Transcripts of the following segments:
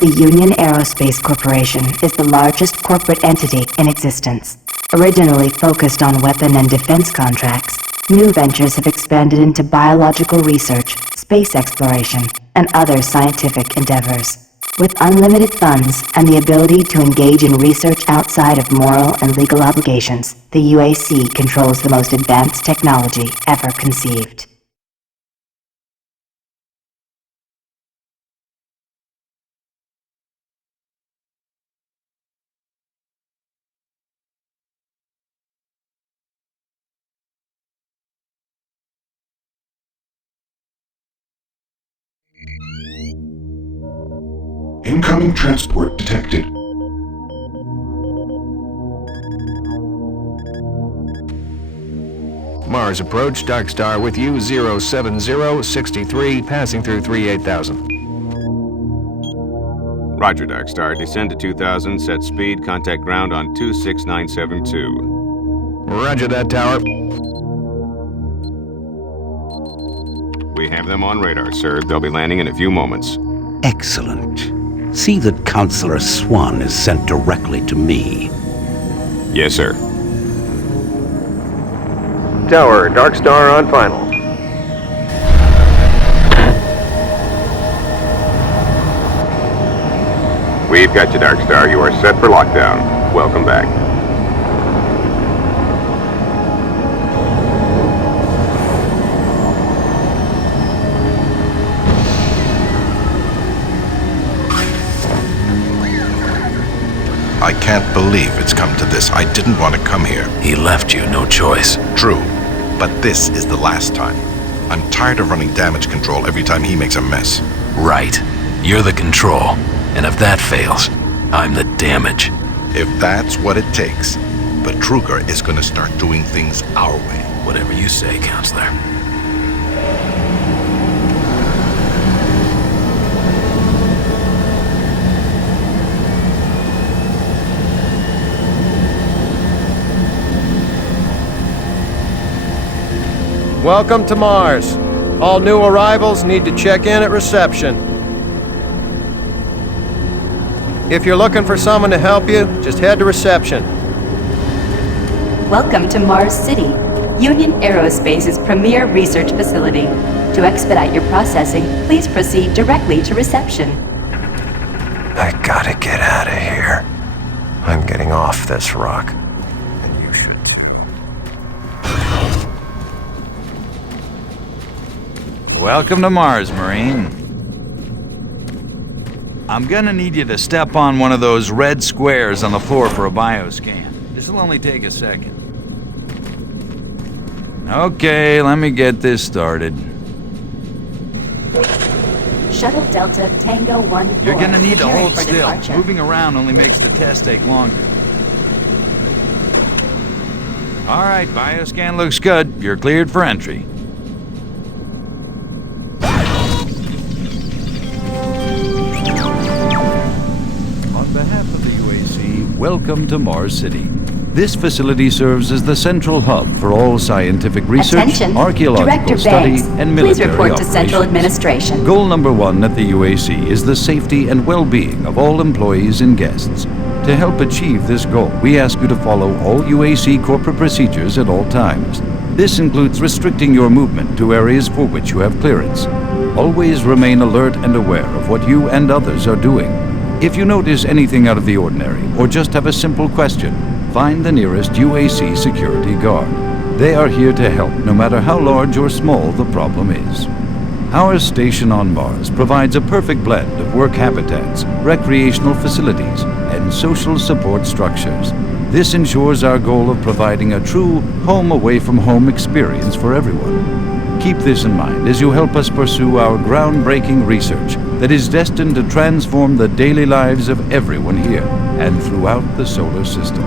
The Union Aerospace Corporation is the largest corporate entity in existence. Originally focused on weapon and defense contracts, new ventures have expanded into biological research, space exploration, and other scientific endeavors. With unlimited funds and the ability to engage in research outside of moral and legal obligations, the UAC controls the most advanced technology ever conceived. Incoming transport detected. Mars approach, Dark Star with you, 07063, passing through 38,000. Roger, Dark Star. Descend to 2000, set speed, contact ground on 26972. Roger that, Tower. We have them on radar, sir. They'll be landing in a few moments. Excellent. See that Counselor Swan is sent directly to me. Yes, sir. Tower, Dark Star on final. We've got you, Dark Star. You are set for lockdown. Welcome back. I can't believe it's come to this. I didn't want to come here. He left you no choice. True, but this is the last time. I'm tired of running damage control every time he makes a mess. Right. You're the control. And if that fails, I'm the damage. If that's what it takes. But Kruger is gonna start doing things our way. Whatever you say, Counselor. Welcome to Mars. All new arrivals need to check in at reception. If you're looking for someone to help you, just head to reception. Welcome to Mars City, Union Aerospace's premier research facility. To expedite your processing, please proceed directly to reception. I gotta get out of here. I'm getting off this rock. And you should too. Welcome to Mars, Marine. I'm gonna need you to step on one of those red squares on the floor for a bioscan. This'll only take a second. Okay, let me get this started. Shuttle Delta Tango 1-4. You're gonna need to preparing hold for still. departure. Moving around only makes the test take longer. All right, bioscan looks good. You're cleared for entry. On behalf of the UAC, welcome to Mars City. This facility serves as the central hub for all scientific research, Attention. archaeological Director study, Banks, and please military report to Central operations. Administration. Goal number 1 at the UAC is the safety and well-being of all employees and guests. To help achieve this goal, we ask you to follow all UAC corporate procedures at all times. This includes restricting your movement to areas for which you have clearance. Always remain alert and aware of what you and others are doing. If you notice anything out of the ordinary, or just have a simple question, find the nearest UAC security guard. They are here to help, no matter how large or small the problem is. Our station on Mars provides a perfect blend of work habitats, recreational facilities, and social support structures. This ensures our goal of providing a true home-away-from-home experience for everyone. Keep this in mind as you help us pursue our groundbreaking research that is destined to transform the daily lives of everyone here and throughout the solar system.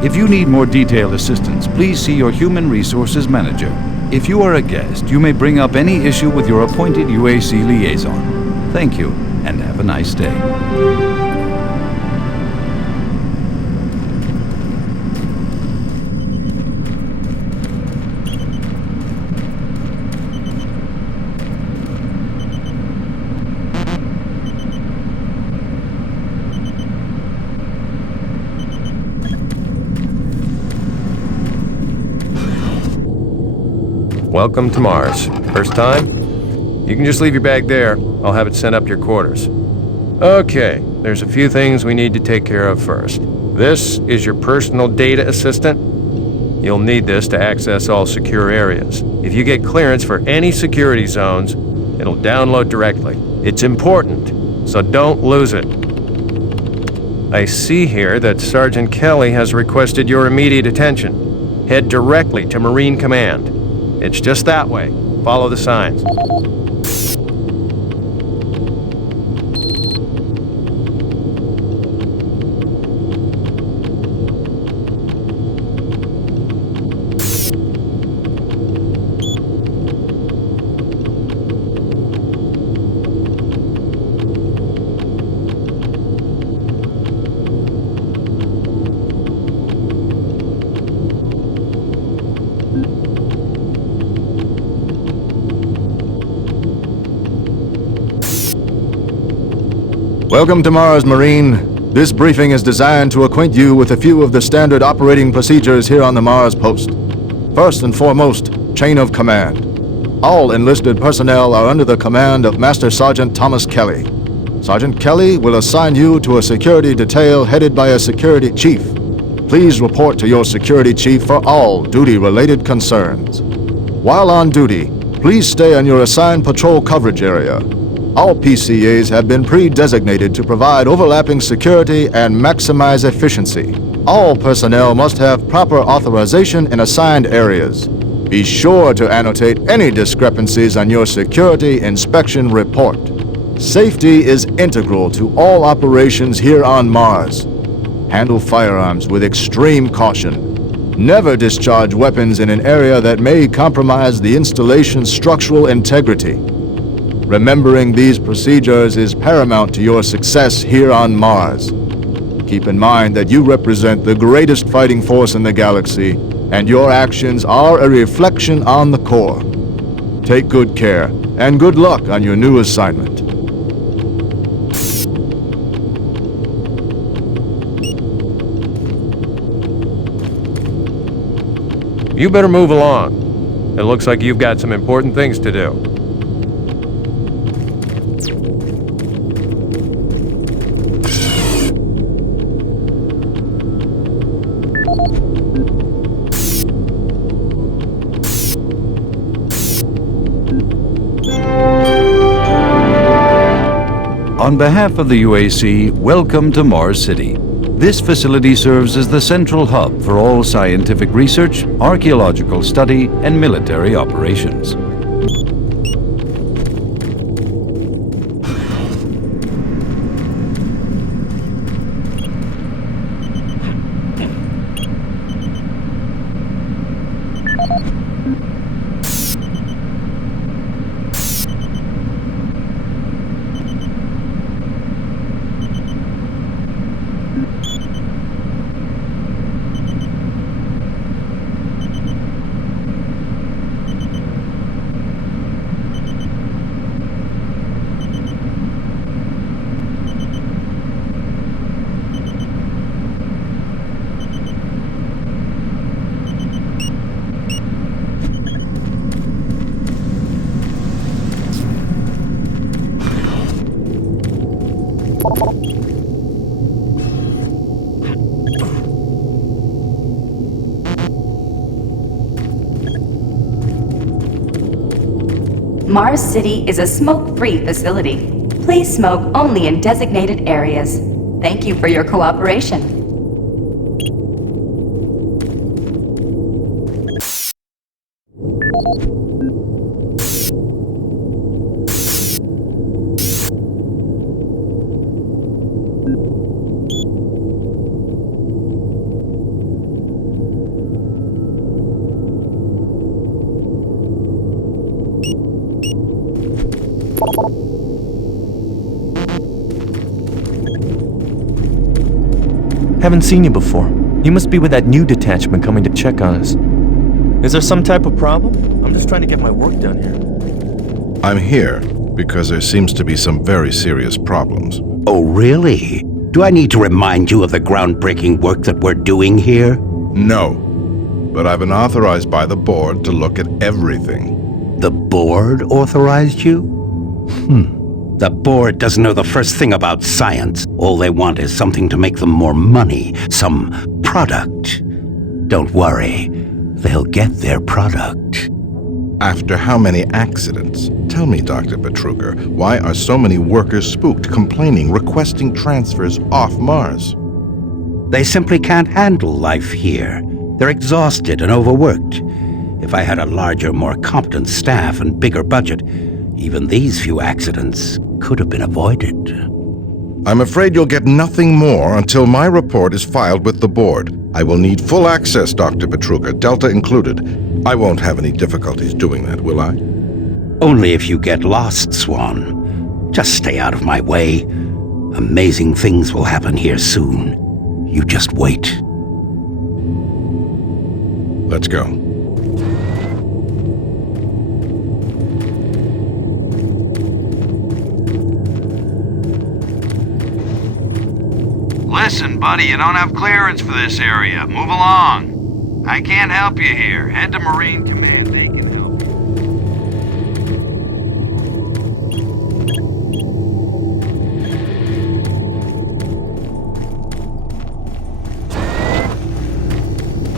If you need more detailed assistance, please see your Human Resources Manager. If you are a guest, you may bring up any issue with your appointed UAC liaison. Thank you, and have a nice day. Welcome to Mars. First time? You can just leave your bag there. I'll have it sent up your quarters. Okay, there's a few things we need to take care of first. This is your personal data assistant. You'll need this to access all secure areas. If you get clearance for any security zones, it'll download directly. It's important, so don't lose it. I see here that Sergeant Kelly has requested your immediate attention. Head directly to Marine Command. It's just that way. Follow the signs. Welcome to Mars, Marine. This briefing is designed to acquaint you with a few of the standard operating procedures here on the Mars post. First and foremost, chain of command. All enlisted personnel are under the command of Master Sergeant Thomas Kelly. Sergeant Kelly will assign you to a security detail headed by a security chief. Please report to your security chief for all duty-related concerns. While on duty, please stay on your assigned patrol coverage area. All PCAs have been pre-designated to provide overlapping security and maximize efficiency. All personnel must have proper authorization in assigned areas. Be sure to annotate any discrepancies on your security inspection report. Safety is integral to all operations here on Mars. Handle firearms with extreme caution. Never discharge weapons in an area that may compromise the installation's structural integrity. Remembering these procedures is paramount to your success here on Mars. Keep in mind that you represent the greatest fighting force in the galaxy, and your actions are a reflection on the Corps. Take good care, and good luck on your new assignment. You better move along. It looks like you've got some important things to do. On behalf of the UAC, welcome to Mars City. This facility serves as the central hub for all scientific research, archaeological study, and military operations. Mars City is a smoke-free facility. Please smoke only in designated areas. Thank you for your cooperation. Haven't seen you before. You must be with that new detachment coming to check on us. Is there some type of problem? I'm just trying to get my work done here. I'm here because there seems to be some very serious problems. Oh, really? Do I need to remind you of the groundbreaking work that we're doing here? No. But I've been authorized by the board to look at everything. The board authorized you? The board doesn't know the first thing about science. All they want is something to make them more money, some product. Don't worry, they'll get their product. After how many accidents? Tell me, Dr. Petruger, why are so many workers spooked, complaining, requesting transfers off Mars? They simply can't handle life here. They're exhausted and overworked. If I had a larger, more competent staff and bigger budget, even these few accidents could have been avoided. I'm afraid you'll get nothing more until my report is filed with the board. I will need full access, Dr. Petruger, Delta included. I won't have any difficulties doing that, will I? Only if you get lost, Swan. Just stay out of my way. Amazing things will happen here soon. You just wait. Let's go. Listen, buddy, you don't have clearance for this area. Move along. I can't help you here. Head to Marine Command. They can help you.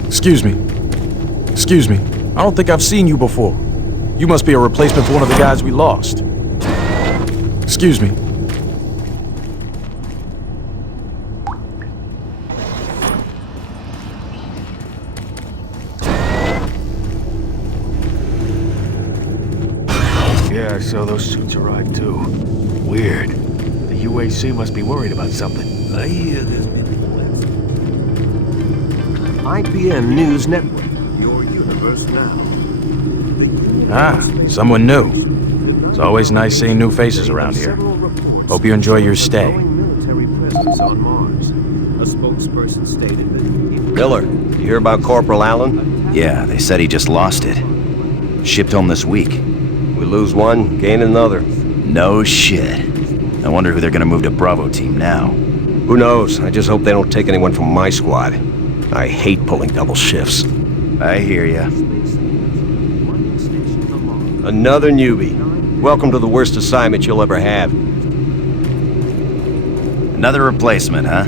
Excuse me. Excuse me. I don't think I've seen you before. You must be a replacement for one of the guys we lost. Excuse me. Yeah, I saw those suits arrive too. Weird. The UAC must be worried about something. I hear there's been IBM News Network. Your universe now. Someone new. It's always nice seeing new faces around here. Hope you enjoy your stay. Military presence on Mars. A spokesperson stated that... Miller, you hear about Corporal Allen? Yeah, they said he just lost it. Shipped home this week. We lose one, gain another. No shit. I wonder who they're gonna move to Bravo team now. Who knows? I just hope they don't take anyone from my squad. I hate pulling double shifts. I hear ya. Another newbie. Welcome to the worst assignment you'll ever have. Another replacement, huh?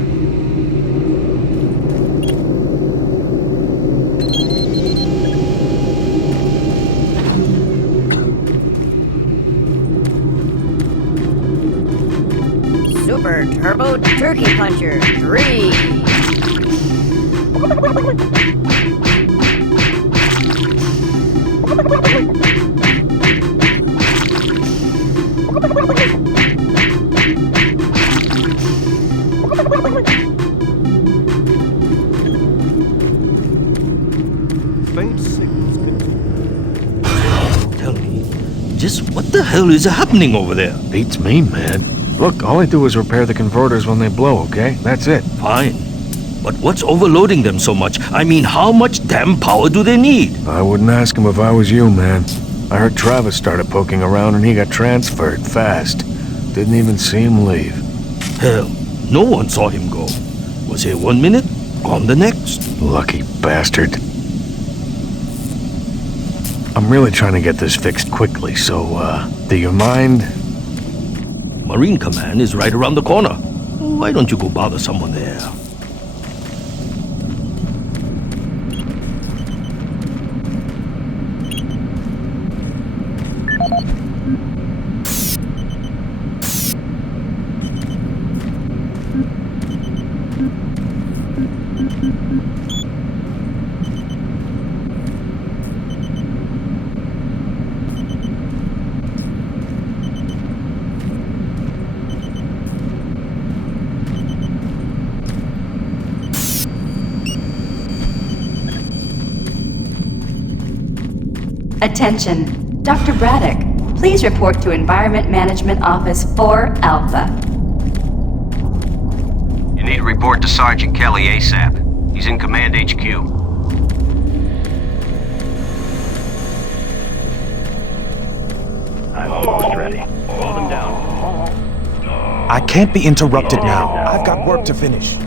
Super Turbo Turkey Puncher 3. Faint signals. Tell me, just what the hell is happening over there? Beats me, man. Look, all I do is repair the converters when they blow, okay? That's it. Fine. But what's overloading them so much? I mean, how much damn power do they need? I wouldn't ask him if I was you, man. I heard Travis started poking around and he got transferred fast. Didn't even see him leave. Hell, no one saw him go. Was here 1 minute, gone the next. Lucky bastard. I'm really trying to get this fixed quickly, so, do you mind? Marine Command is right around the corner. Why don't you go bother someone there? Attention, Dr. Braddock, please report to Environment Management Office 4 Alpha. You need to report to Sergeant Kelly ASAP. He's in Command HQ. I'm almost ready. Hold them down. I can't be interrupted now. I've got work to finish.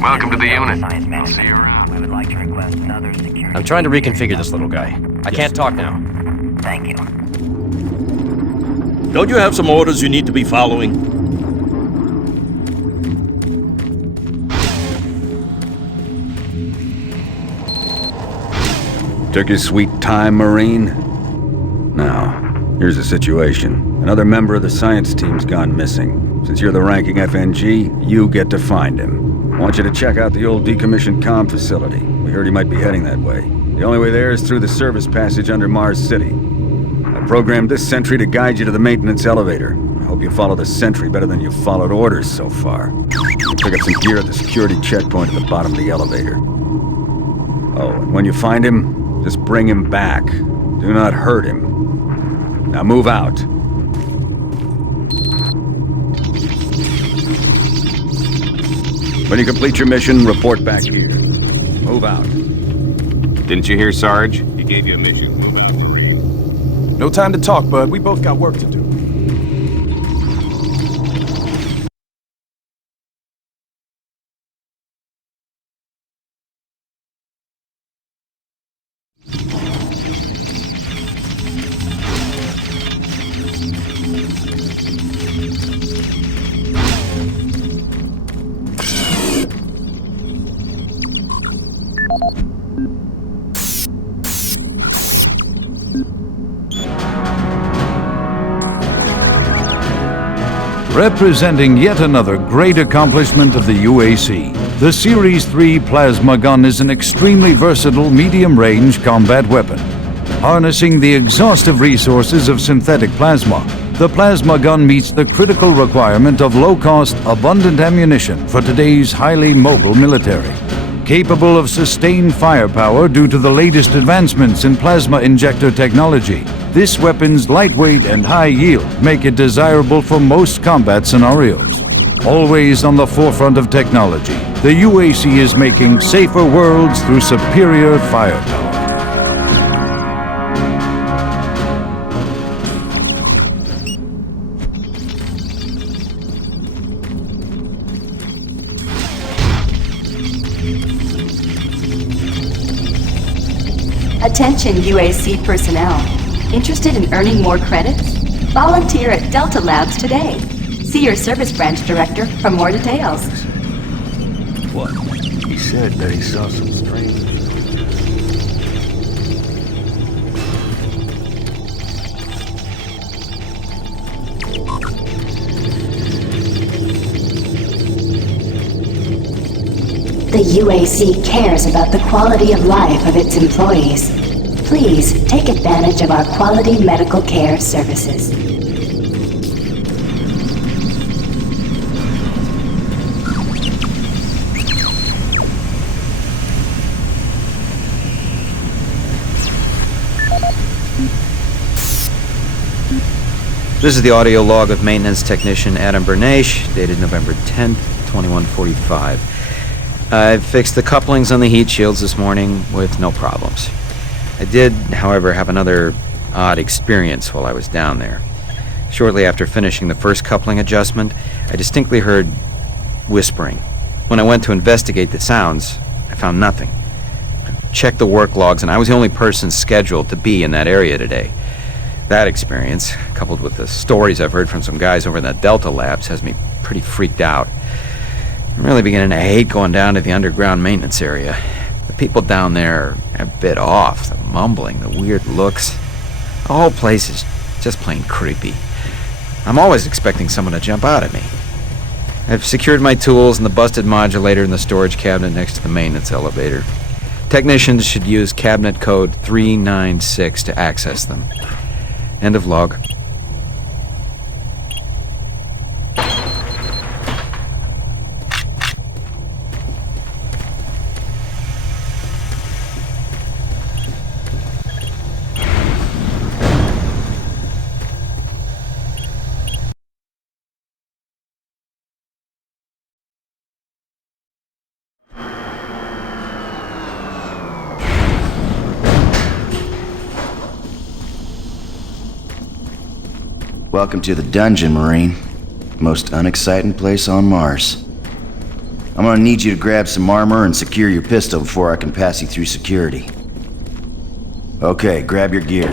Welcome to the unit. I'll see you around. I would like to request another security. I'm trying to reconfigure this little guy. I can't talk now. Thank you. Don't you have some orders you need to be following? Took your sweet time, Marine? Now, here's the situation. Another member of the science team's gone missing. Since you're the ranking FNG, you get to find him. I want you to check out the old decommissioned comm facility. We heard he might be heading that way. The only way there is through the service passage under Mars City. I programmed this sentry to guide you to the maintenance elevator. I hope you follow the sentry better than you've followed orders so far. Pick up some gear at the security checkpoint at the bottom of the elevator. Oh, and when you find him, just bring him back. Do not hurt him. Now move out. When you complete your mission, report back here. Move out. Didn't you hear Sarge? He gave you a mission. Move out, Marine. No time to talk, bud. We both got work to do. Representing yet another great accomplishment of the UAC, the Series 3 plasma gun is an extremely versatile medium-range combat weapon. Harnessing the exhaustive resources of synthetic plasma, the plasma gun meets the critical requirement of low-cost, abundant ammunition for today's highly mobile military. Capable of sustained firepower due to the latest advancements in plasma injector technology, this weapon's lightweight and high yield make it desirable for most combat scenarios. Always on the forefront of technology, the UAC is making safer worlds through superior firepower. Attention UAC personnel. Interested in earning more credits? Volunteer at Delta Labs today. See your service branch director for more details. What? He said that he saw some strangers. The UAC cares about the quality of life of its employees. Please take advantage of our quality medical care services. This is the audio log of maintenance technician Adam Bernache, dated November 10th, 2145. I've fixed the couplings on the heat shields this morning with no problems. I did, however, have another odd experience while I was down there. Shortly after finishing the first coupling adjustment, I distinctly heard whispering. When I went to investigate the sounds, I found nothing. I checked the work logs, and I was the only person scheduled to be in that area today. That experience, coupled with the stories I've heard from some guys over in the Delta Labs, has me pretty freaked out. I'm really beginning to hate going down to the underground maintenance area. The people down there are a bit off. The mumbling, the weird looks. The whole place is just plain creepy. I'm always expecting someone to jump out at me. I've secured my tools and the busted modulator in the storage cabinet next to the maintenance elevator. Technicians should use cabinet code 396 to access them. End of log. Welcome to the dungeon, Marine. Most unexciting place on Mars. I'm gonna need you to grab some armor and secure your pistol before I can pass you through security. Okay, grab your gear.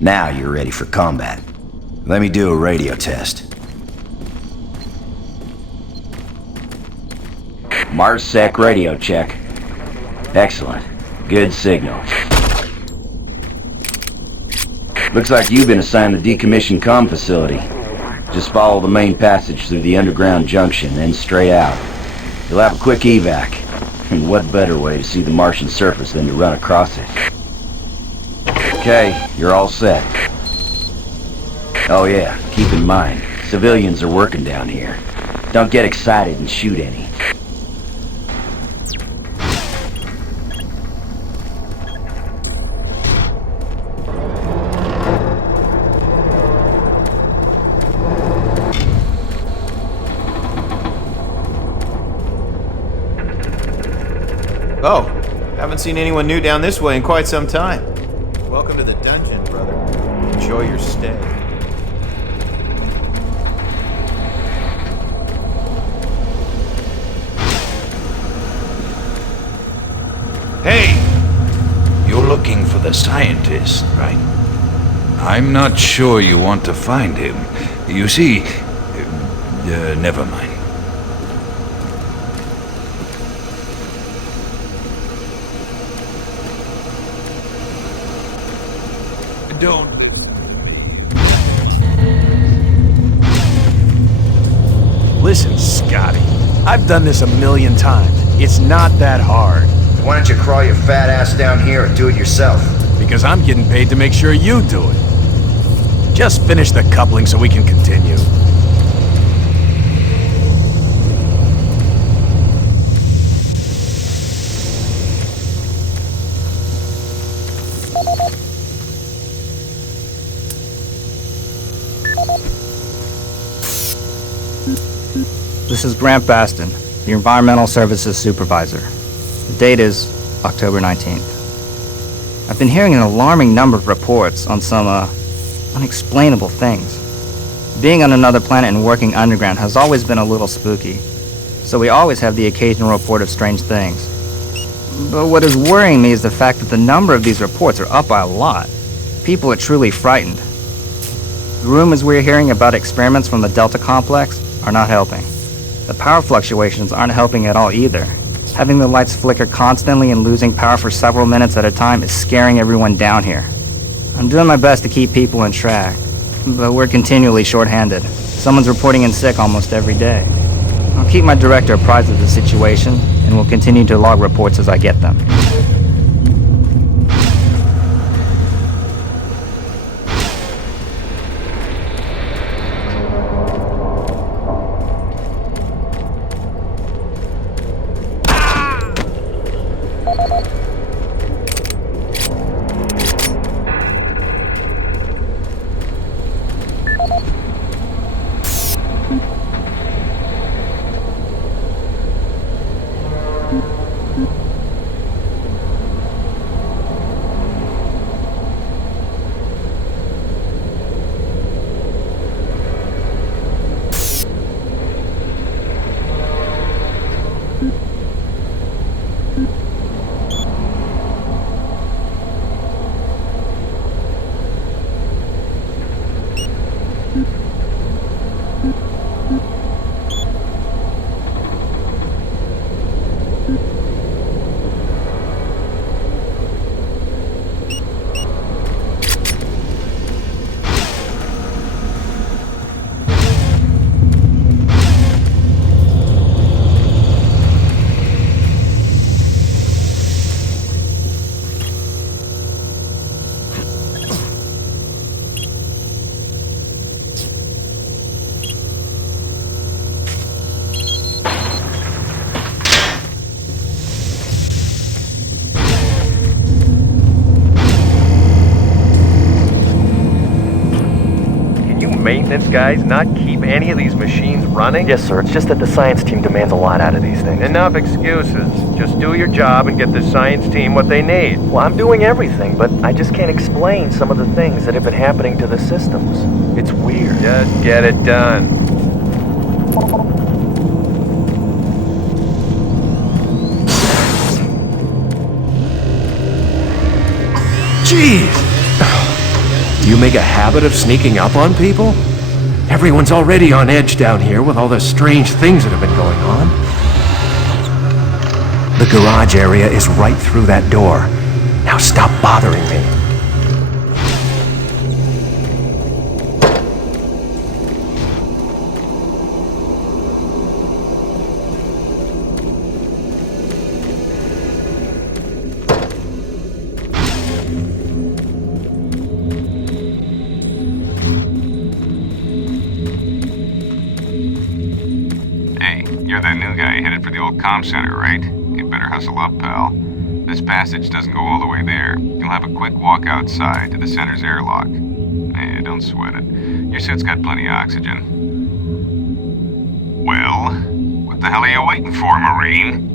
Now you're ready for combat. Let me do a radio test. MarsSec radio check. Excellent. Good signal. Looks like you've been assigned the decommissioned comm facility. Just follow the main passage through the underground junction, then straight out. You'll have a quick evac. And what better way to see the Martian surface than to run across it? Okay, you're all set. Oh yeah, keep in mind, civilians are working down here. Don't get excited and shoot any. Oh, haven't seen anyone new down this way in quite some time. Welcome to the dungeon, brother. Enjoy your stay. Hey! You're looking for the scientist, right? I'm not sure you want to find him. You see... never mind. Don't. Listen, Scotty. I've done this a million times. It's not that hard. Why don't you crawl your fat ass down here and do it yourself? Because I'm getting paid to make sure you do it. Just finish the coupling so we can continue. This is Grant Baston, the Environmental Services Supervisor. The date is October 19th. I've been hearing an alarming number of reports on some, unexplainable things. Being on another planet and working underground has always been a little spooky, so we always have the occasional report of strange things. But what is worrying me is the fact that the number of these reports are up by a lot. People are truly frightened. The rumors we're hearing about experiments from the Delta Complex are not helping. The power fluctuations aren't helping at all either. Having the lights flicker constantly and losing power for several minutes at a time is scaring everyone down here. I'm doing my best to keep people in track, but we're continually short-handed. Someone's reporting in sick almost every day. I'll keep my director apprised of the situation, and will continue to log reports as I get them. maintenance guys not keep any of these machines running? Yes, sir. It's just that the science team demands a lot out of these things. Enough excuses. Just do your job and get the science team what they need. Well, I'm doing everything, but I just can't explain some of the things that have been happening to the systems. It's weird. Just get it done. Jeez! You make a habit of sneaking up on people? Everyone's already on edge down here with all the strange things that have been going on. The garage area is right through that door. Now stop bothering me. You're that new guy headed for the old comm center, right? You better hustle up, pal. This passage doesn't go all the way there. You'll have a quick walk outside to the center's airlock. Don't sweat it. Your suit's got plenty of oxygen. Well, what the hell are you waiting for, Marine?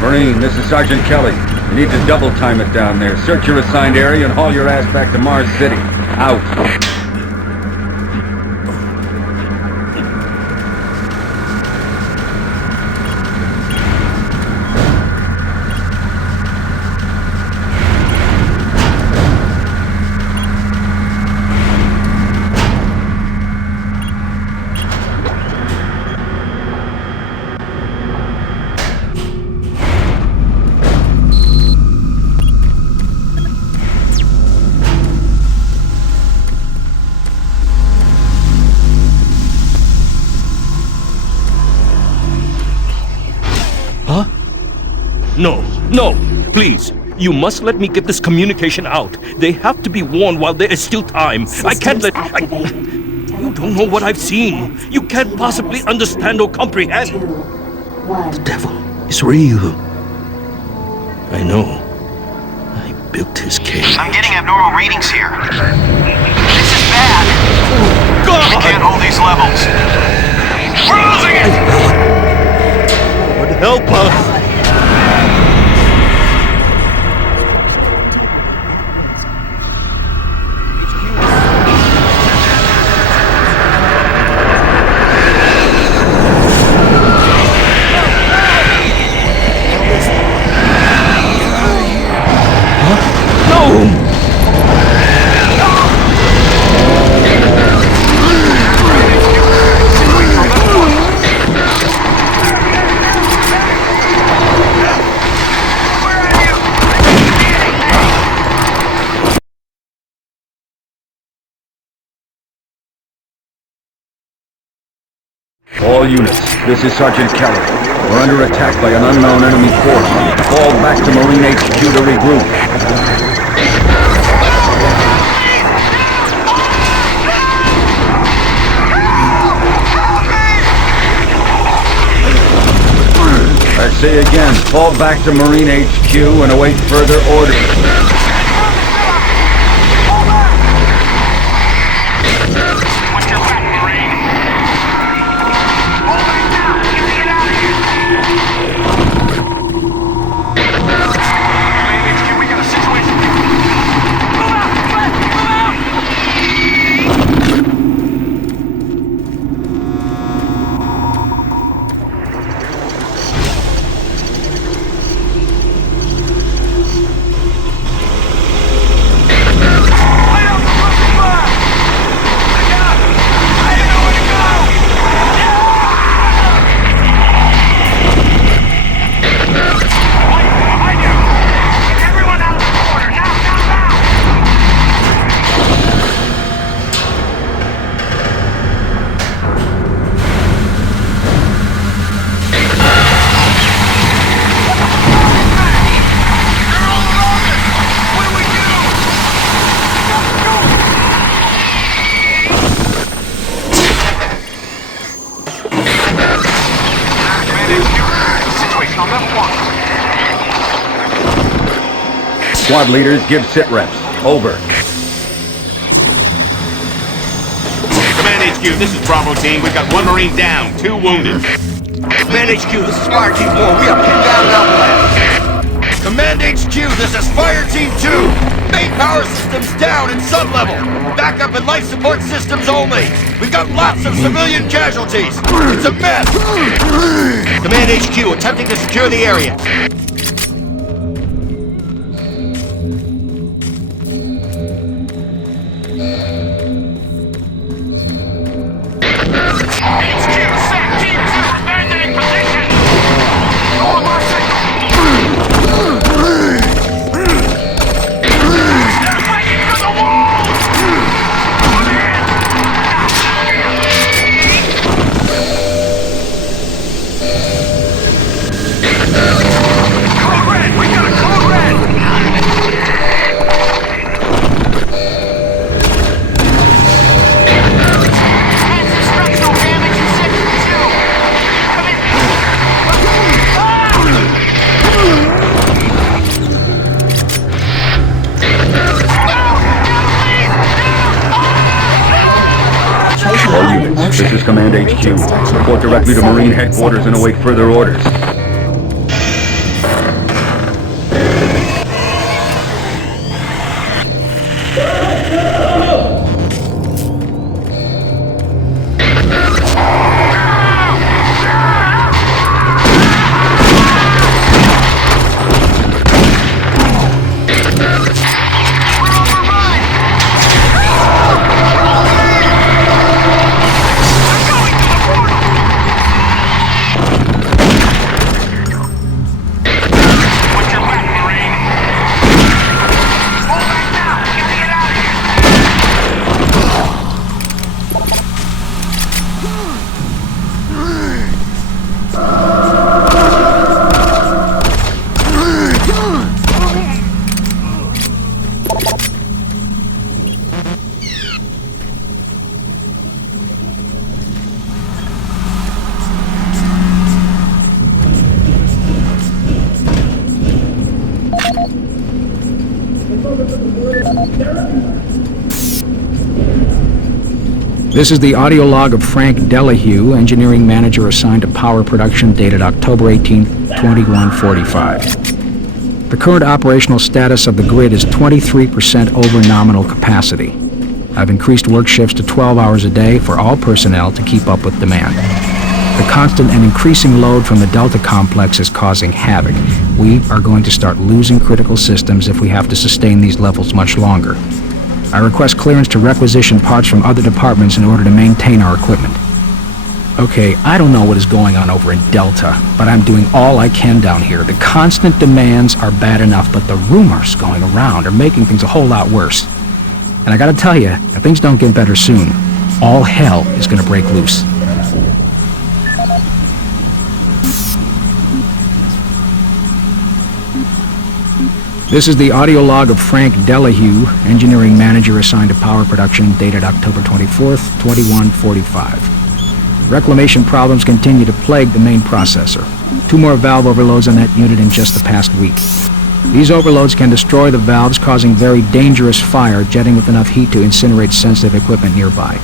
Marine, this is Sergeant Kelly. You need to double time it down there. Search your assigned area and haul your ass back to Mars City. Out. No, please. You must let me get this communication out. They have to be warned while there is still time. I can't let... You don't know what I've seen. You can't possibly understand or comprehend. The devil is real. I know. I built his cave. I'm getting abnormal readings here. This is bad. God! We can't hold these levels. We're losing it! Lord, help us! All units, this is Sergeant Kelly. We're under attack by an unknown enemy force. Fall back to Marine HQ to regroup. I say again, fall back to Marine HQ and await further orders. Watch your back, Marine. Situation on level 1. Squad leaders, give sit reps. Over. Command HQ, this is Bravo Team. We've got 1 Marine down, 2 wounded. Command HQ, this is Fire Team 4. We are pinned down in Alpha Lab. Command HQ, this is Fire Team 2. Main power systems down in sub-level. Backup and life support systems only. We've got lots of civilian casualties. It's a mess. Command HQ, attempting to secure the area. This is Command HQ. Report directly to Marine Headquarters and await further orders. This is the audio log of Frank Delahue, engineering manager assigned to power production, dated October 18, 2145. The current operational status of the grid is 23% over nominal capacity. I've increased work shifts to 12 hours a day for all personnel to keep up with demand. The constant and increasing load from the Delta complex is causing havoc. We are going to start losing critical systems if we have to sustain these levels much longer. I request clearance to requisition parts from other departments in order to maintain our equipment. Okay, I don't know what is going on over in Delta, but I'm doing all I can down here. The constant demands are bad enough, but the rumors going around are making things a whole lot worse. And I gotta tell you, if things don't get better soon, all hell is gonna break loose. This is the audio log of Frank Delahue, engineering manager assigned to power production, dated October 24th, 2145. Reclamation problems continue to plague the main processor. 2 more valve overloads on that unit in just the past week. These overloads can destroy the valves, causing very dangerous fire, jetting with enough heat to incinerate sensitive equipment nearby.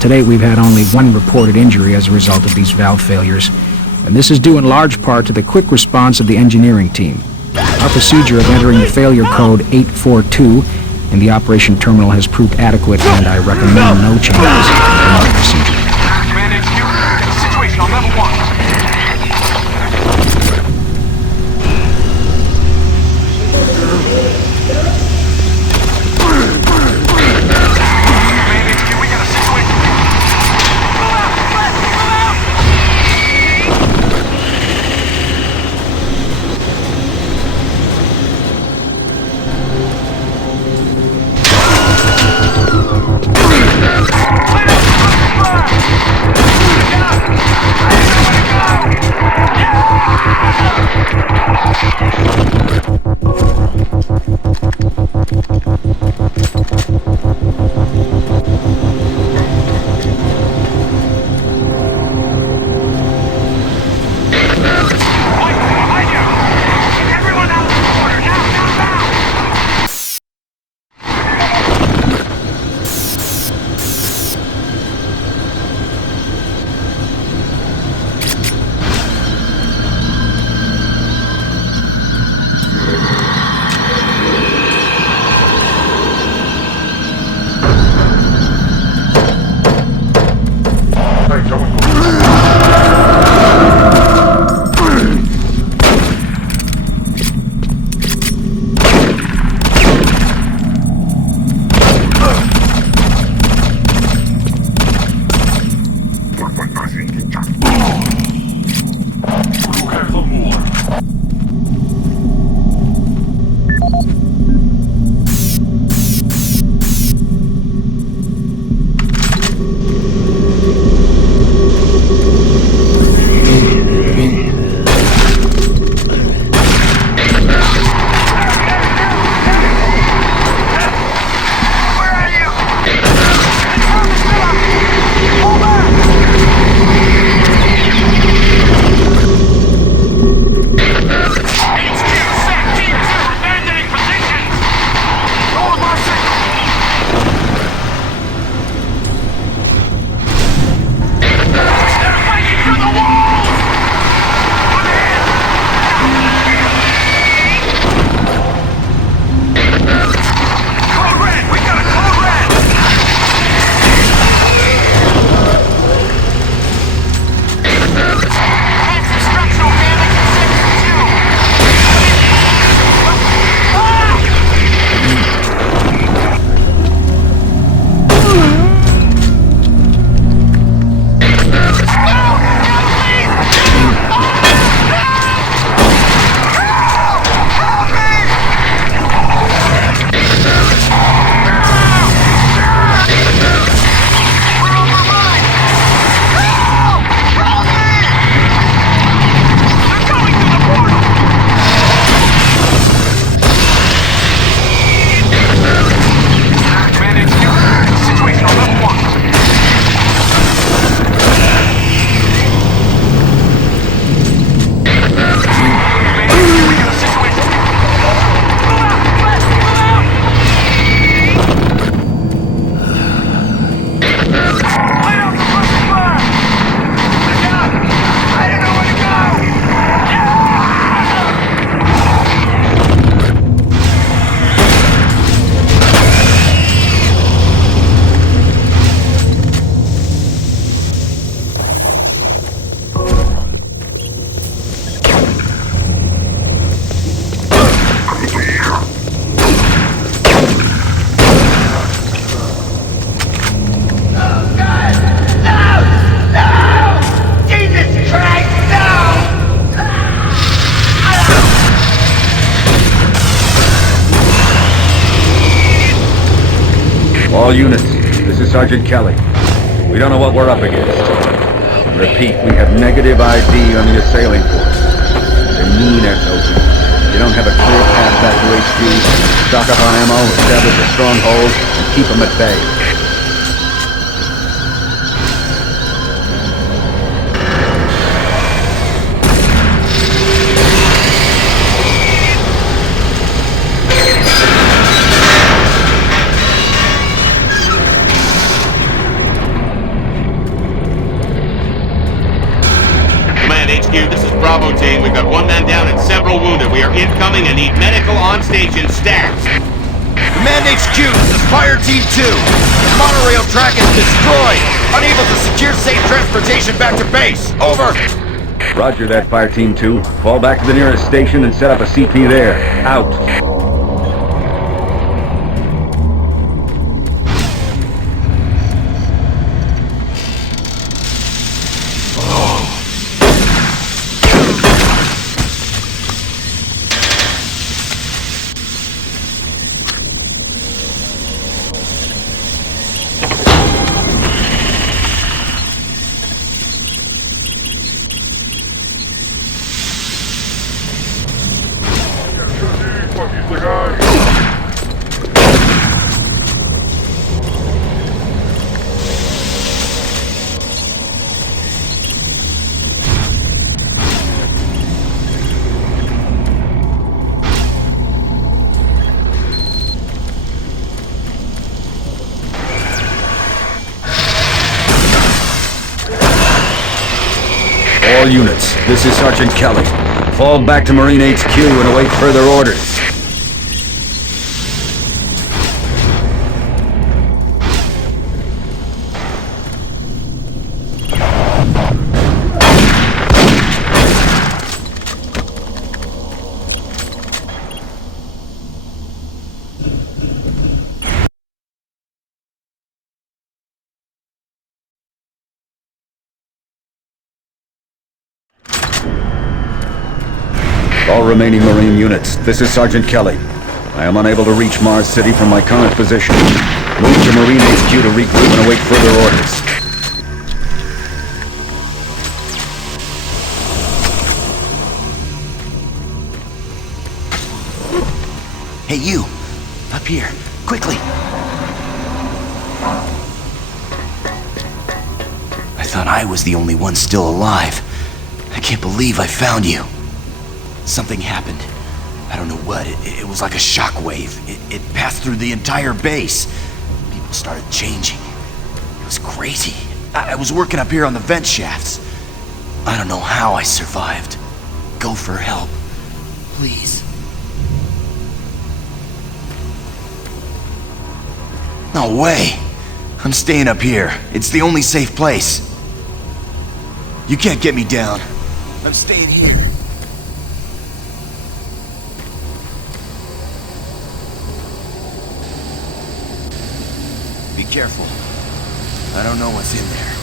To date, we've had only 1 reported injury as a result of these valve failures, and this is due in large part to the quick response of the engineering team. Our procedure of entering the failure code 842 in the operation terminal has proved adequate, and I recommend no changes in our procedure. Command HQ, situation on level 1. Fire! All units, this is Sergeant Kelly. We don't know what we're up against. Repeat, we have negative ID on the assailing force. They're mean SOBs. You don't have a clear path back to HQ. Stock up on ammo, establish a stronghold, and keep them at bay. This is Bravo team. We've got one man down and several wounded. We are incoming and need medical on station stats. Command HQ, this is Fire Team 2. The monorail track is destroyed. Unable to secure safe transportation back to base. Over. Roger that, Fire Team 2. Fall back to the nearest station and set up a CP there. Out. All units, this is Sergeant Kelly. Fall back to Marine HQ and await further orders. All remaining Marine units, this is Sergeant Kelly. I am unable to reach Mars City from my current position. Move to Marine HQ to regroup and await further orders. Hey, you! Up here, quickly! I thought I was the only one still alive. I can't believe I found you. Something happened. I don't know what. It was like a shockwave. It passed through the entire base. People started changing. It was crazy. I was working up here on the vent shafts. I don't know how I survived. Go for help. Please. No way. I'm staying up here. It's the only safe place. You can't get me down. I'm staying here. Be careful. I don't know what's in there.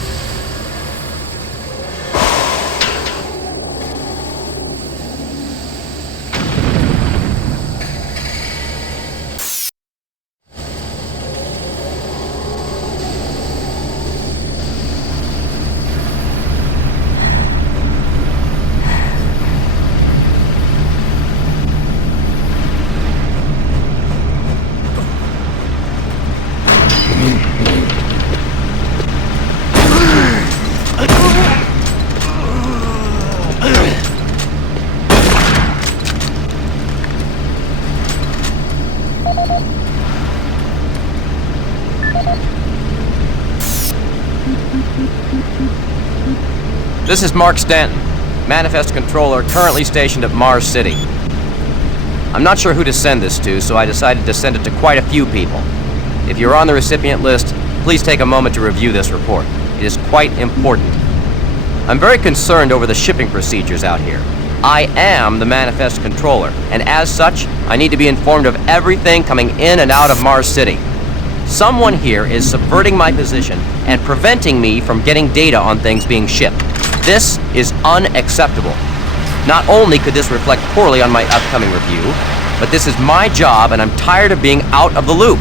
This is Mark Stanton, Manifest Controller currently stationed at Mars City. I'm not sure who to send this to, so I decided to send it to quite a few people. If you're on the recipient list, please take a moment to review this report. It is quite important. I'm very concerned over the shipping procedures out here. I am the Manifest Controller, and as such, I need to be informed of everything coming in and out of Mars City. Someone here is subverting my position and preventing me from getting data on things being shipped. This is unacceptable. Not only could this reflect poorly on my upcoming review, but this is my job and I'm tired of being out of the loop.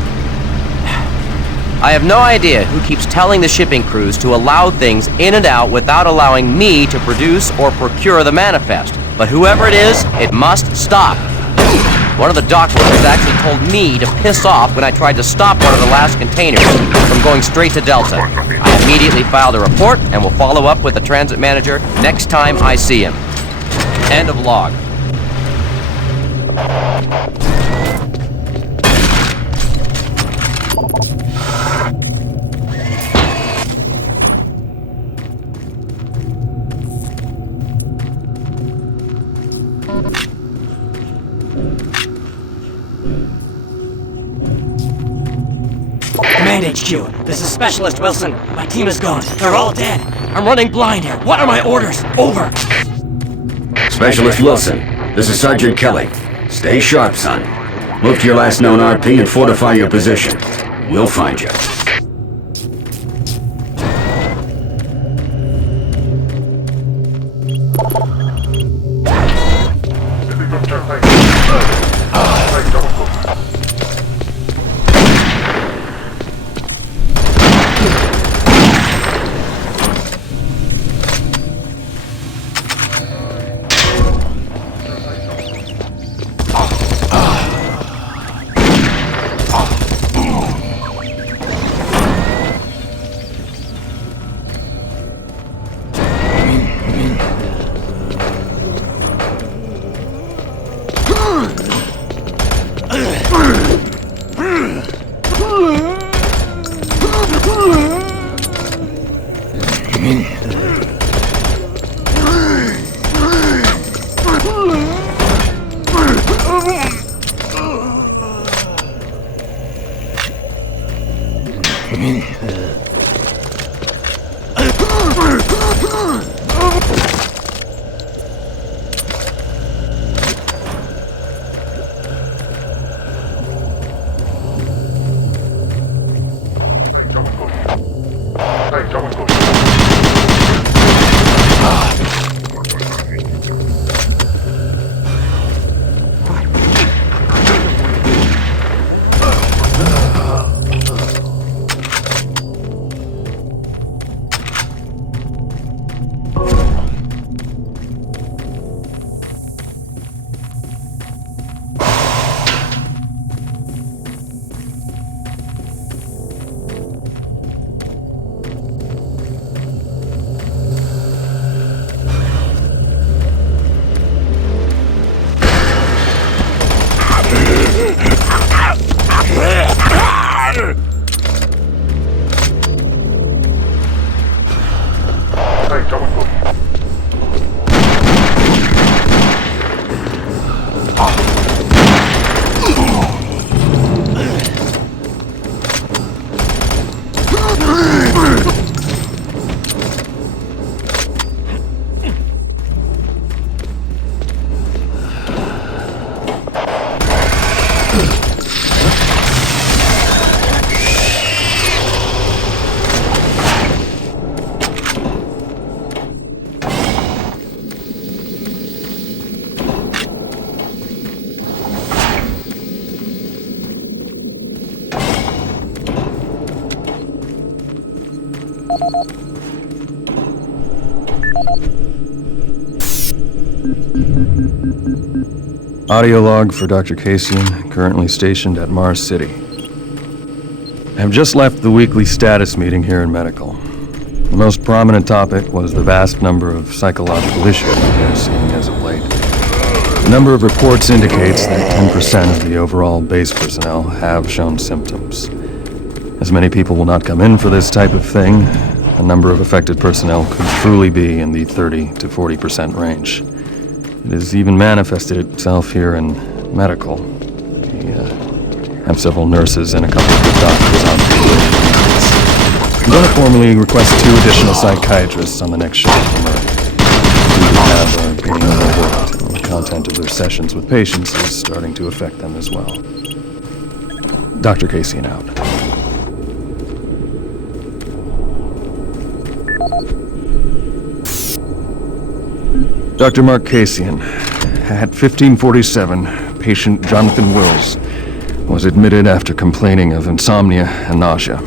I have no idea who keeps telling the shipping crews to allow things in and out without allowing me to produce or procure the manifest. But whoever it is, it must stop. One of the dock workers actually told me to piss off when I tried to stop one of the last containers from going straight to Delta. I immediately filed a report and will follow up with the transit manager next time I see him. End of log. Command HQ, this is Specialist Wilson. My team is gone. They're all dead. I'm running blind here. What are my orders? Over. Specialist Wilson, this is Sergeant Kelly. Stay sharp, son. Move to your last known RP and fortify your position. We'll find you. Audio log for Dr. Kasian, currently stationed at Mars City. I have just left the weekly status meeting here in Medical. The most prominent topic was the vast number of psychological issues we are seeing as of late. The number of reports indicates that 10% of the overall base personnel have shown symptoms. As many people will not come in for this type of thing, the number of affected personnel could truly be in the 30 to 40% range. It has even manifested itself here in Medical. We have several nurses and a couple of doctors out there. I'm going to formally request 2 additional psychiatrists on the next shift from Earth. We have being overworked, and the content of their sessions with patients is starting to affect them as well. Dr. Kasian out. Dr. Mark Kasian, at 1547, patient Jonathan Wills was admitted after complaining of insomnia and nausea.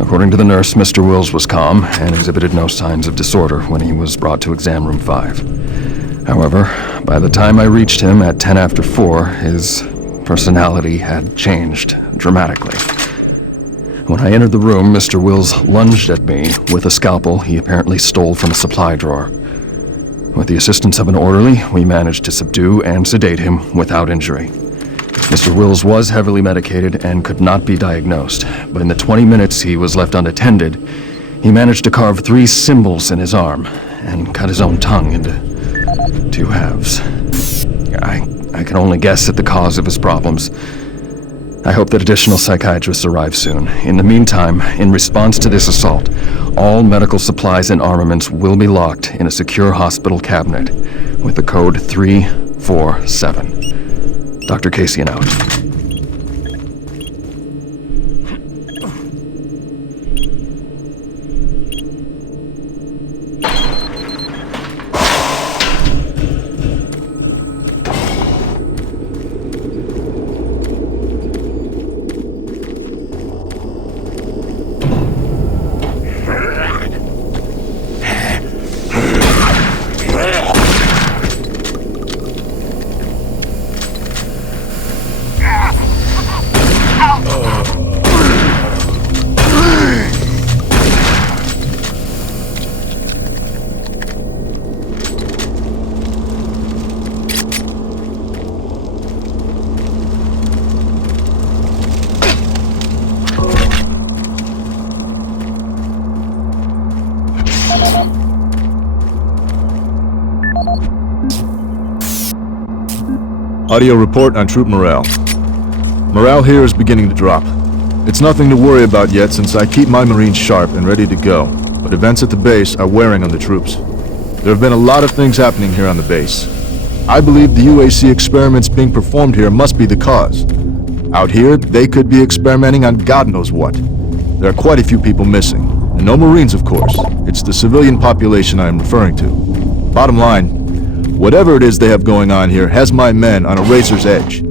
According to the nurse, Mr. Wills was calm and exhibited no signs of disorder when he was brought to exam room 5. However, by the time I reached him at 10 after 4, his personality had changed dramatically. When I entered the room, Mr. Wills lunged at me with a scalpel he apparently stole from a supply drawer. With the assistance of an orderly, we managed to subdue and sedate him without injury. Mr. Wills was heavily medicated and could not be diagnosed, but in the 20 minutes he was left unattended, he managed to carve 3 symbols in his arm and cut his own tongue into 2 halves. I can only guess at the cause of his problems. I hope that additional psychiatrists arrive soon. In the meantime, in response to this assault, all medical supplies and armaments will be locked in a secure hospital cabinet with the code 347. Dr. Casian out. Audio report on troop morale. Morale here is beginning to drop. It's nothing to worry about yet since I keep my Marines sharp and ready to go, but events at the base are wearing on the troops. There have been a lot of things happening here on the base. I believe the UAC experiments being performed here must be the cause. Out here, they could be experimenting on God knows what. There are quite a few people missing, and no Marines, of course. It's the civilian population I am referring to. Bottom line, whatever it is they have going on here has my men on a razor's edge.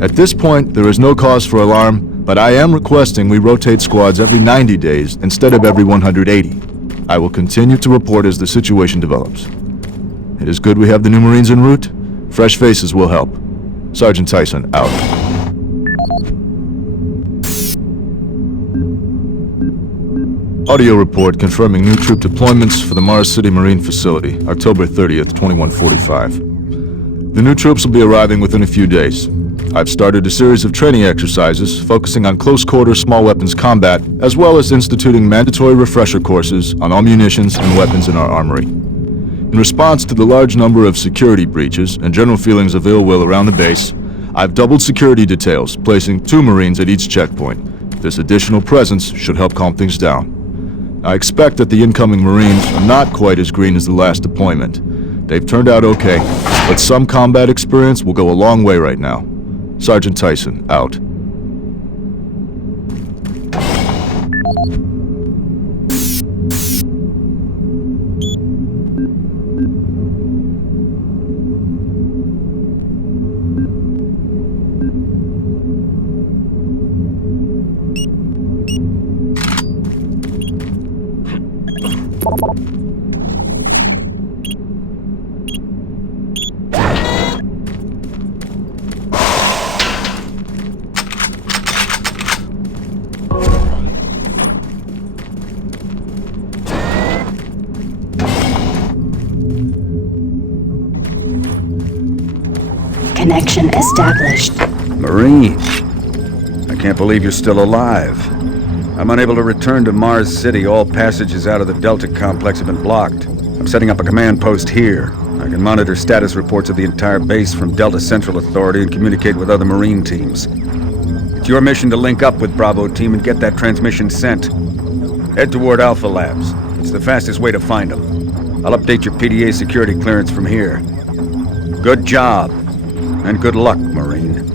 At this point, there is no cause for alarm, but I am requesting we rotate squads every 90 days instead of every 180. I will continue to report as the situation develops. It is good we have the new Marines en route. Fresh faces will help. Sergeant Tyson, out. Audio report confirming new troop deployments for the Mars City Marine Facility, October 30th, 2145. The new troops will be arriving within a few days. I've started a series of training exercises focusing on close-quarter small weapons combat, as well as instituting mandatory refresher courses on all munitions and weapons in our armory. In response to the large number of security breaches and general feelings of ill will around the base, I've doubled security details, placing 2 Marines at each checkpoint. This additional presence should help calm things down. I expect that the incoming Marines are not quite as green as the last deployment. They've turned out okay, but some combat experience will go a long way right now. Sergeant Tyson, out. Connection established. Marine, I can't believe you're still alive. I'm unable to return to Mars City. All passages out of the Delta complex have been blocked. I'm setting up a command post here. I can monitor status reports of the entire base from Delta Central Authority and communicate with other Marine teams. It's your mission to link up with Bravo Team and get that transmission sent. Head toward Alpha Labs. It's the fastest way to find them. I'll update your PDA security clearance from here. Good job. And good luck, Marine.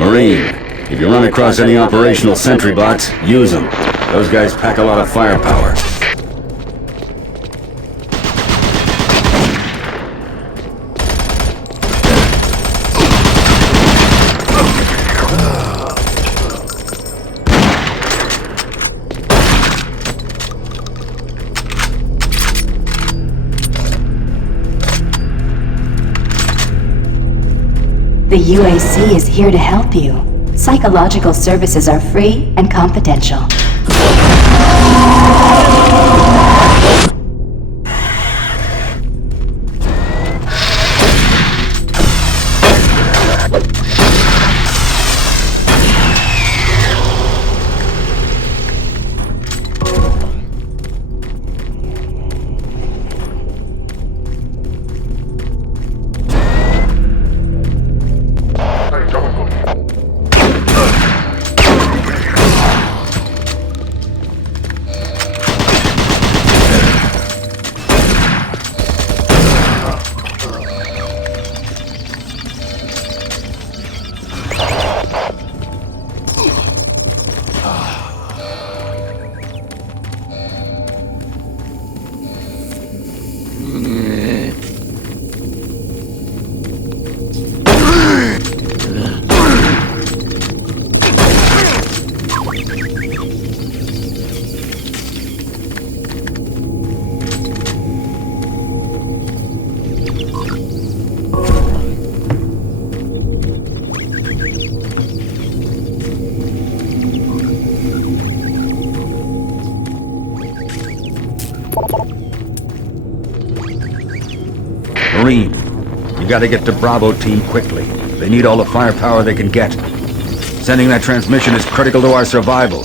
Marine, if you run across any operational sentry bots, use them. Those guys pack a lot of firepower. The UAC is here to help you. Psychological services are free and confidential. Marine, you gotta get to Bravo team quickly. They need all the firepower they can get. Sending that transmission is critical to our survival.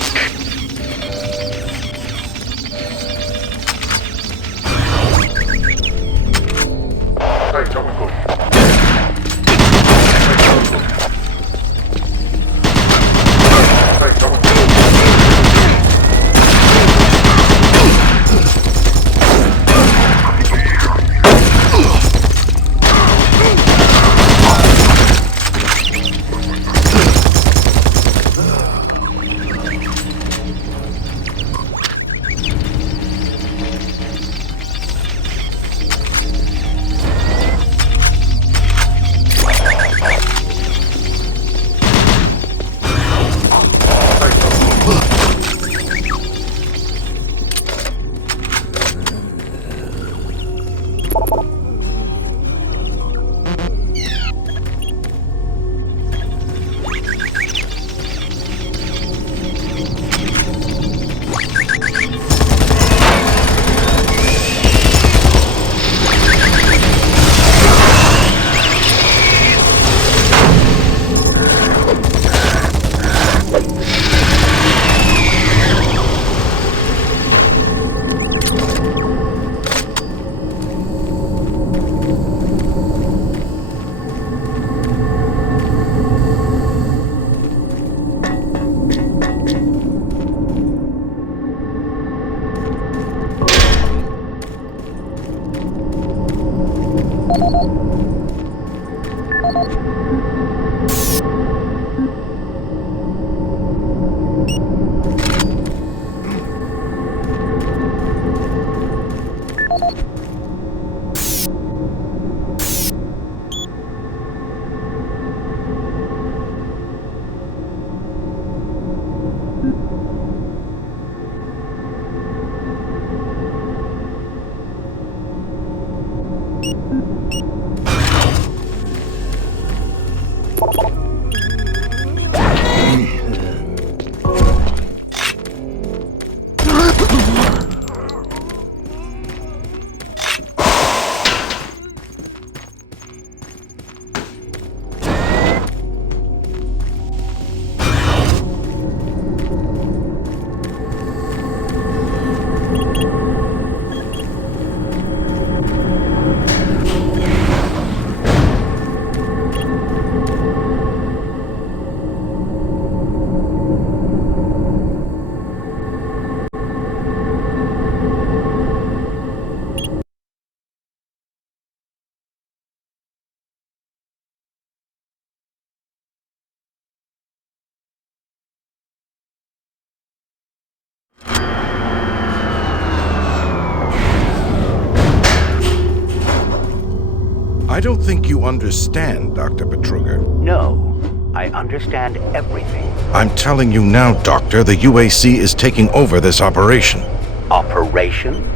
I don't think you understand, Dr. Betruger. No, I understand everything. I'm telling you now, Doctor, the UAC is taking over this operation. Operation?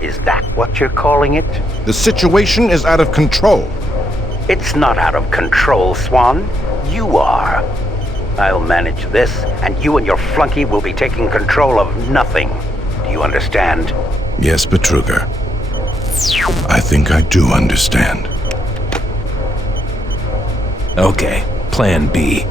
Is that what you're calling it? The situation is out of control. It's not out of control, Swan. You are. I'll manage this, and you and your flunky will be taking control of nothing. Do you understand? Yes, Betruger. I think I do understand. Okay, Plan B.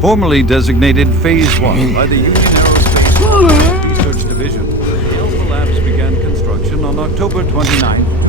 Formerly designated Phase 1 by the Union Aerospace Research Division, the Alpha Labs began construction on October 29th.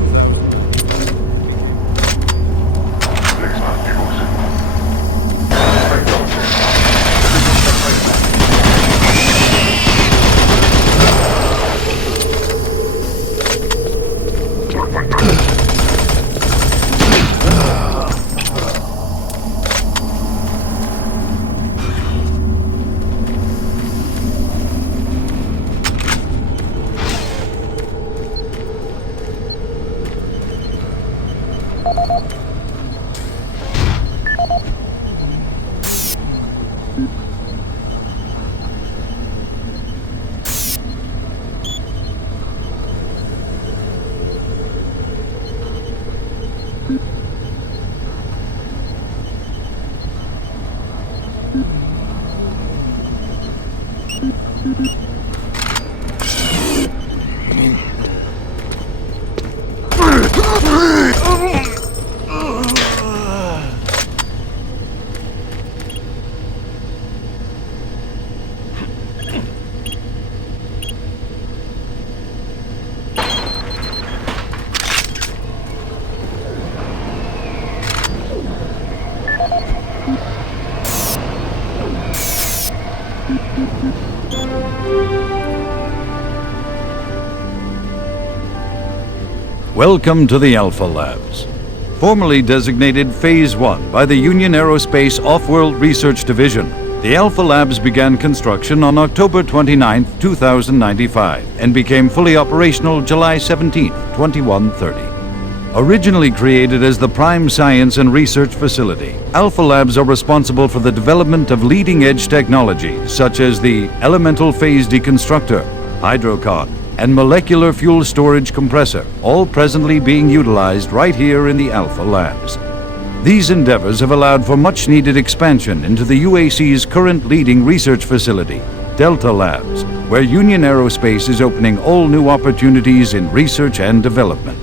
Welcome to the Alpha Labs. Formerly designated Phase 1 by the Union Aerospace Off-World Research Division, the Alpha Labs began construction on October 29, 2095, and became fully operational July 17, 2130. Originally created as the prime science and research facility, Alpha Labs are responsible for the development of leading-edge technologies such as the elemental phase deconstructor, hydrocon, and molecular fuel storage compressor, all presently being utilized right here in the Alpha Labs. These endeavors have allowed for much-needed expansion into the UAC's current leading research facility, Delta Labs, where Union Aerospace is opening all new opportunities in research and development.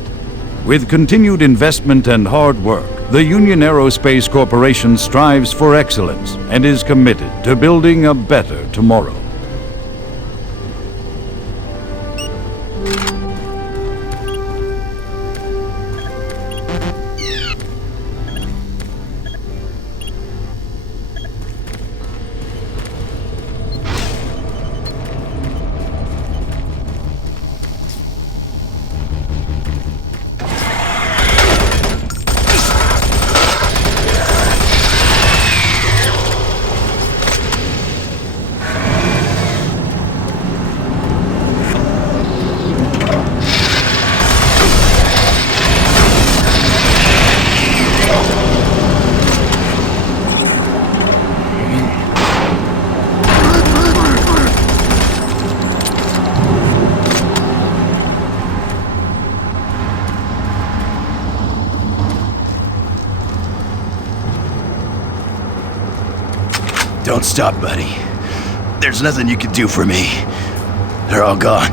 With continued investment and hard work, the Union Aerospace Corporation strives for excellence and is committed to building a better tomorrow. Don't stop, buddy. There's nothing you can do for me. They're all gone.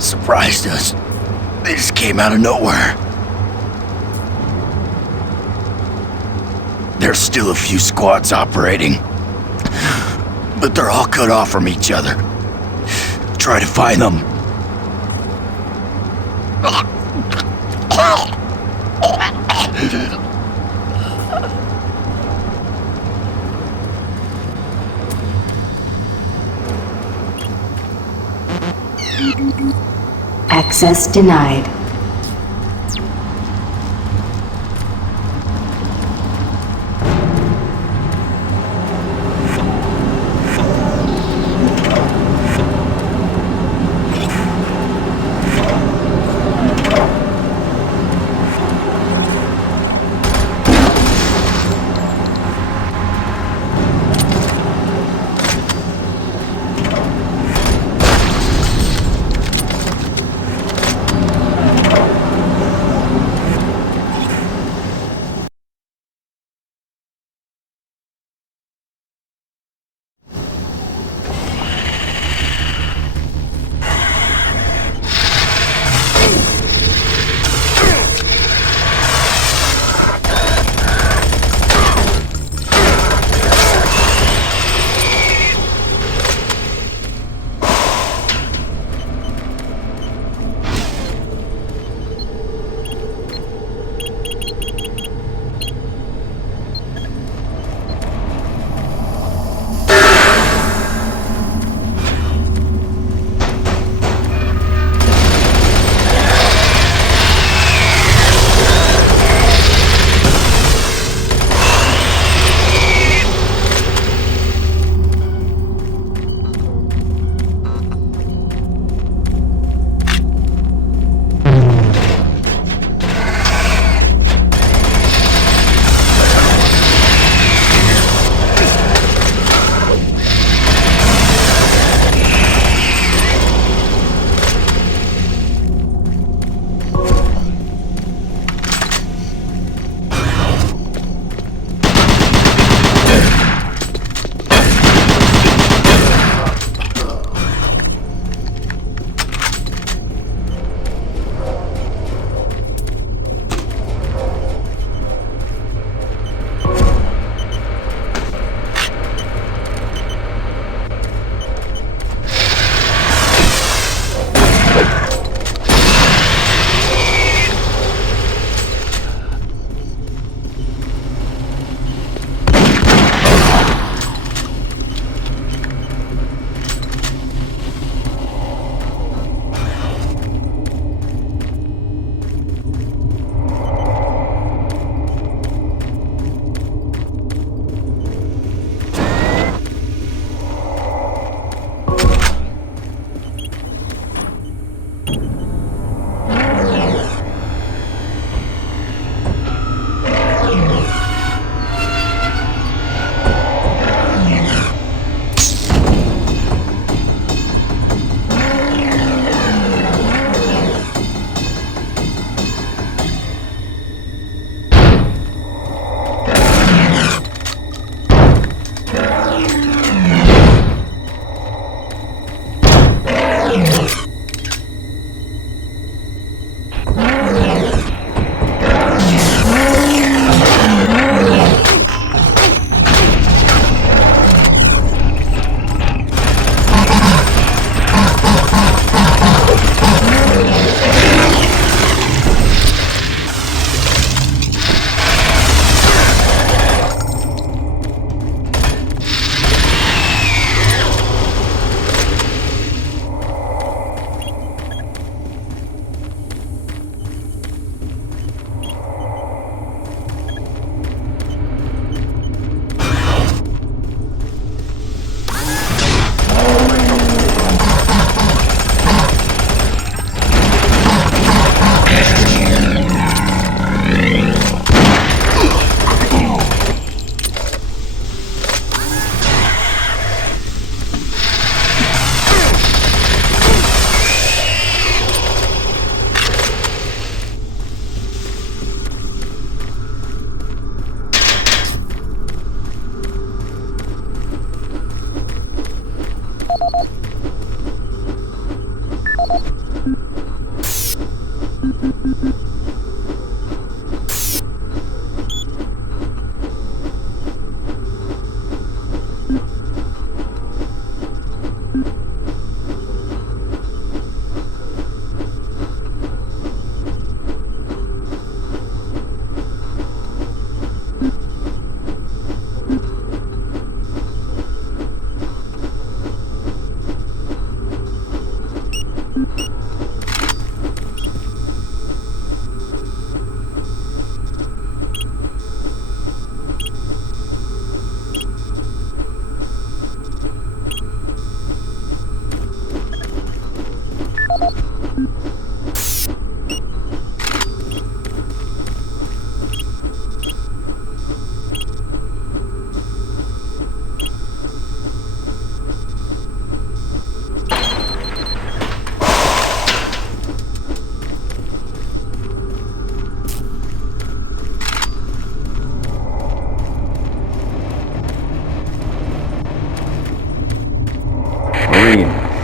Surprised us. They just came out of nowhere. There's still a few squads operating, but they're all cut off from each other. Try to find them. Access denied.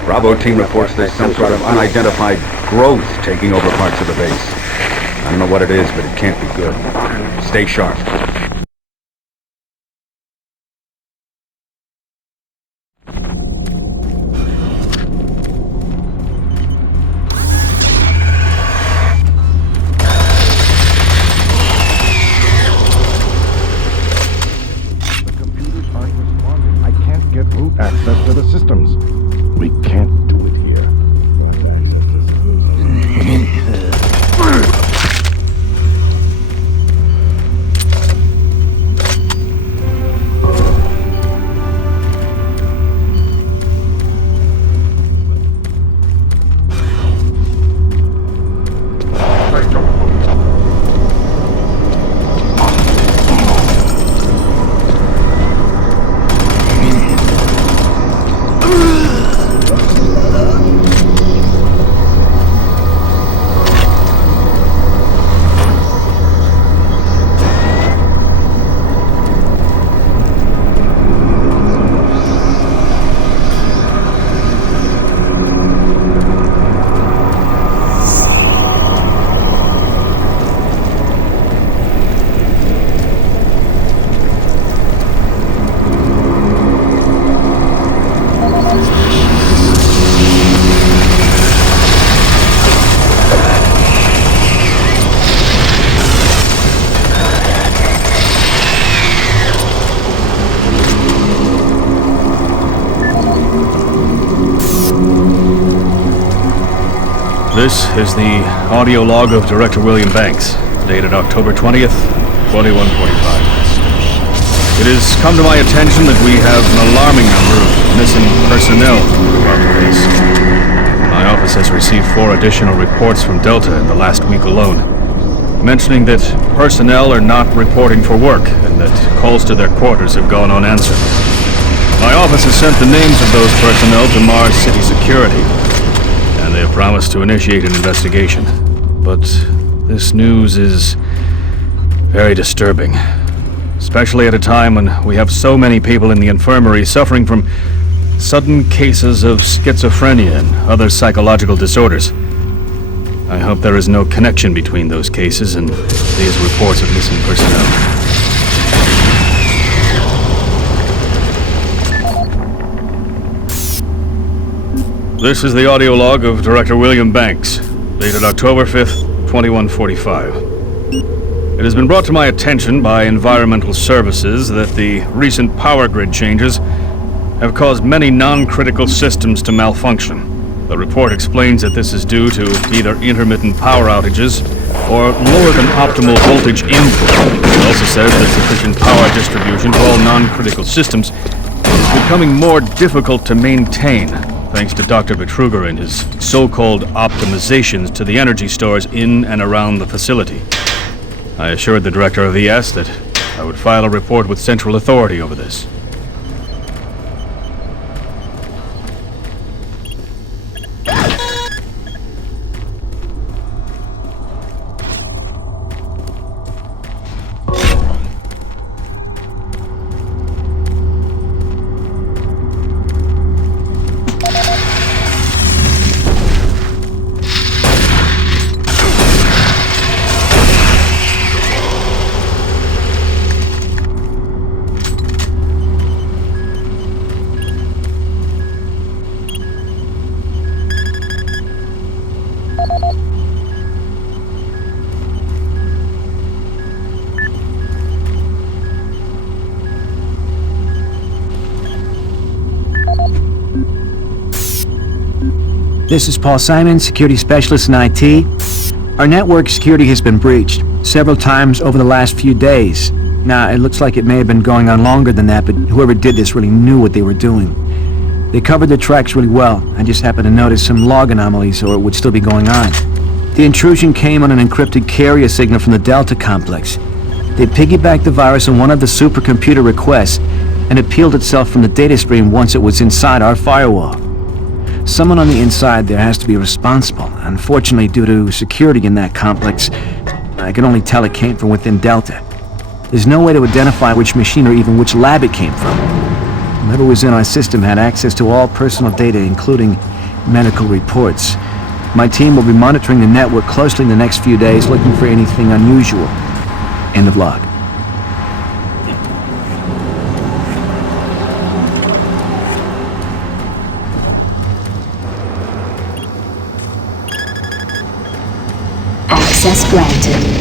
Bravo team reports there's some sort of unidentified growth taking over parts of the base. I don't know what it is, but it can't be good. Stay sharp. Access to the systems. We can't do it here. This is the audio log of Director William Banks, dated October 20th, 2145. It has come to my attention that we have an alarming number of missing personnel throughout the base. My office has received 4 additional reports from Delta in the last week alone, mentioning that personnel are not reporting for work and that calls to their quarters have gone unanswered. My office has sent the names of those personnel to Mars City Security, and they have promised to initiate an investigation. But this news is very disturbing, especially at a time when we have so many people in the infirmary suffering from sudden cases of schizophrenia and other psychological disorders. I hope there is no connection between those cases and these reports of missing personnel. This is the audio log of Director William Banks, dated October 5th, 2145. It has been brought to my attention by Environmental Services that the recent power grid changes have caused many non-critical systems to malfunction. The report explains that this is due to either intermittent power outages or lower than optimal voltage input. It also says that sufficient power distribution to all non-critical systems is becoming more difficult to maintain, thanks to Dr. Betruger and his so-called optimizations to the energy stores in and around the facility. I assured the Director of ES that I would file a report with Central Authority over this. This is Paul Simon, Security Specialist in IT. Our network security has been breached several times over the last few days. Now, it looks like it may have been going on longer than that, but whoever did this really knew what they were doing. They covered their tracks really well. I just happened to notice some log anomalies, or it would still be going on. The intrusion came on an encrypted carrier signal from the Delta complex. They piggybacked the virus on one of the supercomputer requests, and it peeled itself from the data stream once it was inside our firewall. Someone on the inside there has to be responsible. Unfortunately, due to security in that complex, I can only tell it came from within Delta. There's no way to identify which machine or even which lab it came from. Whoever was in our system had access to all personal data, including medical reports. My team will be monitoring the network closely in the next few days, looking for anything unusual. End of log. Access granted.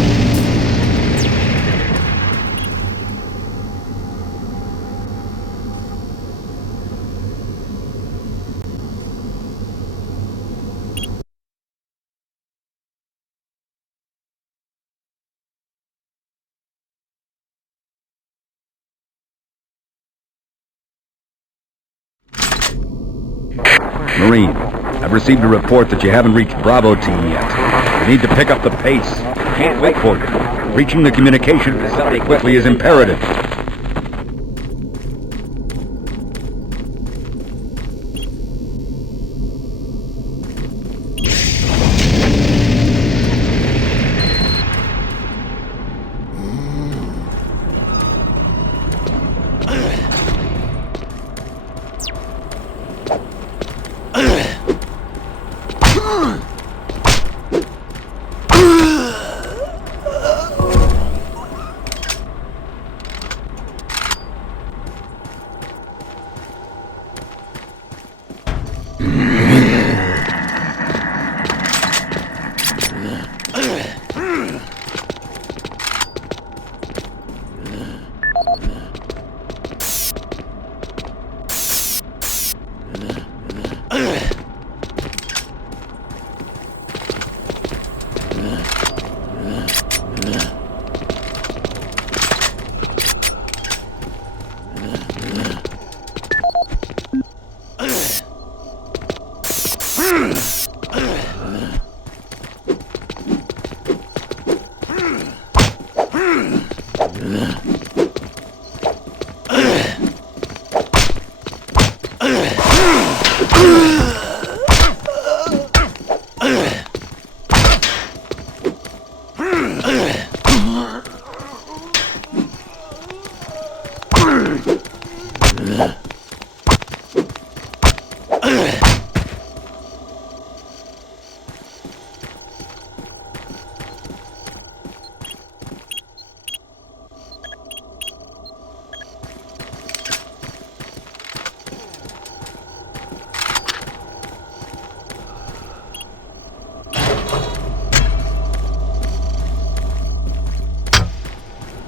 Marine, I've received a report that you haven't reached Bravo Team yet. You need to pick up the pace. Can't wait for you. Reaching the communication facility quickly is imperative.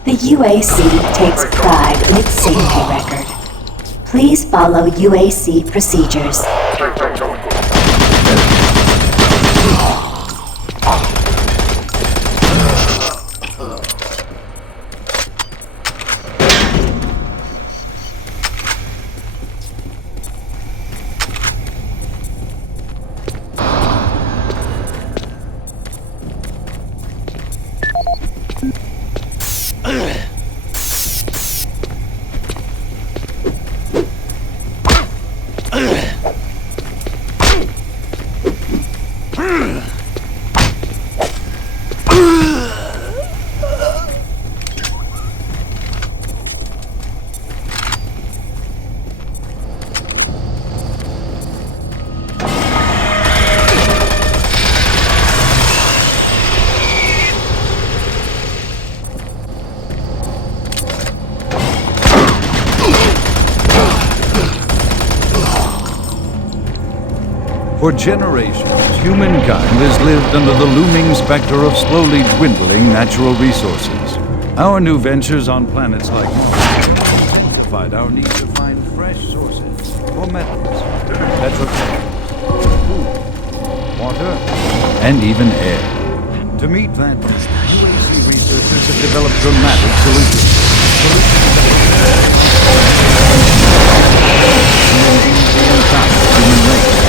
The UAC takes pride in its safety record. Please follow UAC procedures. For generations, humankind has lived under the looming specter of slowly dwindling natural resources. Our new ventures on planets like Mars find our need to find fresh sources for metals, petrochemicals, food, water, and even air. To meet that need, UAC researchers have developed dramatic solutions. Human race.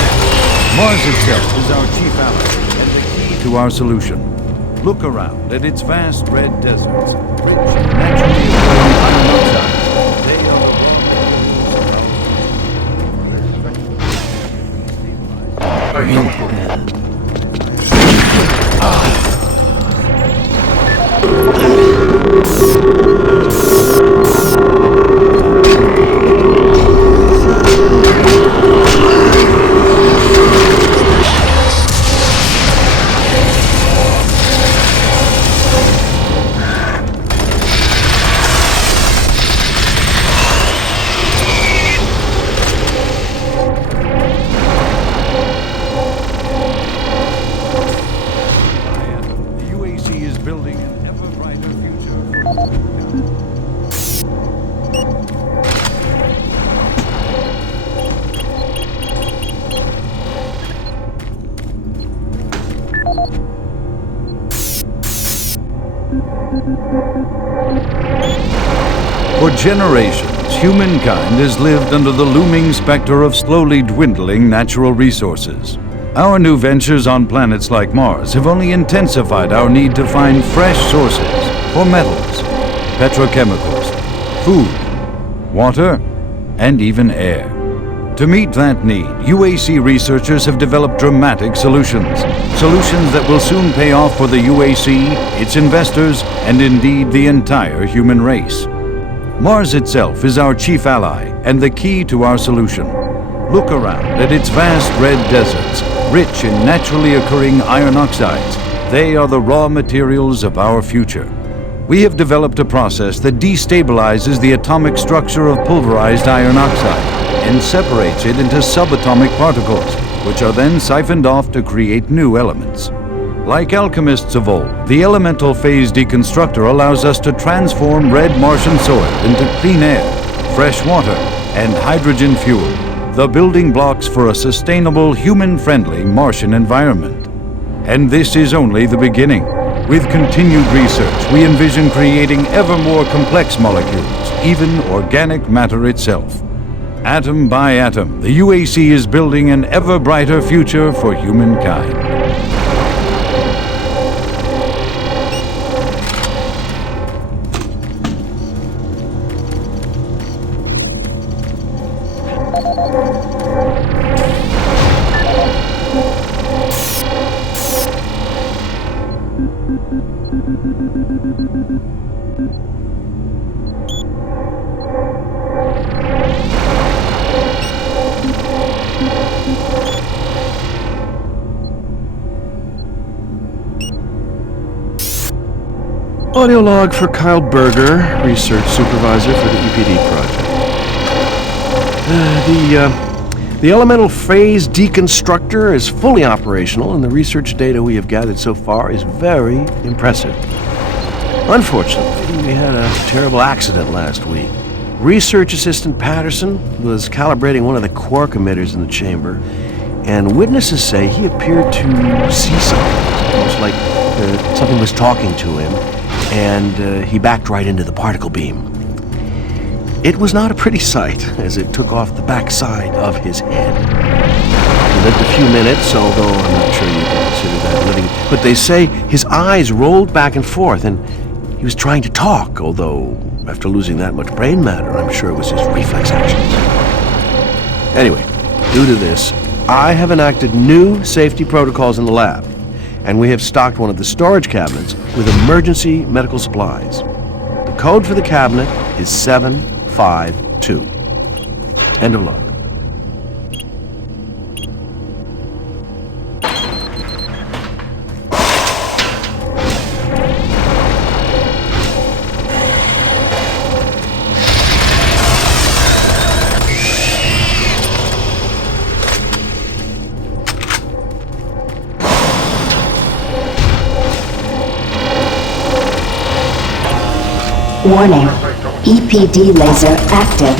Mars itself is our chief ally and the key to our solution. Look around at its vast red deserts, rich in naturally occurring iron oxides. They are generations, humankind has lived under the looming specter of slowly dwindling natural resources. Our new ventures on planets like Mars have only intensified our need to find fresh sources for metals, petrochemicals, food, water, and even air. To meet that need, UAC researchers have developed dramatic solutions. Solutions that will soon pay off for the UAC, its investors, and indeed the entire human race. Mars itself is our chief ally and the key to our solution. Look around at its vast red deserts, rich in naturally occurring iron oxides. They are the raw materials of our future. We have developed a process that destabilizes the atomic structure of pulverized iron oxide and separates it into subatomic particles, which are then siphoned off to create new elements. Like alchemists of old, the elemental phase deconstructor allows us to transform red Martian soil into clean air, fresh water, and hydrogen fuel, the building blocks for a sustainable, human-friendly Martian environment. And this is only the beginning. With continued research, we envision creating ever more complex molecules, even organic matter itself. Atom by atom, the UAC is building an ever brighter future for humankind. Audio log for Kyle Berger, research supervisor for the EPD project. The elemental phase deconstructor is fully operational, and the research data we have gathered so far is very impressive. Unfortunately, we had a terrible accident last week. Research assistant Patterson was calibrating one of the quark emitters in the chamber, and witnesses say he appeared to see something, almost like something was talking to him, and he backed right into the particle beam. It was not a pretty sight, as it took off the backside of his head. He lived a few minutes, although I'm not sure you can consider that living. But they say his eyes rolled back and forth, and he was trying to talk, although after losing that much brain matter, I'm sure it was his reflex actions. Anyway, due to this, I have enacted new safety protocols in the lab, and we have stocked one of the storage cabinets with emergency medical supplies. The code for the cabinet is 752. End of log. Warning. EPD laser active.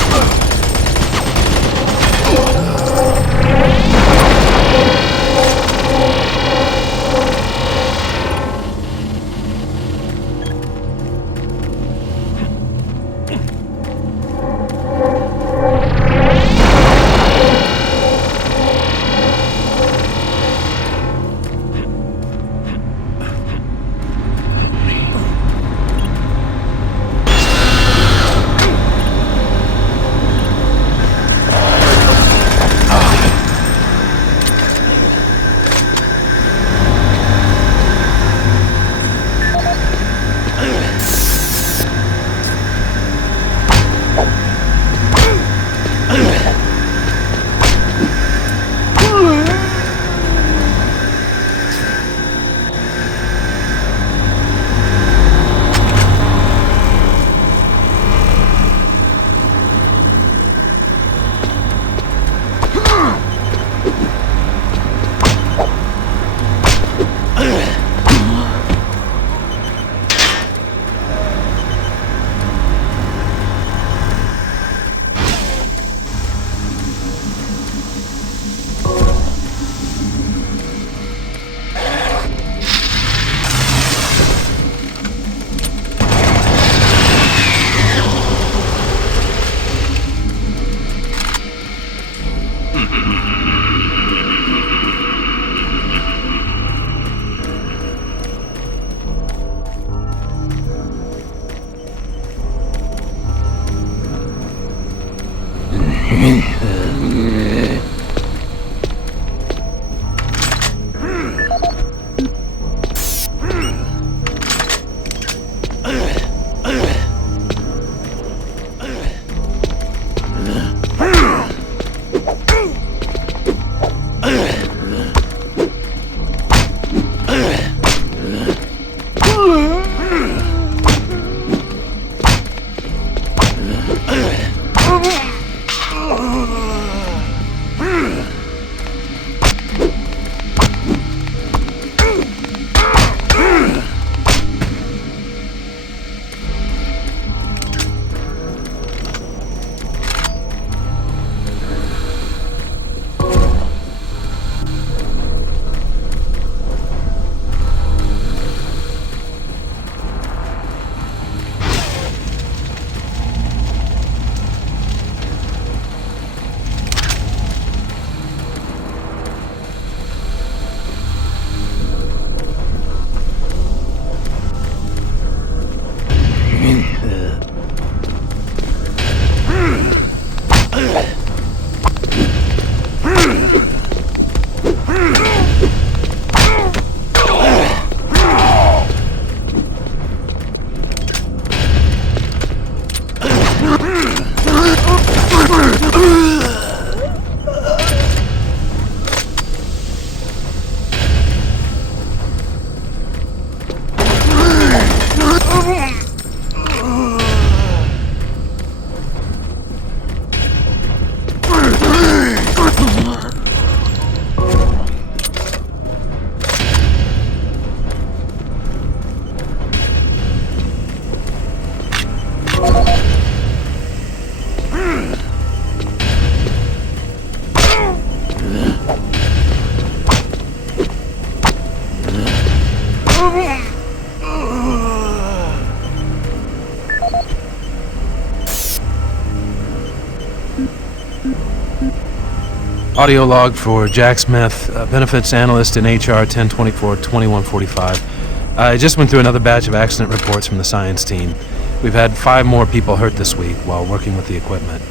Audio log for Jack Smith, benefits analyst in HR 1024-2145. I just went through another batch of accident reports from the science team. We've had 5 more people hurt this week while working with the equipment.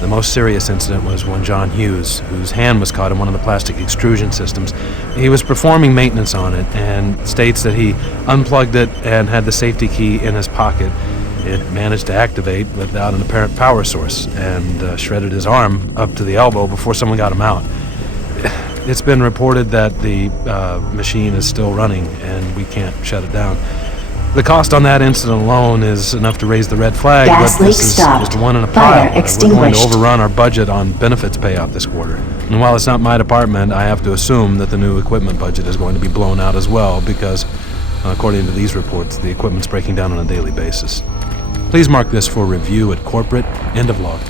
The most serious incident was one John Hughes, whose hand was caught in one of the plastic extrusion systems. He was performing maintenance on it and states that he unplugged it and had the safety key in his pocket. It managed to activate without an apparent power source and shredded his arm up to the elbow before someone got him out. It's been reported that the machine is still running and we can't shut it down. The cost on that incident alone is enough to raise the red flag, Gas but leak this is stopped. just one in a Fire pile. We're going to extinguished. overrun our budget on benefits payout this quarter. And while it's not my department, I have to assume that the new equipment budget is going to be blown out as well because, according to these reports, the equipment's breaking down on a daily basis. Please mark this for review at corporate. End of log.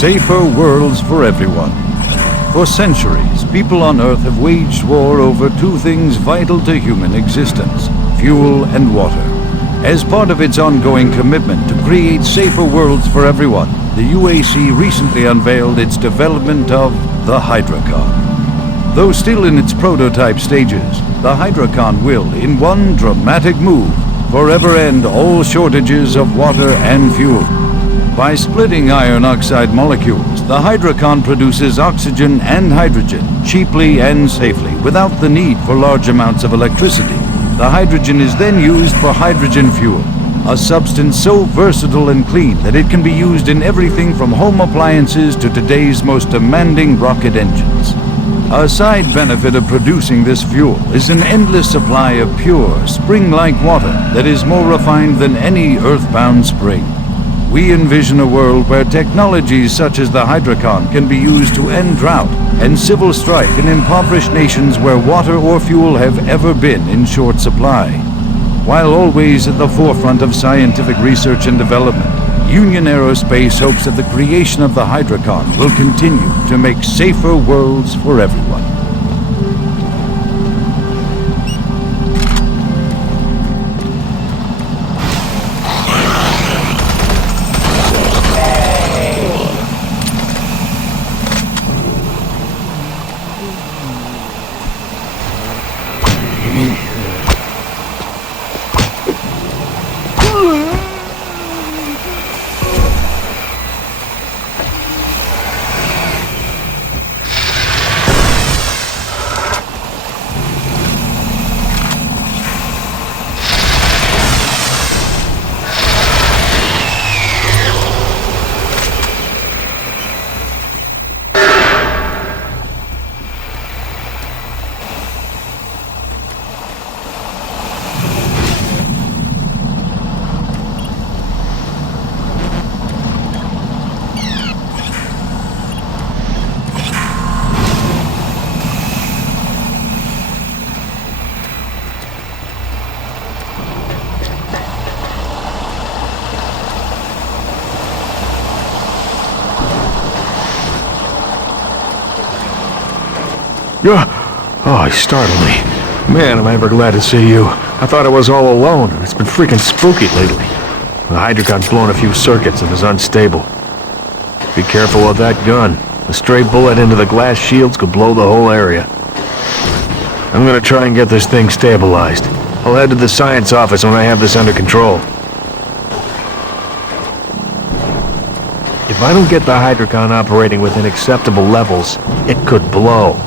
Safer worlds for everyone. For centuries, people on Earth have waged war over two things vital to human existence: fuel and water. As part of its ongoing commitment to create safer worlds for everyone, the UAC recently unveiled its development of the Hydrocon. Though still in its prototype stages, the Hydrocon will, in one dramatic move, forever end all shortages of water and fuel. By splitting iron oxide molecules, the Hydrocon produces oxygen and hydrogen cheaply and safely without the need for large amounts of electricity. The hydrogen is then used for hydrogen fuel, a substance so versatile and clean that it can be used in everything from home appliances to today's most demanding rocket engines. A side benefit of producing this fuel is an endless supply of pure, spring-like water that is more refined than any earthbound spring. We envision a world where technologies such as the Hydrocon can be used to end drought and civil strife in impoverished nations where water or fuel have ever been in short supply. While always at the forefront of scientific research and development, Union Aerospace hopes that the creation of the Hydrocon will continue to make safer worlds for everyone. Oh, you startled me. Man, am I ever glad to see you. I thought I was all alone, and it's been freaking spooky lately. The Hydrocon's blown a few circuits and is unstable. Be careful with that gun. A stray bullet into the glass shields could blow the whole area. I'm gonna try and get this thing stabilized. I'll head to the science office when I have this under control. If I don't get the Hydrocon operating within acceptable levels, it could blow.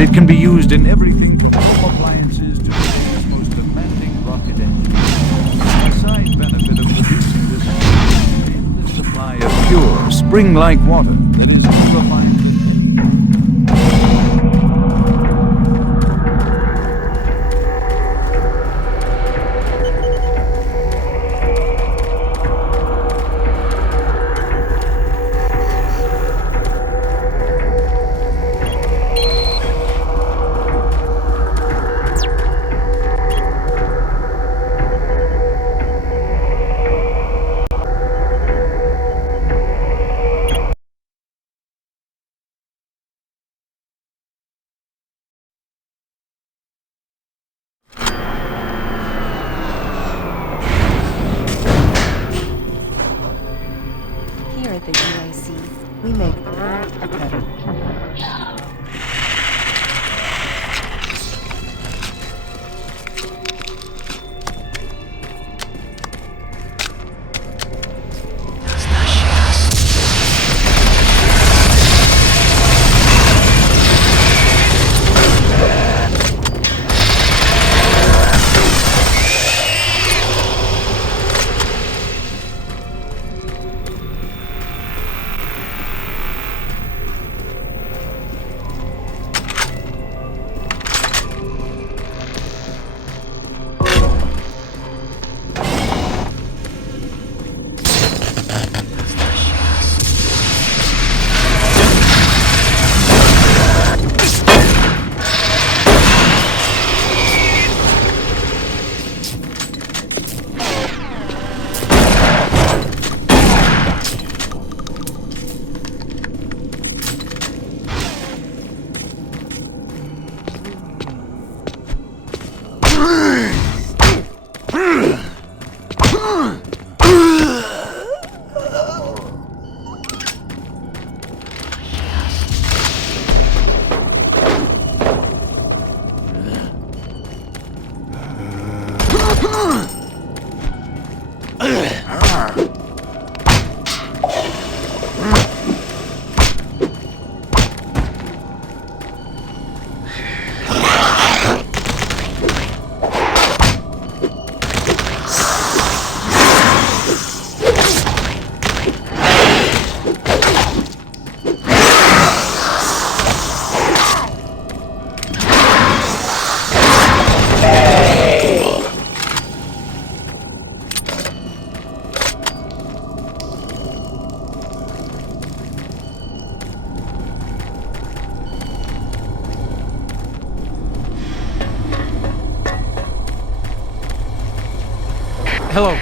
It can be used in everything from home appliances to today's most demanding rocket engines. The side benefit of producing this is an endless supply of pure, spring-like water that is ultra-fine.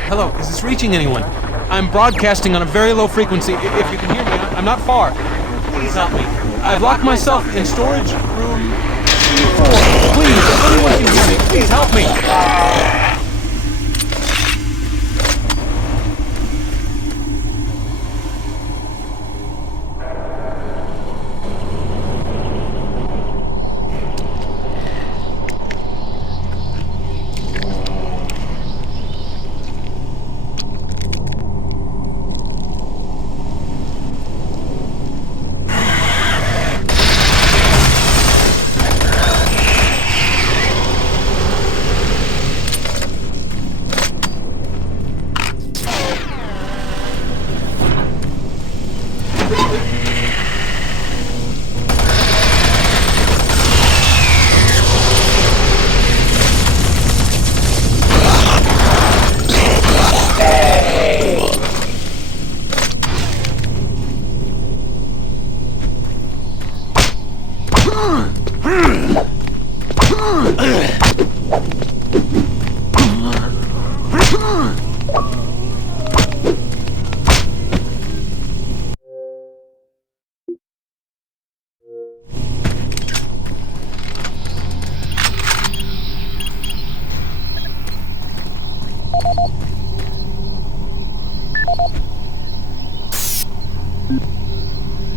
Hello, is this reaching anyone? I'm broadcasting on a very low frequency. If you can hear me, I'm not far. Please help me. I've locked myself in storage room C4. Please, if anyone can hear me, please help me.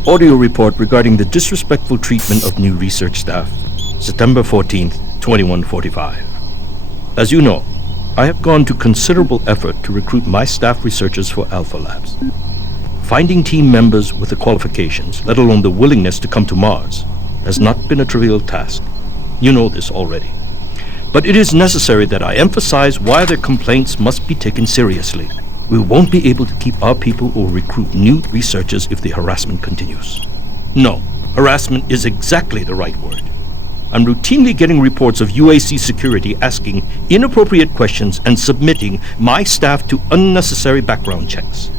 Audio report regarding the disrespectful treatment of new research staff. September 14th, 2145. As you know, I have gone to considerable effort to recruit my staff researchers for Alpha Labs. Finding team members with the qualifications, let alone the willingness to come to Mars, has not been a trivial task. You know this already. But it is necessary that I emphasize why their complaints must be taken seriously. We won't be able to keep our people or recruit new researchers if the harassment continues. No, harassment is exactly the right word. I'm routinely getting reports of UAC security asking inappropriate questions and submitting my staff to unnecessary background checks.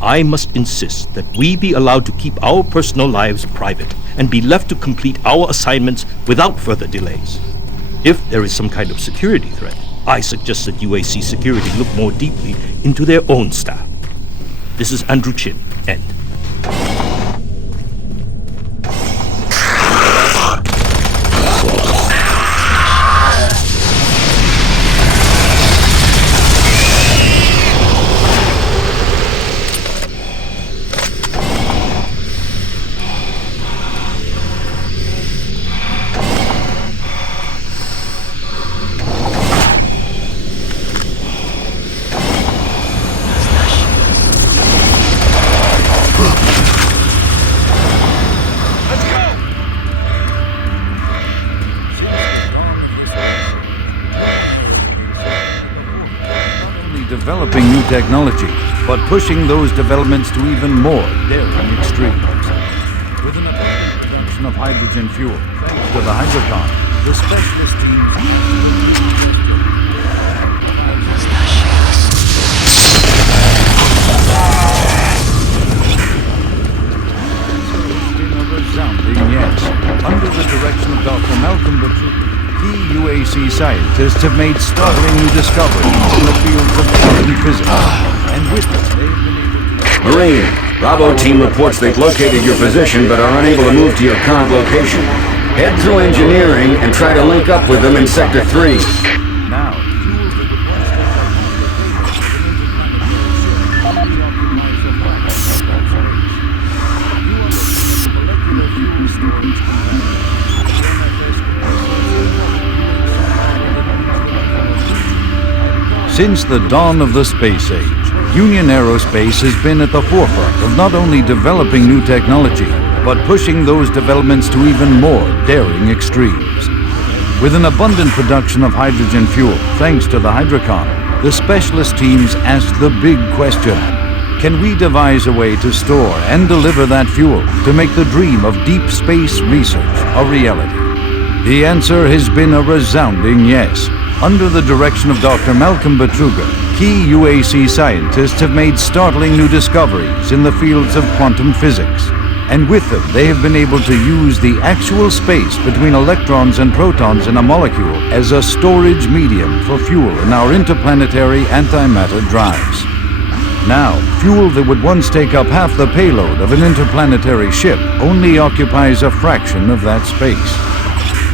I must insist that we be allowed to keep our personal lives private and be left to complete our assignments without further delays. If there is some kind of security threat, I suggest that UAC security look more deeply into their own staff. This is Andrew Chin, end. Developing new technology, but pushing those developments to even more daring extremes. With an abundant production of hydrogen fuel, thanks to the hydrocon, the specialist team in a resounding yes. Under the direction of Dr. Malcolm Bertrand, key UAC scientists have made startling new discoveries in the fields of quantum physics, and with this they've been able to... Marine, Bravo team reports they've located your position but are unable to move to your current location. Head through engineering and try to link up with them in Sector 3. Now, fueled with the one step molecular fuel storage. Since the dawn of the space age, Union Aerospace has been at the forefront of not only developing new technology, but pushing those developments to even more daring extremes. With an abundant production of hydrogen fuel, thanks to the Hydrocon, the specialist teams asked the big question: can we devise a way to store and deliver that fuel to make the dream of deep space research a reality? The answer has been a resounding yes. Under the direction of Dr. Malcolm Betruger, key UAC scientists have made startling new discoveries in the fields of quantum physics. And with them, they have been able to use the actual space between electrons and protons in a molecule as a storage medium for fuel in our interplanetary antimatter drives. Now, fuel that would once take up half the payload of an interplanetary ship only occupies a fraction of that space.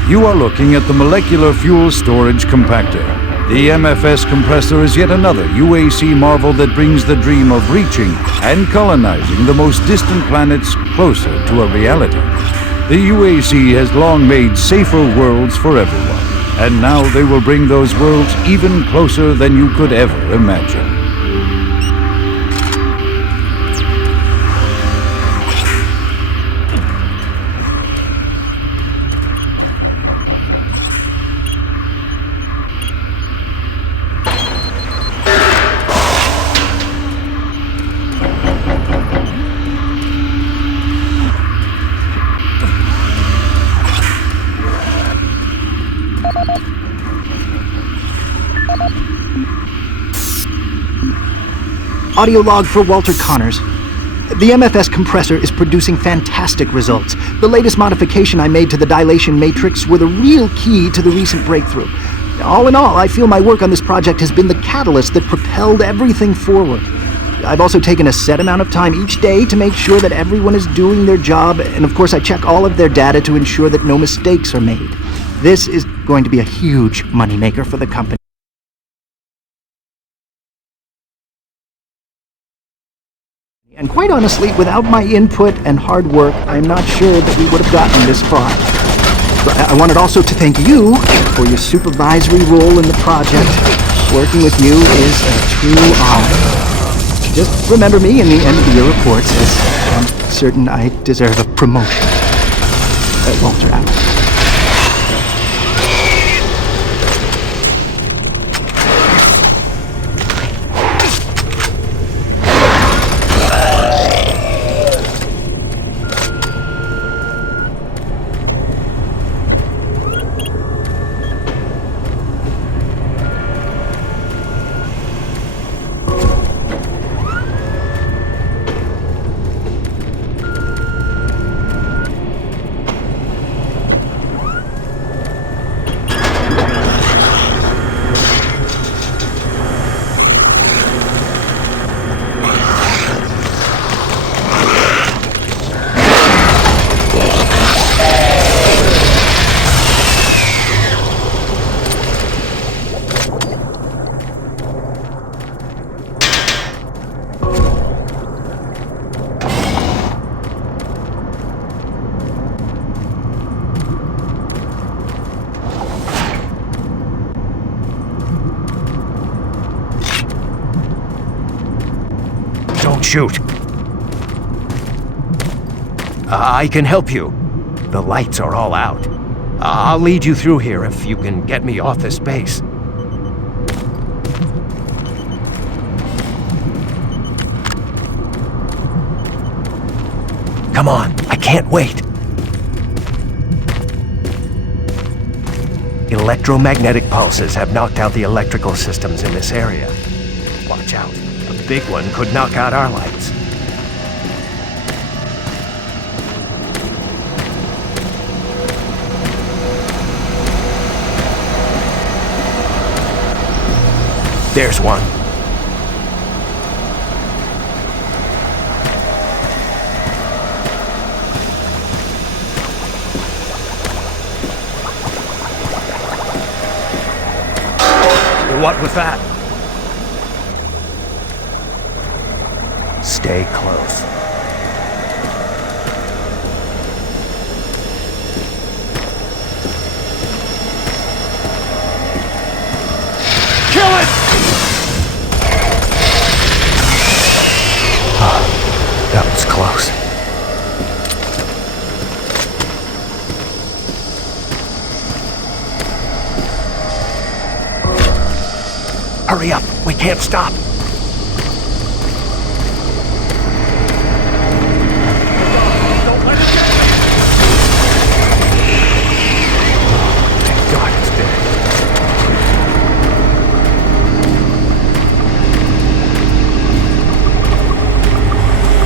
You are looking at the Molecular Fuel Storage Compactor. The MFS compressor is yet another UAC marvel that brings the dream of reaching and colonizing the most distant planets closer to a reality. The UAC has long made safer worlds for everyone, and now they will bring those worlds even closer than you could ever imagine. Audio log for Walter Connors. The MFS compressor is producing fantastic results. The latest modification I made to the dilation matrix were the real key to the recent breakthrough. All in all, I feel my work on this project has been the catalyst that propelled everything forward. I've also taken a set amount of time each day to make sure that everyone is doing their job, and of course I check all of their data to ensure that no mistakes are made. This is going to be a huge moneymaker for the company. And quite honestly, without my input and hard work, I'm not sure that we would have gotten this far. But I wanted also to thank you for your supervisory role in the project. Working with you is a true honor. Just remember me in the end of your reports, as I'm certain I deserve a promotion. Walter out. Shoot. I can help you. The lights are all out. I'll lead you through here if you can get me off this base. Come on, I can't wait. Electromagnetic pulses have knocked out the electrical systems in this area. Watch out. A big one could knock out our lights. There's one. What was that? Stay close. Kill it! close. Hurry up! We can't stop! Thank God it's dead.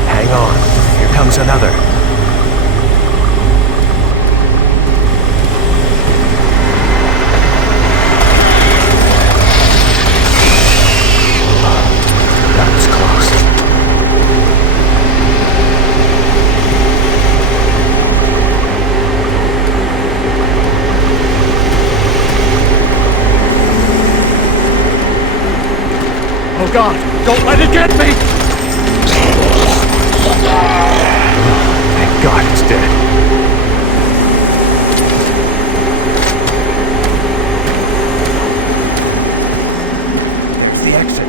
Hang on. Here comes another. That was close. Oh God! Don't let it get me! Thank God it's dead. There's the exit.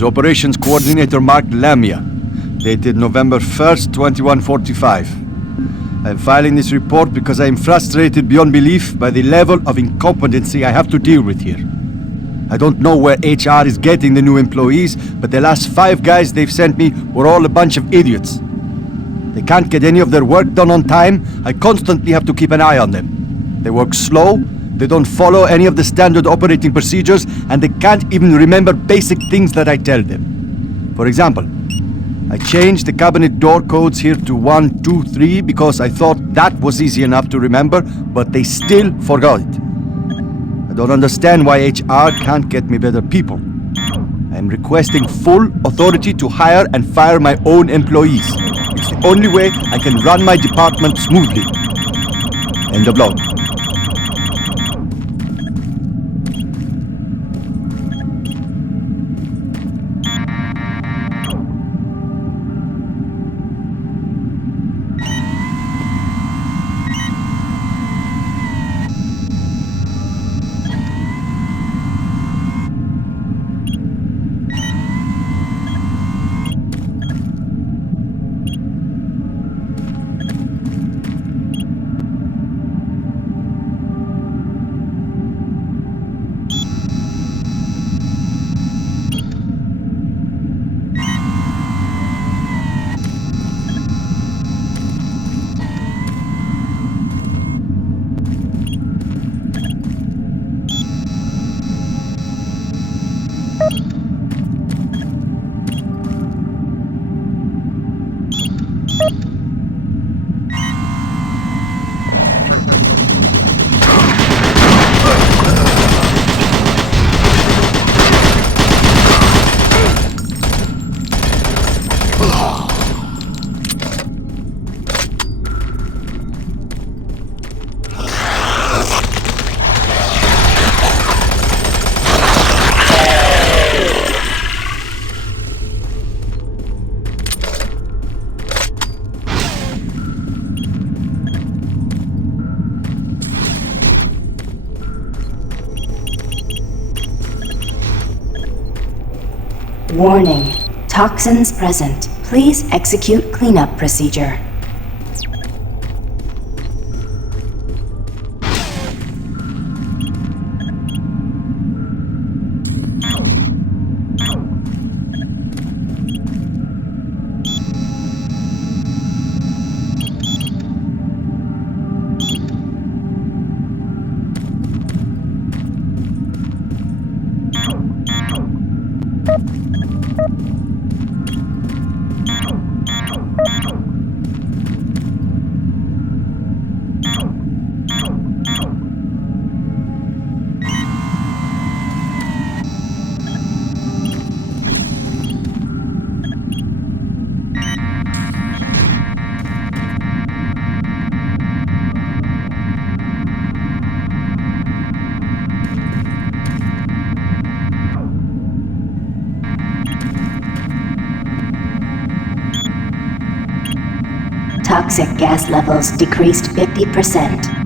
is Operations Coordinator Mark Lamia, dated November 1st, 2145. I am filing this report because I am frustrated beyond belief by the level of incompetency I have to deal with here. I don't know where HR is getting the new employees, but the last 5 guys they've sent me were all a bunch of idiots. They can't get any of their work done on time. I constantly have to keep an eye on them. They work slow, they don't follow any of the standard operating procedures, and they can't even remember basic things that I tell them. For example, I changed the cabinet door codes here to 1, 2, 3 because I thought that was easy enough to remember, but they still forgot it. I don't understand why HR can't get me better people. I am requesting full authority to hire and fire my own employees. It's the only way I can run my department smoothly. End of log. Warning. Toxins present. Please execute cleanup procedure. Toxic gas levels decreased 50%.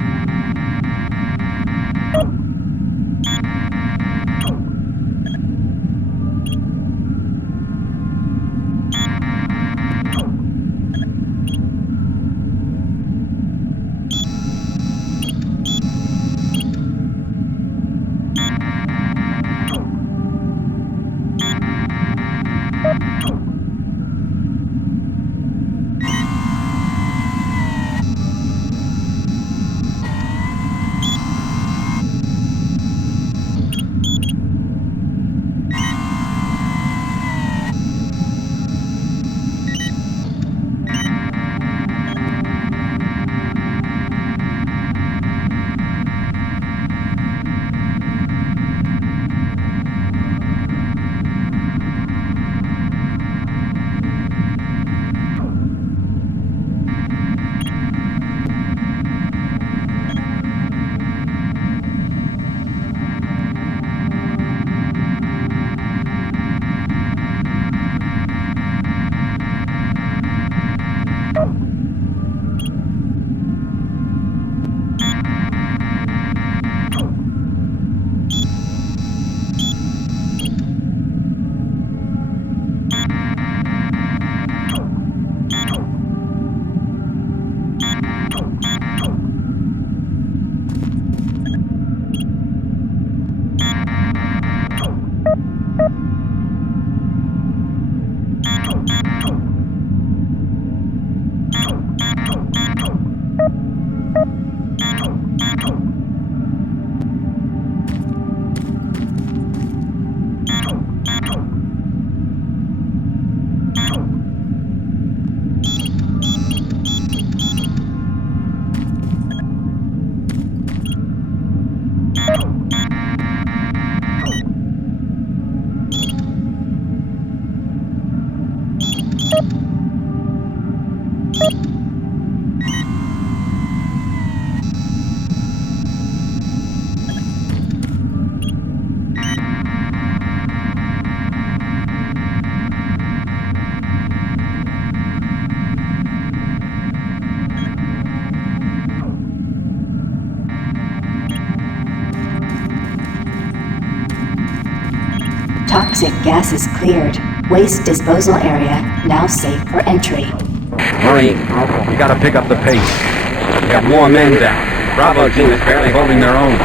Toxic gases cleared. Waste disposal area now safe for entry. Marine, you gotta pick up the pace. We have more men down. Bravo team is barely holding their own.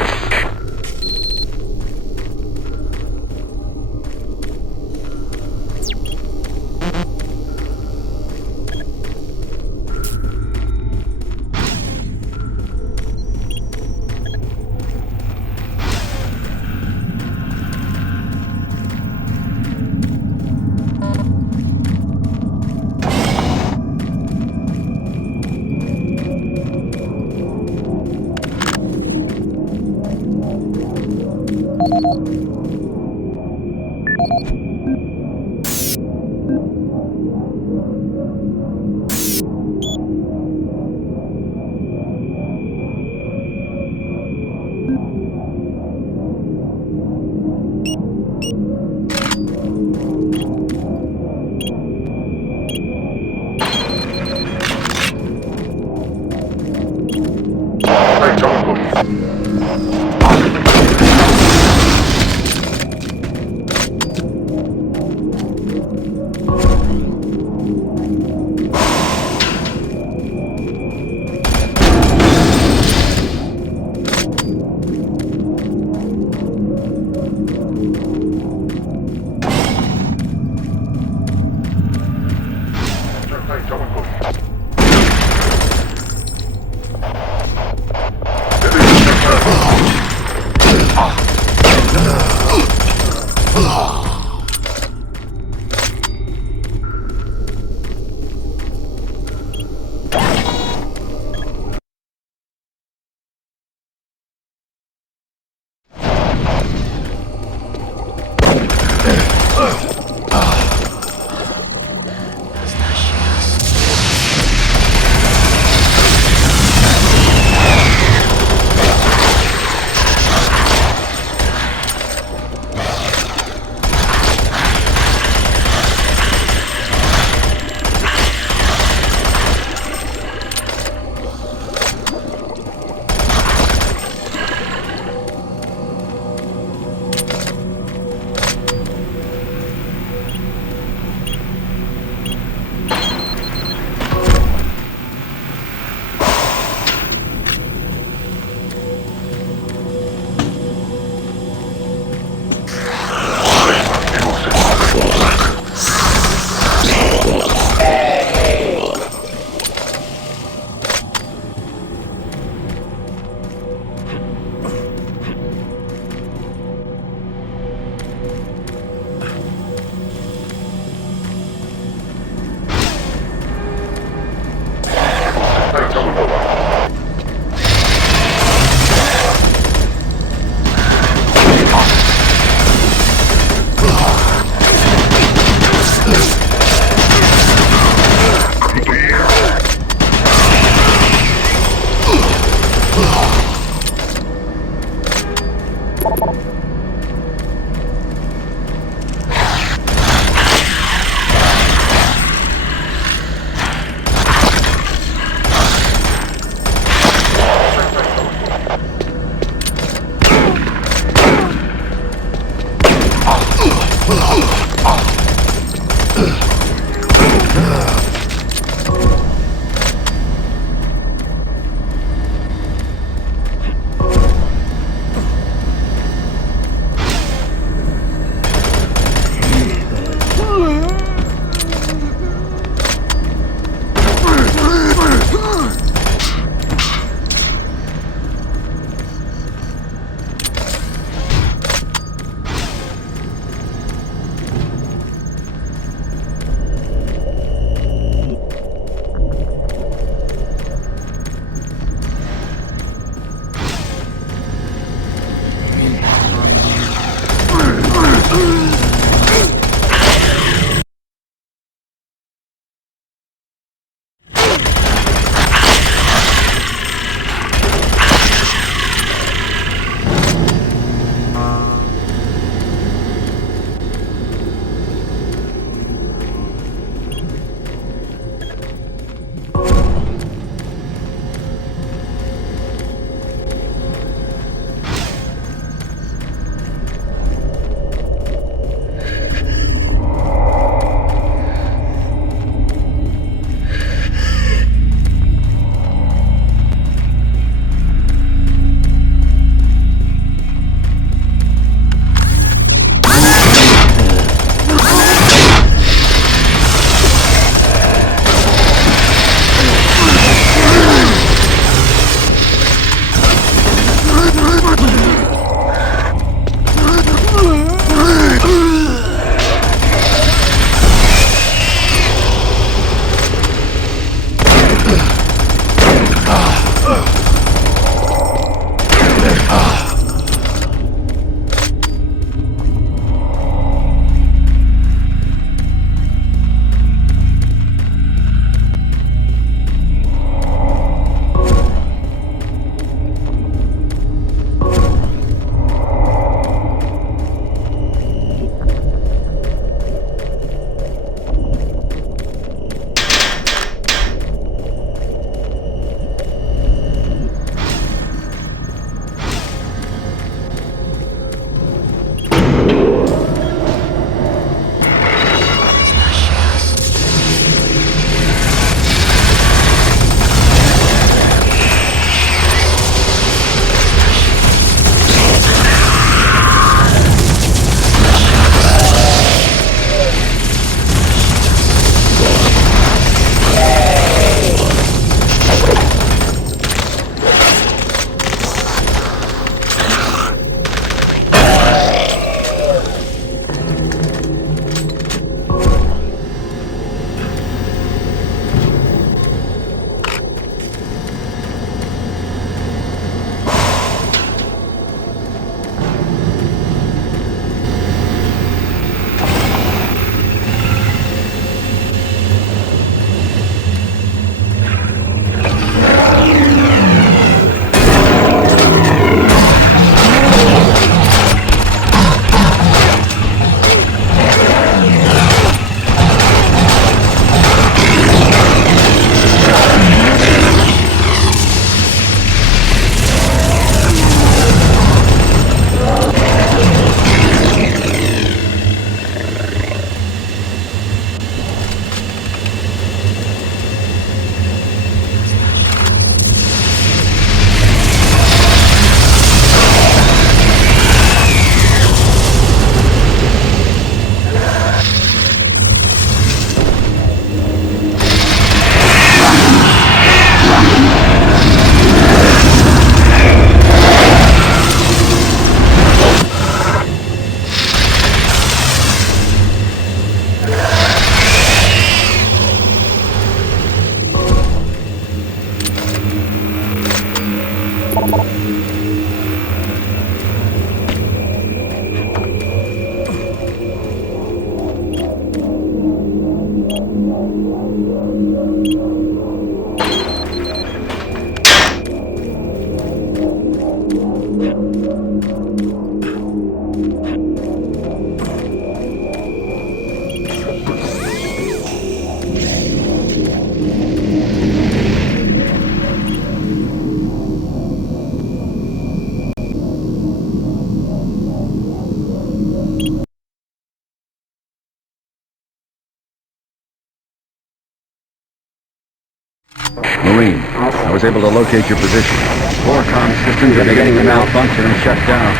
Marine, I was able to locate your position. Core comm systems are beginning to malfunction and shut down.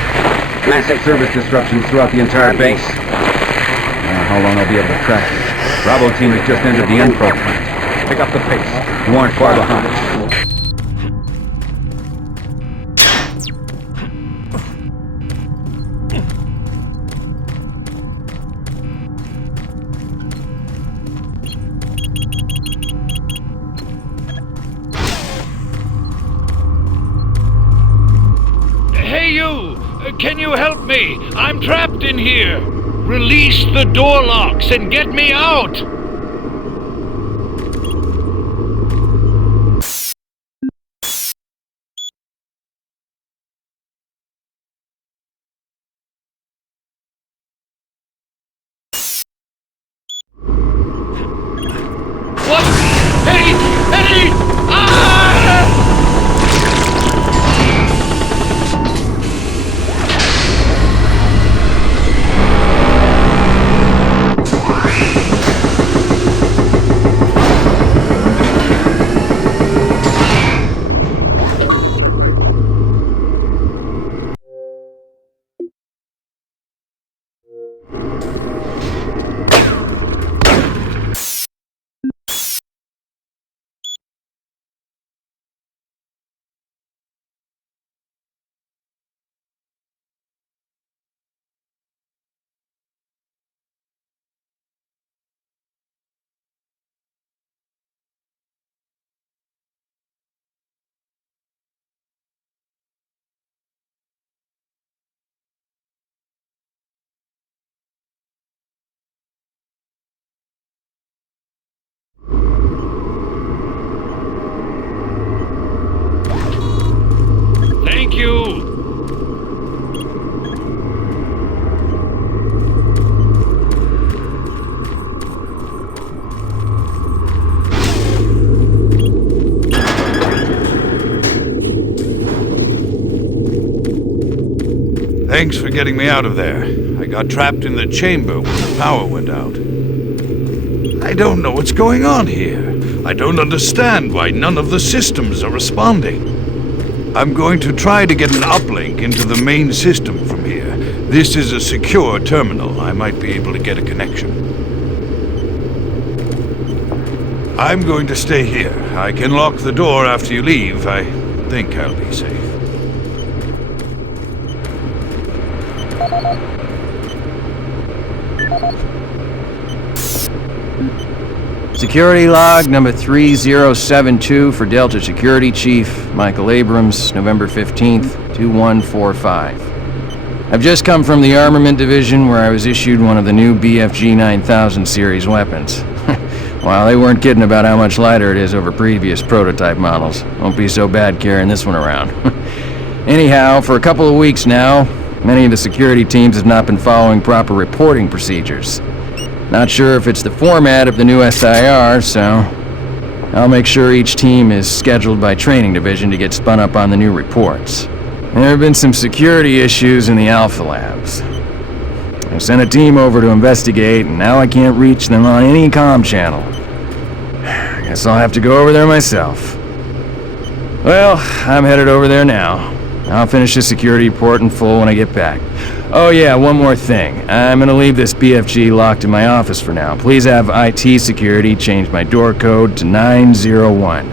Massive service disruptions throughout the entire base. I don't know how long I'll be able to track it. Bravo team has just entered the N-Pro plant. Pick up the pace. You aren't far behind. Can you help me? I'm trapped in here. Release the door locks and get me out. What? Hey! Hey! Ah! Thank you. Thanks for getting me out of there. I got trapped in the chamber when the power went out. I don't know what's going on here. I don't understand why none of the systems are responding. I'm going to try to get an uplink into the main system from here. This is a secure terminal. I might be able to get a connection. I'm going to stay here. I can lock the door after you leave. I think I'll be safe. Security log number 3072 for Delta Security Chief Michael Abrams, November 15th, 2145. I've just come from the Armament Division where I was issued one of the new BFG 9000 series weapons. Well, they weren't kidding about how much lighter it is over previous prototype models. Won't be so bad carrying this one around. Anyhow, for a couple of weeks now, many of the security teams have not been following proper reporting procedures. Not sure if it's the format of the new SIR, so I'll make sure each team is scheduled by Training Division to get spun up on the new reports. There have been some security issues in the Alpha Labs. I sent a team over to investigate, and now I can't reach them on any comm channel. I guess I'll have to go over there myself. Well, I'm headed over there now. I'll finish the security report in full when I get back. Oh yeah, one more thing. I'm gonna leave this BFG locked in my office for now. Please have IT security change my door code to 901.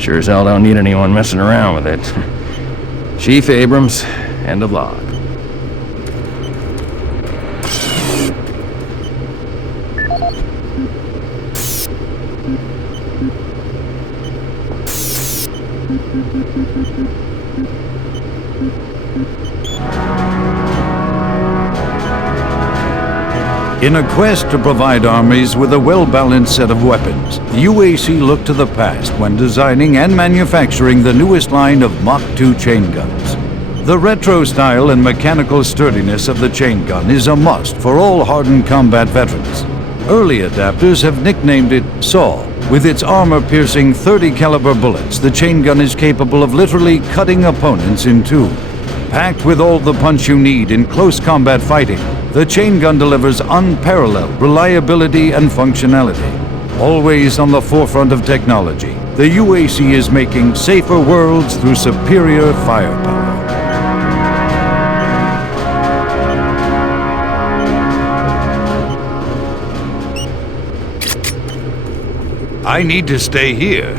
Sure as hell don't need anyone messing around with it. Chief Abrams, end of log. In a quest to provide armies with a well-balanced set of weapons, the UAC looked to the past when designing and manufacturing the newest line of Mach 2 chain guns. The retro style and mechanical sturdiness of the chain gun is a must for all hardened combat veterans. Early adapters have nicknamed it Saw. With its armor-piercing 30 caliber bullets, the chain gun is capable of literally cutting opponents in two. Packed with all the punch you need in close combat fighting, the chain gun delivers unparalleled reliability and functionality. Always on the forefront of technology, the UAC is making safer worlds through superior firepower. I need to stay here.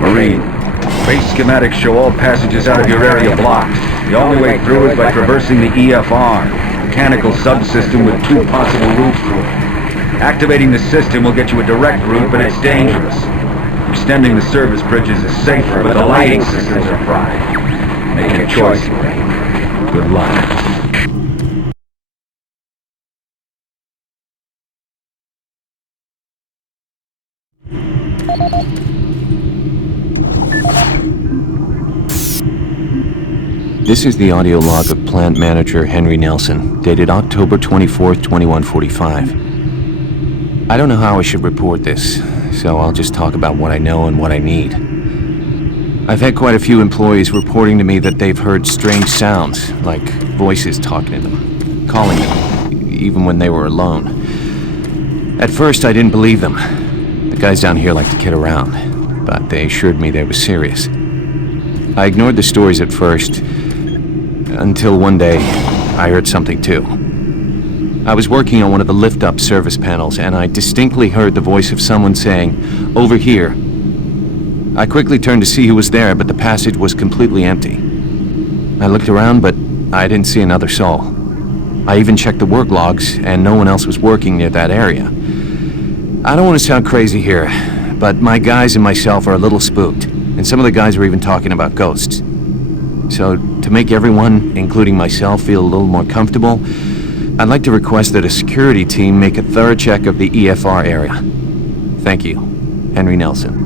Marine, base schematics show all passages out of your area blocked. The only way through is by traversing the EFR, mechanical subsystem with two possible routes through it. Activating the system will get you a direct route, but it's dangerous. Extending the service bridges is safer, but the lighting systems are fried. Make your choice, Marine. Good luck. This is the audio log of Plant Manager Henry Nelson, dated October 24th, 2145. I don't know how I should report this, so I'll just talk about what I know and what I need. I've had quite a few employees reporting to me that they've heard strange sounds, like voices talking to them, calling them, even when they were alone. At first, I didn't believe them. The guys down here like to kid around, but they assured me they were serious. I ignored the stories at first, until one day, I heard something too. I was working on one of the lift-up service panels, and I distinctly heard the voice of someone saying, "Over here." I quickly turned to see who was there, but the passage was completely empty. I looked around, but I didn't see another soul. I even checked the work logs, and no one else was working near that area. I don't want to sound crazy here, but my guys and myself are a little spooked, and some of the guys were even talking about ghosts. So, to make everyone, including myself, feel a little more comfortable, I'd like to request that a security team make a thorough check of the EFR area. Thank you. Henry Nelson.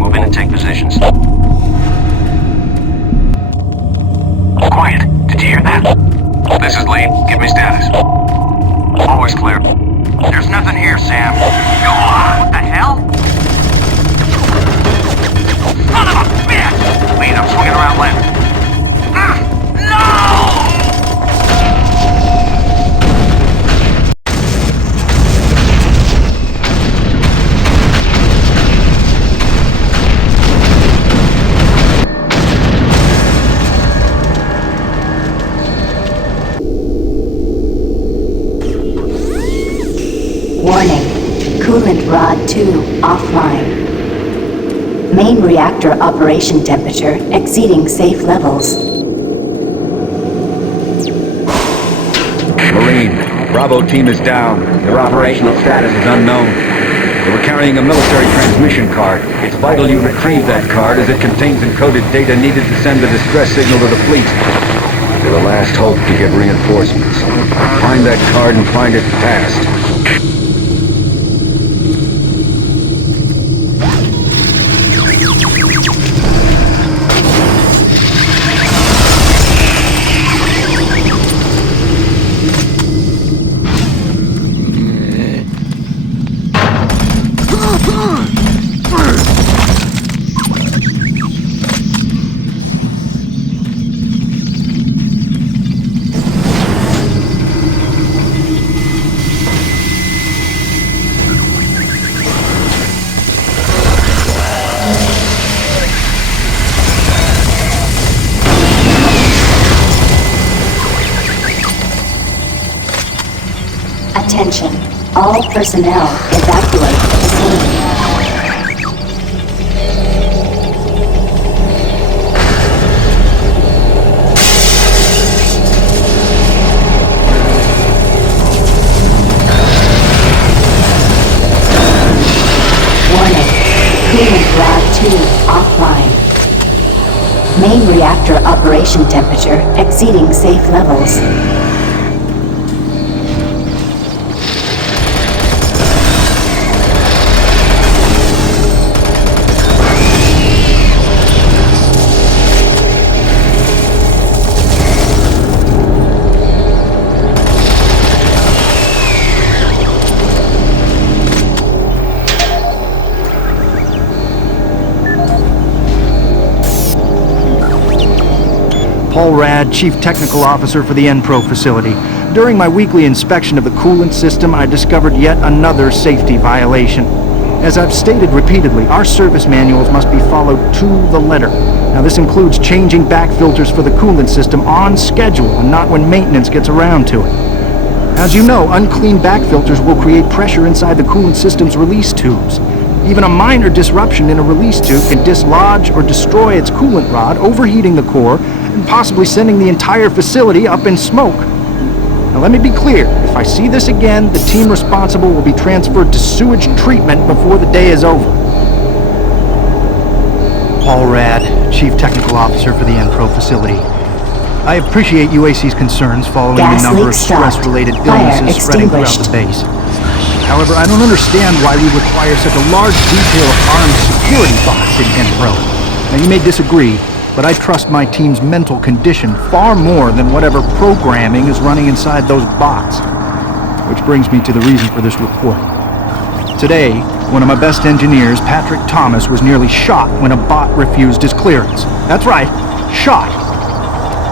Move in and take positions. Quiet. Did you hear that? This is Lee. Give me status. Always clear. There's nothing here, Sam. Go on! What the hell? Son of a bitch! Lead, I'm swinging around left. No! Warning. Coolant rod 2 offline. Main reactor operation temperature exceeding safe levels. Marine, Bravo team is down. Their operational status is unknown. They were carrying a military transmission card. It's vital you retrieve that card as it contains encoded data needed to send the distress signal to the fleet. They're the last hope to get reinforcements. Find that card and find it fast. Attention. All personnel evacuate the facility. Warning. Coolant rod 2 offline. Main reactor operation temperature exceeding safe levels. Paul Rad, Chief Technical Officer for the Enpro facility. During my weekly inspection of the coolant system, I discovered yet another safety violation. As I've stated repeatedly, our service manuals must be followed to the letter. Now this includes changing back filters for the coolant system on schedule and not when maintenance gets around to it. As you know, unclean back filters will create pressure inside the coolant system's release tubes. Even a minor disruption in a release tube can dislodge or destroy its coolant rod, overheating the core, and possibly sending the entire facility up in smoke. Now let me be clear, if I see this again, the team responsible will be transferred to sewage treatment before the day is over. Paul Rad, Chief Technical Officer for the Enpro facility. I appreciate UAC's concerns following the number of stress-related illnesses spreading throughout the base. However, I don't understand why we require such a large detail of armed security bots in Enpro. Now you may disagree, but I trust my team's mental condition far more than whatever programming is running inside those bots. Which brings me to the reason for this report. Today, one of my best engineers, Patrick Thomas, was nearly shot when a bot refused his clearance. That's right, shot.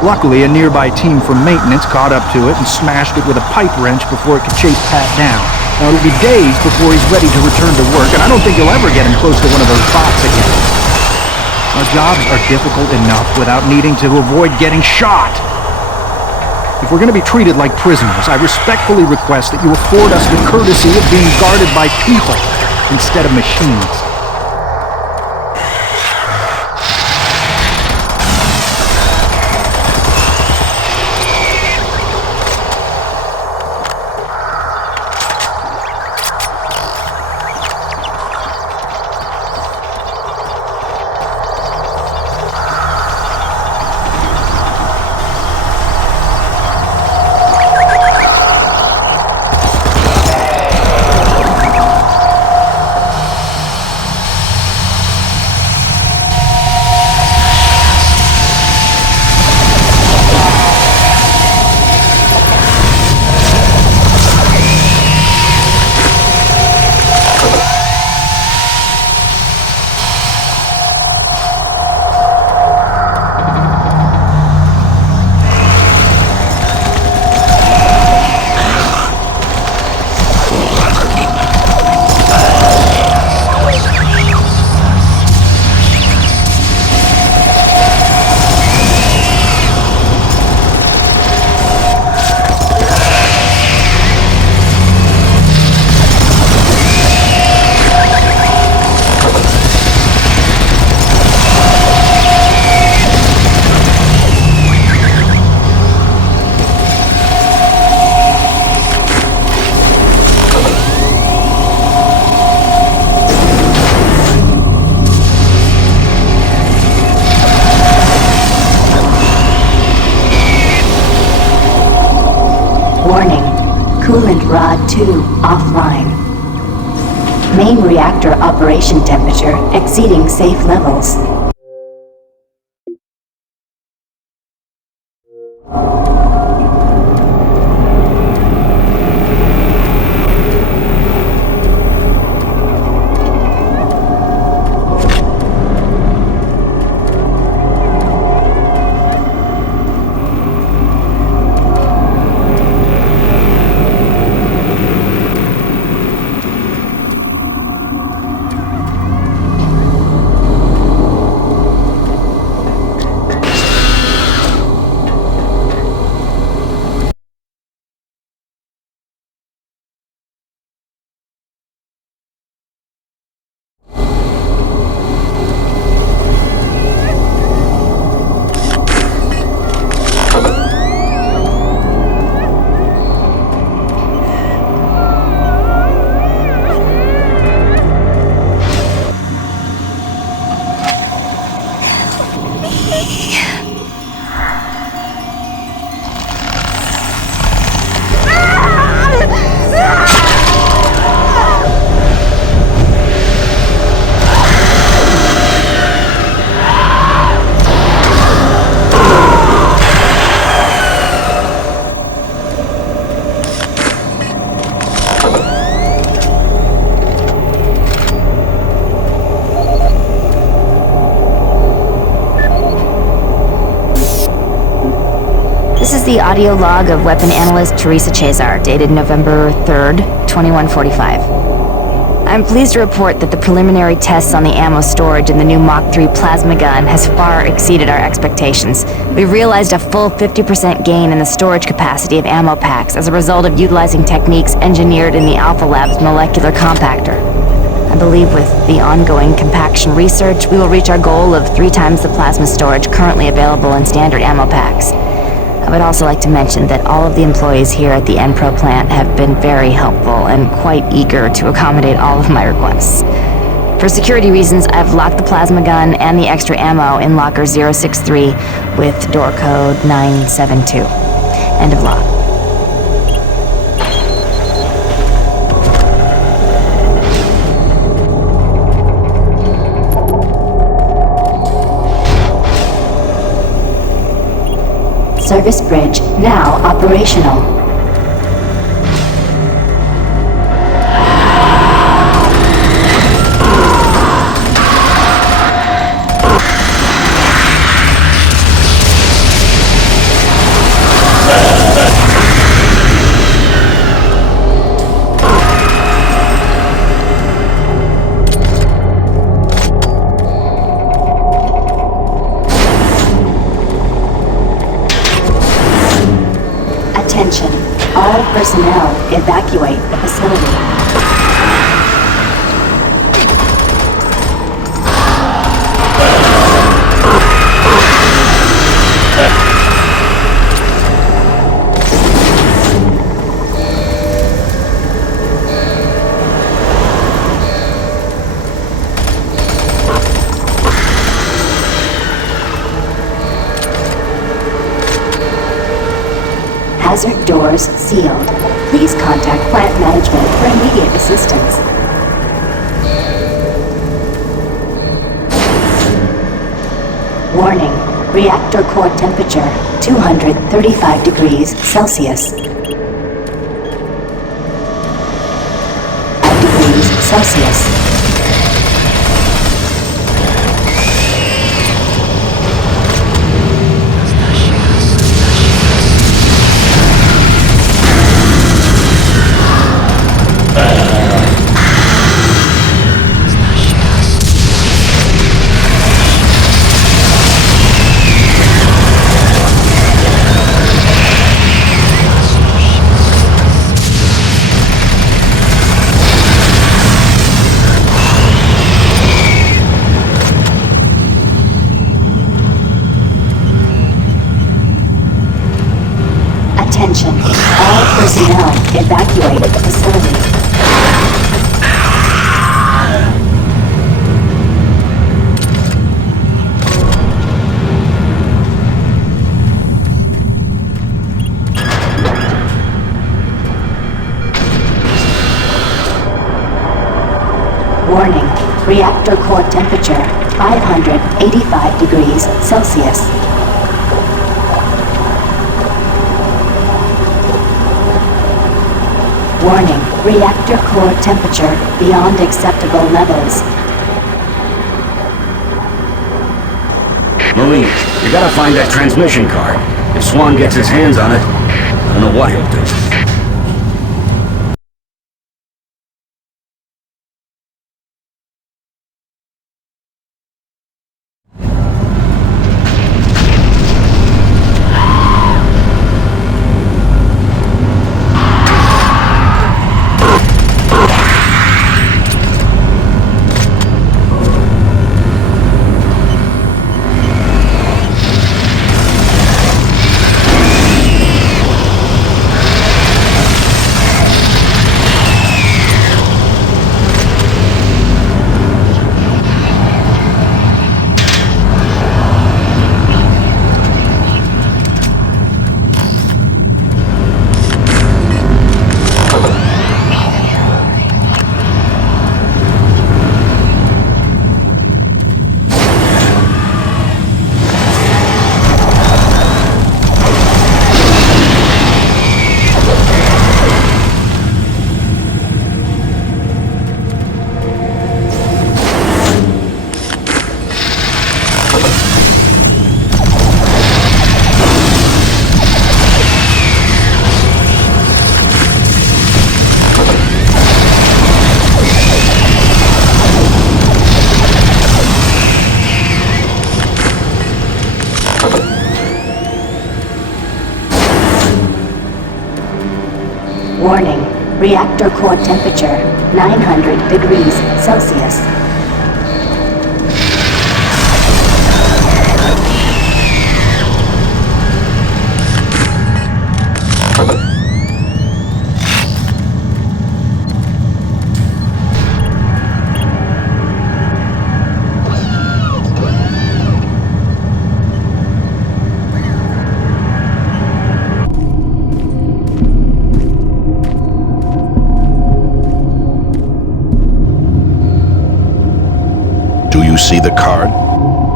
Luckily, a nearby team from maintenance caught up to it and smashed it with a pipe wrench before it could chase Pat down. Now, it'll be days before he's ready to return to work, and I don't think you'll ever get him close to one of those bots again. Our jobs are difficult enough without needing to avoid getting shot. If we're going to be treated like prisoners, I respectfully request that you afford us the courtesy of being guarded by people instead of machines. Coolant rod 2 offline. Main reactor operation temperature exceeding safe levels. The audio log of weapon analyst Teresa Chazar, dated November 3rd, 2145. I'm pleased to report that the preliminary tests on the ammo storage in the new Mach 3 plasma gun has far exceeded our expectations. We've realized a full 50% gain in the storage capacity of ammo packs as a result of utilizing techniques engineered in the Alpha Lab's molecular compactor. I believe with the ongoing compaction research, we will reach our goal of 3 times the plasma storage currently available in standard ammo packs. I would also like to mention that all of the employees here at the Enpro plant have been very helpful and quite eager to accommodate all of my requests. For security reasons, I've locked the plasma gun and the extra ammo in locker 063 with door code 972. End of lock. Service bridge now operational. Attention, all personnel evacuate the facility. Hazard doors sealed. Please contact plant management for immediate assistance. Warning, reactor core temperature 235 degrees Celsius. 5 degrees Celsius. Attention, all personnel evacuate the facility. Warning, reactor core temperature 585 degrees Celsius. Warning, reactor core temperature beyond acceptable levels. Marine, you gotta find that transmission card. If Swan gets his hands on it, I don't know what he'll do. Warning, reactor core temperature 900 degrees Celsius. Do you see the card?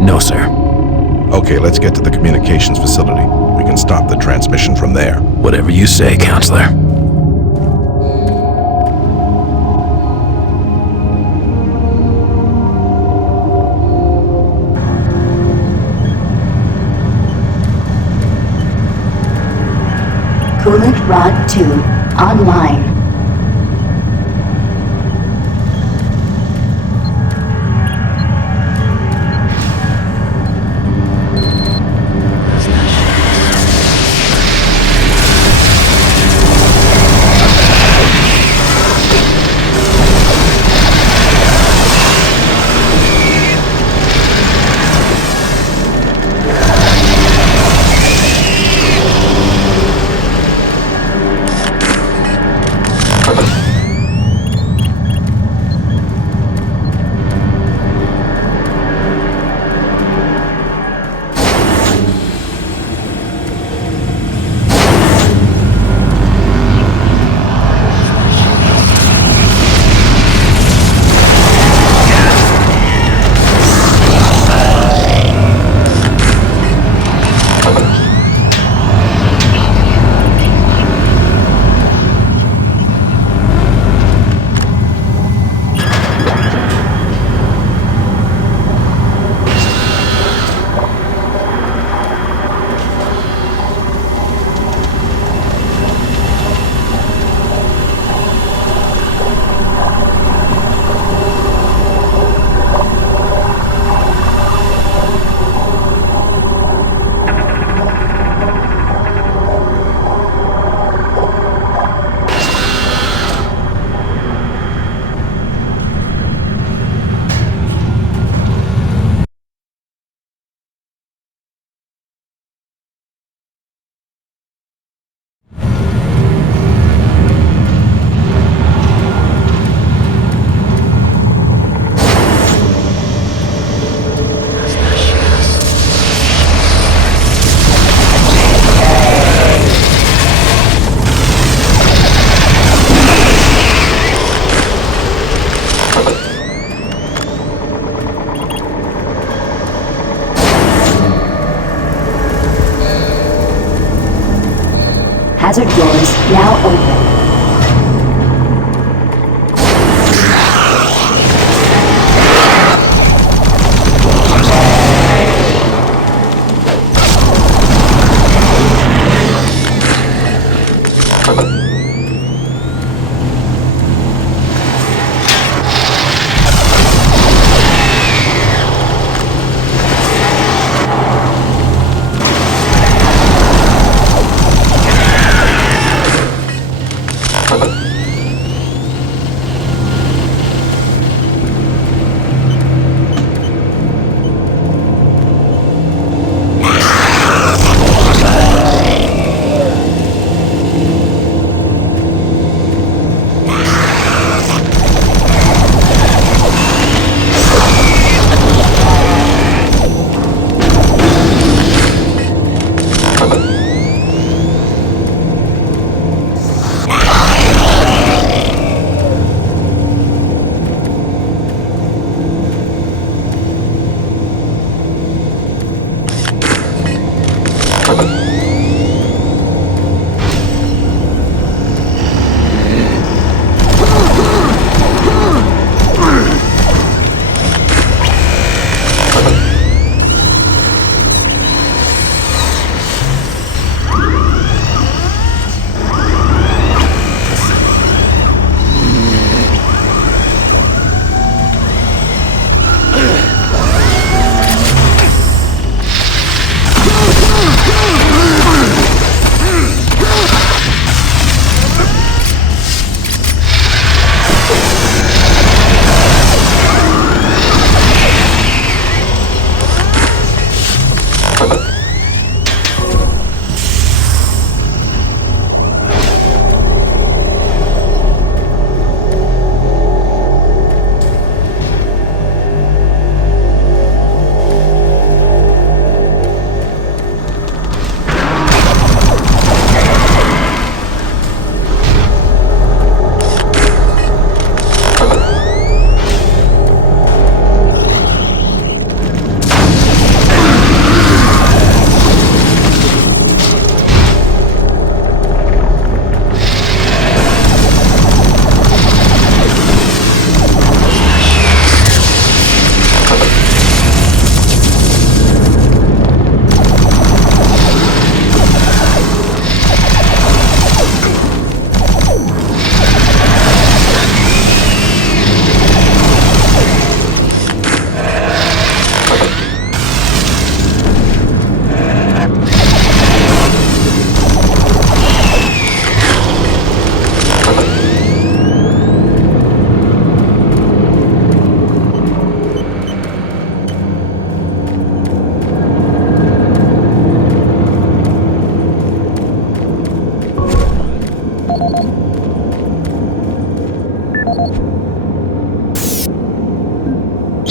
No, sir. Okay, let's get to the communications facility. We can stop the transmission from there. Whatever you say, Counselor. Coolant rod 2 online.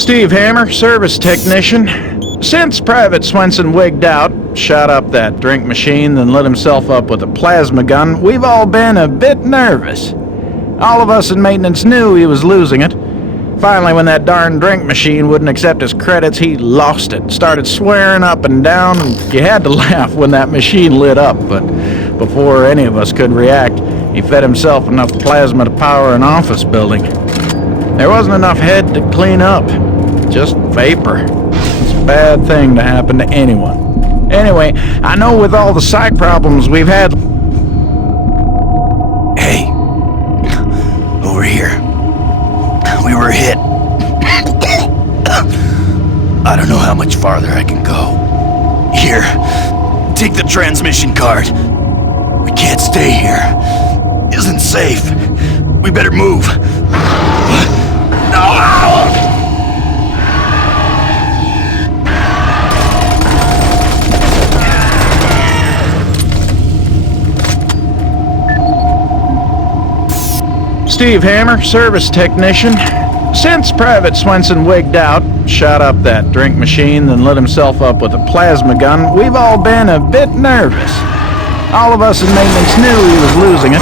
Steve Hammer, service technician. Since Private Swenson wigged out, shot up that drink machine, then lit himself up with a plasma gun, we've all been a bit nervous. All of us in maintenance knew he was losing it. Finally, when that darn drink machine wouldn't accept his credits, he lost it. Started swearing up and down, and you had to laugh when that machine lit up, but before any of us could react, he fed himself enough plasma to power an office building. There wasn't enough head to clean up, just vapor. It's a bad thing to happen to anyone. Anyway, I know with all the psych problems we've had... Hey, over here. We were hit. I don't know how much farther I can go. Here, take the transmission card. We can't stay here. Isn't safe. We better move. Steve Hammer, service technician. Since Private Swenson wigged out, shot up that drink machine, then lit himself up with a plasma gun, we've all been a bit nervous. All of us in maintenance knew he was losing it.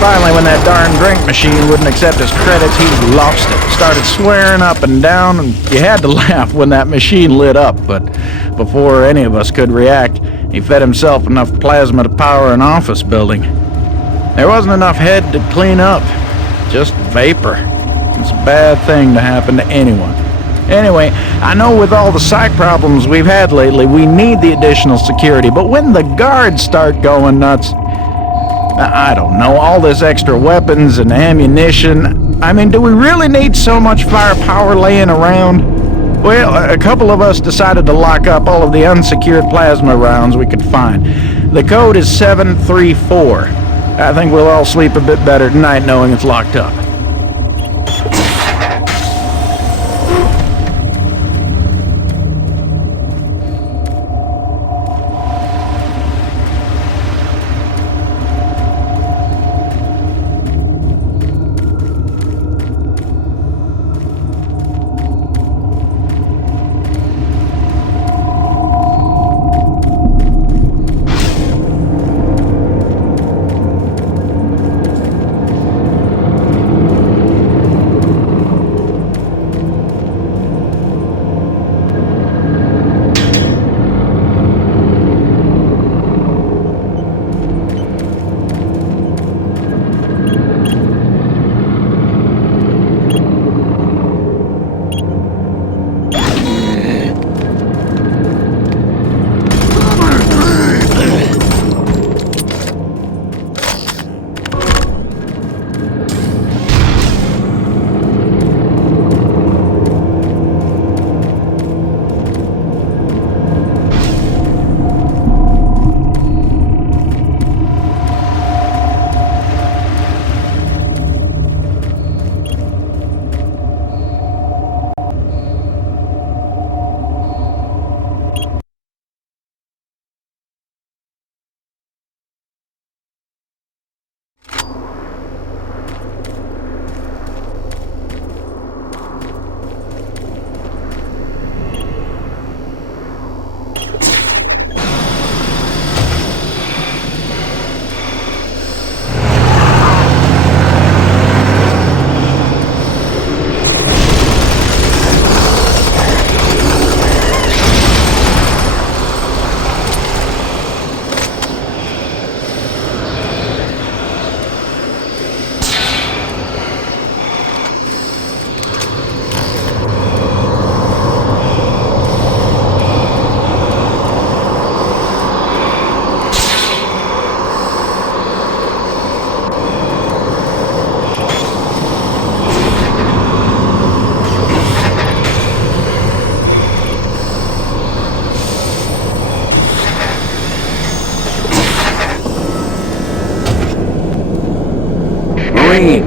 Finally, when that darn drink machine wouldn't accept his credits, he lost it. Started swearing up and down, and you had to laugh when that machine lit up, but before any of us could react, he fed himself enough plasma to power an office building. There wasn't enough head to clean up, just vapor. It's a bad thing to happen to anyone. Anyway, I know with all the psych problems we've had lately, we need the additional security, but when the guards start going nuts, I don't know, all this extra weapons and ammunition, I mean, do we really need so much firepower laying around? Well, a couple of us decided to lock up all of the unsecured plasma rounds we could find. The code is 734. I think we'll all sleep a bit better tonight knowing it's locked up.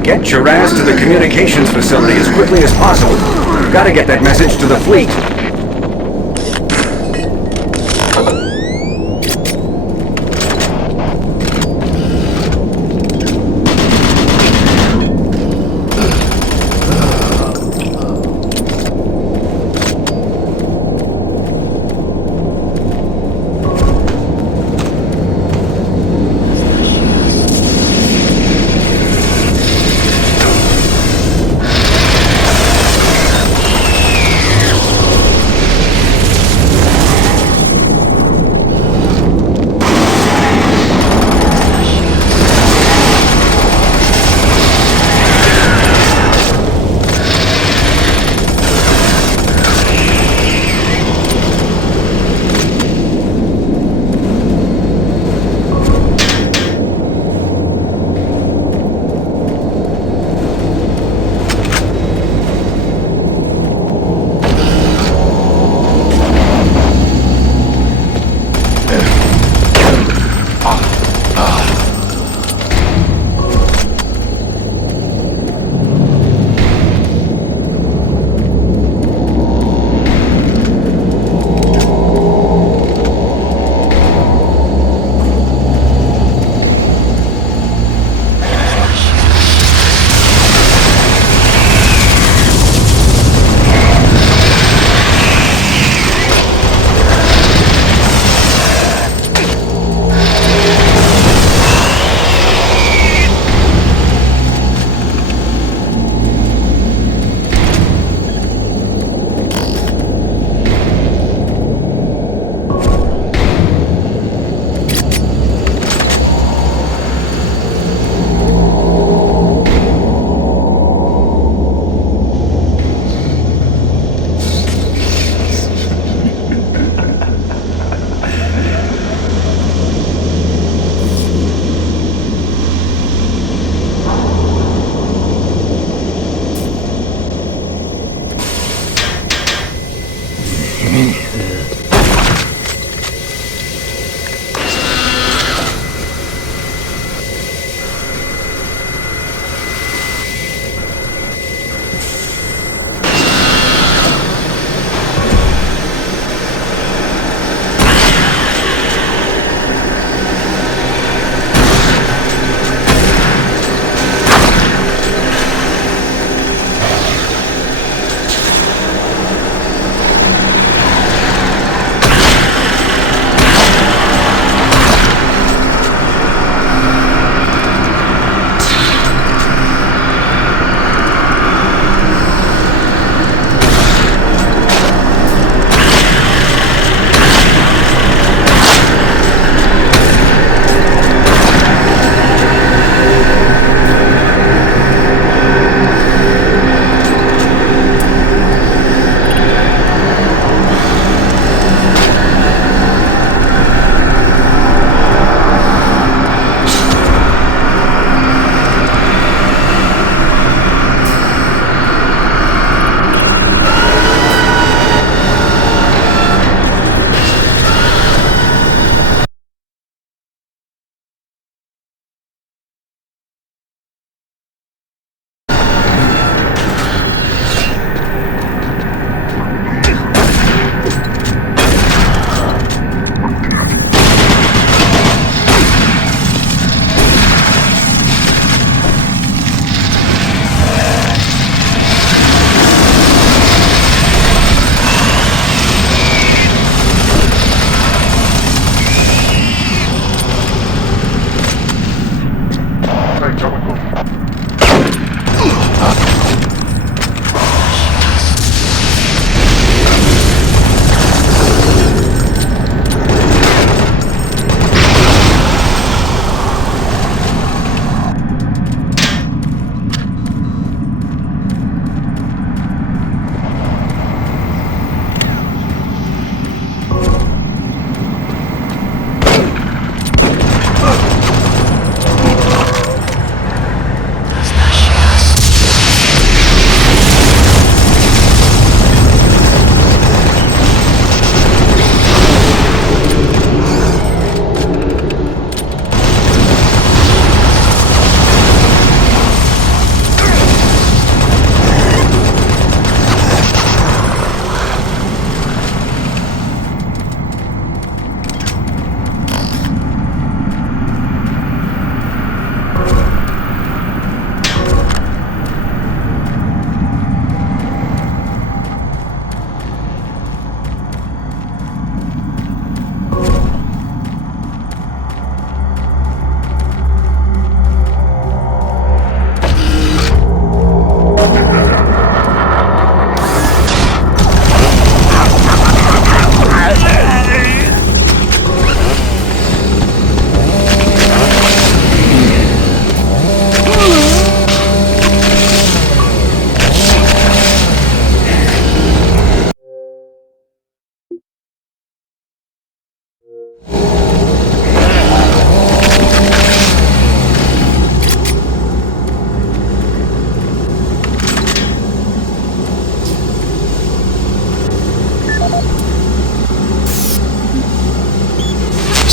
Get your ass to the communications facility as quickly as possible. We've got to get that message to the fleet.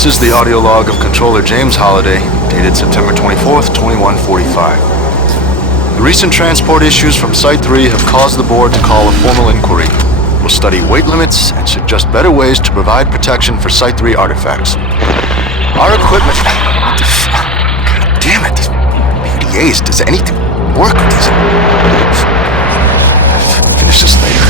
is the audio log of Controller James Holliday, dated September 24th, 2145. The recent transport issues from Site 3 have caused the board to call a formal inquiry. We'll study weight limits and suggest better ways to provide protection for Site 3 artifacts. Our equipment... What the f... God damn it, these PDAs, does anything work with these? Finish this later.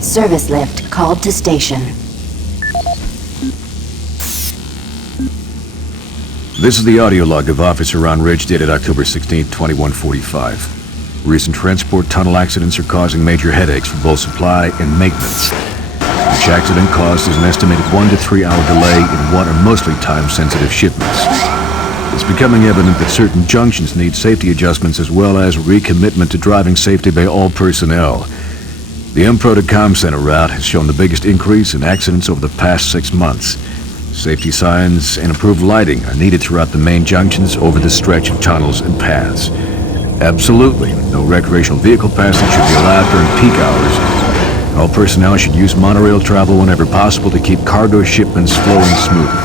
Service lift called to station. This is the audio log of Officer Ron Ridge dated October 16, 2145. Recent transport tunnel accidents are causing major headaches for both supply and maintenance. Each accident causes an estimated 1 to 3 hour delay in what are mostly time-sensitive shipments. It's becoming evident that certain junctions need safety adjustments as well as recommitment to driving safety by all personnel. The MPRO to Com Center route has shown the biggest increase in accidents over the past 6 months. Safety signs and improved lighting are needed throughout the main junctions over this stretch of tunnels and paths. Absolutely, no recreational vehicle passage should be allowed during peak hours. All personnel should use monorail travel whenever possible to keep cargo shipments flowing smoothly.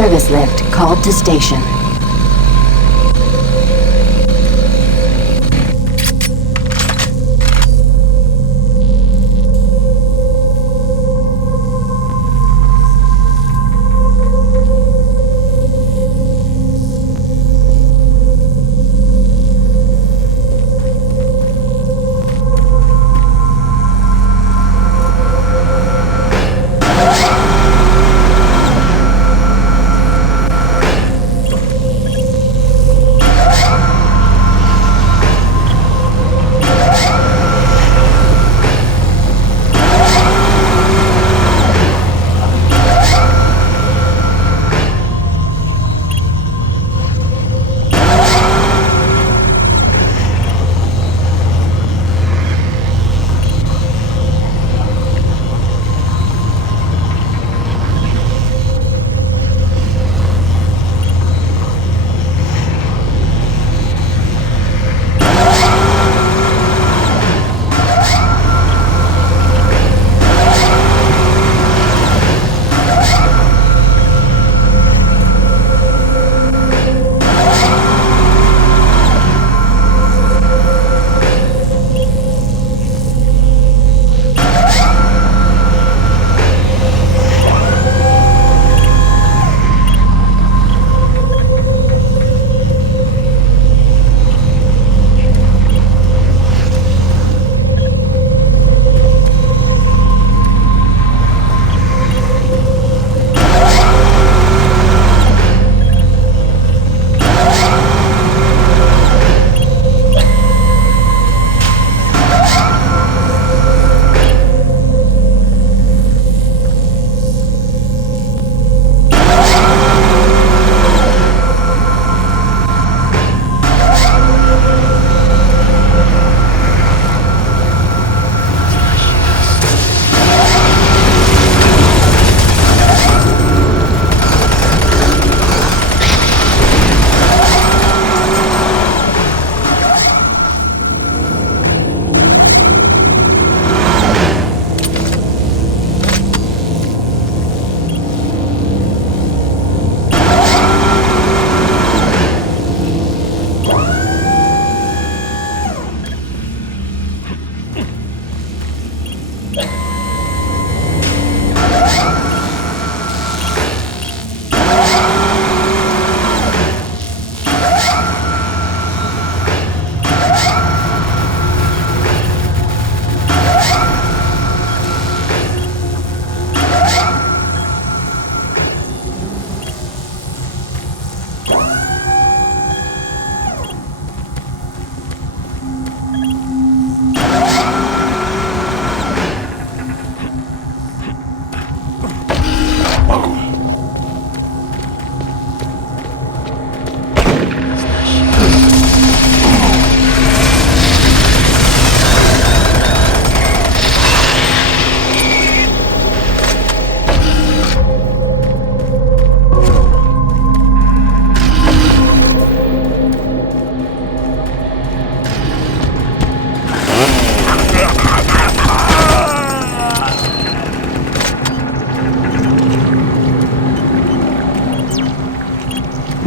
Service lift called to station.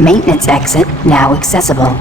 Maintenance exit now accessible.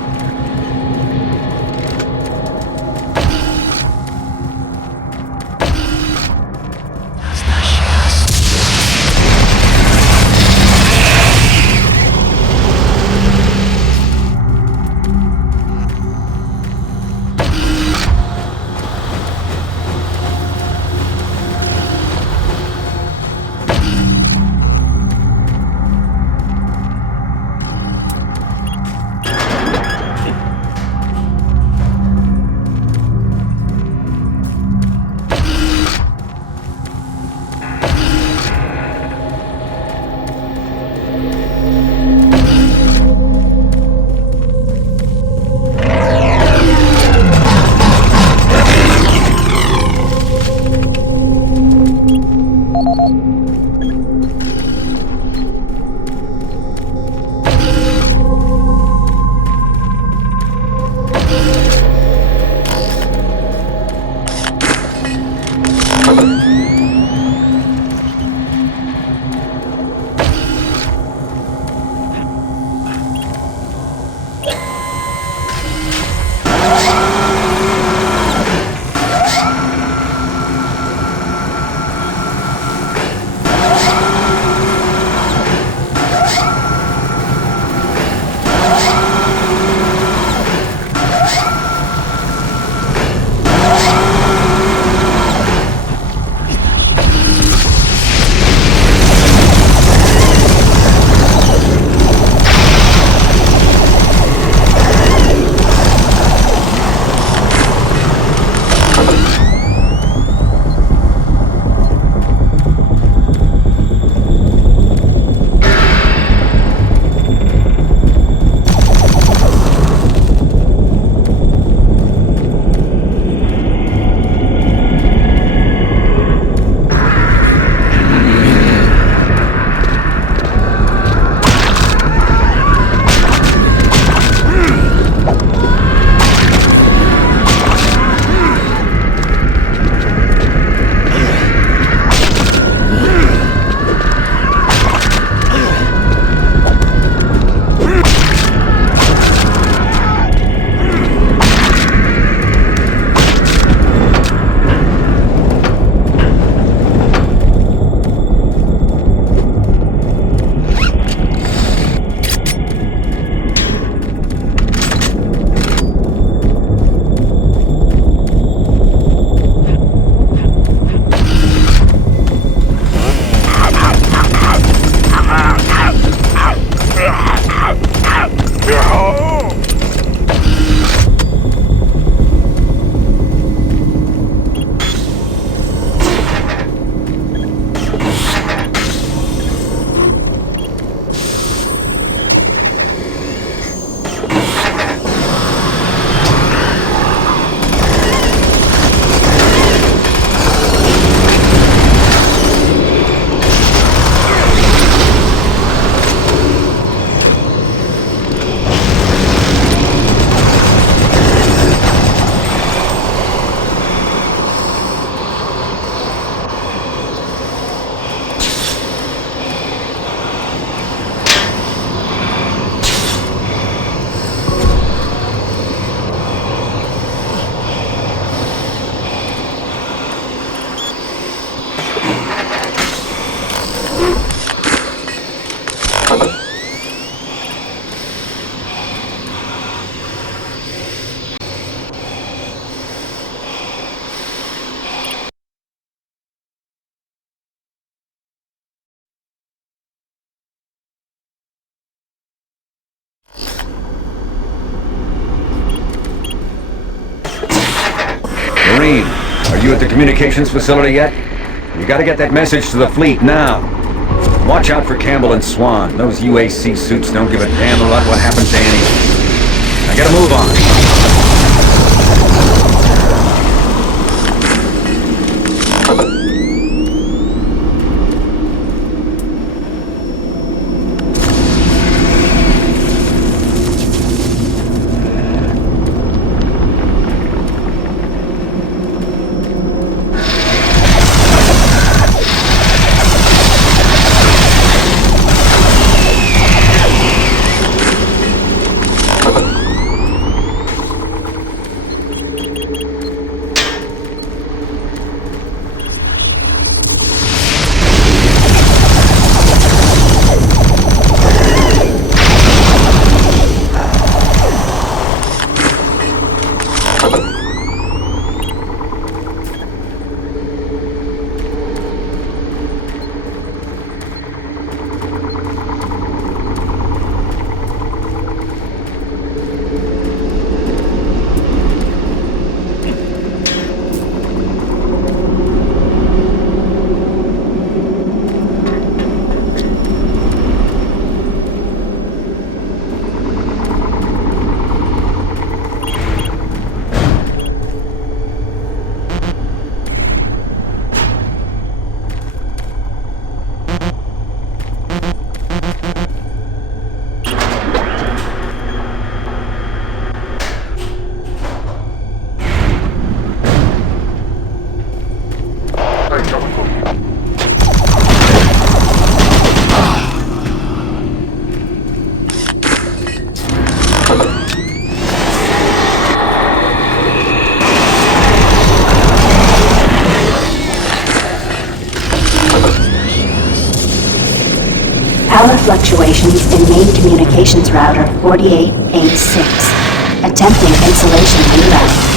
Marine, are you at the communications facility yet? You gotta get that message to the fleet now. Watch out for Campbell and Swan. Those UAC suits don't give a damn about what happens to anyone. I gotta move on. Power fluctuations in main communications router 4886. Attempting insulation reroute.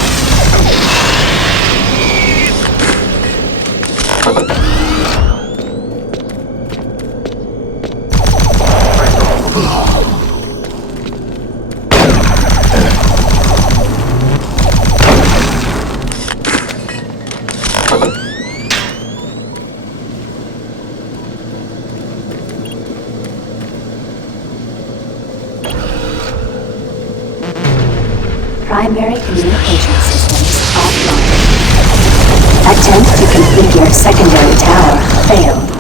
Primary communication systems offline. Attempt to configure secondary tower failed.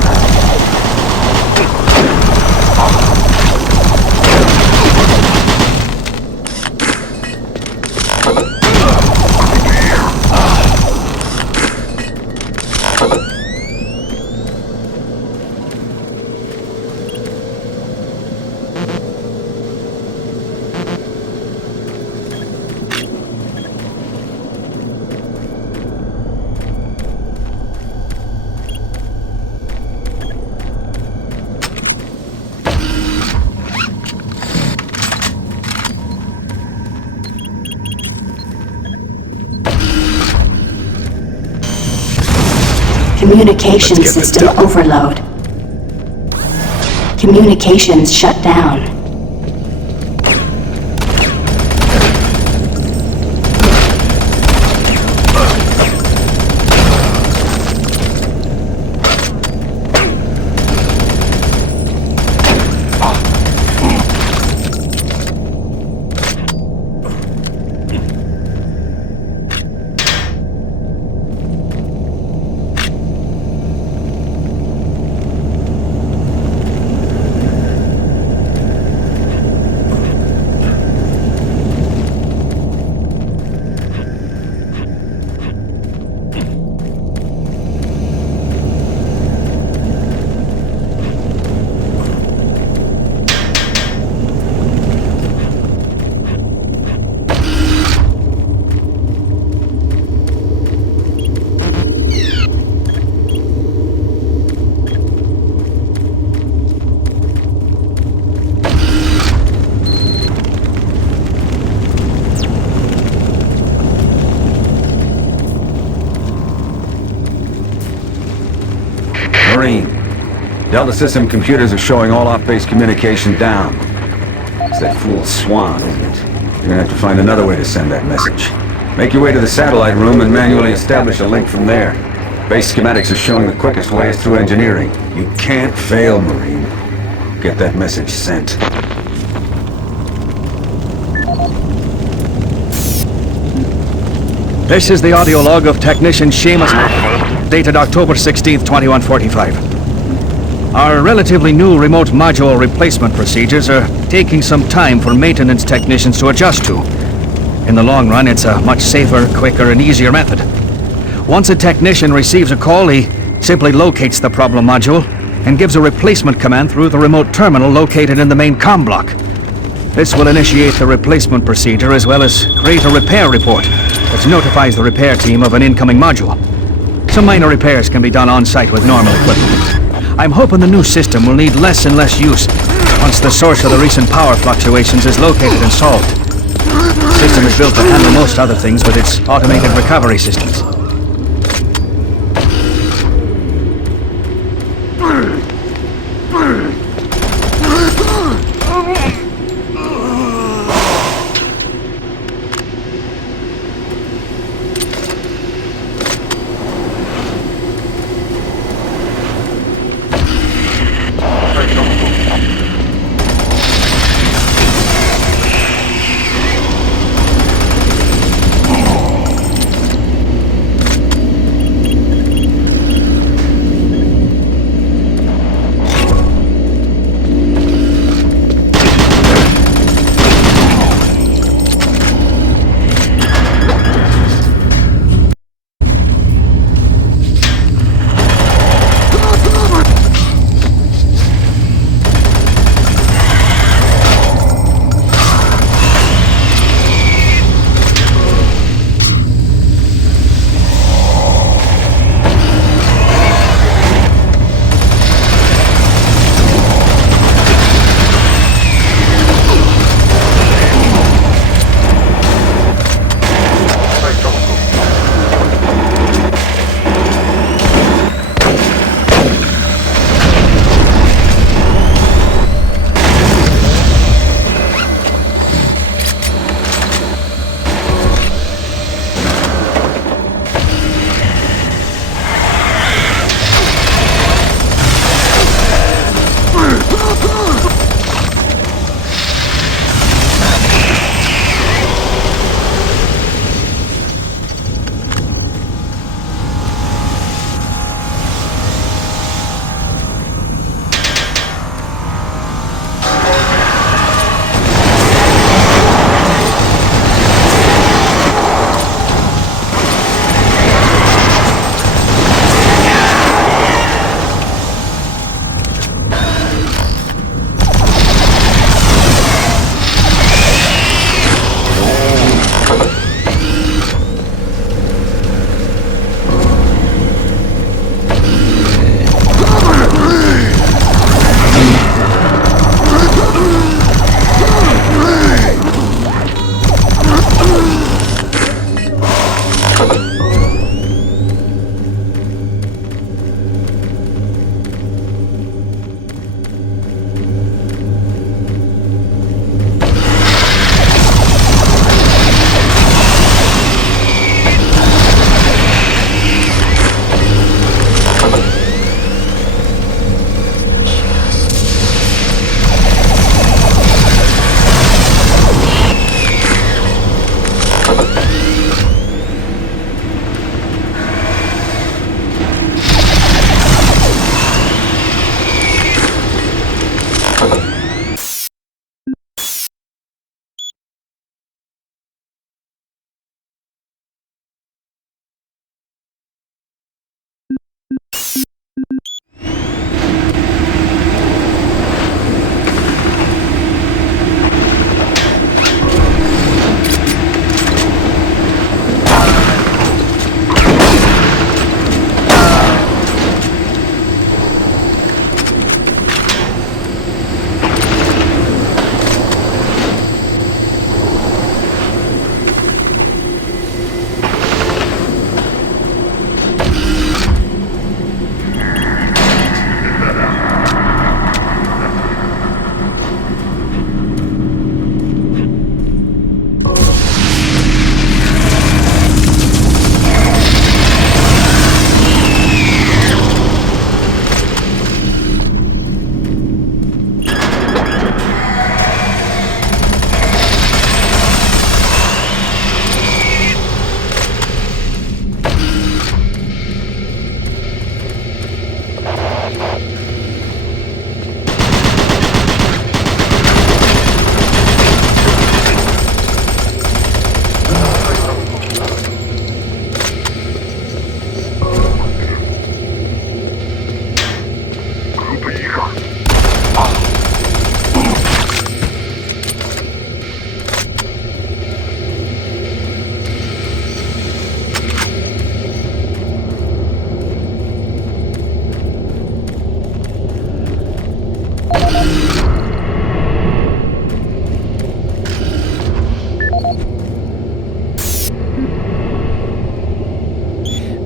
Communication system overload. Communications shut down. Marine, Delta System computers are showing all off-base communication down. It's that fool Swan, isn't it? You're gonna have to find another way to send that message. Make your way to the satellite room and manually establish a link from there. Base schematics are showing the quickest way is through engineering. You can't fail, Marine. Get that message sent. This is the audio log of Technician Seamus, dated October 16th, 2145. Our relatively new remote module replacement procedures are taking some time for maintenance technicians to adjust to. In the long run, it's a much safer, quicker, and easier method. Once a technician receives a call, he simply locates the problem module and gives a replacement command through the remote terminal located in the main comm block. This will initiate the replacement procedure as well as create a repair report that notifies the repair team of an incoming module. Some minor repairs can be done on-site with normal equipment. I'm hoping the new system will need less and less use once the source of the recent power fluctuations is located and solved. The system is built to handle most other things with its automated recovery systems.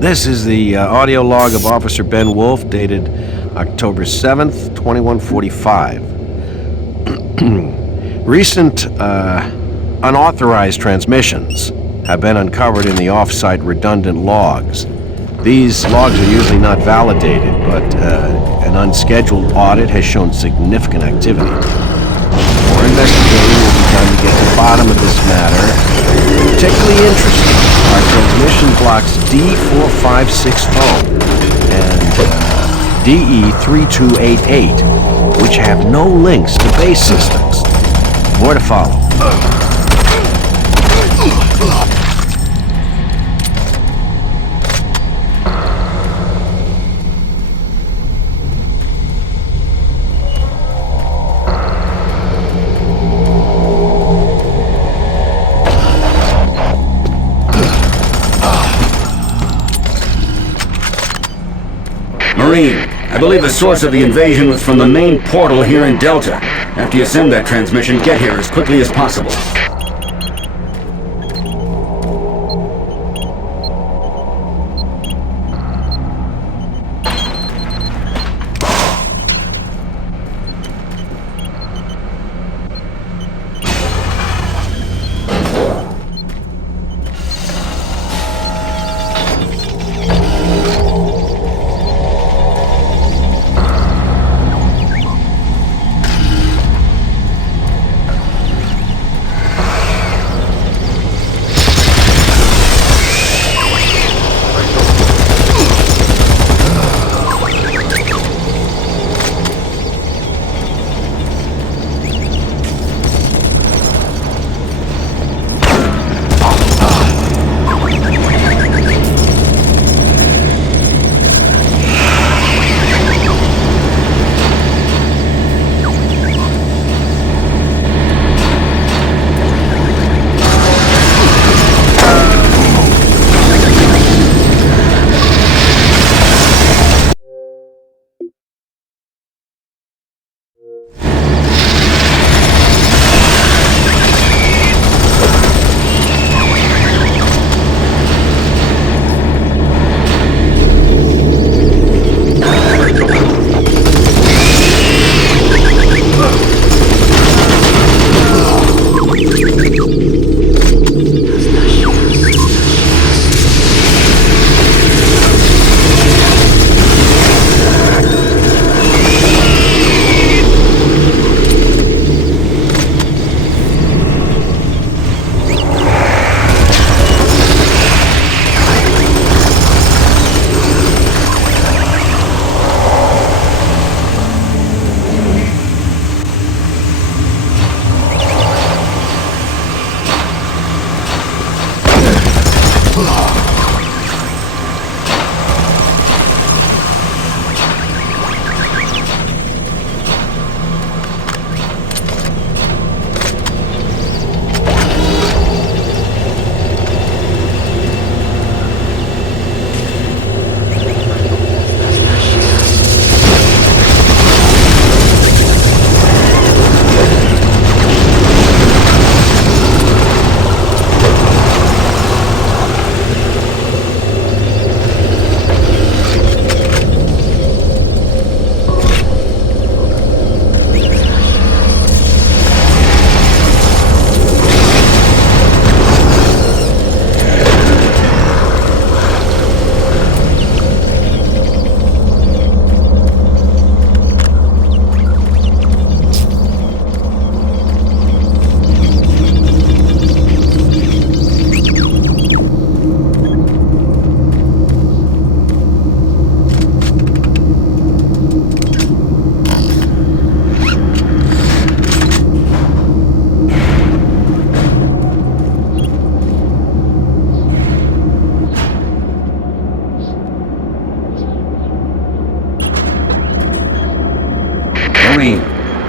This is the audio log of Officer Ben Wolf, dated October 7th, 2145. Recent unauthorized transmissions have been uncovered in the off-site redundant logs. These logs are usually not validated, but an unscheduled audit has shown significant activity. More investigating will be done to get to the bottom of this matter. Particularly interesting are transmission blocks D4560 and DE3288, which have no links to base systems. More to follow. Marine, I believe the source of the invasion was from the main portal here in Delta. After you send that transmission, get here as quickly as possible.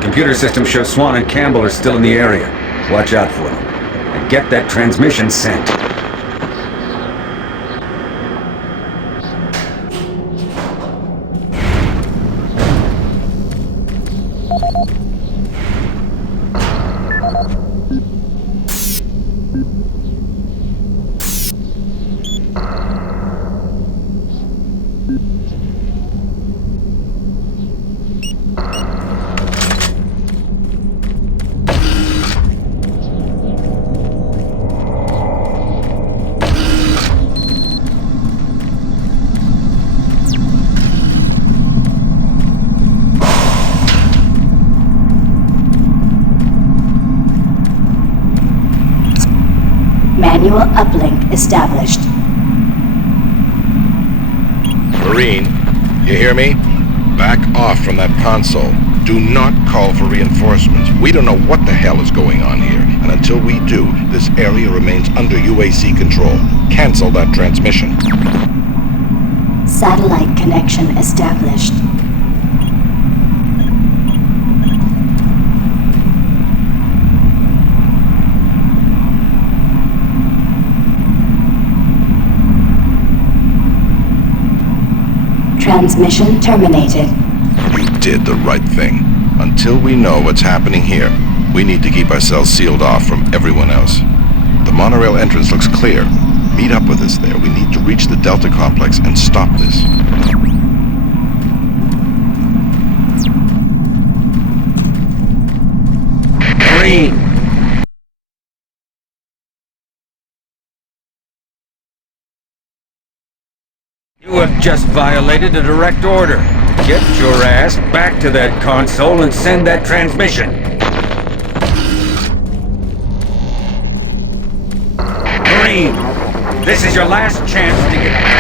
Computer system shows Swan and Campbell are still in the area. Watch out for them. And get that transmission sent. Manual uplink established. Marine, you hear me? Back off from that console. Do not call for reinforcements. We don't know what the hell is going on here. And until we do, this area remains under UAC control. Cancel that transmission. Satellite connection established. Transmission terminated. You did the right thing. Until we know what's happening here, we need to keep ourselves sealed off from everyone else. The monorail entrance looks clear. Meet up with us there. We need to reach the Delta Complex and stop this. Marine! You have just violated a direct order. Get your ass back to that console and send that transmission. Marine, this is your last chance to get...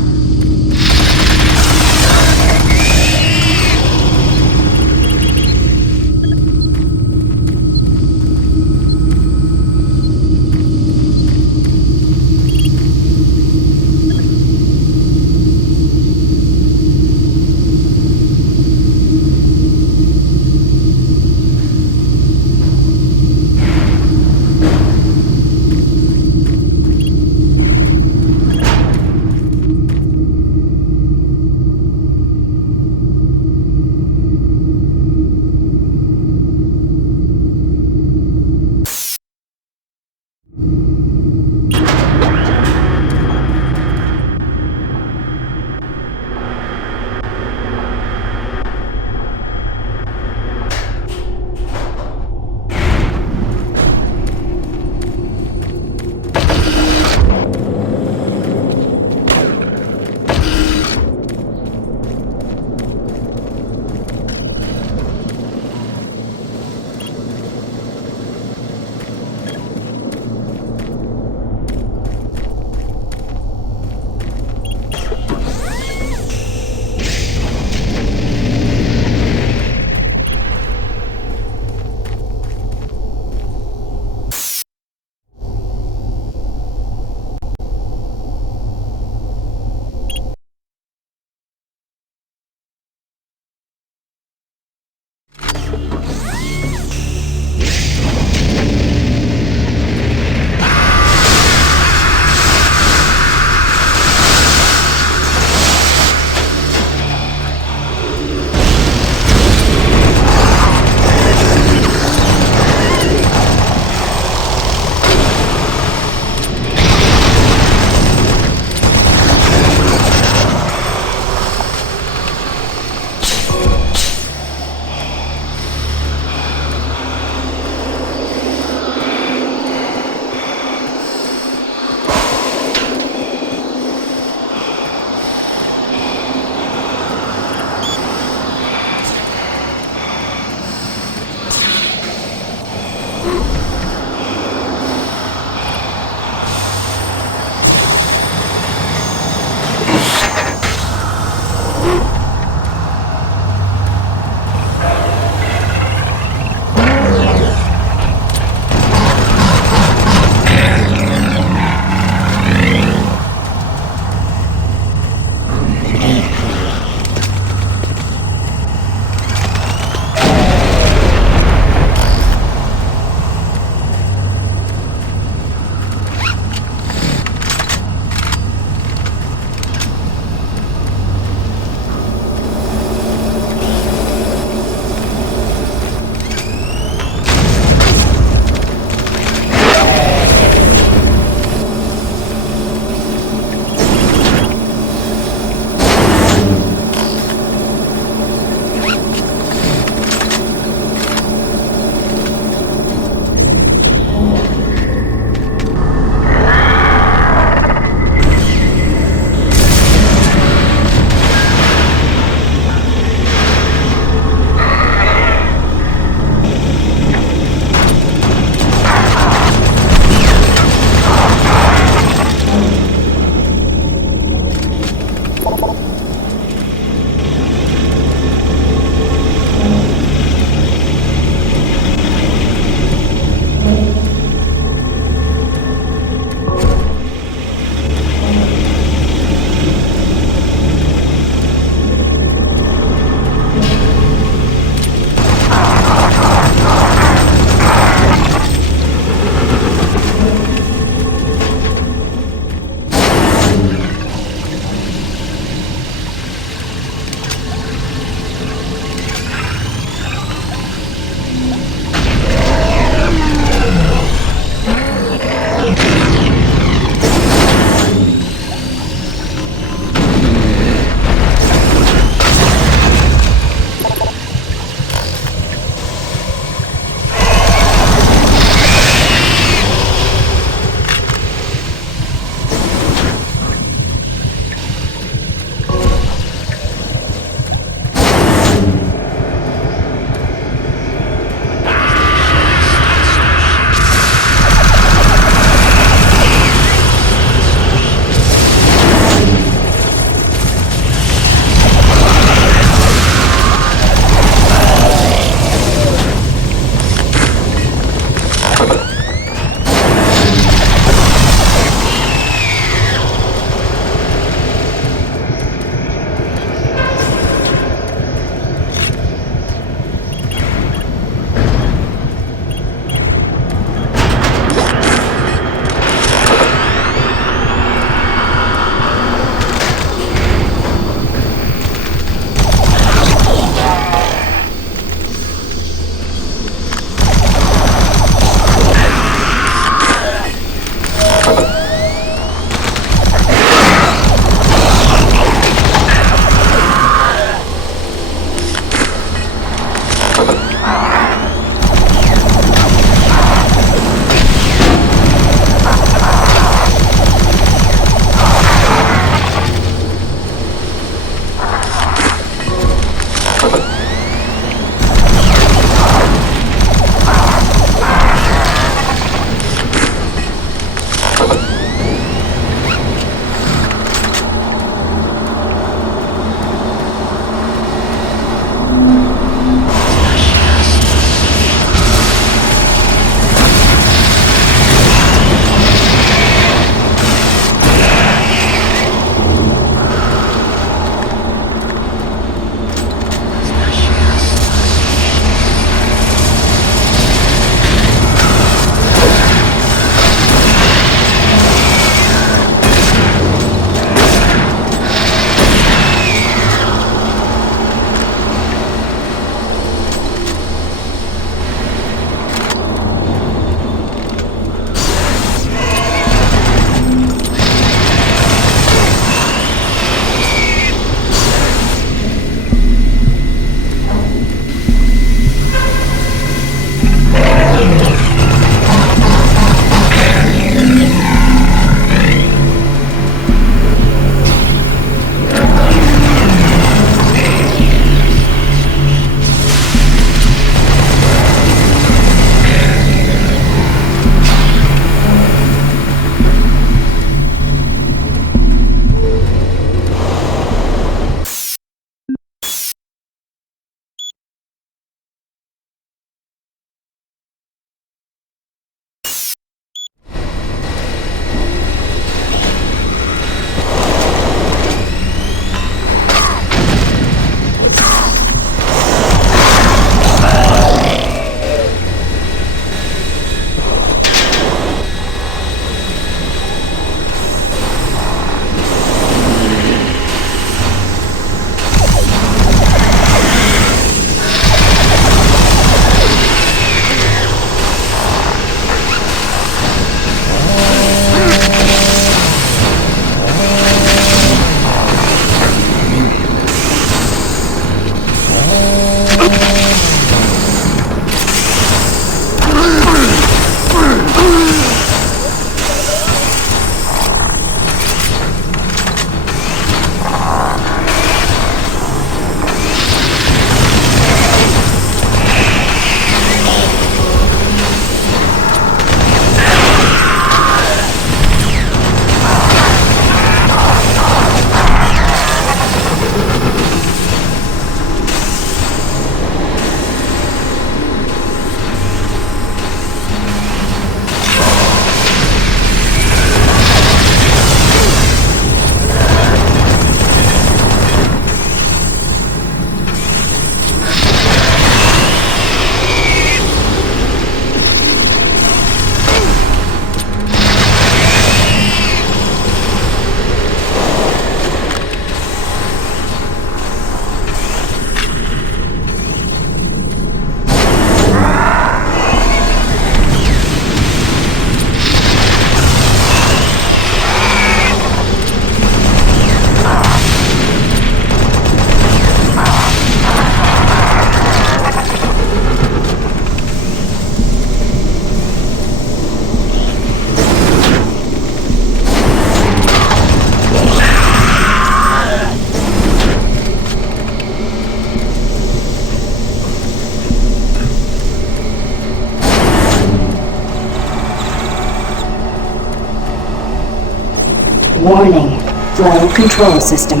Warning. Flow control system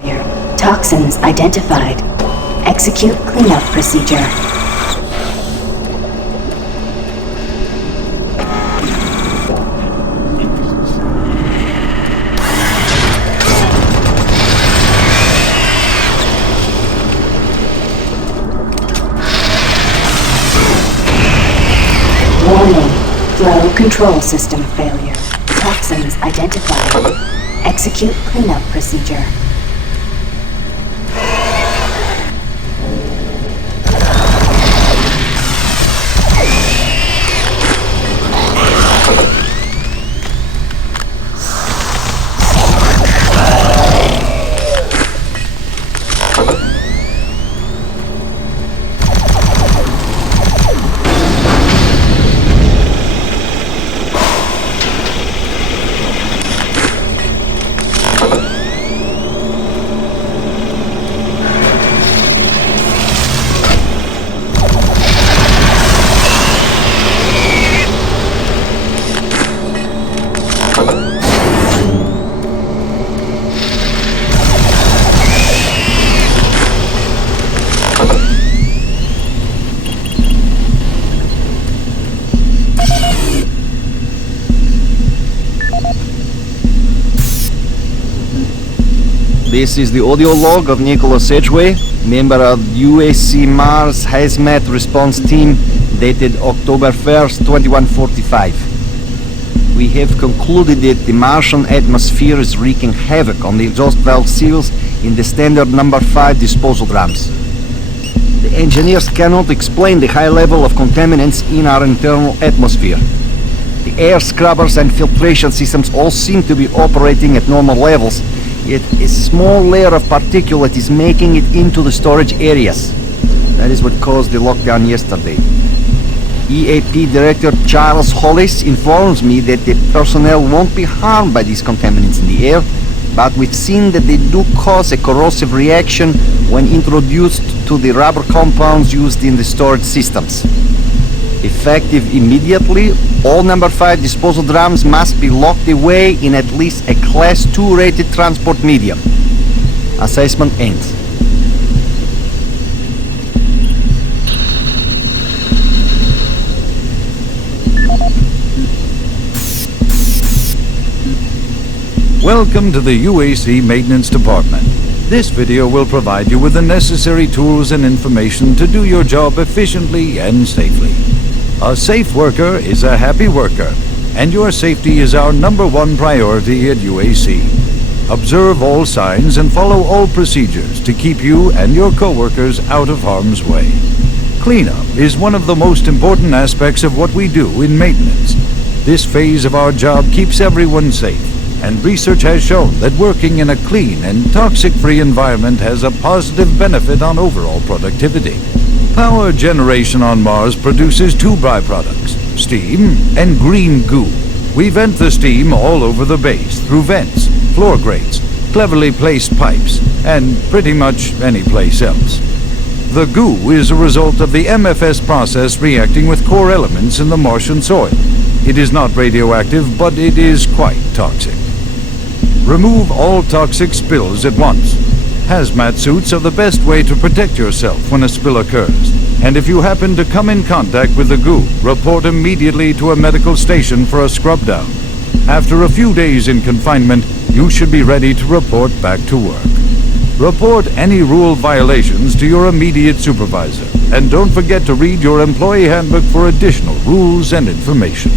failure. Toxins identified. Execute cleanup procedure. Warning. Flow control system failure. Toxins identified. Execute cleanup procedure. This is the audio log of Nicholas Edgway, member of UAC Mars Hazmat Response Team, dated October 1st, 2145. We have concluded that the Martian atmosphere is wreaking havoc on the exhaust valve seals in the standard number 5 disposal drums. The engineers cannot explain the high level of contaminants in our internal atmosphere. The air scrubbers and filtration systems all seem to be operating at normal levels, yet a small layer of particulate is making it into the storage areas. That is what caused the lockdown yesterday. EAP Director Charles Hollis informs me that the personnel won't be harmed by these contaminants in the air, but we've seen that they do cause a corrosive reaction when introduced to the rubber compounds used in the storage systems. Effective immediately, all number 5 disposal drums must be locked away in at least a Class 2 rated transport medium. Assessment ends. Welcome to the UAC Maintenance Department. This video will provide you with the necessary tools and information to do your job efficiently and safely. A safe worker is a happy worker, and your safety is our #1 priority at UAC. Observe all signs and follow all procedures to keep you and your coworkers out of harm's way. Cleanup is one of the most important aspects of what we do in maintenance. This phase of our job keeps everyone safe, and research has shown that working in a clean and toxic-free environment has a positive benefit on overall productivity. Power generation on Mars produces 2 byproducts, steam and green goo. We vent the steam all over the base through vents, floor grates, cleverly placed pipes, and pretty much any place else. The goo is a result of the MFS process reacting with core elements in the Martian soil. It is not radioactive, but it is quite toxic. Remove all toxic spills at once. Hazmat suits are the best way to protect yourself when a spill occurs. And if you happen to come in contact with the goo, report immediately to a medical station for a scrub down. After a few days in confinement, you should be ready to report back to work. Report any rule violations to your immediate supervisor. And don't forget to read your employee handbook for additional rules and information.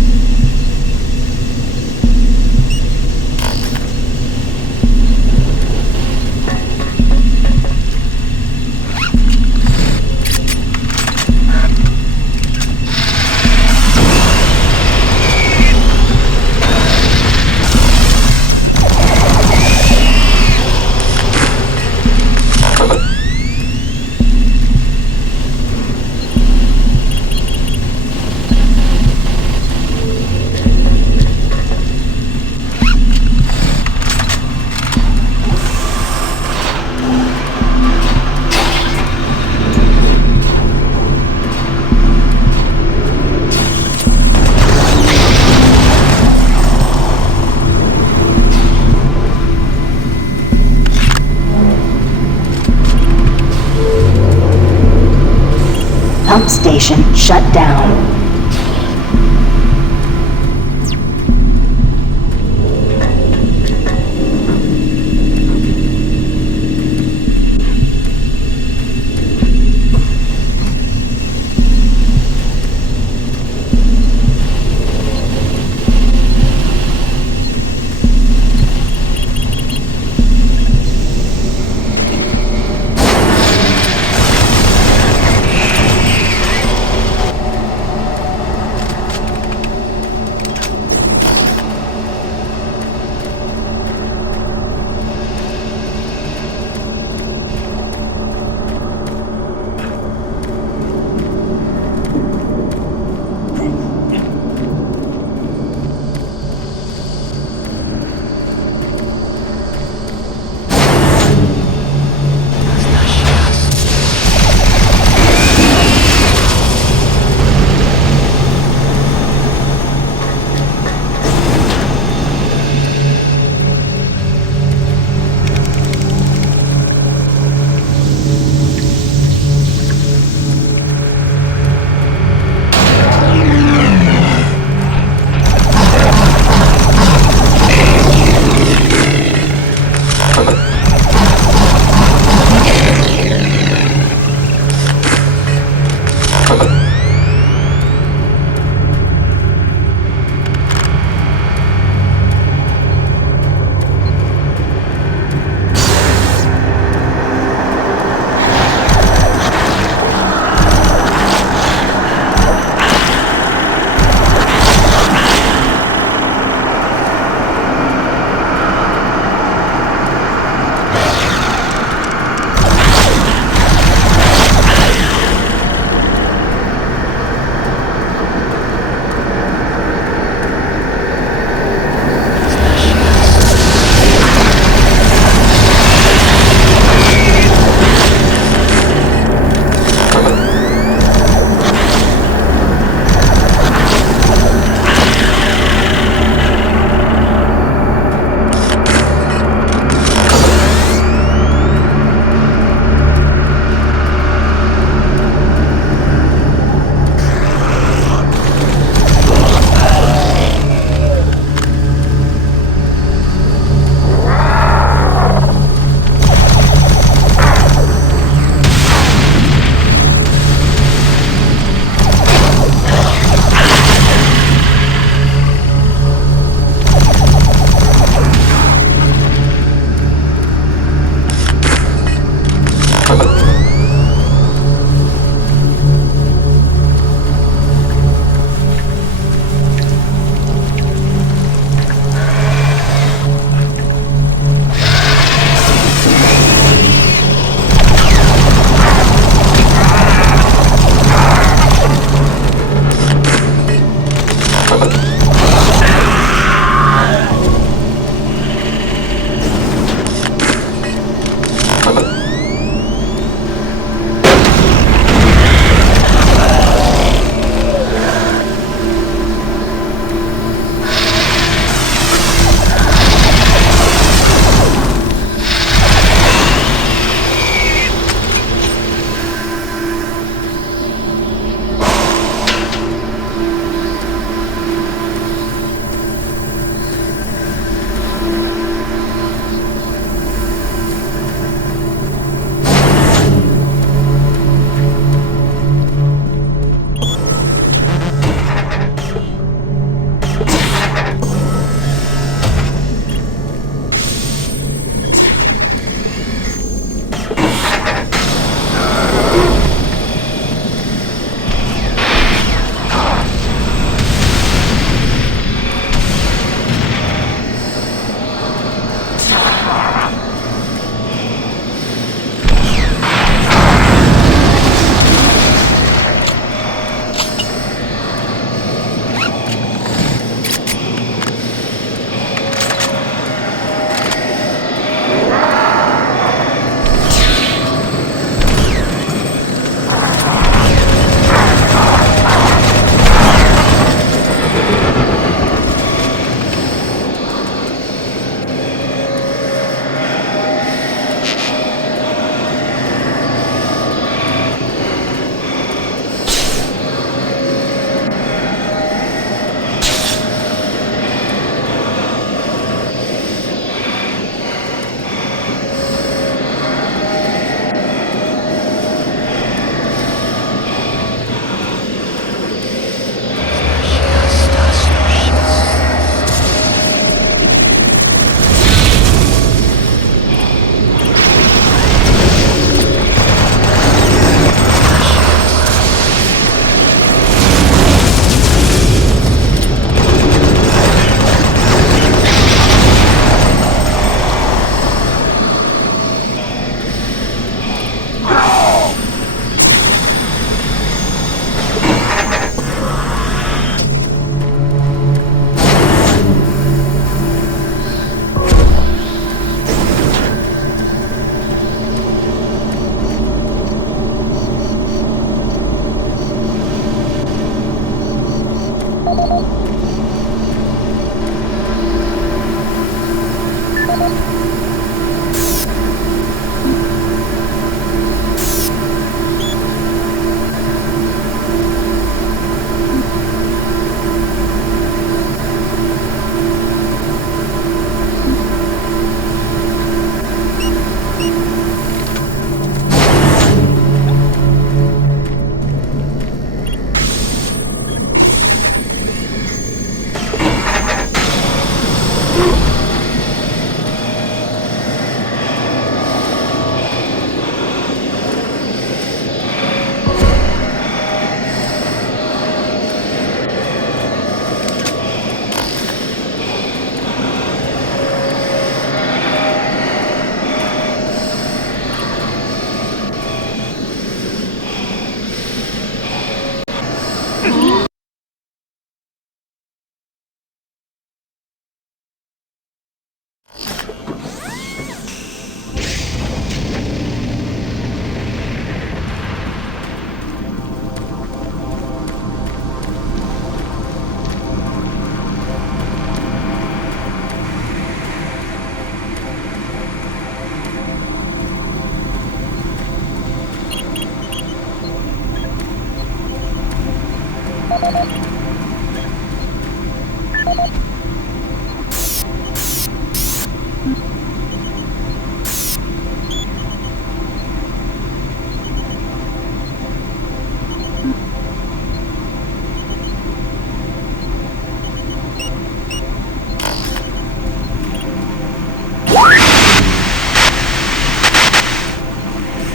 Pump station shut down.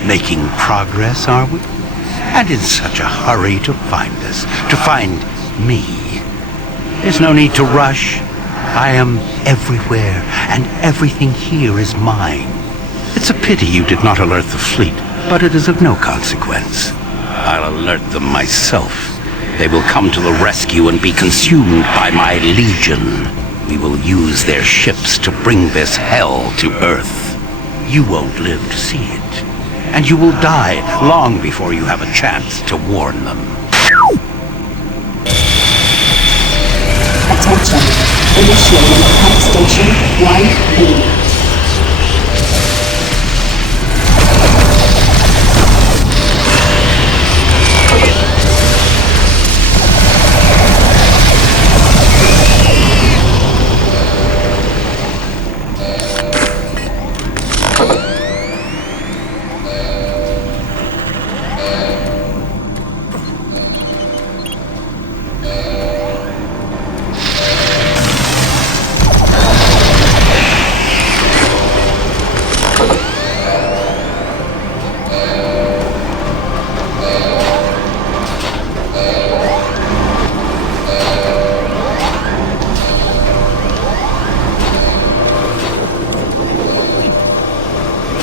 Making progress, are we? And in such a hurry to find us, to find me. There's no need to rush. I am everywhere, and everything here is mine. It's a pity you did not alert the fleet, but it is of no consequence. I'll alert them myself. They will come to the rescue and be consumed by my legion. We will use their ships to bring this hell to Earth. You won't live to see it. And you will die long before you have a chance to warn them. Attention. Initiating pump station 1B.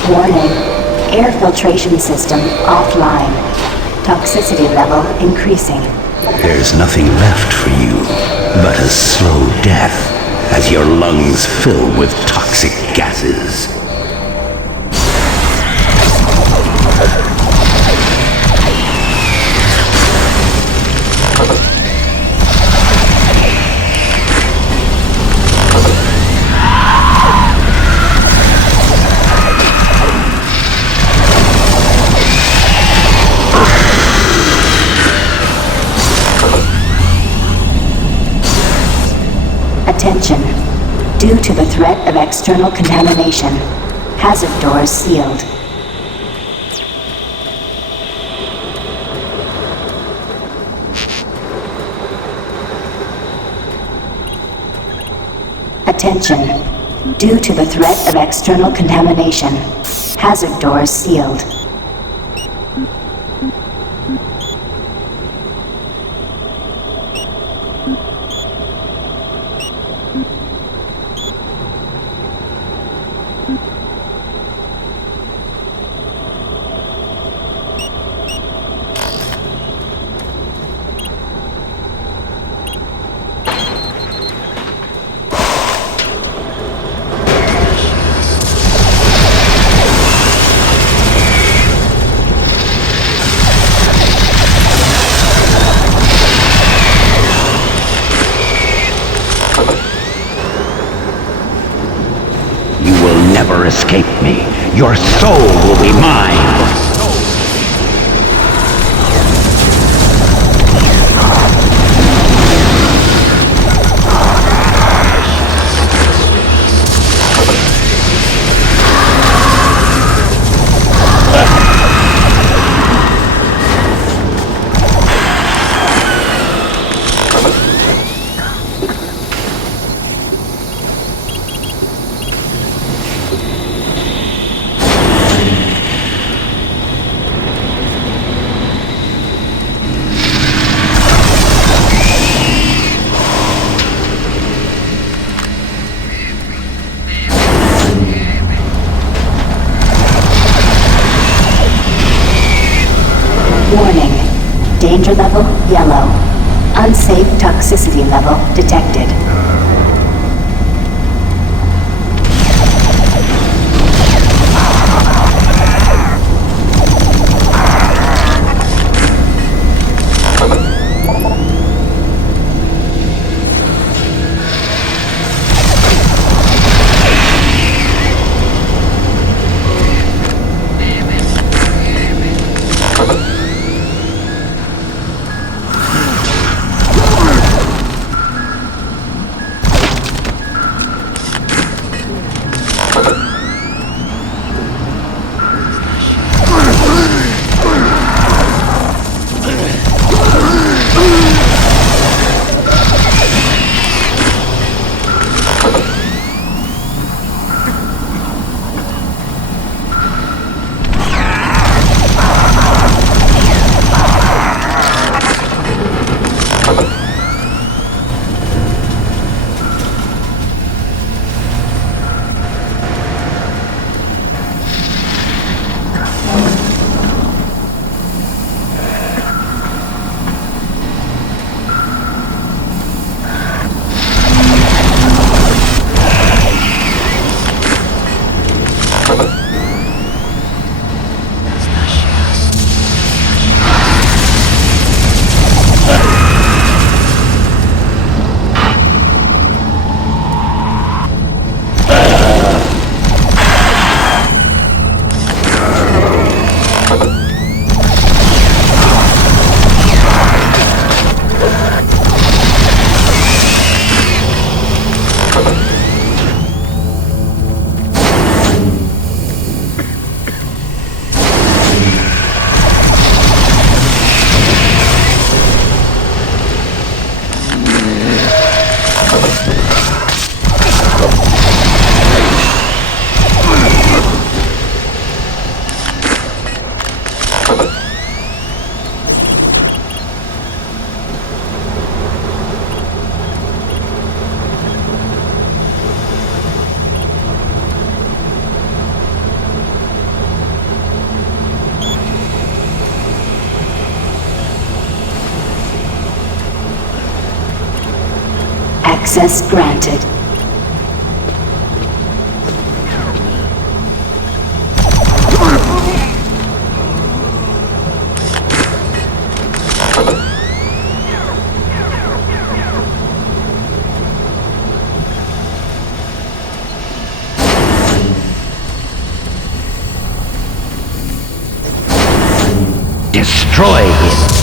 Warning. Air filtration system offline. Toxicity level increasing. There's nothing left for you but a slow death as your lungs fill with toxic gases. Attention. Due to the threat of external contamination, hazard doors sealed. Attention. Due to the threat of external contamination, hazard doors sealed. never escape me. Your soul will be mine. Warning. Danger level yellow. Unsafe toxicity level detected. Access granted. Destroy him.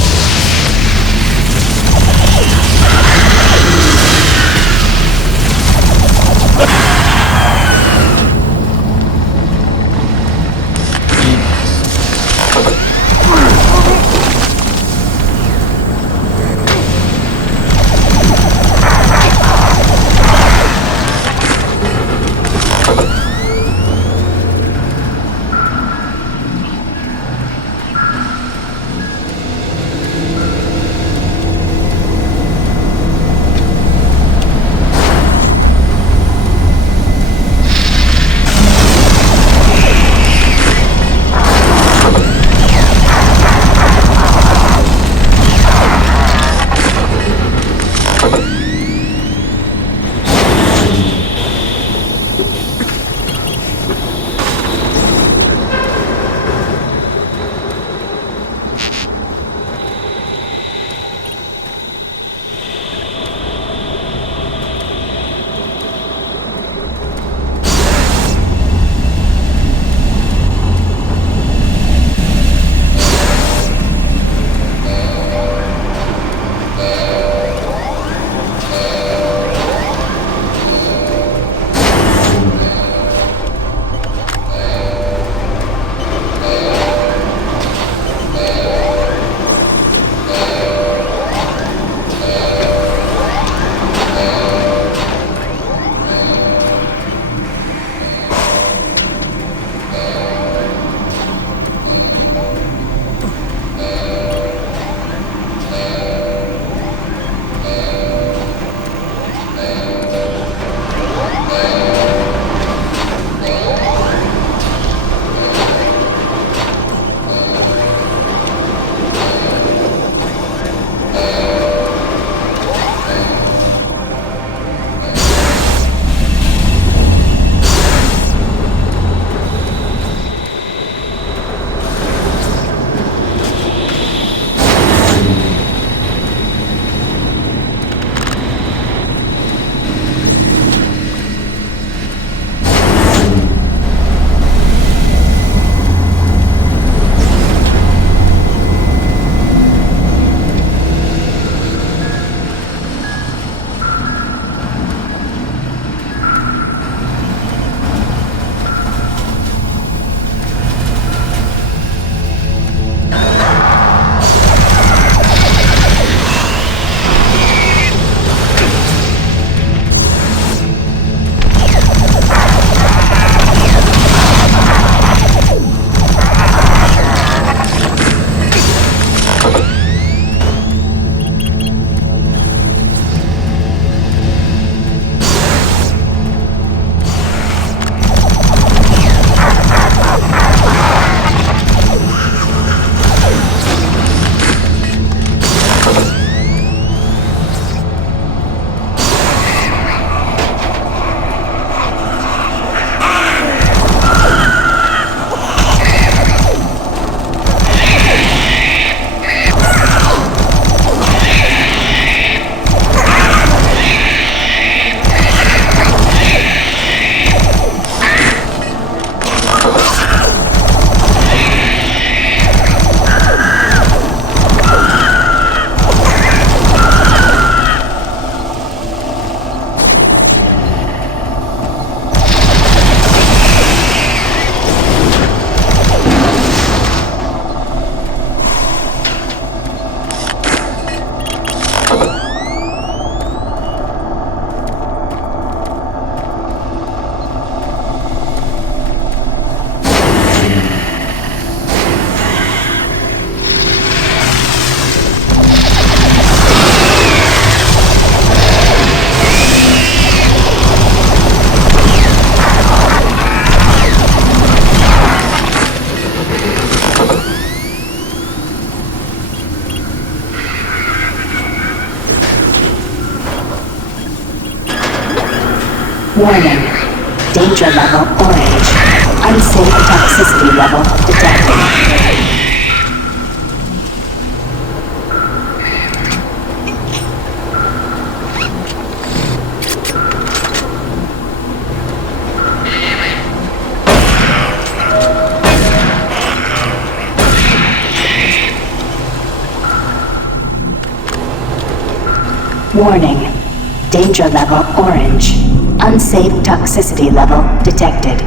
Warning. Danger level orange. Unsafe toxicity level detected. Warning. Danger level orange. Unsafe toxicity level detected.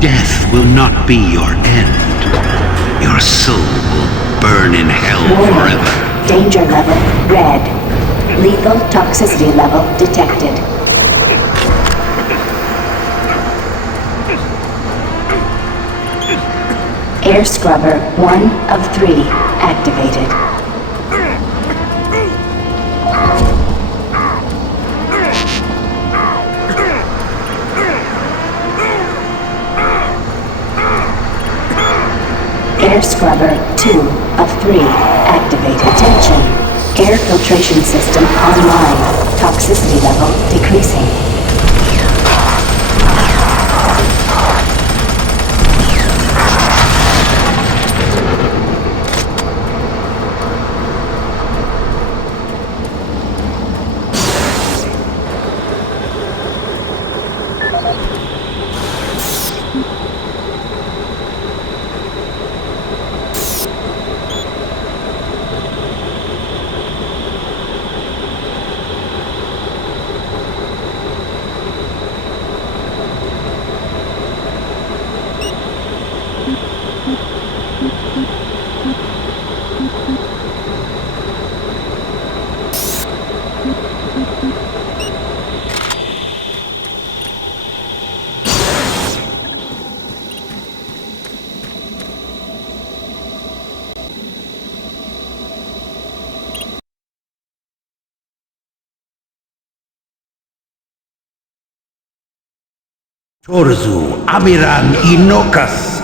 Death will not be your end. Your soul will burn in hell forever. Danger level red. Lethal toxicity level detected. Air scrubber 1 of 3 activated. Air scrubber 2 of 3 activated. Attention. Air filtration system online. Toxicity level decreasing. Torzu Amiran Inokas.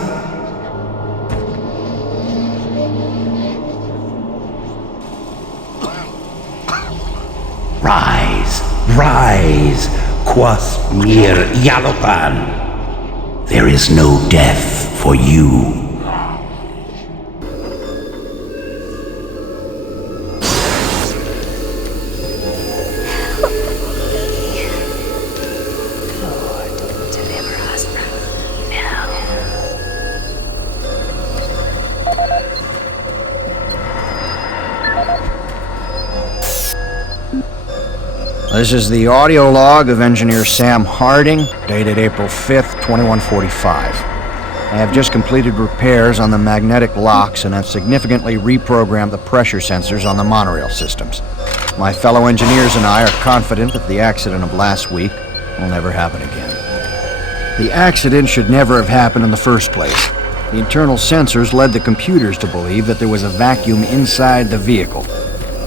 Rise, rise, Quas Mir Yalopan. There is no death for you. This is the audio log of Engineer Sam Harding, dated April 5th, 2145. I have just completed repairs on the magnetic locks and have significantly reprogrammed the pressure sensors on the monorail systems. My fellow engineers and I are confident that the accident of last week will never happen again. The accident should never have happened in the first place. The internal sensors led the computers to believe that there was a vacuum inside the vehicle.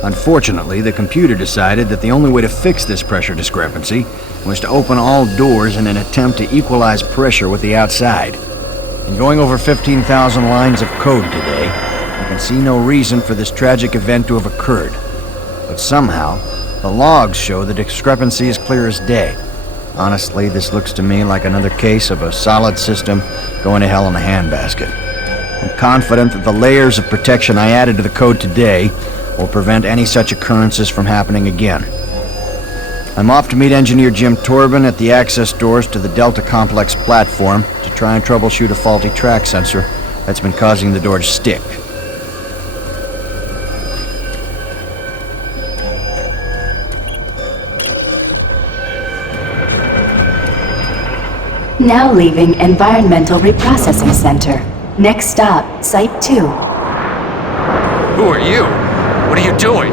Unfortunately, the computer decided that the only way to fix this pressure discrepancy was to open all doors in an attempt to equalize pressure with the outside. In going over 15,000 lines of code today, I can see no reason for this tragic event to have occurred. But somehow, the logs show the discrepancy is clear as day. Honestly, this looks to me like another case of a solid system going to hell in a handbasket. I'm confident that the layers of protection I added to the code today will prevent any such occurrences from happening again. I'm off to meet Engineer Jim Torben at the access doors to the Delta Complex platform to try and troubleshoot a faulty track sensor that's been causing the door to stick. Now leaving Environmental Reprocessing Center. Next stop, Site 2. Who are you? What are you doing?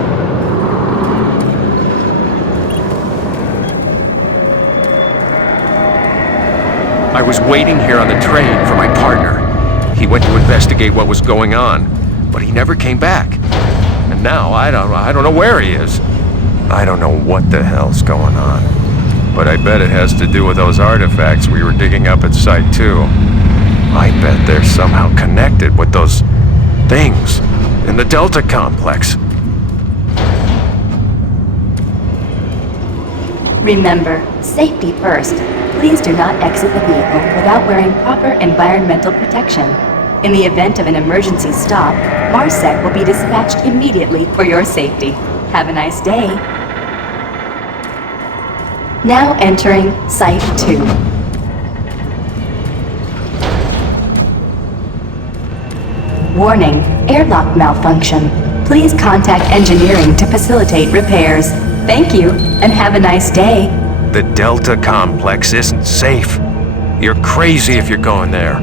I was waiting here on the train for my partner. He went to investigate what was going on, but he never came back. And now I don't know where he is. I don't know what the hell's going on. But I bet it has to do with those artifacts we were digging up at Site 2. I bet they're somehow connected with those things in the Delta Complex. Remember, safety first. Please do not exit the vehicle without wearing proper environmental protection. In the event of an emergency stop, MARSEC will be dispatched immediately for your safety. Have a nice day. Now entering Site 2. Warning, airlock malfunction. Please contact engineering to facilitate repairs. Thank you, and have a nice day. The Delta Complex isn't safe. You're crazy if you're going there.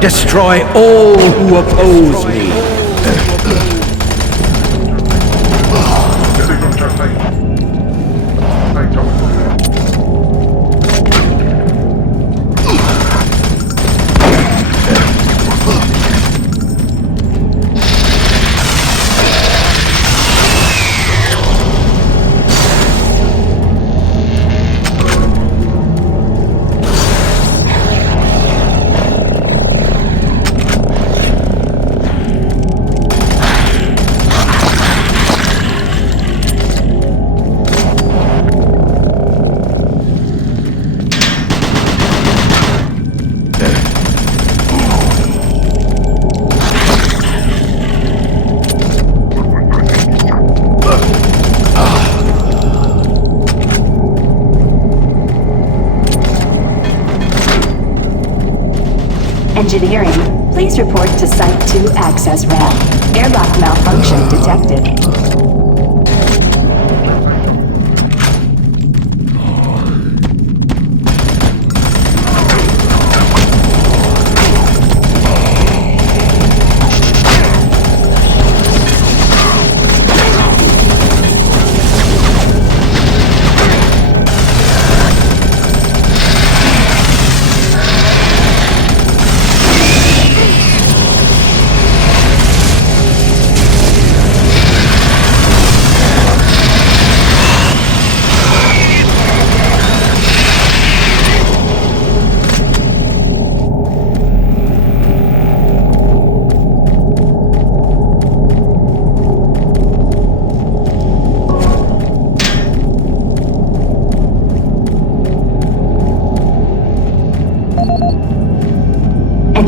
Destroy all who oppose me. Engineering, please report to Site 2 access ramp. Airlock malfunction detected.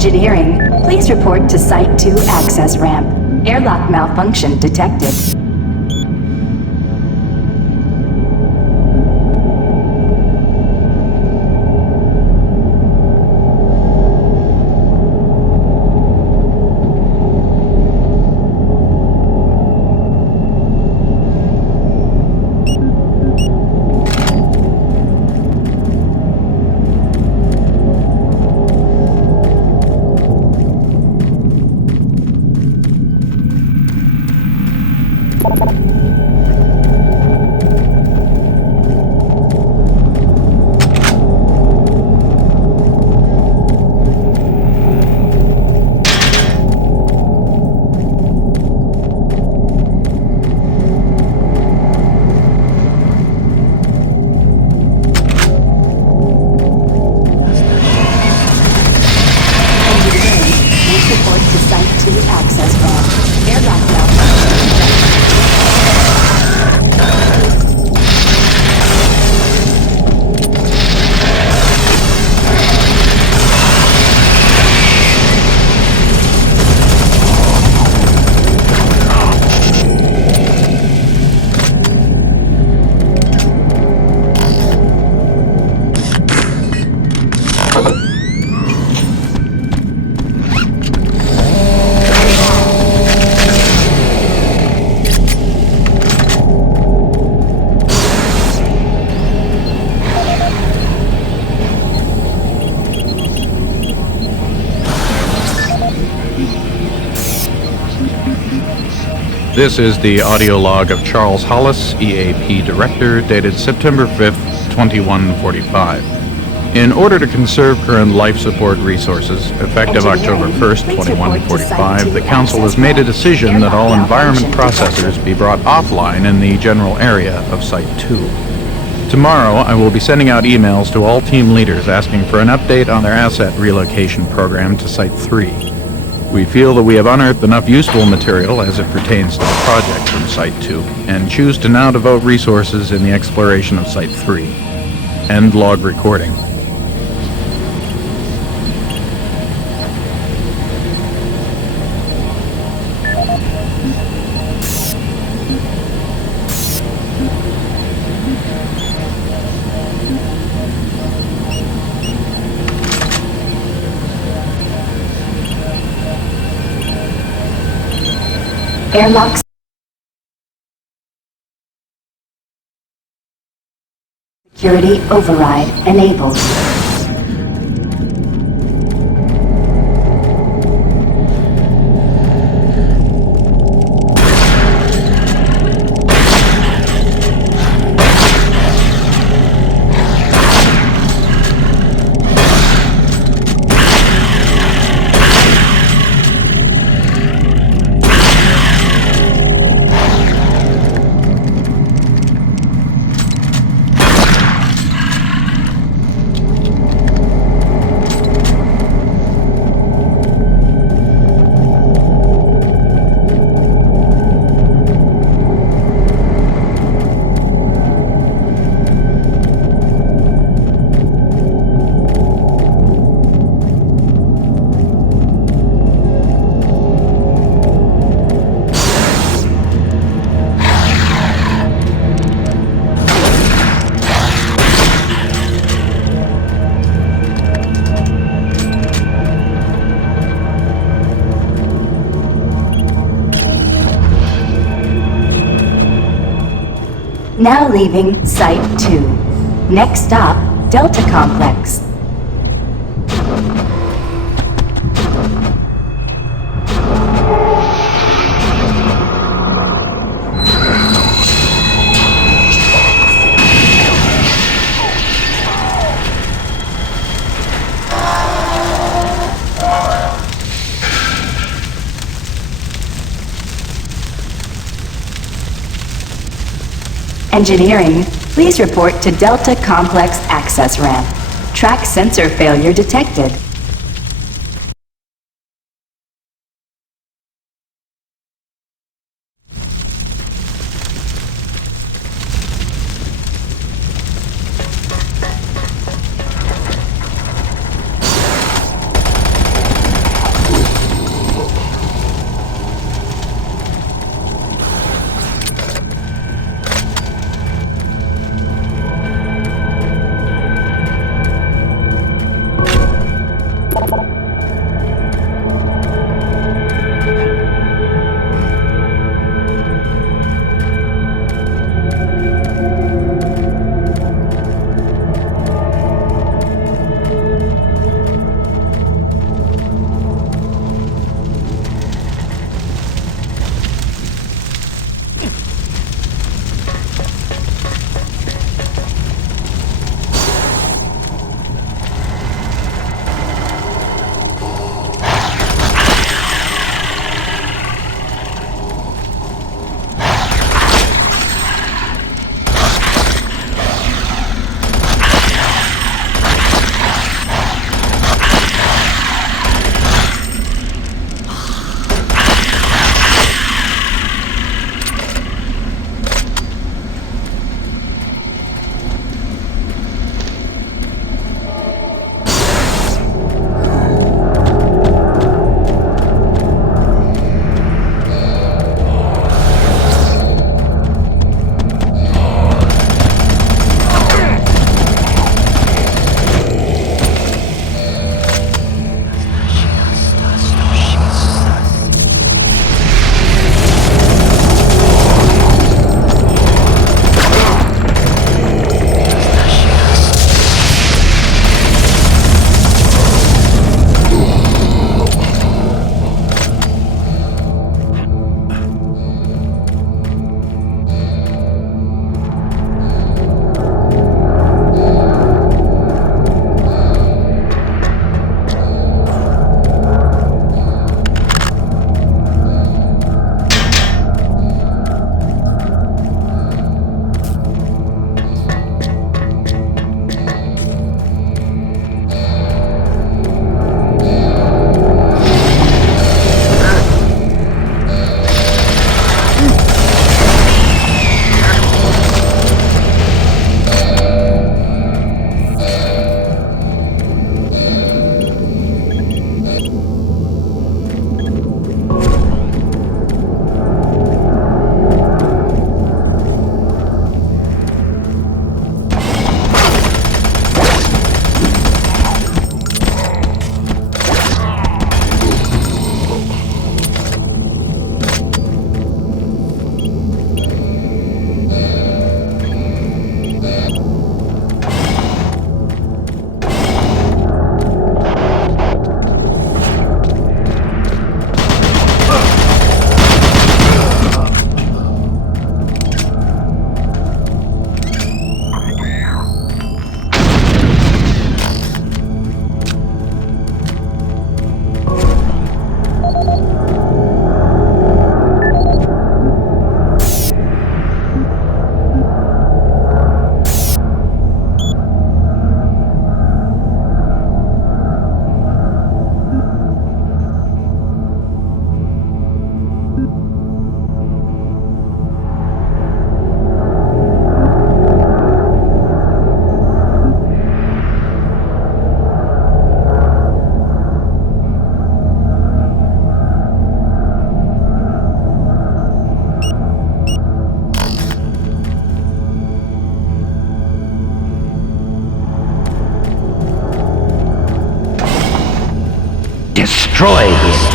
Engineering, please report to Site 2 access ramp. Airlock malfunction detected. This is the audio log of Charles Hollis, EAP Director, dated September 5th, 2145. In order to conserve current life support resources, effective October 1st, 2145, the Council has made a decision that all environment processors be brought offline in the general area of Site 2. Tomorrow, I will be sending out emails to all team leaders asking for an update on their asset relocation program to Site 3. We feel that we have unearthed enough useful material as it pertains to the project from Site 2, and choose to now devote resources in the exploration of Site 3. End log recording. Airlocks. Security override enabled. Now leaving Site 2. Next stop, Delta Complex. Engineering, please report to Delta Complex access ramp. Track sensor failure detected. destroy him.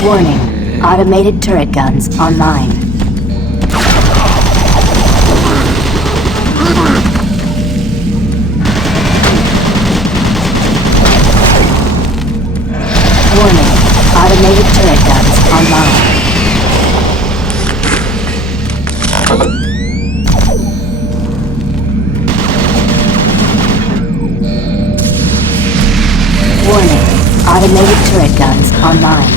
Warning. Automated turret guns online. Warning. Automated turret guns online. Warning. Automated turret guns online.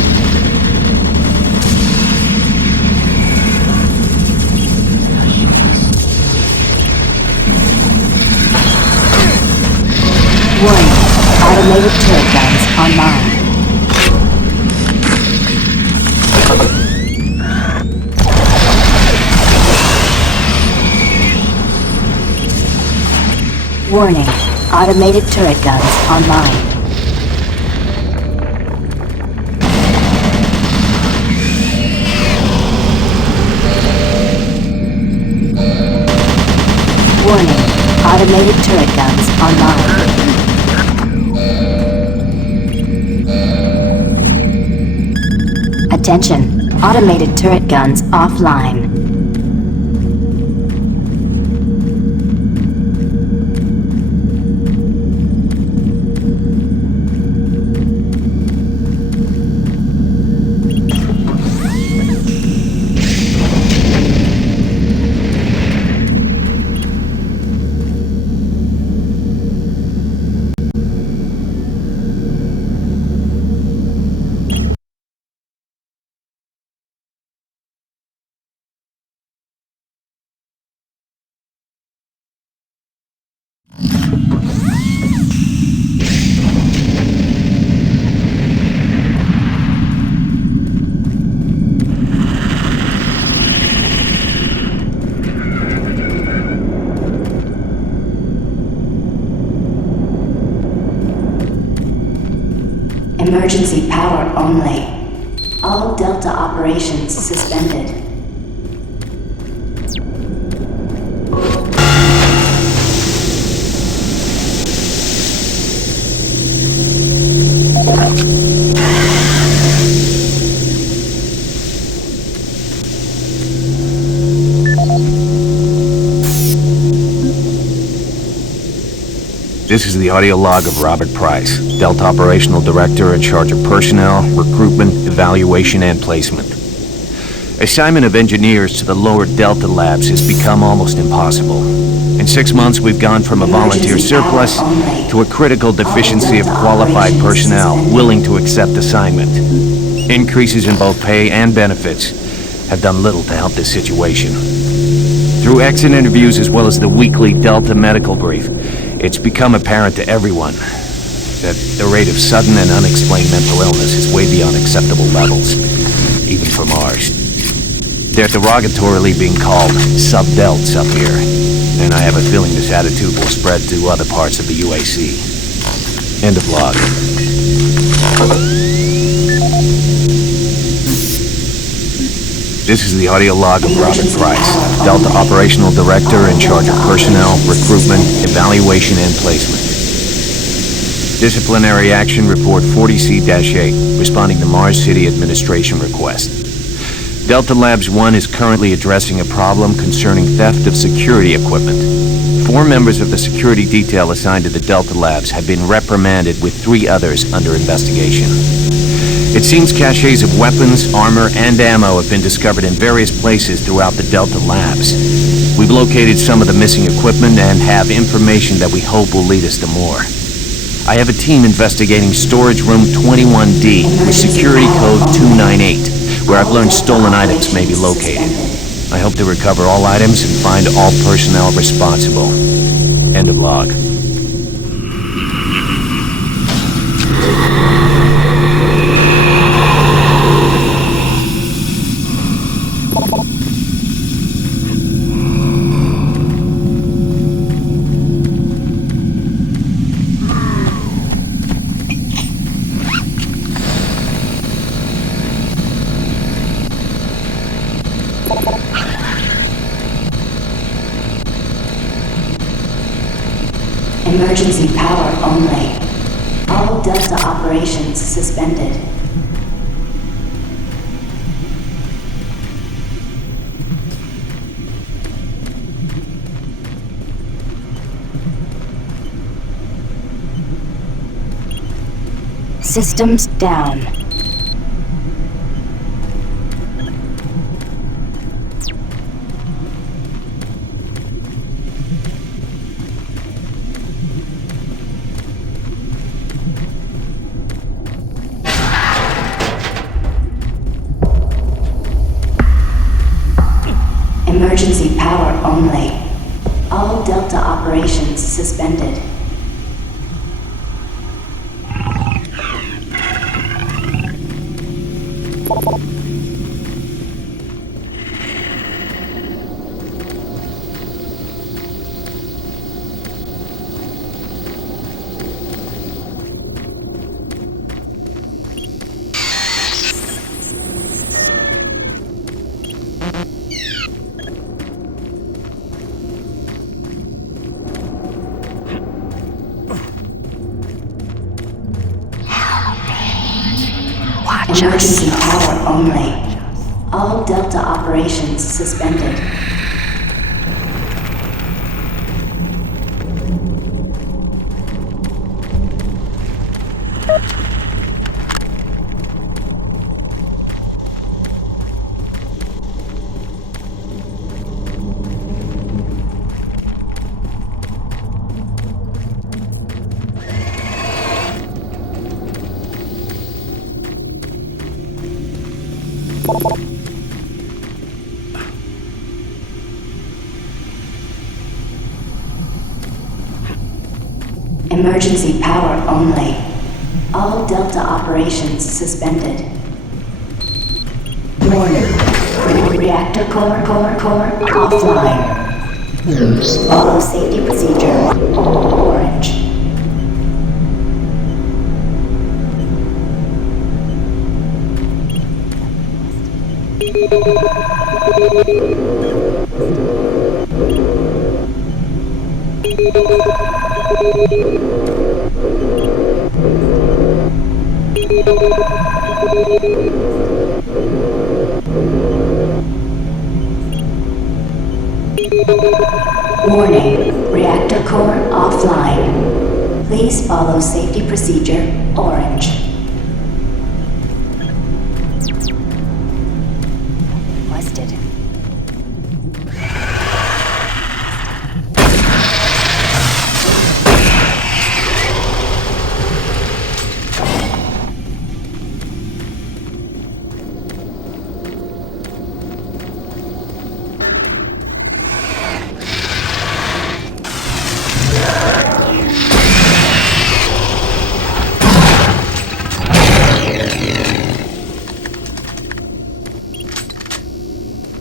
Warning. Automated turret guns online. Warning. Automated turret guns online. Warning. Automated turret guns online. Attention. Automated turret guns offline. Emergency power only. All Delta operations suspended. This is the audio log of Robert Price, Delta Operational Director in charge of personnel, recruitment, evaluation, and placement. Assignment of engineers to the lower Delta labs has become almost impossible. In 6 months, we've gone from a volunteer surplus to a critical deficiency of qualified personnel willing to accept assignment. Increases in both pay and benefits have done little to help this situation. Through exit interviews as well as the weekly Delta medical brief, it's become apparent to everyone that the rate of sudden and unexplained mental illness is way beyond acceptable levels, even for Mars. They're derogatorily being called sub-delts up here, and I have a feeling this attitude will spread to other parts of the UAC. End of log. This is the audio log of Robert Price, Delta Operational Director in charge of personnel, recruitment, evaluation, and placement. Disciplinary Action Report 40C-8, responding to Mars City Administration request. Delta Labs 1 is currently addressing a problem concerning theft of security equipment. 4 members of the security detail assigned to the Delta Labs have been reprimanded with 3 others under investigation. It seems caches of weapons, armor, and ammo have been discovered in various places throughout the Delta Labs. We've located some of the missing equipment and have information that we hope will lead us to more. I have a team investigating storage room 21D with security code 298, where I've learned stolen items may be located. I hope to recover all items and find all personnel responsible. End of log. Emergency power only. All Delta operations suspended. Systems down. Emergency power only. All Delta operations suspended. Emergency power only. All Delta operations suspended. Emergency power only. All Delta operations suspended. Warning. Reactor core offline. Follow safety procedure. Orange. Warning, reactor core offline. Please follow safety procedure, orange. Requested.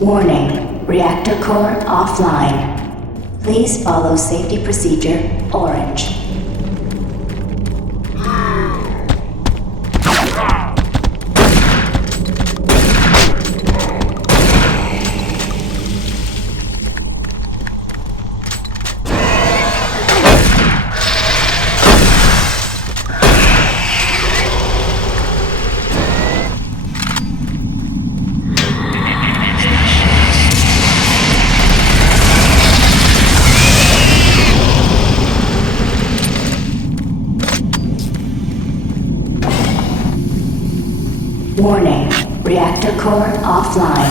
Warning, reactor core offline. Please follow safety procedure, orange. Warning, reactor core offline.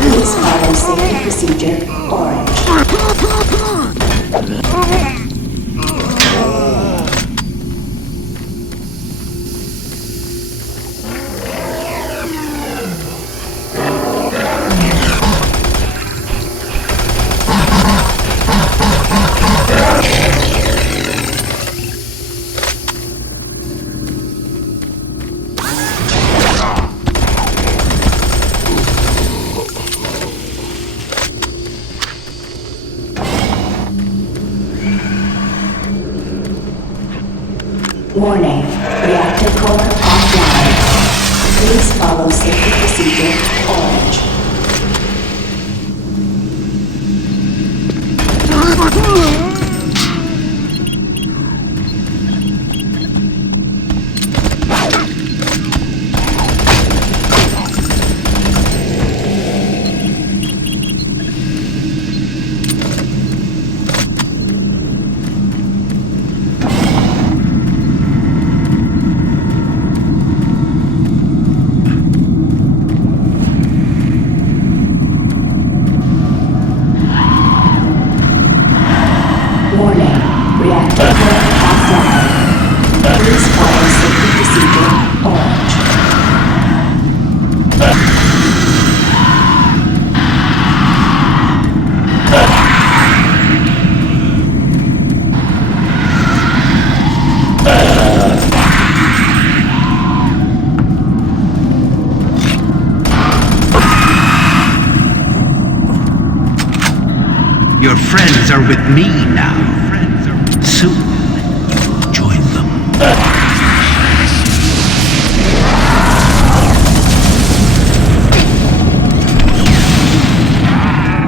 Please follow safety procedure, orange. Warning, reactor core offline. Please follow safety procedure, orange. Your friends are with me now. Soon, you'll join them.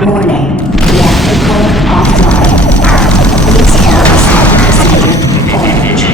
Warning. Reactor core offline. Please follow standard procedure. Orange.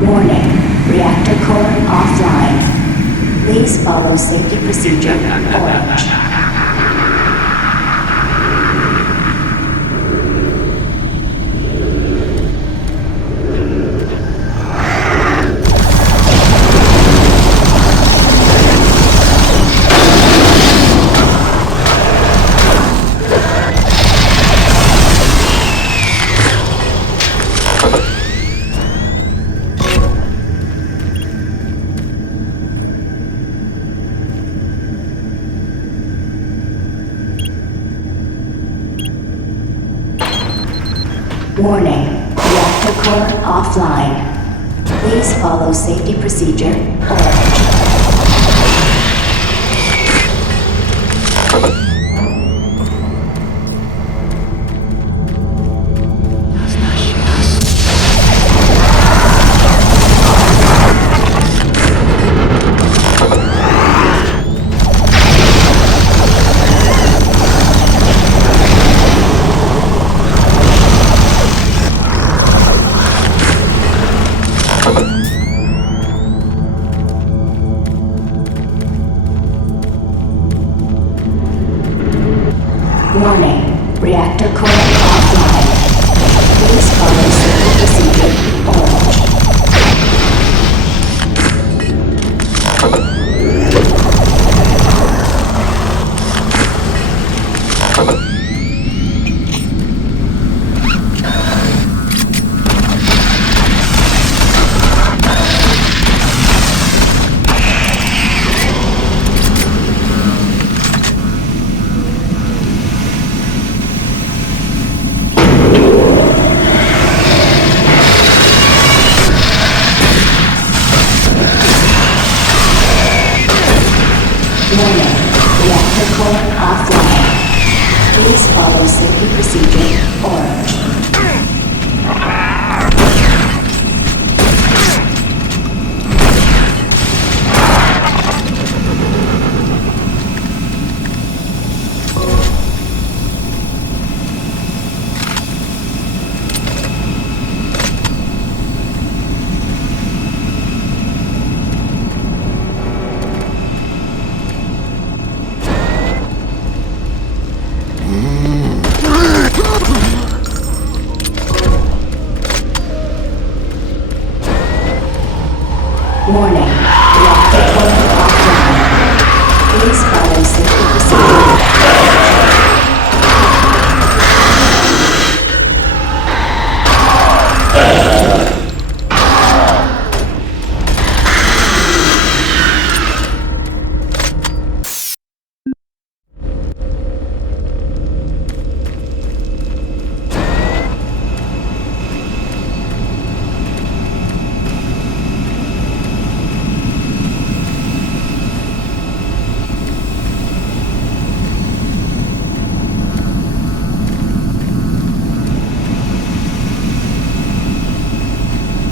Warning. Reactor core offline. Please follow safety procedure. Orange. Warning. Reactor core offline. Please follow safety procedure. Orange. Warning. Reactor core offline. Please follow safety procedure. Orange. Warning. Reactor core offline. Please follow safety procedure. Orange. Warning. Reactor core offline. Please follow safety procedure.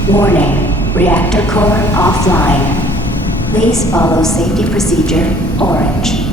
Warning. Reactor core offline. Please follow safety procedure. Orange.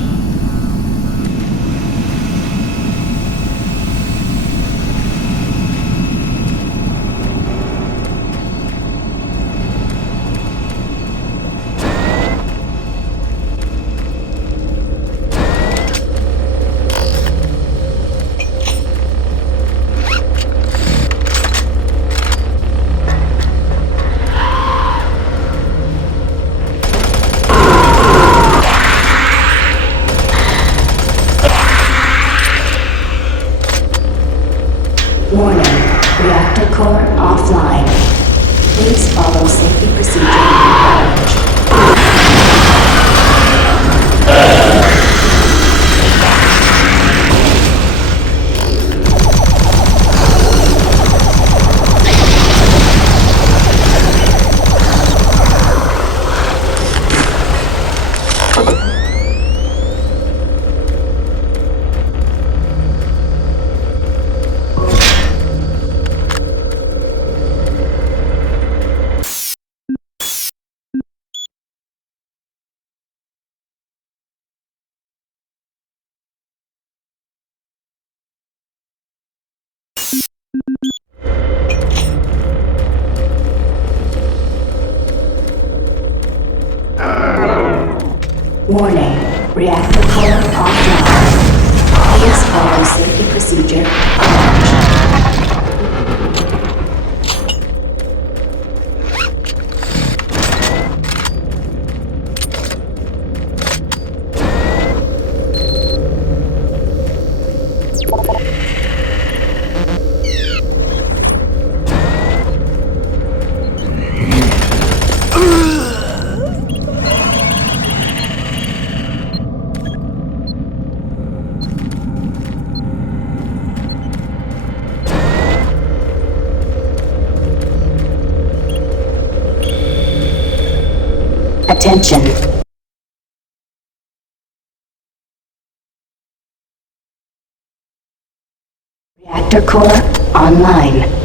Warning. Reactor core offline. Please follow safety procedure. Attention. Reactor core online.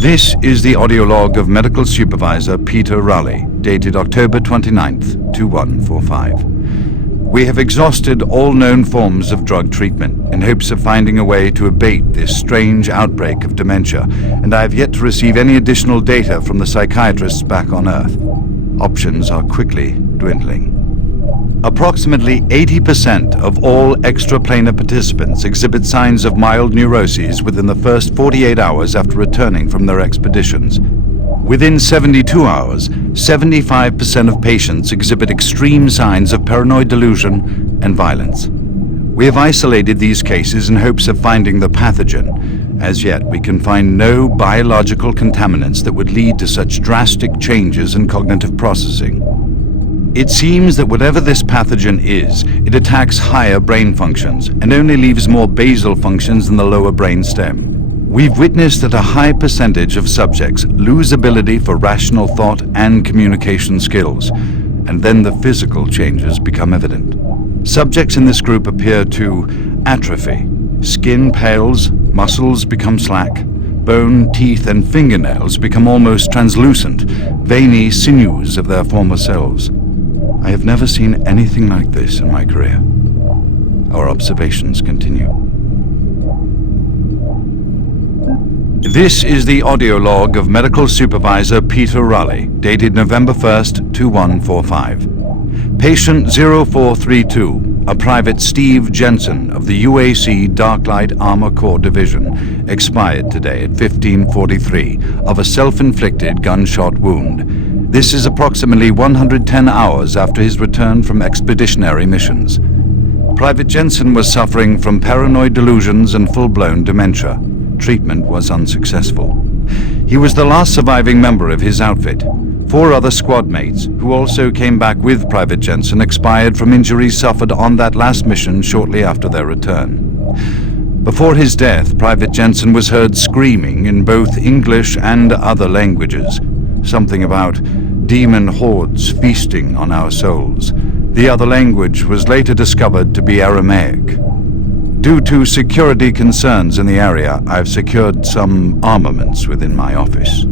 This is the audio log of Medical Supervisor Peter Raleigh, dated October 29th, 2145. We have exhausted all known forms of drug treatment in hopes of finding a way to abate this strange outbreak of dementia, and I have yet to receive any additional data from the psychiatrists back on Earth. Options are quickly dwindling. Approximately 80% of all extraplanar participants exhibit signs of mild neuroses within the first 48 hours after returning from their expeditions. Within 72 hours, 75% of patients exhibit extreme signs of paranoid delusion and violence. We have isolated these cases in hopes of finding the pathogen. As yet, we can find no biological contaminants that would lead to such drastic changes in cognitive processing. It seems that whatever this pathogen is, it attacks higher brain functions and only leaves more basal functions in the lower brain stem. We've witnessed that a high percentage of subjects lose ability for rational thought and communication skills, and then the physical changes become evident. Subjects in this group appear to atrophy. Skin pales, muscles become slack, bone, teeth, and fingernails become almost translucent, veiny sinews of their former selves. I have never seen anything like this in my career. Our observations continue. This is the audio log of Medical Supervisor Peter Raleigh, dated November 1st, 2145. Patient 0432, a Private Steve Jensen of the UAC Darklight Armor Corps Division, expired today at 15:43 of a self-inflicted gunshot wound. This is approximately 110 hours after his return from expeditionary missions. Private Jensen was suffering from paranoid delusions and full-blown dementia. Treatment was unsuccessful. He was the last surviving member of his outfit. 4 other squad mates, who also came back with Private Jensen, expired from injuries suffered on that last mission shortly after their return. Before his death, Private Jensen was heard screaming in both English and other languages. Something about demon hordes feasting on our souls. The other language was later discovered to be Aramaic. Due to security concerns in the area, I've secured some armaments within my office.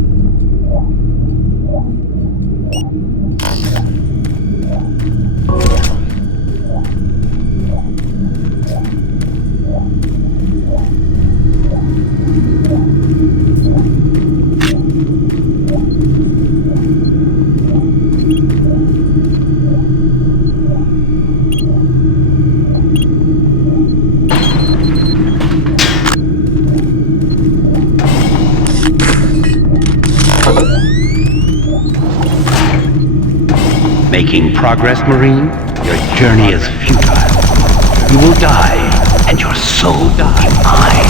Making progress, Marine? Your journey is futile. You will die, and your soul will be mine.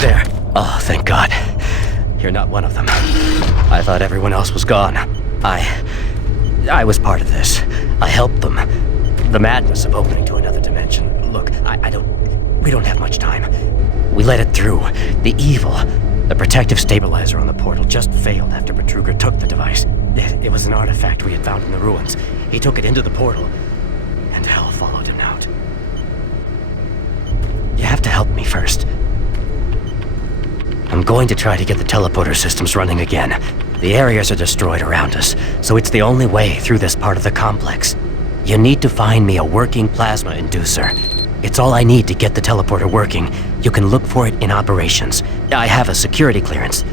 There. Oh, thank God. You're not one of them. I thought everyone else was gone. I was part of this. I helped them. The madness of opening to another dimension. Look, we don't have much time. We let it through. The evil, the protective stabilizer on the portal just failed after Betruger took the device. It was an artifact we had found in the ruins. He took it into the portal, and hell followed him out. You have to help me first. I'm going to try to get the teleporter systems running again. The areas are destroyed around us, so it's the only way through this part of the complex. You need to find me a working plasma inducer. It's all I need to get the teleporter working. You can look for it in operations. I have a security clearance.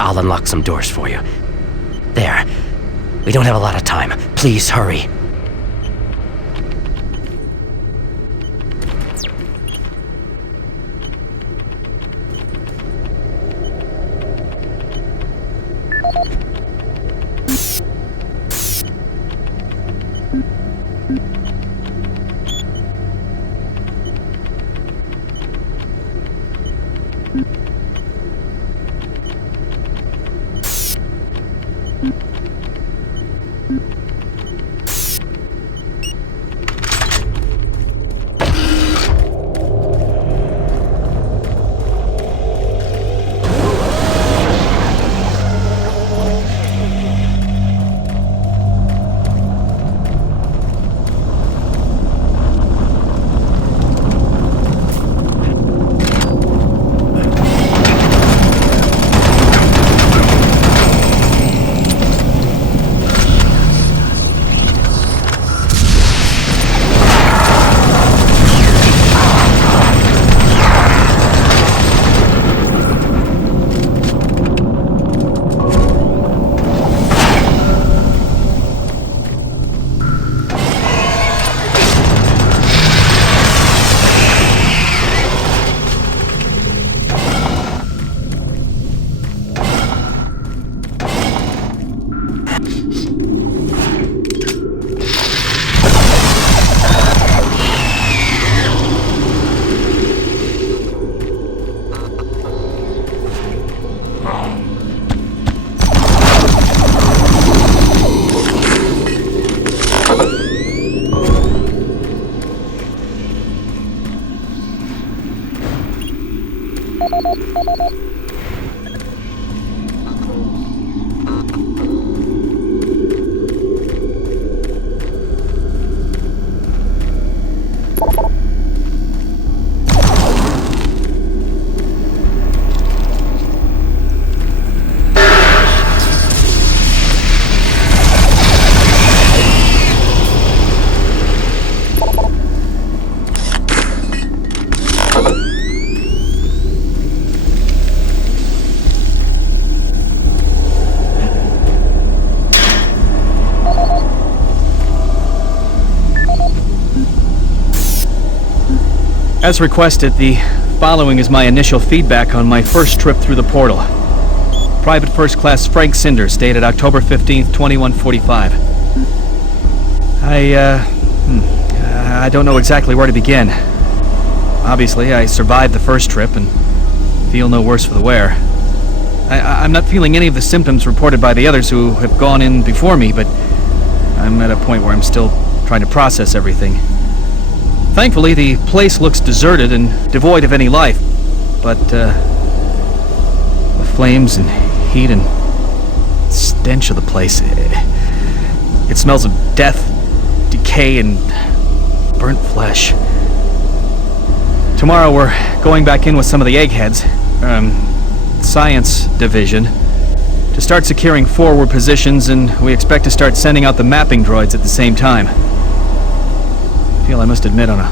I'll unlock some doors for you. There. We don't have a lot of time. Please hurry. As requested, the following is my initial feedback on my first trip through the portal. Private First Class Frank Cinders, dated October 15th, 2145. I don't know exactly where to begin. Obviously, I survived the first trip and feel no worse for the wear. I'm not feeling any of the symptoms reported by the others who have gone in before me, but I'm at a point where I'm still trying to process everything. Thankfully, the place looks deserted and devoid of any life, but the flames and heat and stench of the place, it smells of death, decay, and burnt flesh. Tomorrow we're going back in with some of the eggheads, science division, to start securing forward positions, and we expect to start sending out the mapping droids at the same time. I feel I must admit on a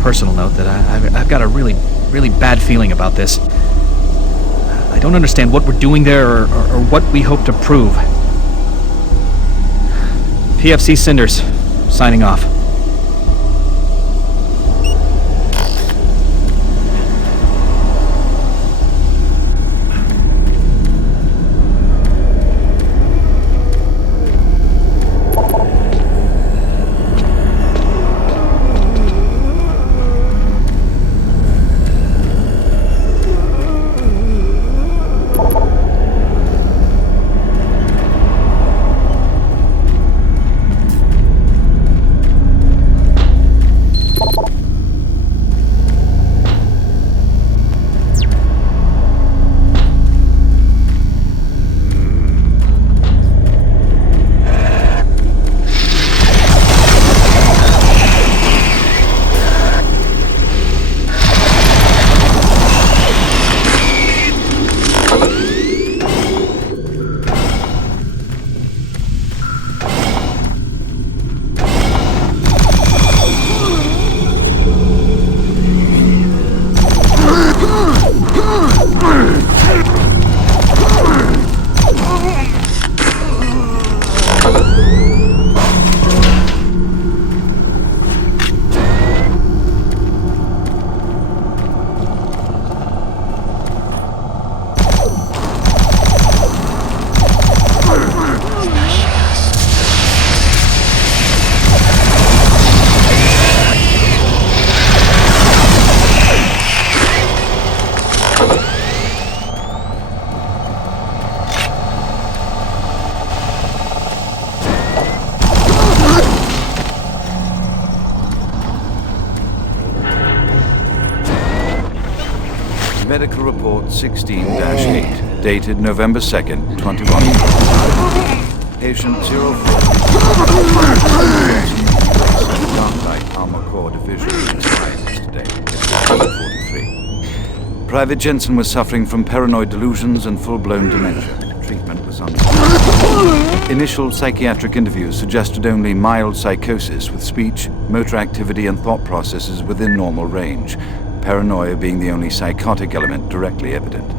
personal note that I've got a really bad feeling about this. I don't understand what we're doing there or what we hope to prove. PFC Cinders, signing off. Medical Report 16-8, dated November 2nd, 21. Patient 04. Dark Light Armor Corps Division yesterday, 15:43. Private Jensen was suffering from paranoid delusions and full-blown dementia. Treatment was unsuccessful. Initial psychiatric interviews suggested only mild psychosis with speech, motor activity, and thought processes within normal range. Paranoia being the only psychotic element directly evident.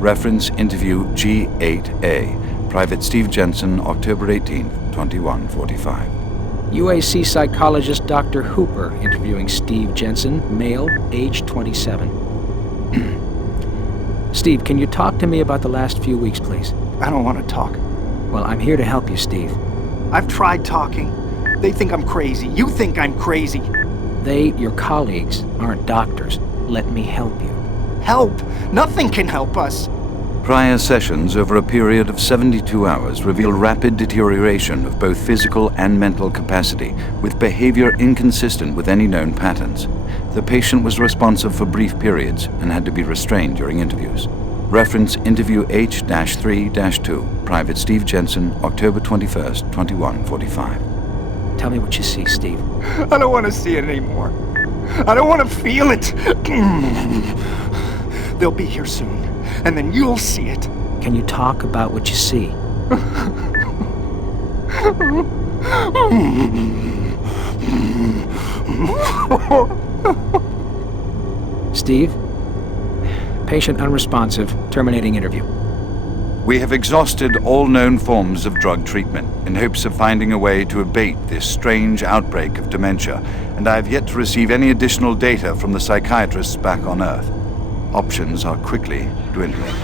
Reference interview G8A. Private Steve Jensen, October 18, 2145. UAC psychologist Dr. Hooper interviewing Steve Jensen, male, age 27. Steve, can you talk to me about the last few weeks, please? I don't want to talk. Well, I'm here to help you, Steve. I've tried talking. They think I'm crazy. You think I'm crazy. They, your colleagues, aren't doctors. Let me help you. Help? Nothing can help us. Prior sessions over a period of 72 hours reveal rapid deterioration of both physical and mental capacity, with behavior inconsistent with any known patterns. The patient was responsive for brief periods and had to be restrained during interviews. Reference interview H-3-2, Private Steve Jensen, October 21st, 2145. Tell me what you see, Steve. I don't want to see it anymore. I don't want to feel it. They'll be here soon, and then you'll see it. Can you talk about what you see? Steve? Patient unresponsive. Terminating interview. We have exhausted all known forms of drug treatment in hopes of finding a way to abate this strange outbreak of dementia, and I have yet to receive any additional data from the psychiatrists back on Earth. Options are quickly dwindling.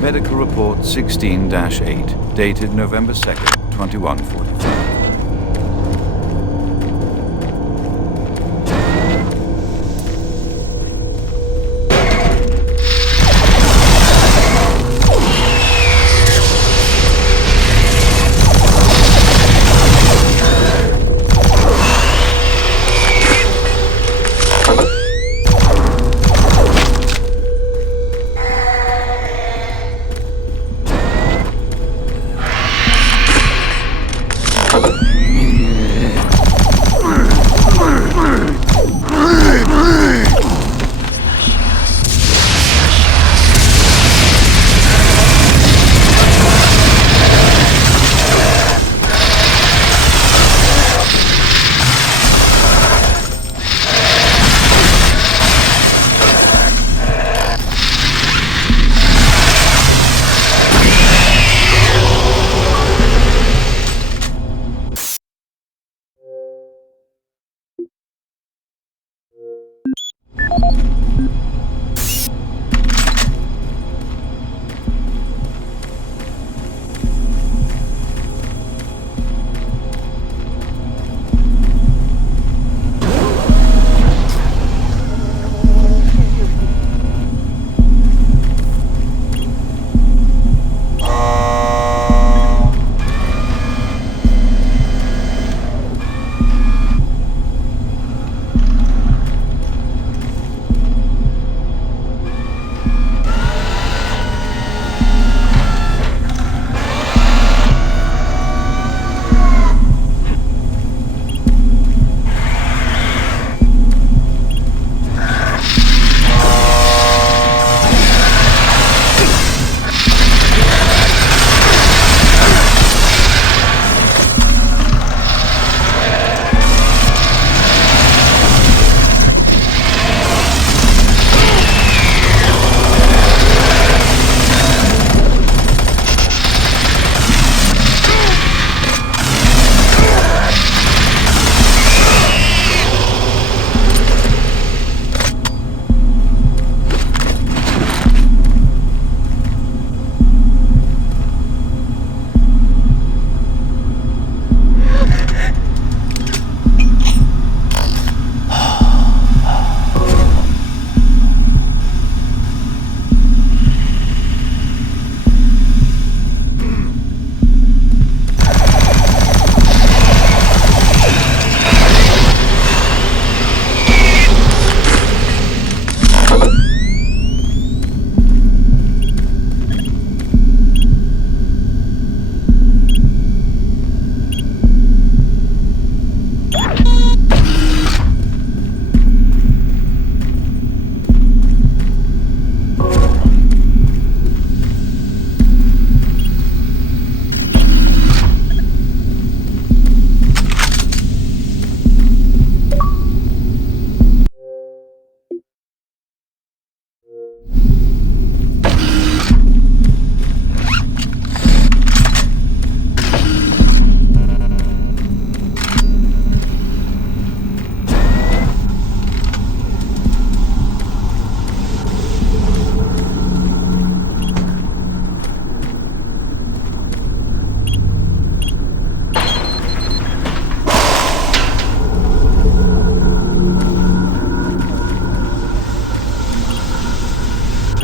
Medical Report 16-8, dated November 2nd, 2145.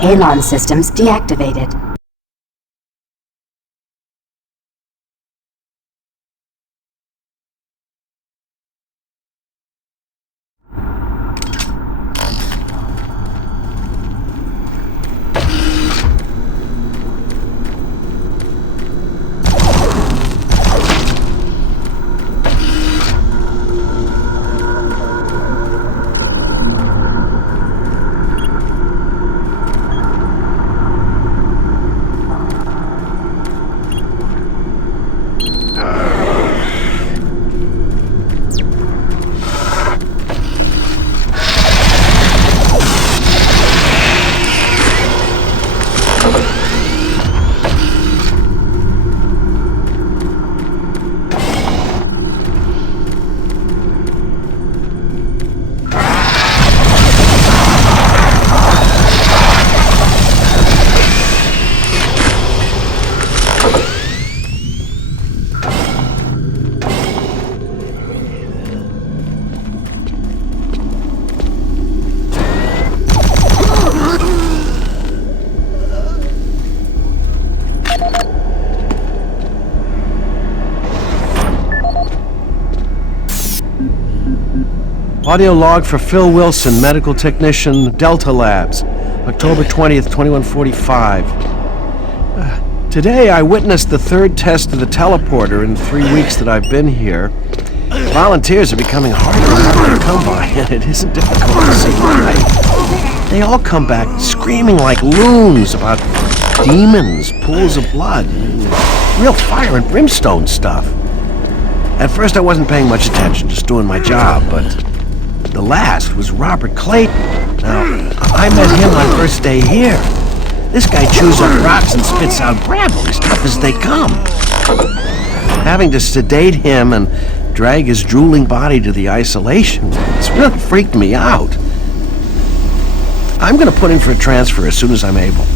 Halon systems deactivated. Audio log for Phil Wilson, medical technician, Delta Labs, October 20th, 2145. Today I witnessed the third test of the teleporter in the 3 weeks that I've been here. Volunteers are becoming harder and harder to come by, and it isn't difficult to see why. They all come back screaming like loons about demons, pools of blood, real fire and brimstone stuff. At first I wasn't paying much attention, just doing my job, but the last was Robert Clayton. Now, I met him my first day here. This guy chews up rocks and spits out gravel as tough as they come. Having to sedate him and drag his drooling body to the isolation, it's really freaked me out. I'm gonna put in for a transfer as soon as I'm able.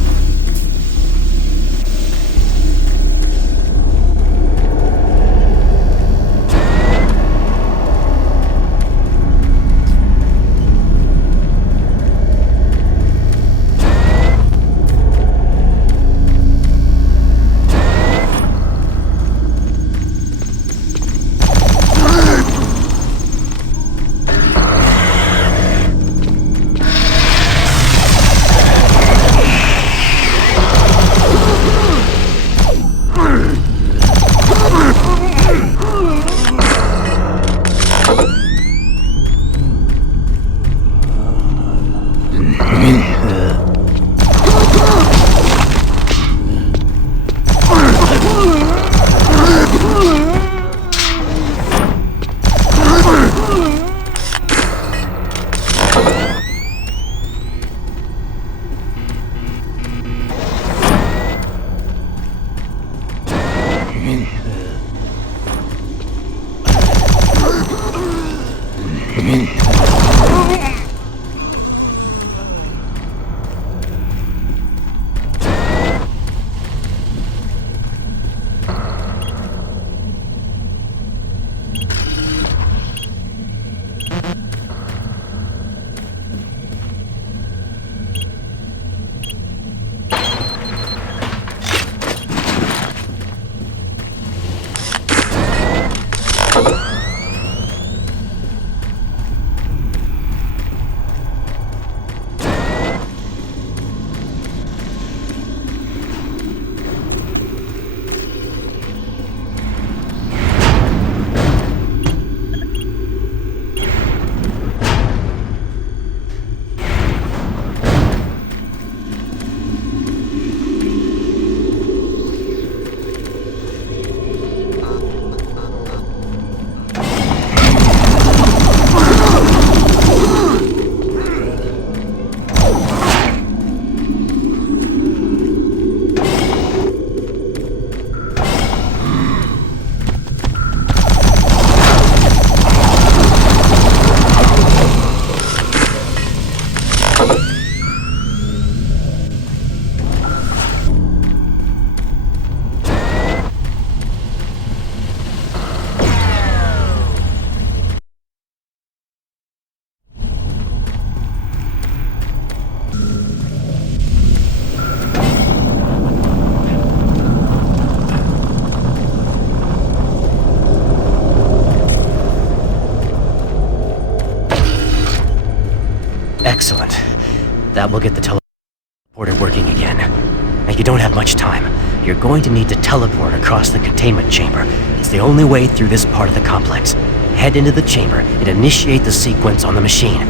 That will get the teleporter working again. And you don't have much time. You're going to need to teleport across the containment chamber. It's the only way through this part of the complex. Head into the chamber and initiate the sequence on the machine.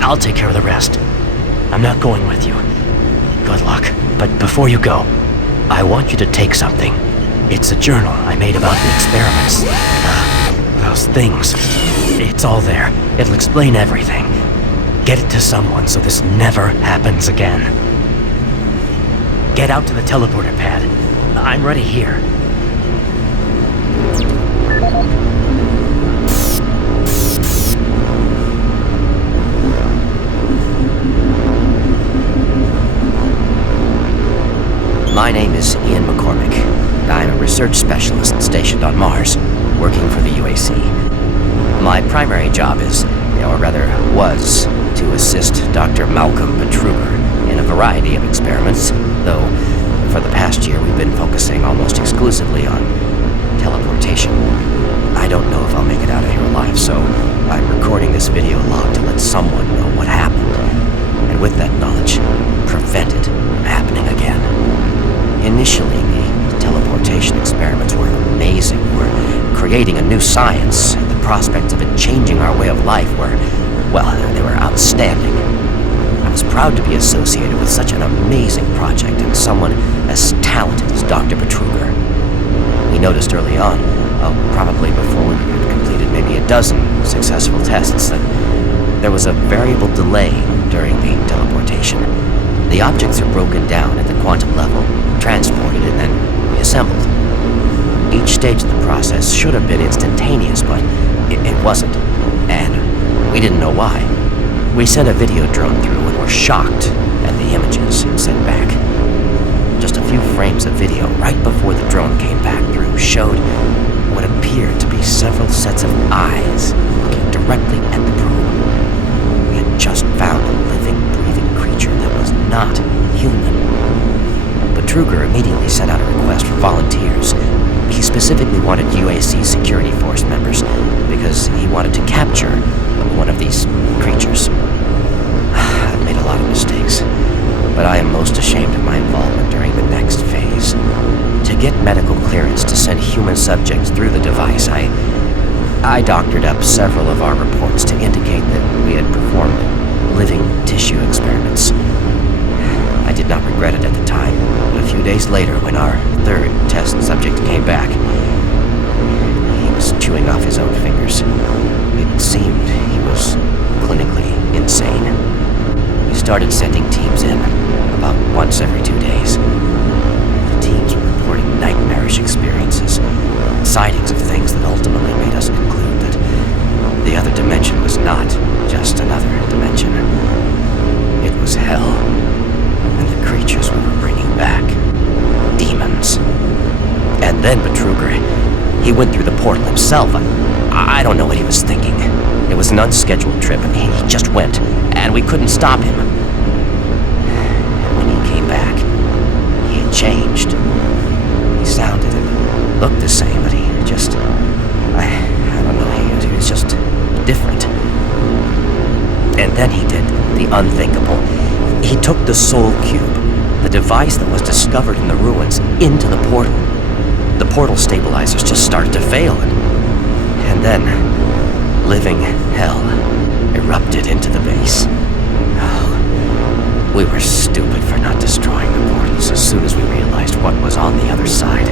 I'll take care of the rest. I'm not going with you. Good luck. But before you go, I want you to take something. It's a journal I made about the experiments. Those things. It's all there. It'll explain everything. Get it to someone so this never happens again. Get out to the teleporter pad. I'm ready here. My name is Ian McCormick. I'm a research specialist stationed on Mars, working for the UAC. My primary job is, or rather was, to assist Dr. Malcolm Petruger in a variety of experiments, though for the past year we've been focusing almost exclusively on teleportation. I don't know if I'll make it out of here alive, so I'm recording this video log to let someone know what happened, and with that knowledge, prevent it from happening again. Initially, the teleportation experiments were amazing. We're creating a new science, and the prospects of it changing our way of life were, well, they were outstanding. I was proud to be associated with such an amazing project and someone as talented as Dr. Petruger. We noticed early on, probably before we had completed maybe a dozen successful tests, that there was a variable delay during the teleportation. The objects are broken down at the quantum level, transported, and then reassembled. Each stage of the process should have been instantaneous, but it wasn't, and we didn't know why. We sent a video drone through and were shocked at the images it sent back. Just a few frames of video right before the drone came back through showed what appeared to be several sets of eyes looking directly at the probe. We had just found a living, breathing creature that was not human. Petruger immediately sent out a request for volunteers. He specifically wanted UAC security force members because he wanted to capture one of these creatures. I've made a lot of mistakes, but I am most ashamed of my involvement during the next phase. To get medical clearance to send human subjects through the device, I doctored up several of our reports to indicate that we had performed living tissue experiments. I did not regret it at the time, but a few days later, when our third test subject came back, he was chewing off his own fingers. It seemed he was clinically insane. We started sending teams in, about once every 2 days. The teams were reporting nightmarish experiences, sightings of things that ultimately made us conclude that the other dimension was not just another dimension. It was hell, and the creatures we were bringing back, demons. And then Petruger, he went through the portal himself. I don't know what he was thinking. It was an unscheduled trip, and he just went, and we couldn't stop him. And when he came back, he had changed. He sounded and looked the same, but he just... I don't know, he was just different. And then he did the unthinkable. He took the Soul Cube, the device that was discovered in the ruins, into the portal. The portal stabilizers just started to fail, and then living hell erupted into the base. Oh, we were stupid for not destroying the portals as soon as we realized what was on the other side.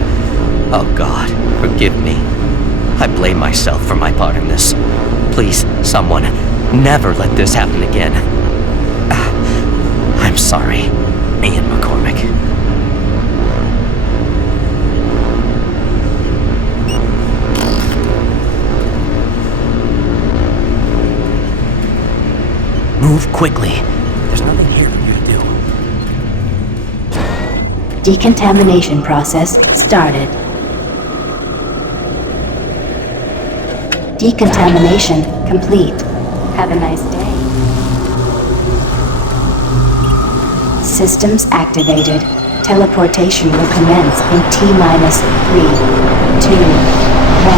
Oh God, forgive me. I blame myself for my part in this. Please, someone, never let this happen again. I'm sorry, Ian McCormick. Move quickly. There's nothing here for you to do. Decontamination process started. Decontamination complete. Have a nice day. Systems activated. Teleportation will commence in T-minus 3, 2, 1.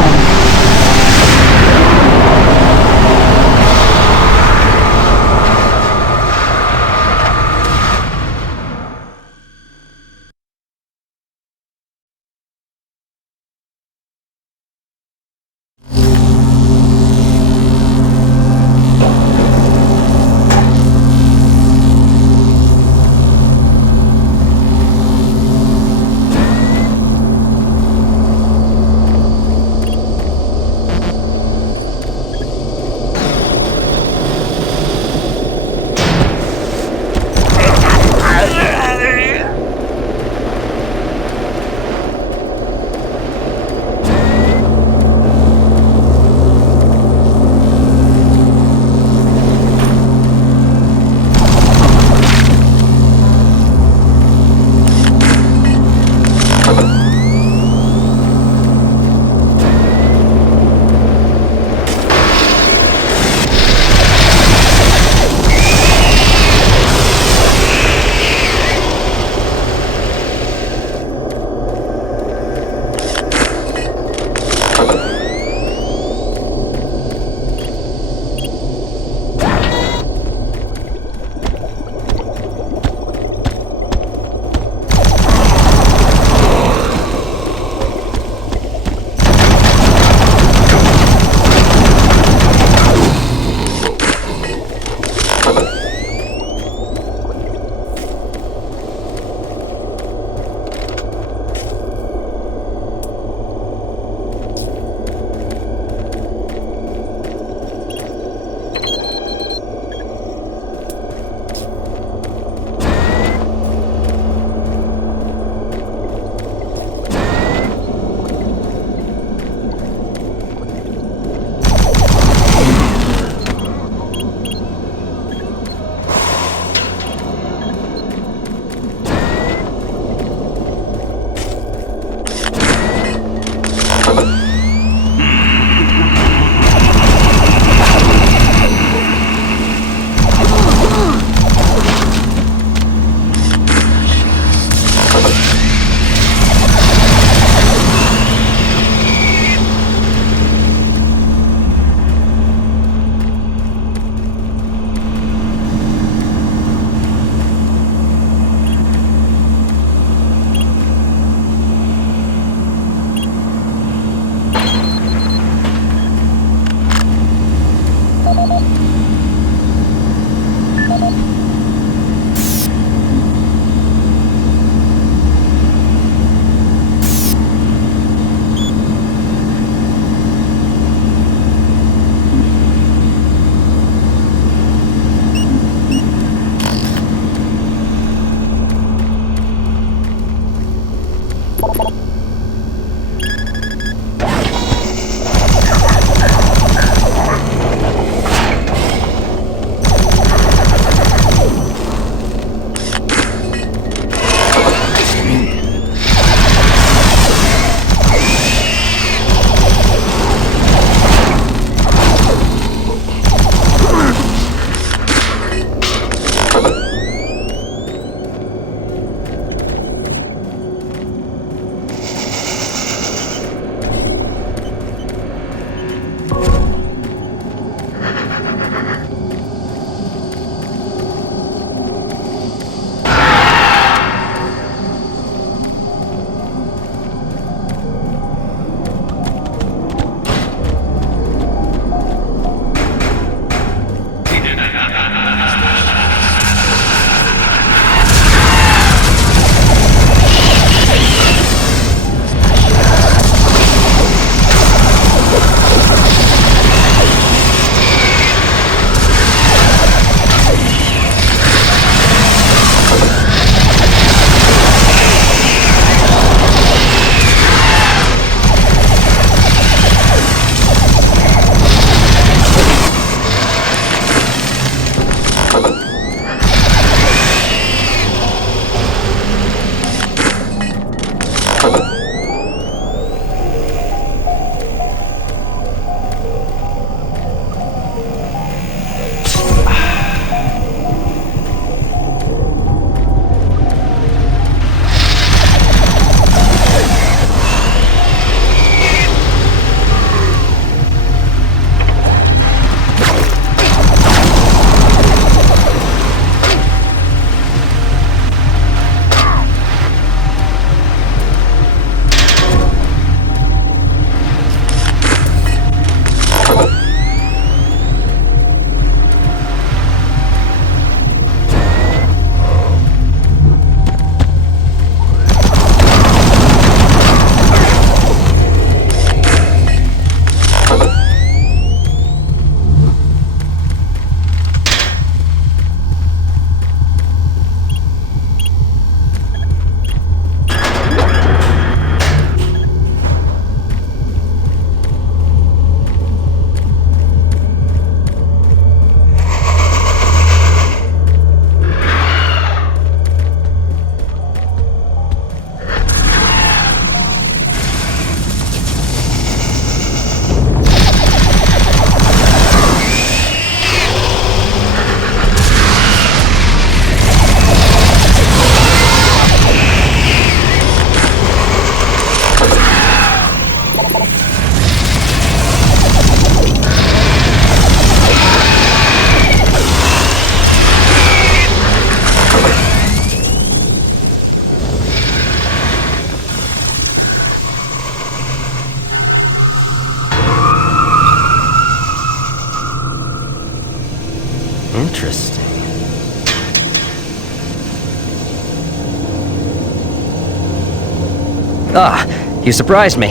You surprised me.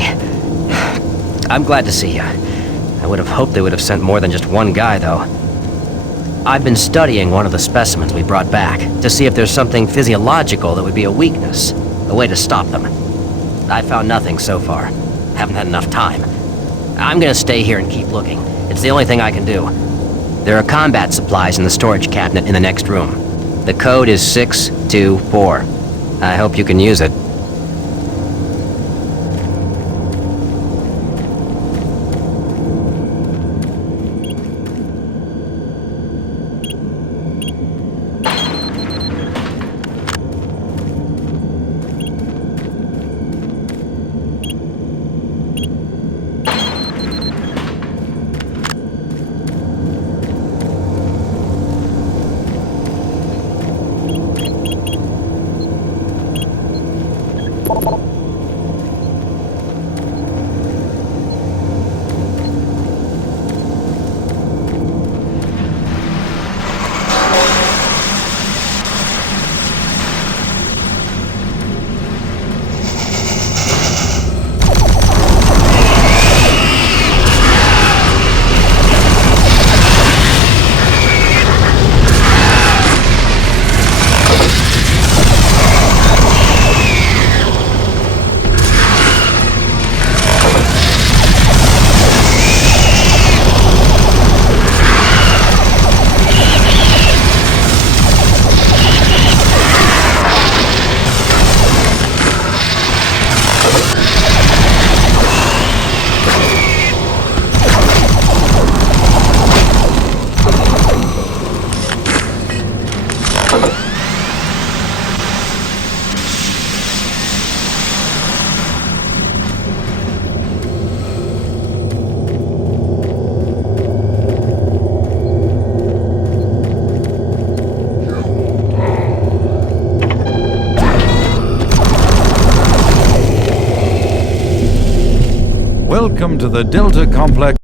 I'm glad to see you. I would have hoped they would have sent more than just one guy, though. I've been studying one of the specimens we brought back to see if there's something physiological that would be a weakness, a way to stop them. I found nothing so far. Haven't had enough time. I'm gonna stay here and keep looking. It's the only thing I can do. There are combat supplies in the storage cabinet in the next room. The code is 624. I hope you can use it. Welcome to the Delta Complex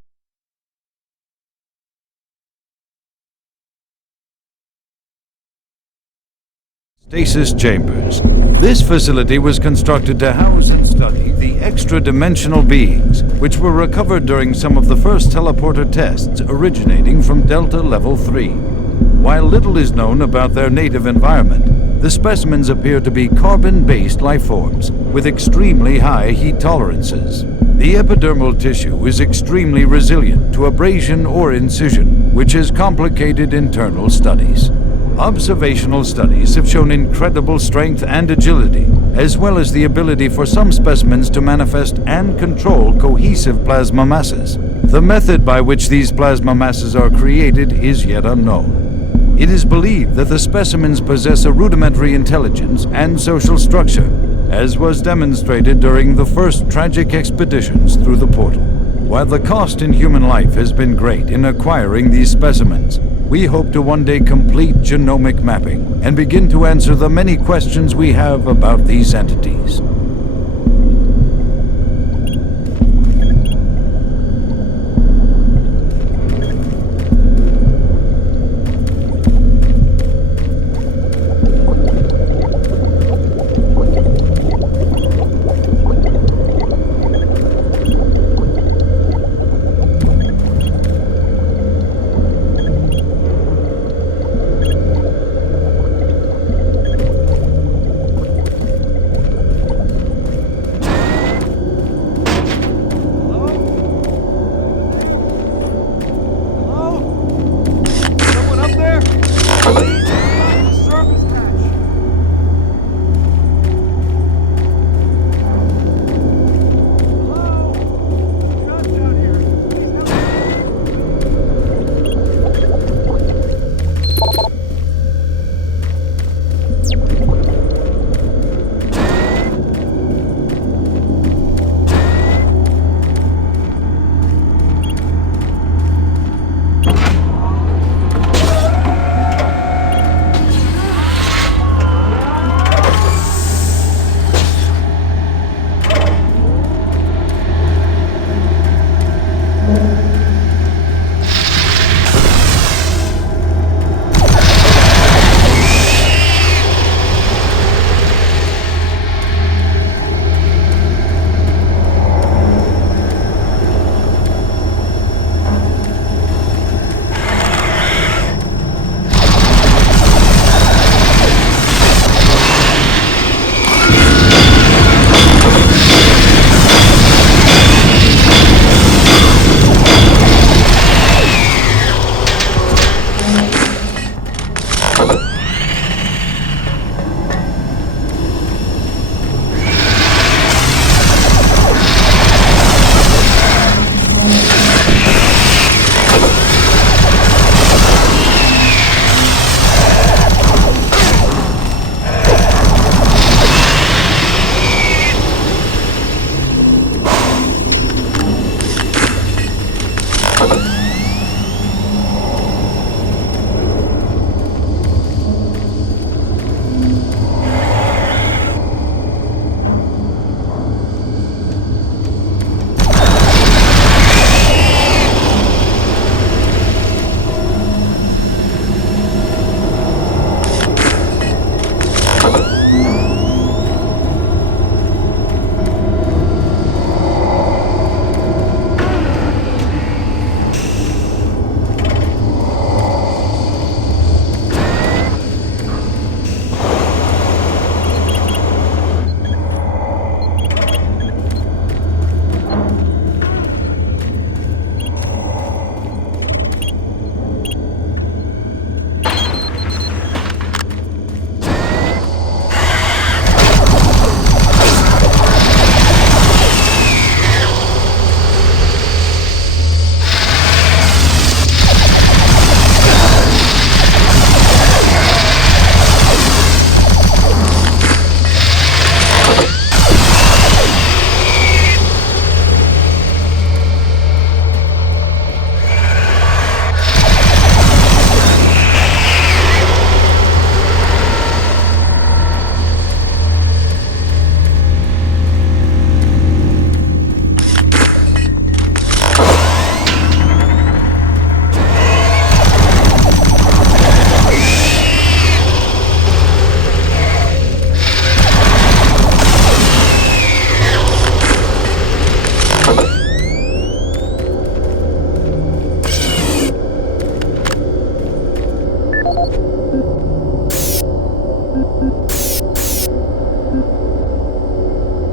Stasis Chambers. This facility was constructed to house and study the extra-dimensional beings, which were recovered during some of the first teleporter tests originating from Delta Level 3. While little is known about their native environment, the specimens appear to be carbon-based lifeforms with extremely high heat tolerances. The epidermal tissue is extremely resilient to abrasion or incision, which has complicated internal studies. Observational studies have shown incredible strength and agility, as well as the ability for some specimens to manifest and control cohesive plasma masses. The method by which these plasma masses are created is yet unknown. It is believed that the specimens possess a rudimentary intelligence and social structure, as was demonstrated during the first tragic expeditions through the portal. While the cost in human life has been great in acquiring these specimens, we hope to one day complete genomic mapping and begin to answer the many questions we have about these entities.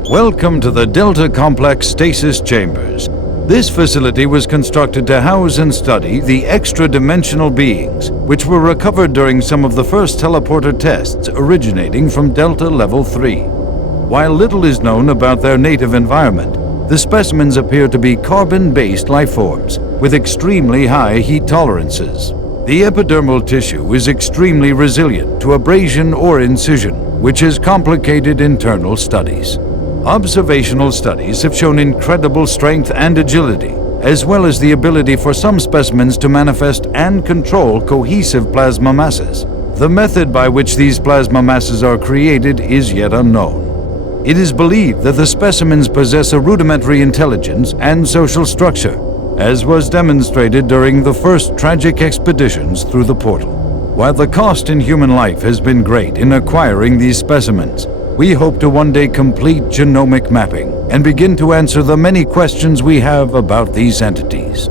Welcome to the Delta Complex Stasis Chambers. This facility was constructed to house and study the extra-dimensional beings, which were recovered during some of the first teleporter tests originating from Delta Level 3. While little is known about their native environment, the specimens appear to be carbon-based lifeforms with extremely high heat tolerances. The epidermal tissue is extremely resilient to abrasion or incision, which has complicated internal studies. Observational studies have shown incredible strength and agility, as well as the ability for some specimens to manifest and control cohesive plasma masses. The method by which these plasma masses are created is yet unknown. It is believed that the specimens possess a rudimentary intelligence and social structure, as was demonstrated during the first tragic expeditions through the portal. While the cost in human life has been great in acquiring these specimens, we hope to one day complete genomic mapping and begin to answer the many questions we have about these entities.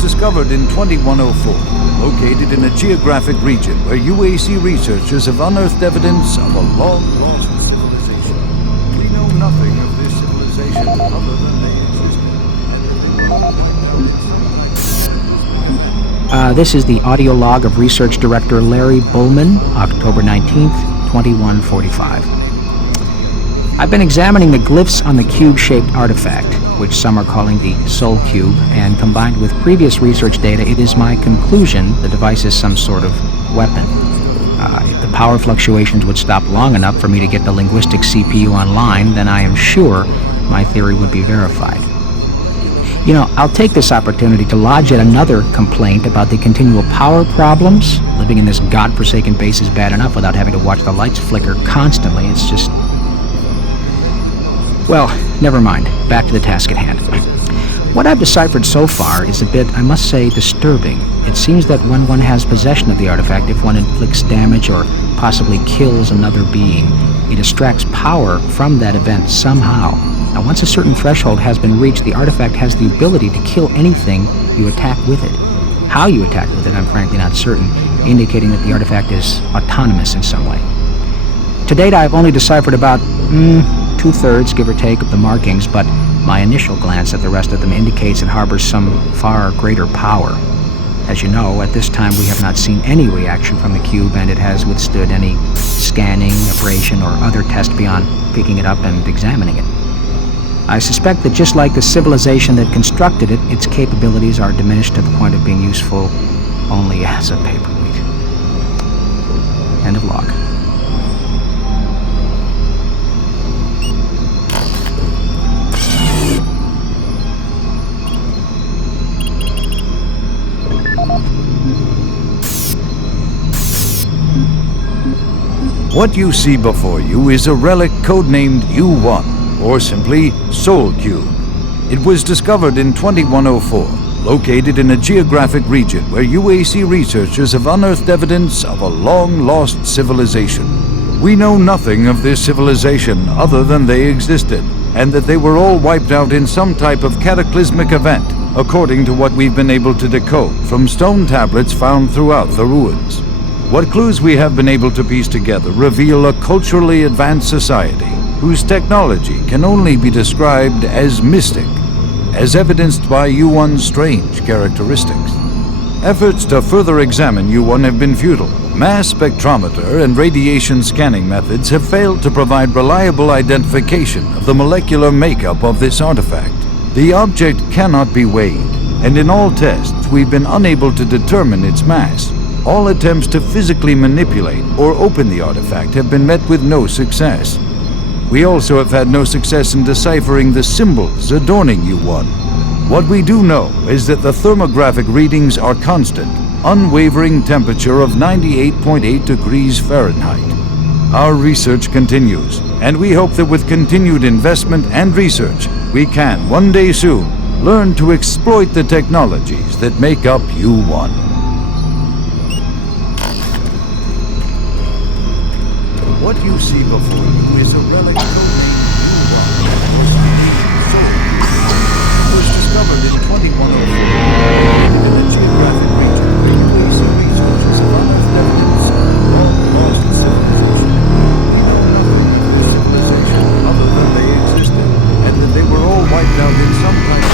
Discovered in 2104, located in a geographic region where UAC researchers have unearthed evidence of a long-lost civilization. We know nothing of this civilization other than they exist. This is the audio log of Research Director Larry Bullman, October 19th, 2145. I've been examining the glyphs on the cube-shaped artifact, which some are calling the Soul Cube, and combined with previous research data, it is my conclusion the device is some sort of weapon. If the power fluctuations would stop long enough for me to get the linguistic CPU online, then I am sure my theory would be verified. You know, I'll take this opportunity to lodge yet another complaint about the continual power problems. Living in this godforsaken base is bad enough without having to watch the lights flicker constantly. It's just... Well, never mind. Back to the task at hand. What I've deciphered so far is a bit, I must say, disturbing. It seems that when one has possession of the artifact, if one inflicts damage or possibly kills another being, it extracts power from that event somehow. Now, once a certain threshold has been reached, the artifact has the ability to kill anything you attack with it. How you attack with it, I'm frankly not certain, indicating that the artifact is autonomous in some way. To date, I've only deciphered about, 2/3, give or take, of the markings, but my initial glance at the rest of them indicates it harbors some far greater power. As you know, at this time we have not seen any reaction from the cube, and it has withstood any scanning, abrasion, or other test beyond picking it up and examining it. I suspect that just like the civilization that constructed it, its capabilities are diminished to the point of being useful only as a paperweight. End of log. What you see before you is a relic codenamed U1, or simply Soul Cube. It was discovered in 2104, located in a geographic region where UAC researchers have unearthed evidence of a long-lost civilization. We know nothing of this civilization other than they existed, and that they were all wiped out in some type of cataclysmic event, according to what we've been able to decode from stone tablets found throughout the ruins. What clues we have been able to piece together reveal a culturally advanced society whose technology can only be described as mystic, as evidenced by U1's strange characteristics. Efforts to further examine U1 have been futile. Mass spectrometer and radiation scanning methods have failed to provide reliable identification of the molecular makeup of this artifact. The object cannot be weighed, and in all tests we've been unable to determine its mass. All attempts to physically manipulate or open the artifact have been met with no success. We also have had no success in deciphering the symbols adorning U1. What we do know is that the thermographic readings are constant, unwavering temperature of 98.8 degrees Fahrenheit. Our research continues, and we hope that with continued investment and research, we can, one day soon, learn to exploit the technologies that make up U1. What you see before you is a relic was discovered in 2104 in a geographic region where UAC researchers have unearthed evidence of long-lost civilization. We know nothing of this civilization other than they existed, and that they were all wiped out in some kind of...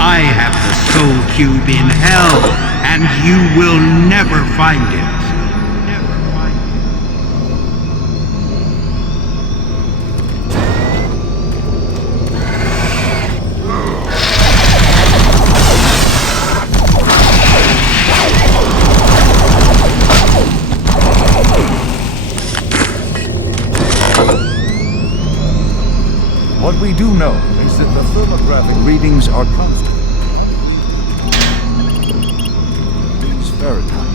I have the Soul Cube in hell, and you will never find it. What we do know is that the thermographic readings are constant. Fahrenheit.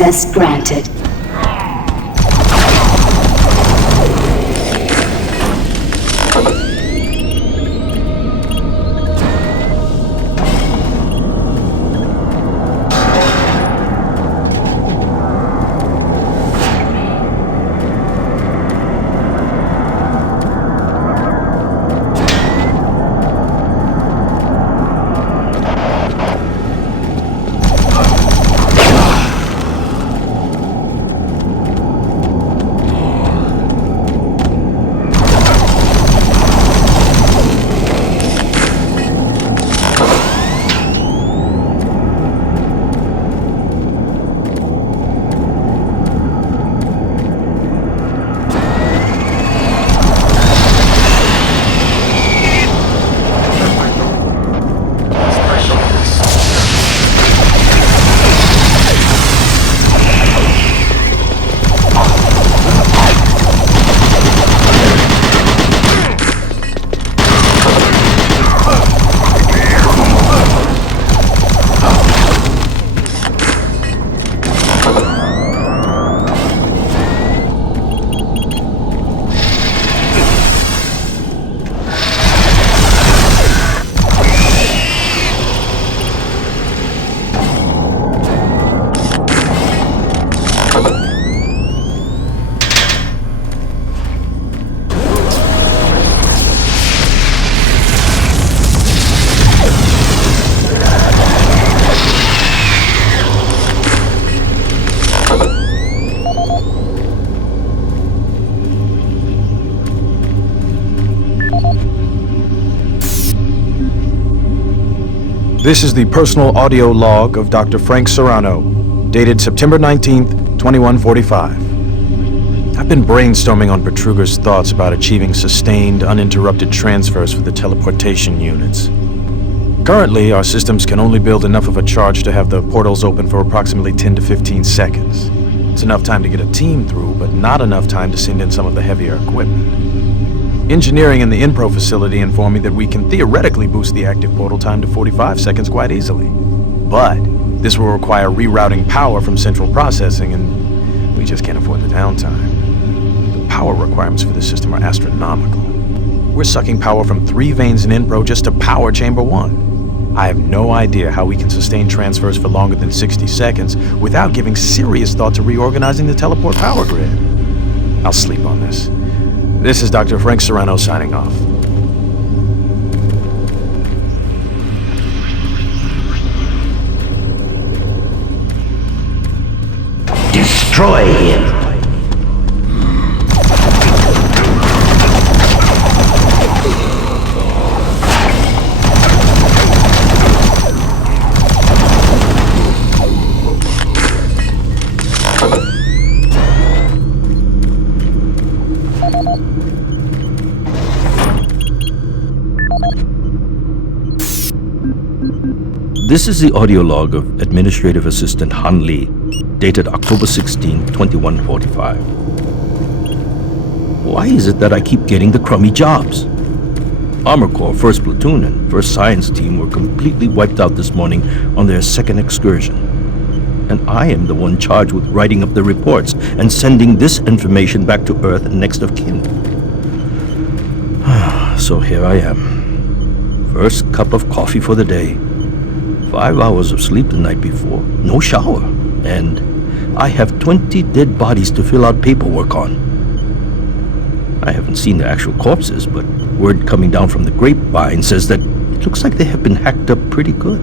Access granted. This is the personal audio log of Dr. Frank Serrano, dated September 19th, 2145. I've been brainstorming on Betruger's thoughts about achieving sustained, uninterrupted transfers for the teleportation units. Currently, our systems can only build enough of a charge to have the portals open for approximately 10 to 15 seconds. It's enough time to get a team through, but not enough time to send in some of the heavier equipment. Engineering in the Inpro facility informed me that we can theoretically boost the active portal time to 45 seconds quite easily. But this will require rerouting power from central processing, and we just can't afford the downtime. The power requirements for this system are astronomical. We're sucking power from 3 veins in Inpro just to power Chamber 1. I have no idea how we can sustain transfers for longer than 60 seconds without giving serious thought to reorganizing the teleport power grid. I'll sleep on this. This is Dr. Frank Serrano signing off. destroy him. This is the audio log of Administrative Assistant Han Lee, dated October 16, 2145. Why is it that I keep getting the crummy jobs? Armor Corps 1st Platoon and 1st Science Team were completely wiped out this morning on their second excursion. And I am the one charged with writing up the reports and sending this information back to Earth and next of kin. So here I am. First cup of coffee for the day. 5 hours of sleep the night before, no shower, and I have 20 dead bodies to fill out paperwork on. I haven't seen the actual corpses, but word coming down from the grapevine says that it looks like they have been hacked up pretty good.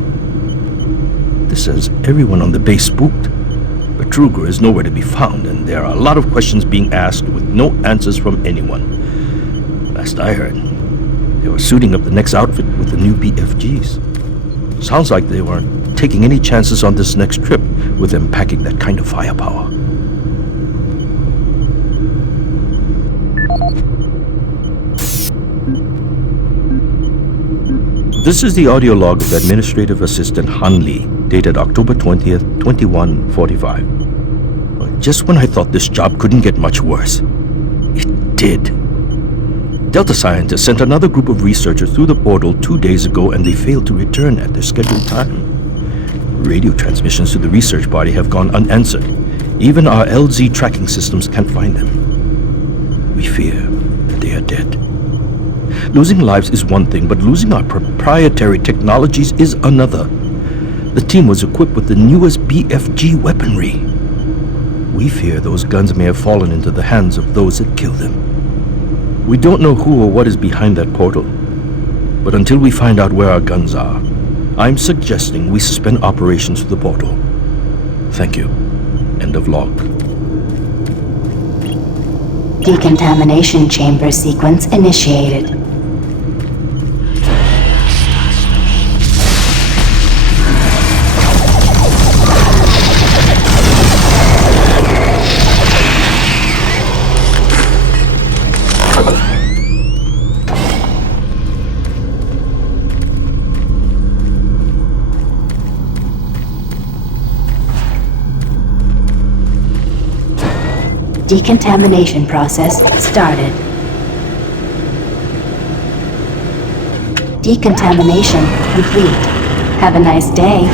This says everyone on the base spooked, but Truger is nowhere to be found, and there are a lot of questions being asked with no answers from anyone. Last I heard, they were suiting up the next outfit with the new BFGs. Sounds like they weren't taking any chances on this next trip with them packing that kind of firepower. This is the audio log of Administrative Assistant Han Lee, dated October 20th, 2145. Just when I thought this job couldn't get much worse, it did. Delta scientists sent another group of researchers through the portal 2 days ago, and they failed to return at their scheduled time. Radio transmissions to the research party have gone unanswered. Even our LZ tracking systems can't find them. We fear that they are dead. Losing lives is one thing, but losing our proprietary technologies is another. The team was equipped with the newest BFG weaponry. We fear those guns may have fallen into the hands of those that killed them. We don't know who or what is behind that portal, but until we find out where our guns are, I'm suggesting we suspend operations to the portal. Thank you. End of log. Decontamination chamber sequence initiated. Decontamination process started. Decontamination complete. Have a nice day.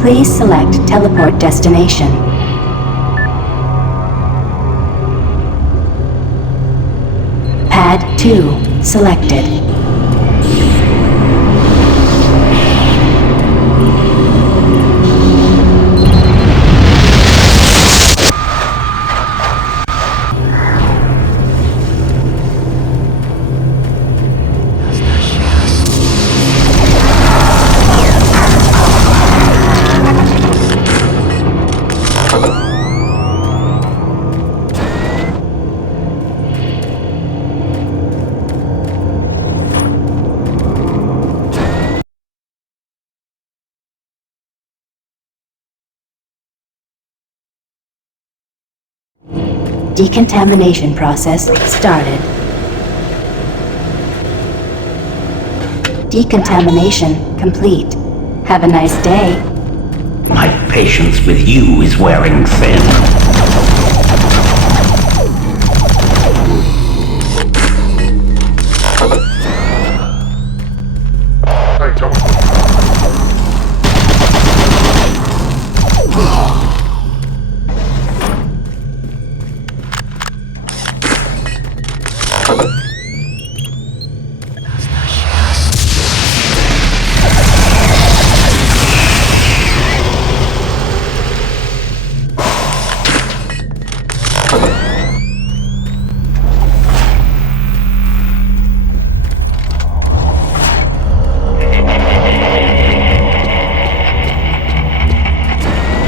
Please select teleport destination. Pad 2 selected. decontamination process started. Decontamination complete. Have a nice day. My patience with you is wearing thin.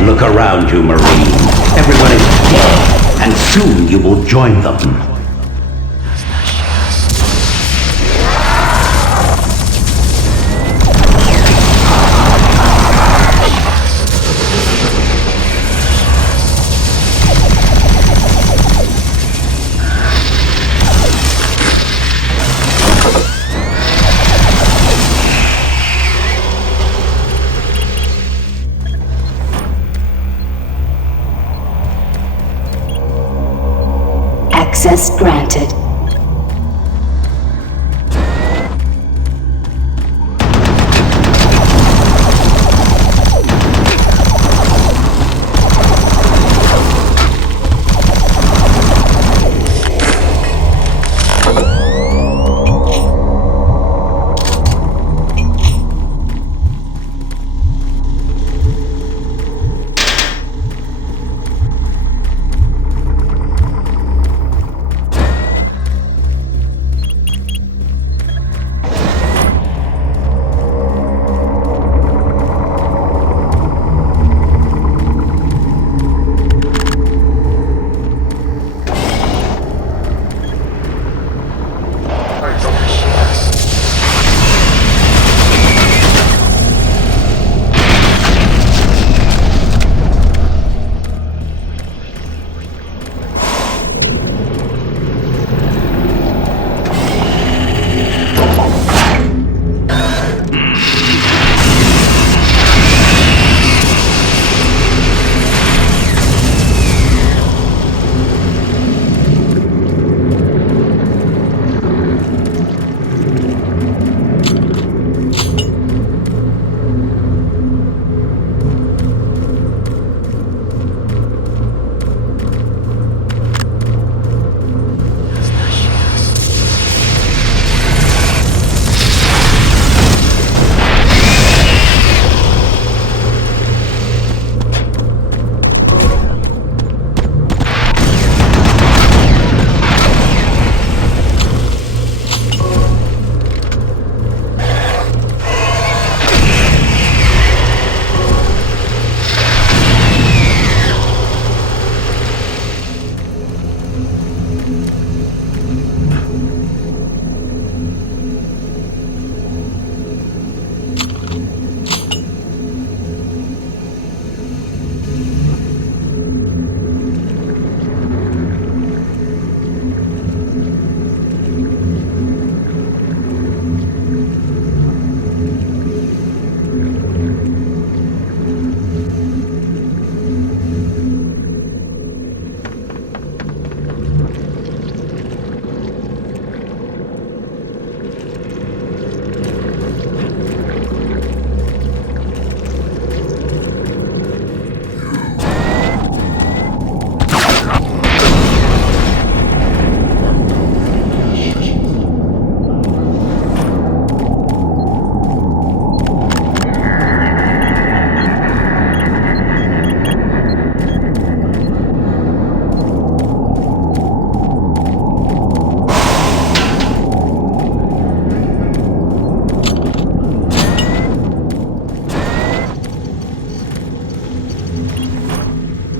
Look around you, Marine. Everyone is dead, and soon you will join them. Access granted.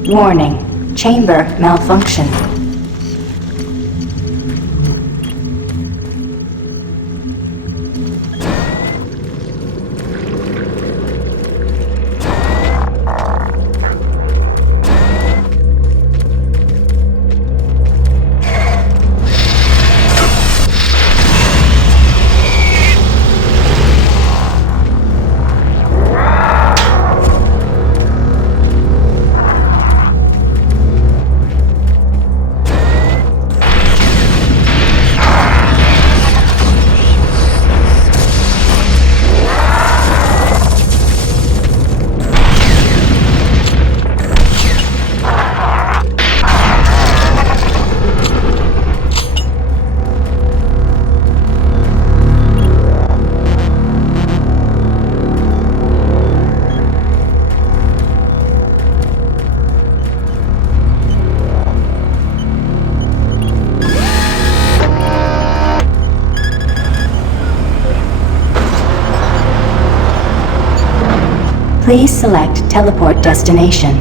Warning, chamber malfunction. Please select teleport destination.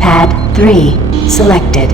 Pad 3 selected.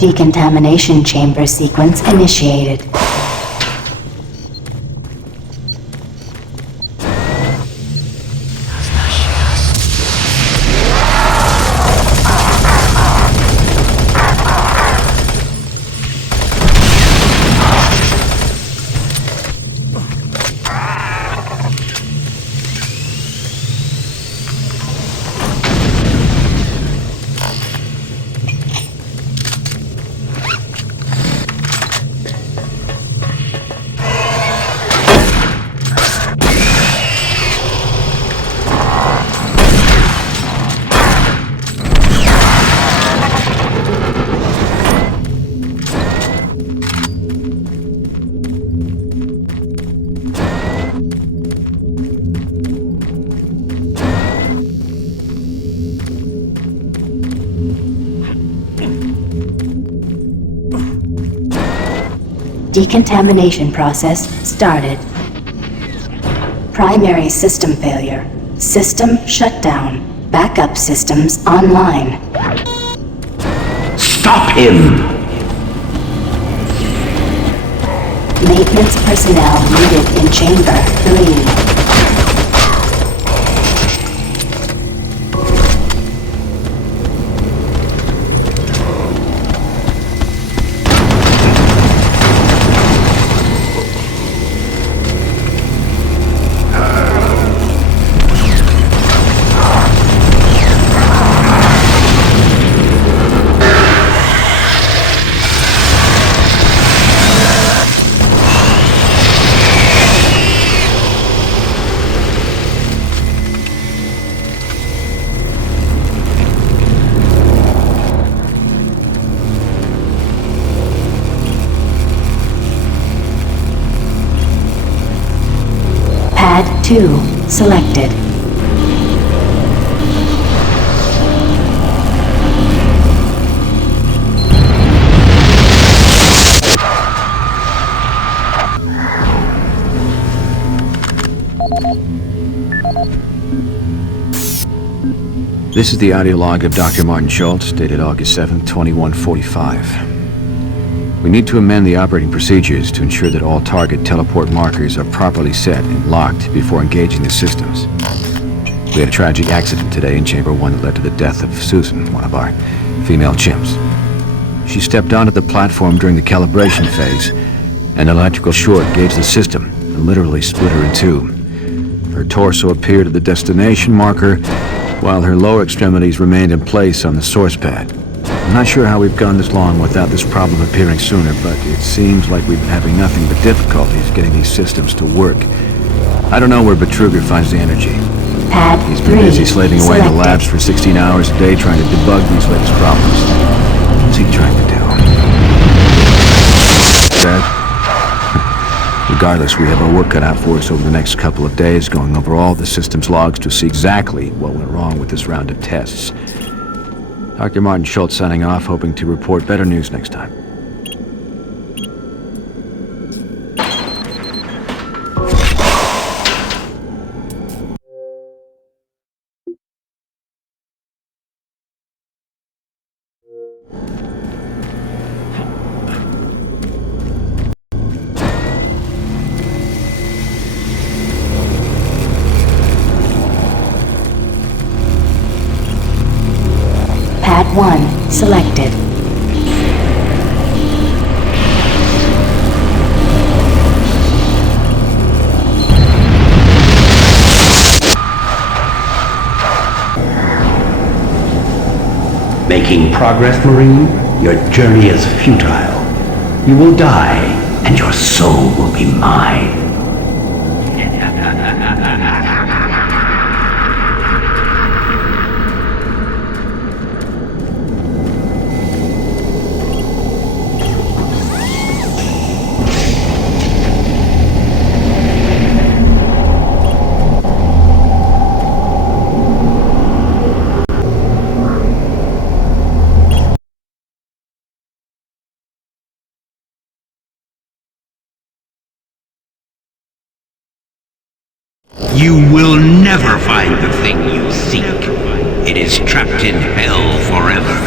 Decontamination chamber sequence initiated. Decontamination process started. Primary system failure. System shutdown. Backup systems online. Stop him! Maintenance personnel needed in Chamber 3. Pad 2 selected. This is the audio log of Dr. Martin Schultz, dated August 7th, 2145. We need to amend the operating procedures to ensure that all target teleport markers are properly set and locked before engaging the systems. We had a tragic accident today in Chamber 1 that led to the death of Susan, one of our female chimps. She stepped onto the platform during the calibration phase. An electrical short engaged the system and literally split her in two. Her torso appeared at the destination marker, while her lower extremities remained in place on the source pad. I'm not sure how we've gone this long without this problem appearing sooner, but it seems like we've been having nothing but difficulties getting these systems to work. I don't know where Betruger finds the energy. He's been busy slaving away in the labs for 16 hours a day trying to debug these latest problems. What's he trying to do? Dad? Regardless, we have our work cut out for us over the next couple of days, going over all the systems logs to see exactly what went wrong with this round of tests. Dr. Martin Schultz signing off, hoping to report better news next time. Pad 1 selected. Making progress, Marine? Your journey is futile. You will die, and your soul will be mine. You will never find the thing you seek. It is trapped in hell forever.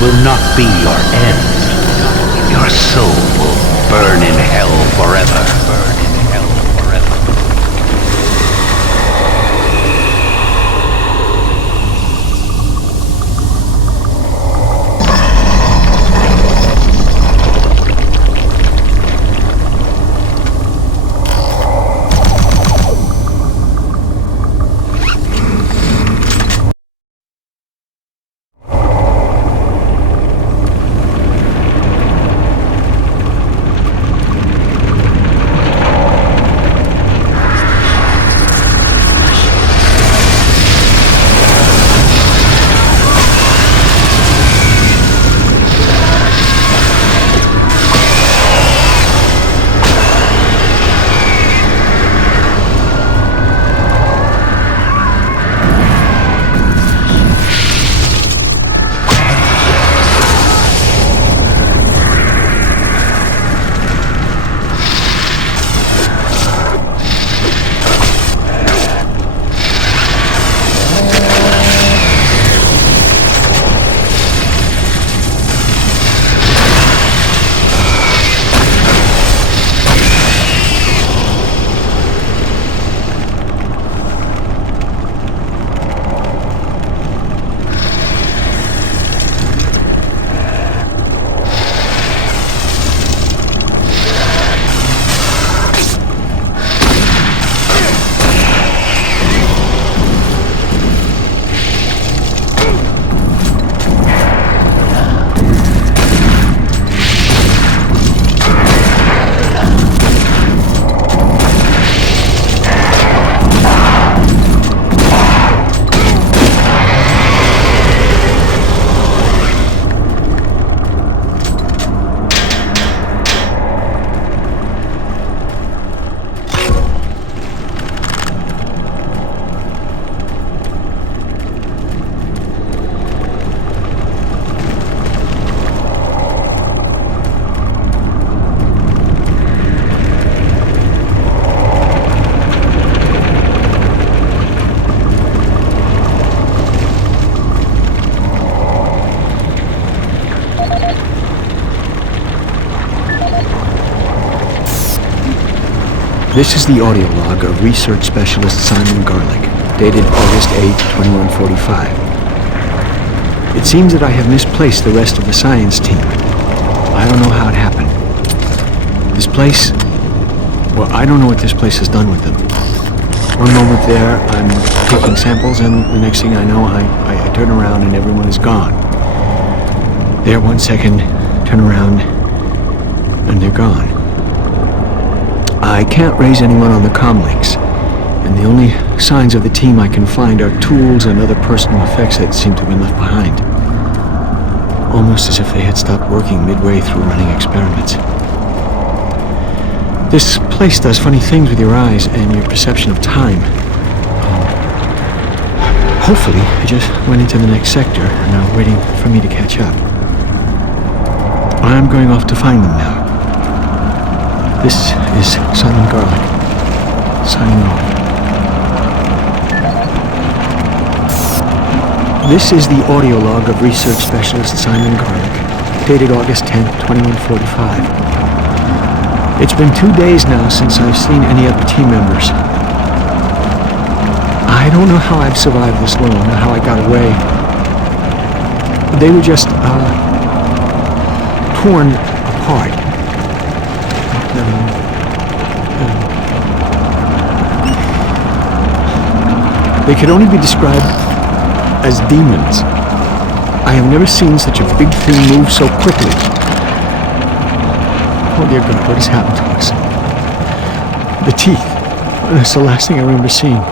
will not be your end. Your soul will burn in hell forever. Burn in hell forever. This is the audio log of research specialist Simon Garlick, dated August 8, 2145. It seems that I have misplaced the rest of the science team. I don't know how it happened. This place... well, I don't know what this place has done with them. One moment there, I'm taking samples, and the next thing I know, I turn around and everyone is gone. There, 1 second, turn around, and they're gone. I can't raise anyone on the comlinks, and the only signs of the team I can find are tools and other personal effects that seem to have been left behind. Almost as if they had stopped working midway through running experiments. This place does funny things with your eyes and your perception of time. Hopefully, I just went into the next sector and are waiting for me to catch up. I'm going off to find them now. This is Simon Garlick, signing off. This is the audio log of research specialist Simon Garlick, dated August 10, 2145. It's been 2 days now since I've seen any other team members. I don't know how I've survived this long, or how I got away. They were just, torn apart. They could only be described as demons. I have never seen such a big thing move so quickly. Oh dear God, what has happened to us? The teeth. That's the last thing I remember seeing.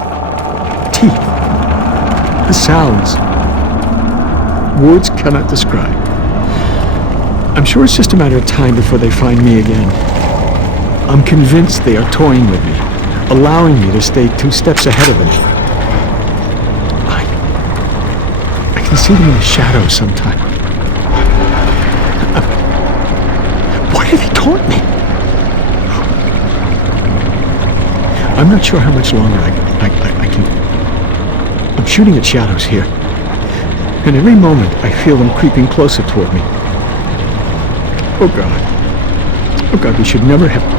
Teeth. The sounds. Words cannot describe. I'm sure it's just a matter of time before they find me again. I'm convinced they are toying with me, allowing me to stay 2 steps ahead of them. I can see them in the shadows sometimes. Why do they taunt me? I'm not sure how much longer I can... I'm shooting at shadows here. and every moment I feel them creeping closer toward me. Oh God. Oh God, we should never have...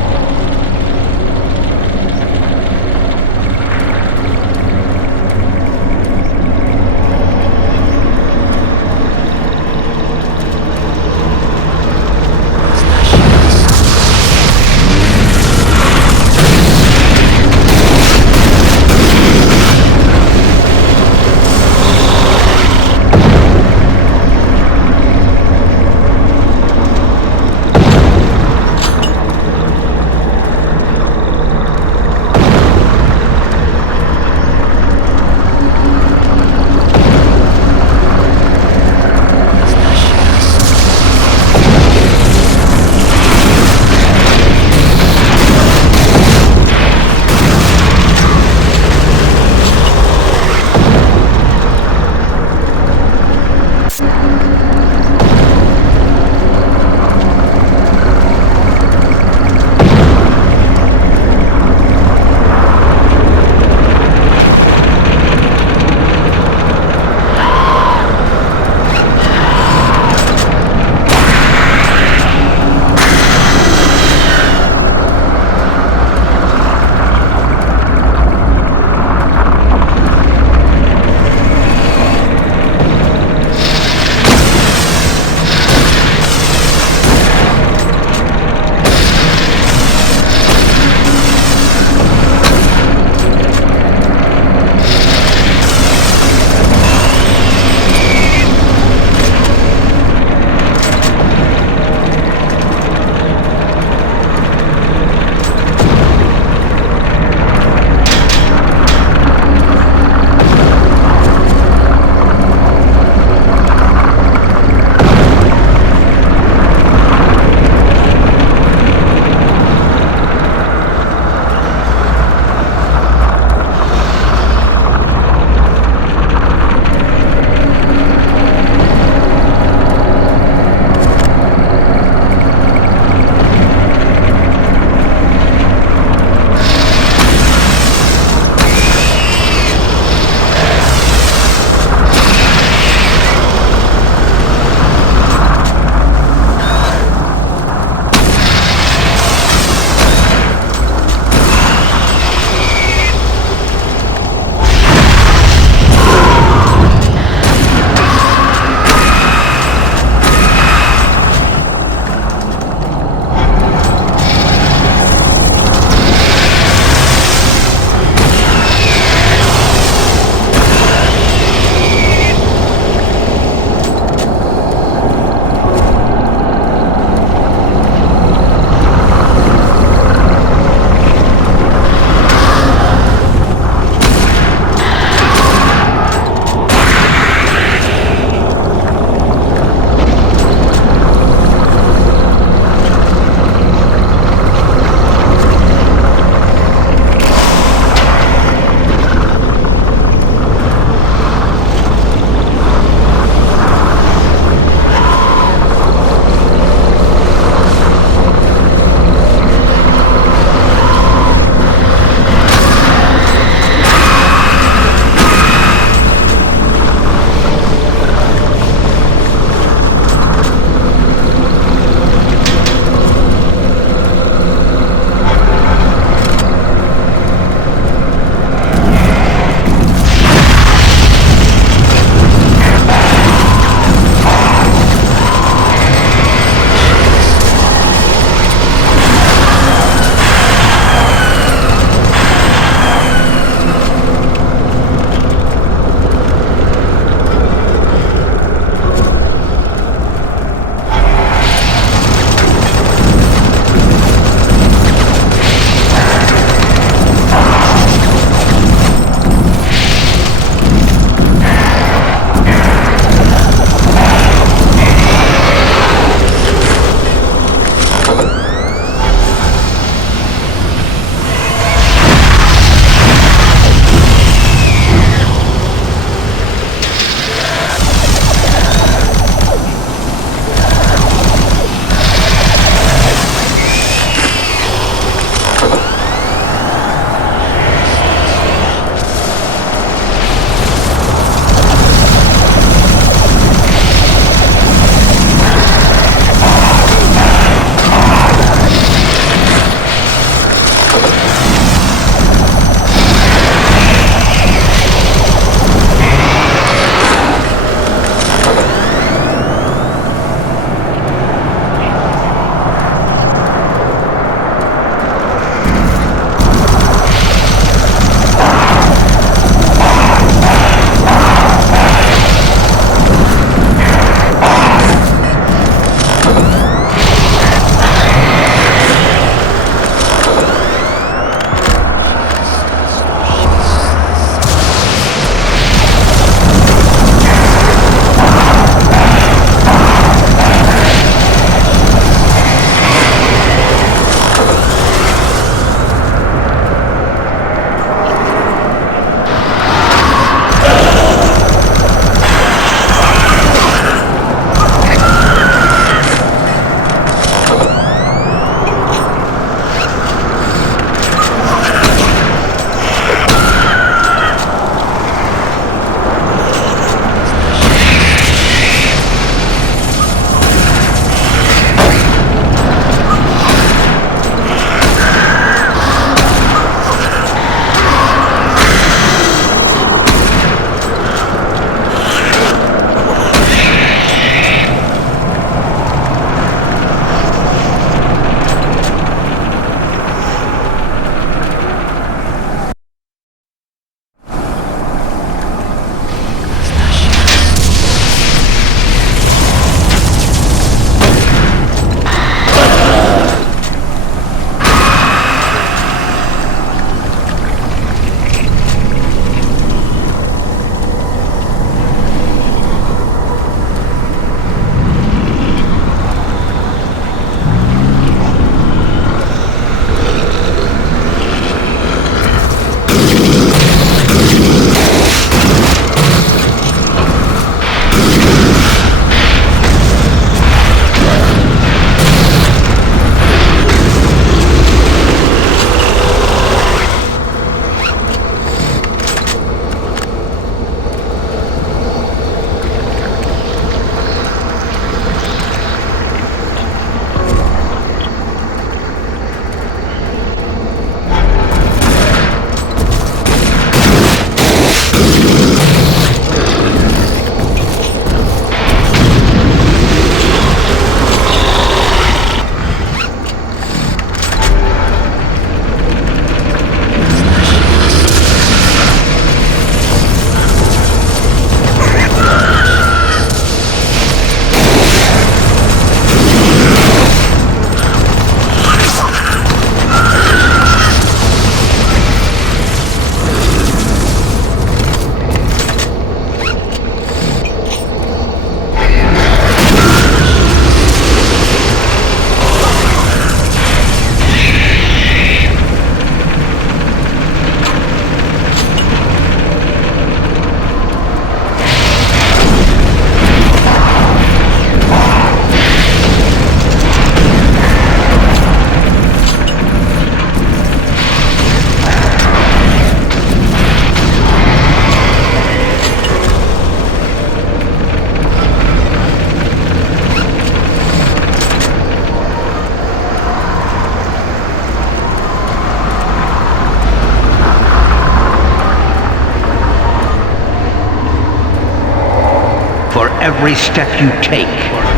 every step you take,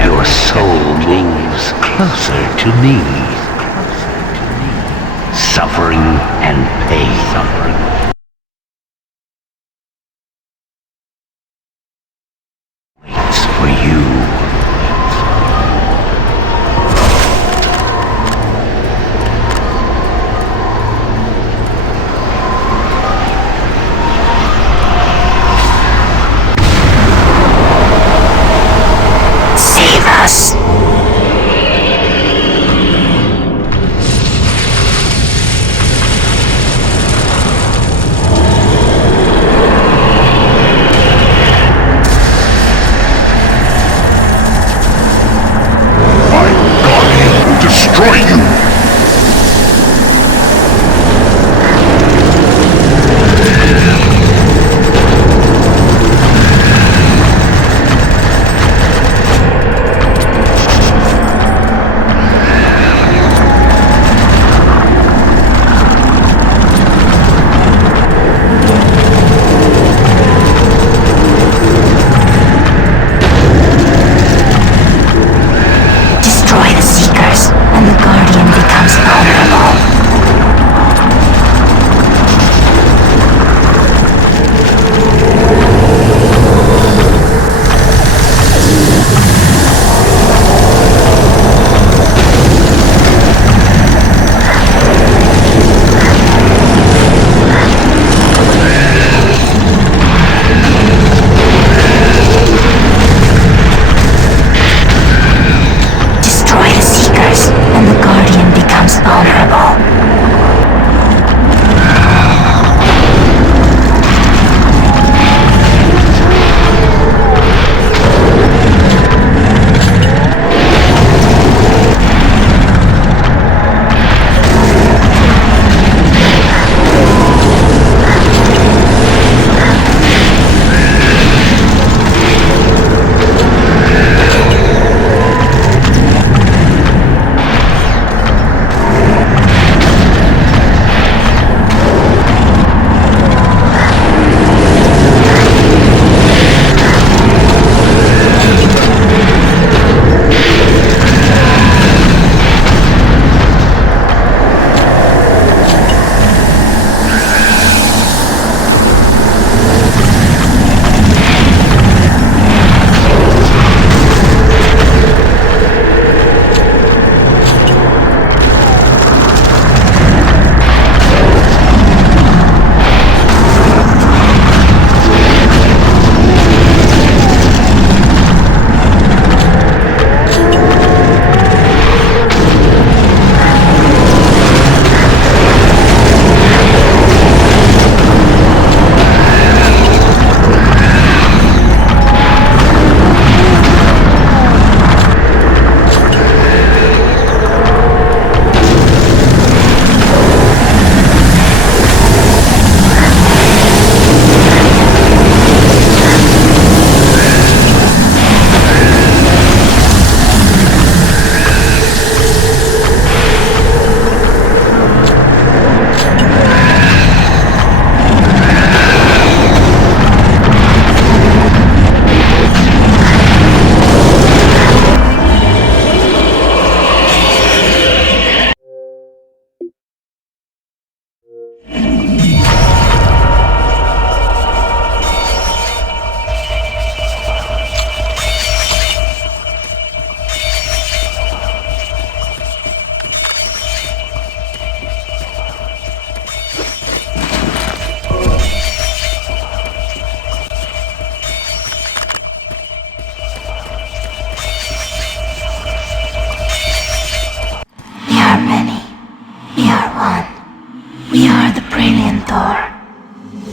your soul moves closer to me. Suffering and pain. Waits for you. Save us! Destroy you! Destroy the Seekers, and the Guardian becomes vulnerable. Destroy the Seekers, and the Guardian becomes vulnerable.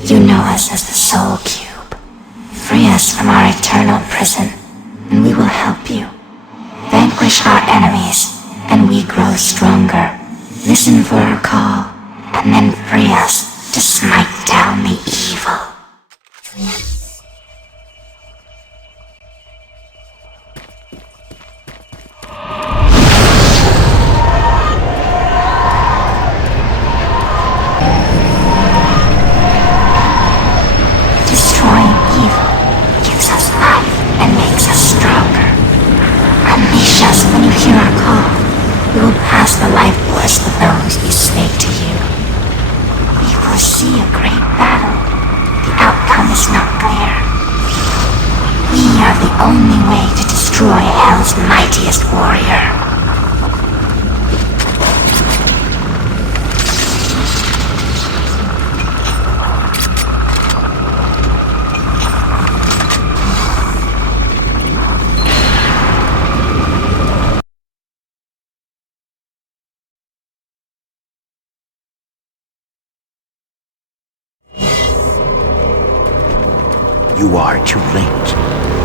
You know us as the Soul Cube. Free us from our eternal prison, and we will help you. Vanquish our enemies, and we grow stronger. Listen for our call, and then free us to smite down the evil. Destroying evil gives us life and makes You will pass the life force of those you slave to you. We foresee a great battle. The outcome is not clear. We are the only way to destroy Hell's mightiest warrior. You are too late.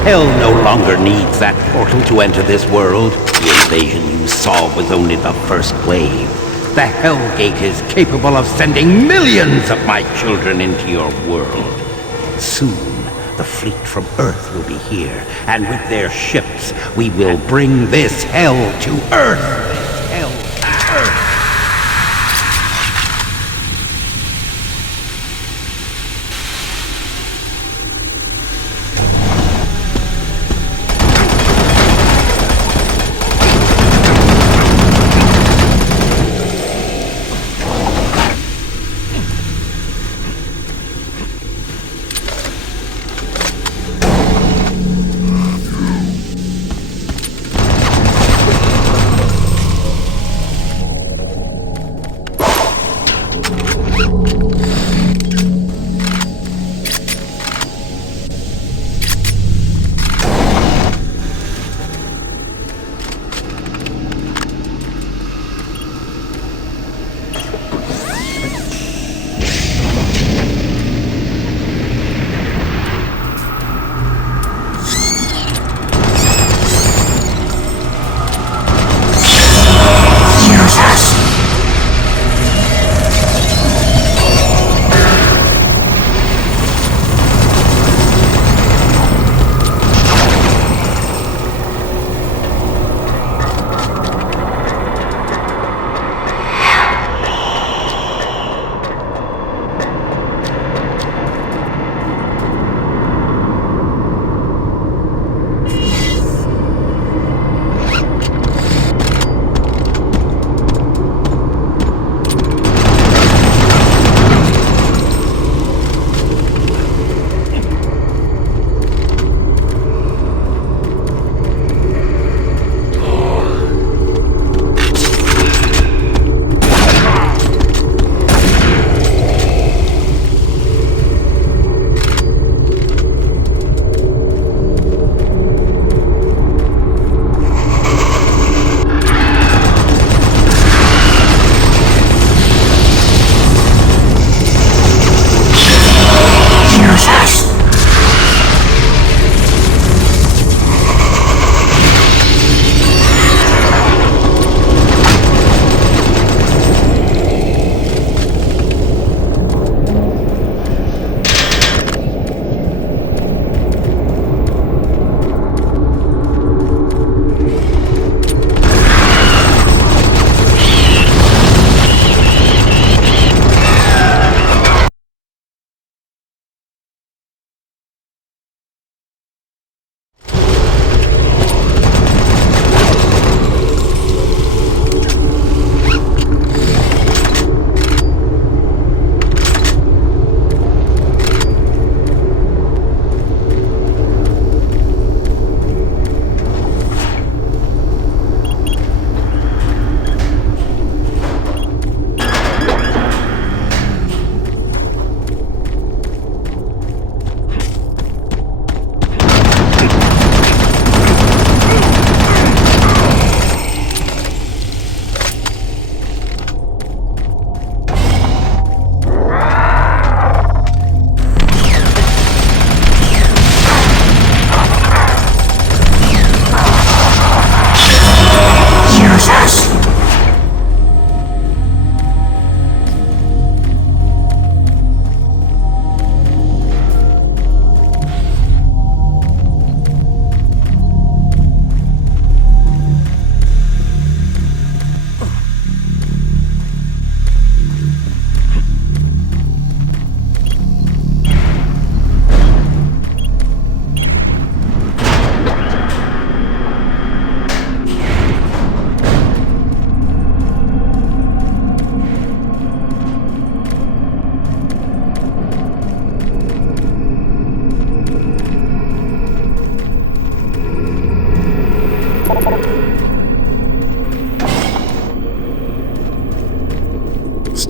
Hell no longer needs that portal to enter this world. The invasion you saw was only the first wave. The Hellgate is capable of sending millions of my children into your world. Soon, the fleet from Earth will be here, and with their ships, we will bring this hell to Earth! This hell to Earth!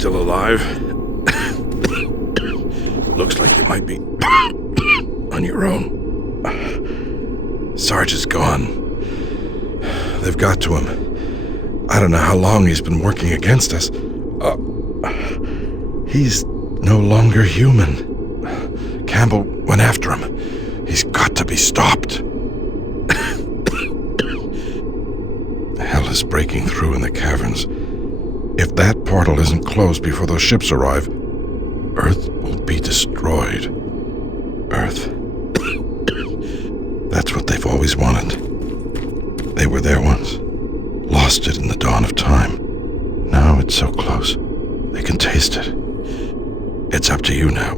still alive? Looks like you might be on your own. Sarge is gone. They've got to him. I don't know how long he's been working against us. He's no longer human. Campbell went after him. He's got to be stopped. Hell is breaking through in the caverns. If that portal isn't closed before those ships arrive, Earth will be destroyed. Earth. That's what they've always wanted. They were there once. Lost it in the dawn of time. Now it's so close. They can taste it. It's up to you now.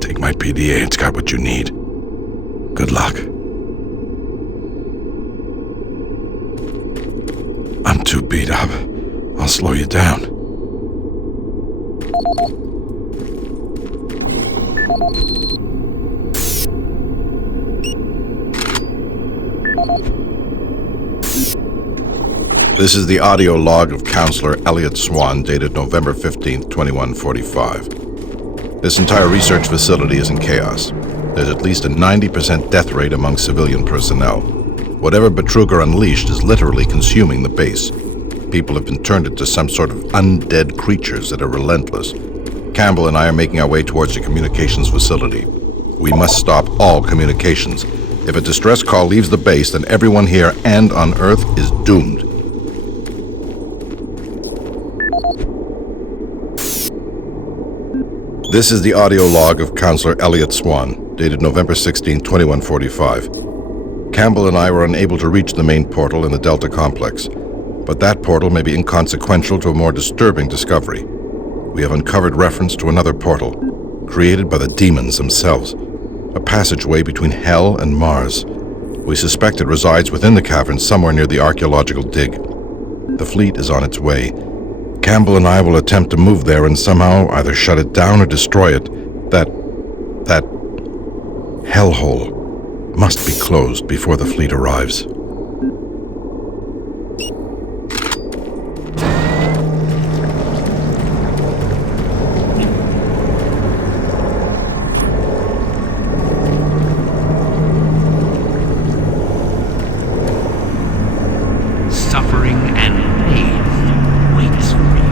Take my PDA, it's got what you need. Good luck. I'm too beat up. I'll slow you down. This is the audio log of Counselor Elliot Swan, dated November 15th, 2145. This entire research facility is in chaos. There's at least a 90% death rate among civilian personnel. Whatever Betruger unleashed is literally consuming the base. People have been turned into some sort of undead creatures that are relentless. Campbell and I are making our way towards the communications facility. We must stop all communications. If a distress call leaves the base, then everyone here and on Earth is doomed. This is the audio log of Counselor Elliot Swan, dated November 16, 2145. Campbell and I were unable to reach the main portal in the Delta Complex, but that portal may be inconsequential to a more disturbing discovery. We have uncovered reference to another portal, created by the demons themselves, a passageway between Hell and Mars. We suspect it resides within the cavern somewhere near the archaeological dig. The fleet is on its way. Campbell and I will attempt to move there and somehow either shut it down or destroy it. That hellhole must be closed before the fleet arrives. Suffering and pain waits for me.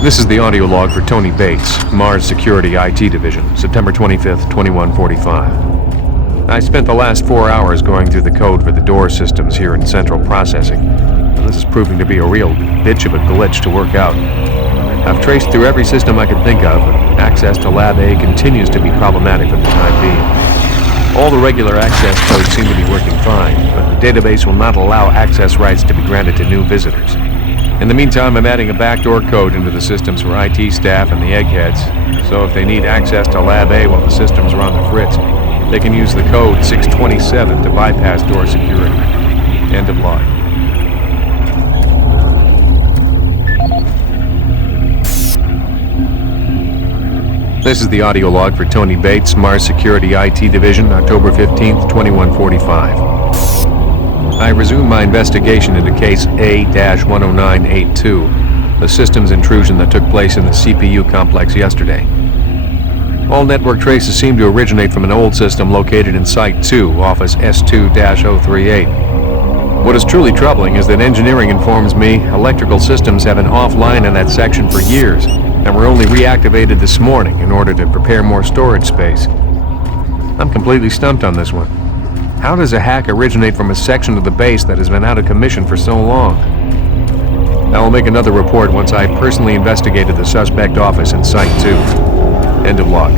This is the audio log for Tony Bates, Mars Security IT Division, September 25th, 2145. I spent the last 4 hours going through the code for the door systems here in Central Processing. This is proving to be a real bitch of a glitch to work out. I've traced through every system I could think of, and access to Lab A continues to be problematic for the time being. All the regular access codes seem to be working fine, but the database will not allow access rights to be granted to new visitors. In the meantime, I'm adding a backdoor code into the systems for IT staff and the eggheads, so if they need access to Lab A while the systems are on the fritz, they can use the code 627 to bypass door security. End of log. This is the audio log for Tony Bates, Mars Security IT Division, October 15th, 2145. I resumed my investigation into case A-10982, the systems intrusion that took place in the CPU complex yesterday. All network traces seem to originate from an old system located in Site 2, Office S2-038. What is truly troubling is that engineering informs me electrical systems have been offline in that section for years, and were only reactivated this morning in order to prepare more storage space. I'm completely stumped on this one. How does a hack originate from a section of the base that has been out of commission for so long? I will make another report once I personally investigated the suspect office in Site 2. End of log.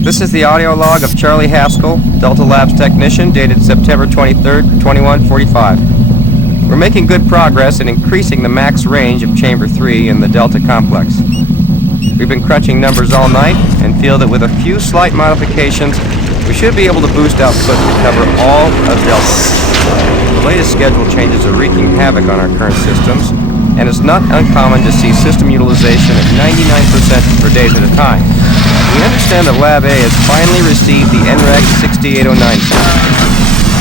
This is the audio log of Charlie Haskell, Delta Labs technician, dated September 23rd, 2145. We're making good progress in increasing the max range of Chamber 3 in the Delta complex. We've been crunching numbers all night and feel that with a few slight modifications, we should be able to boost output to cover all of Delta. The latest schedule changes are wreaking havoc on our current systems, and it's not uncommon to see system utilization at 99% for days at a time. We understand that Lab A has finally received the NREG 6809 system.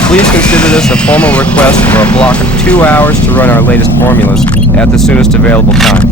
Please consider this a formal request for a block of 2 hours to run our latest formulas at the soonest available time.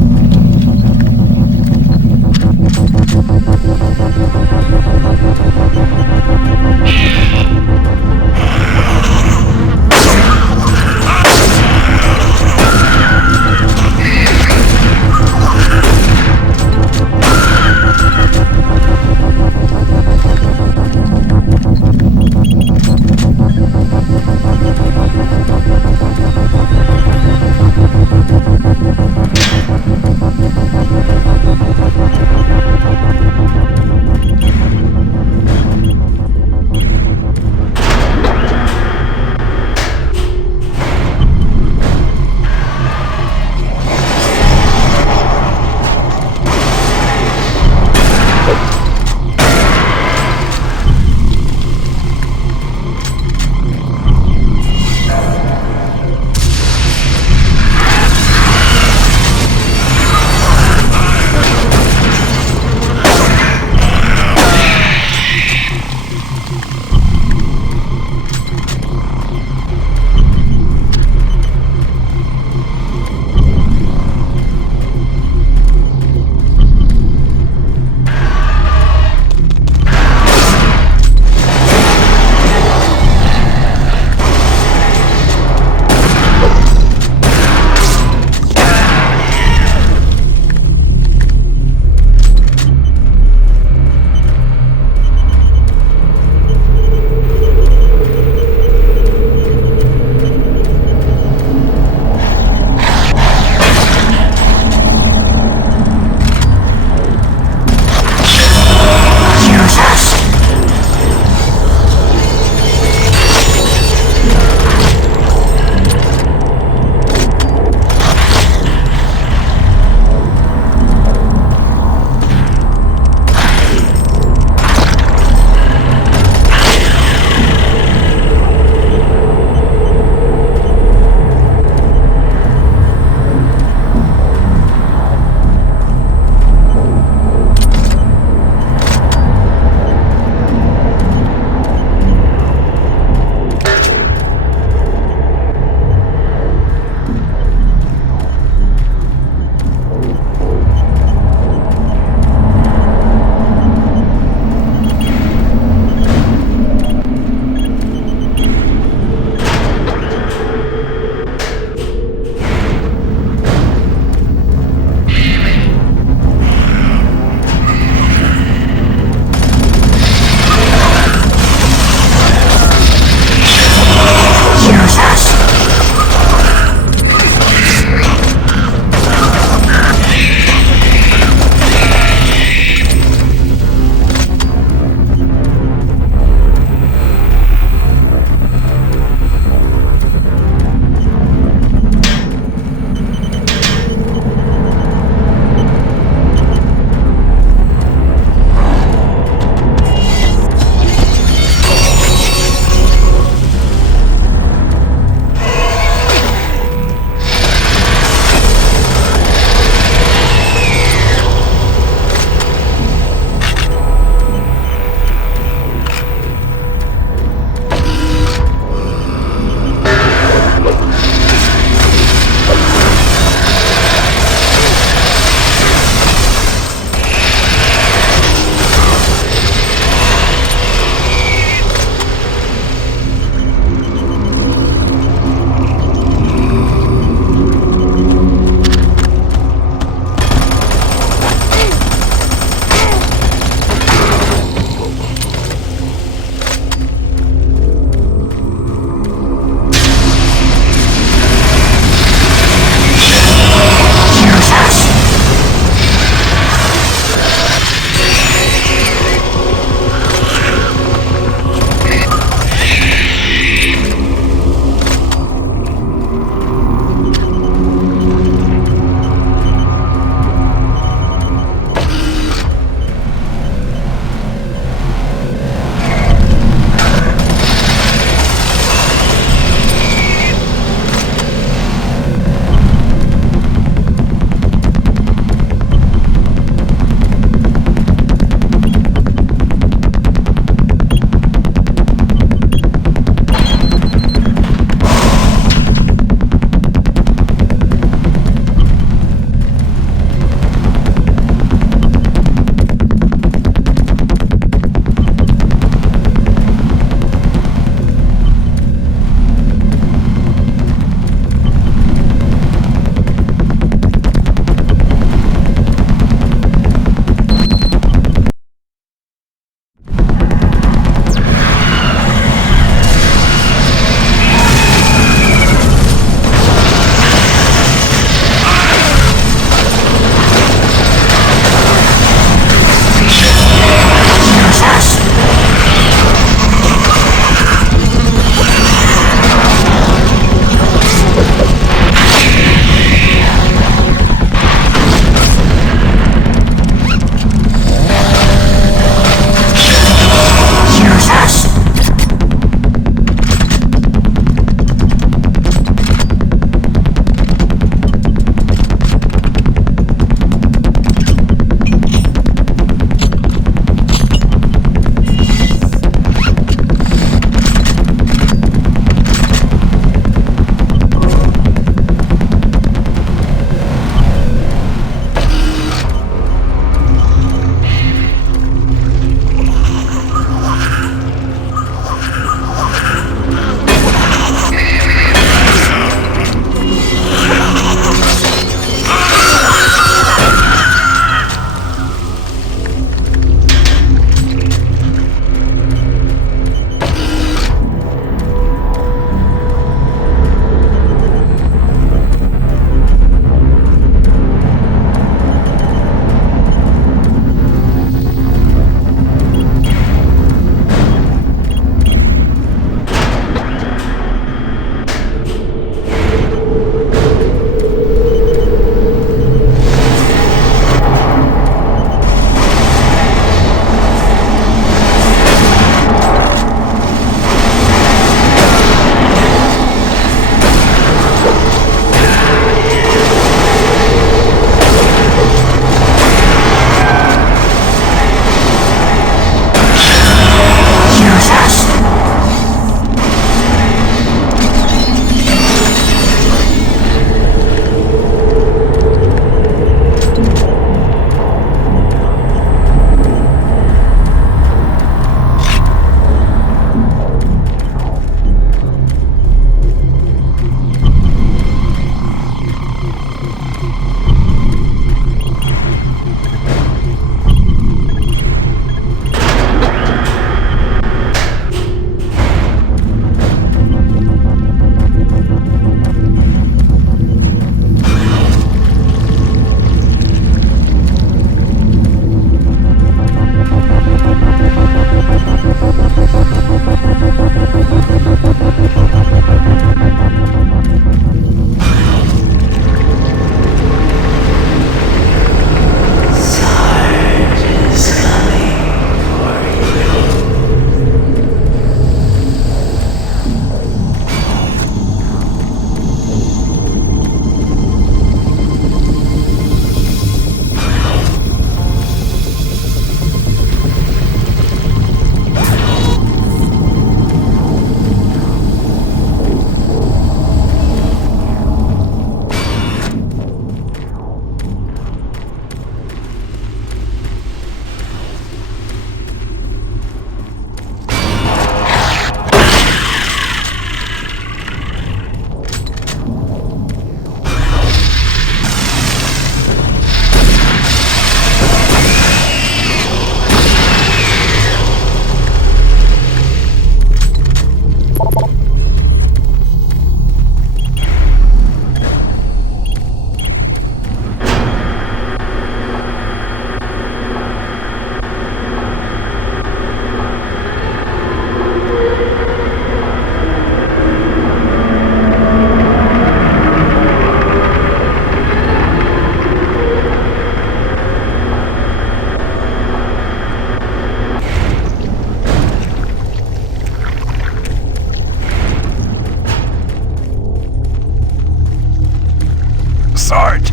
Sarge!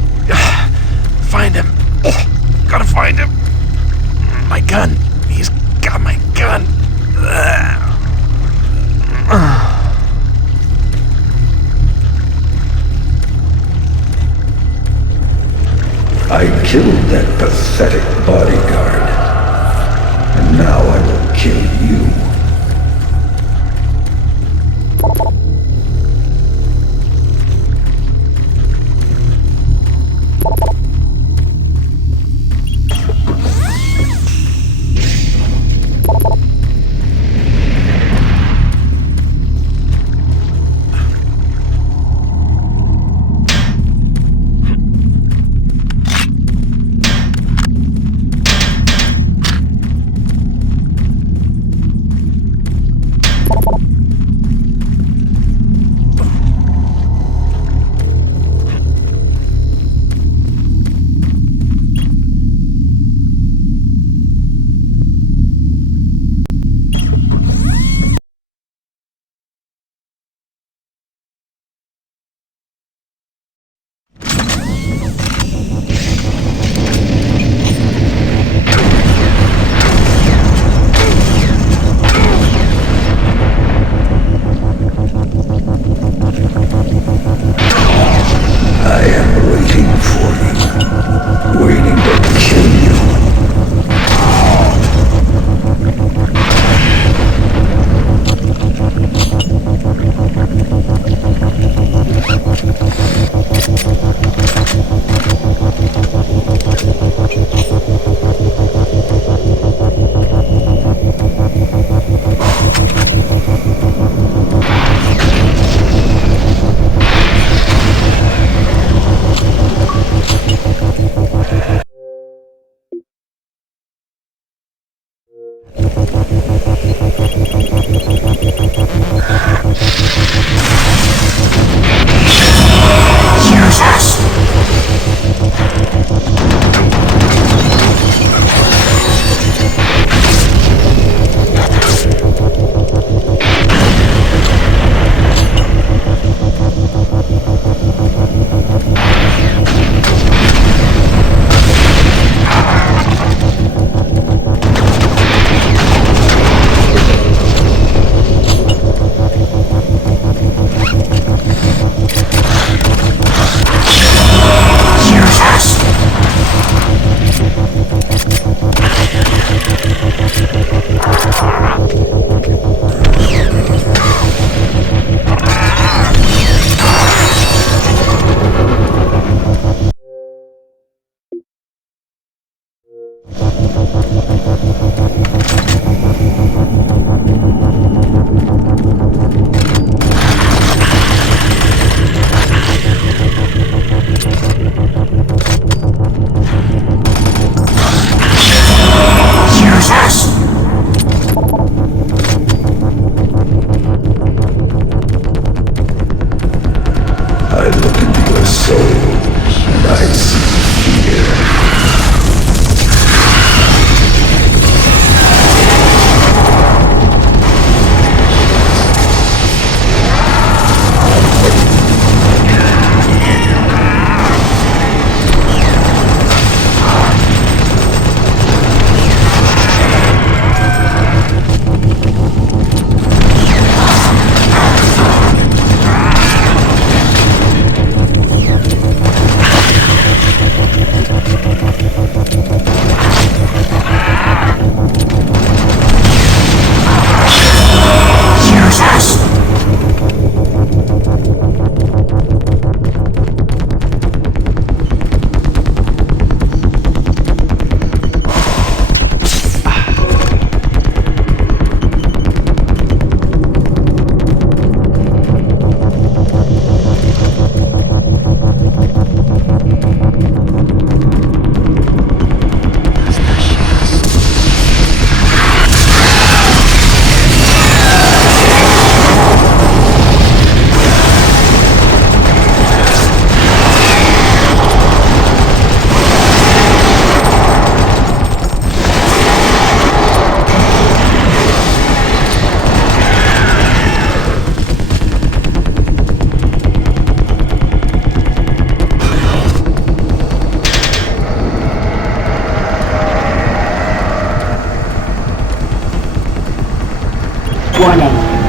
Find him. Gotta find him. My gun. He's got my gun. I killed that pathetic bodyguard. And now I will kill you.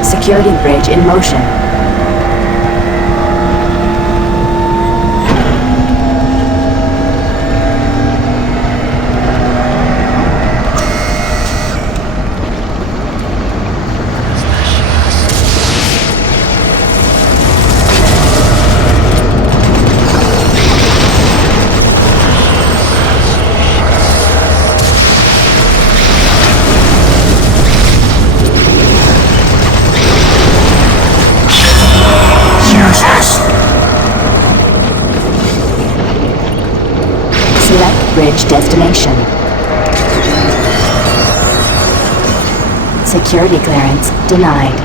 Security bridge in motion. Select bridge destination. Security clearance denied.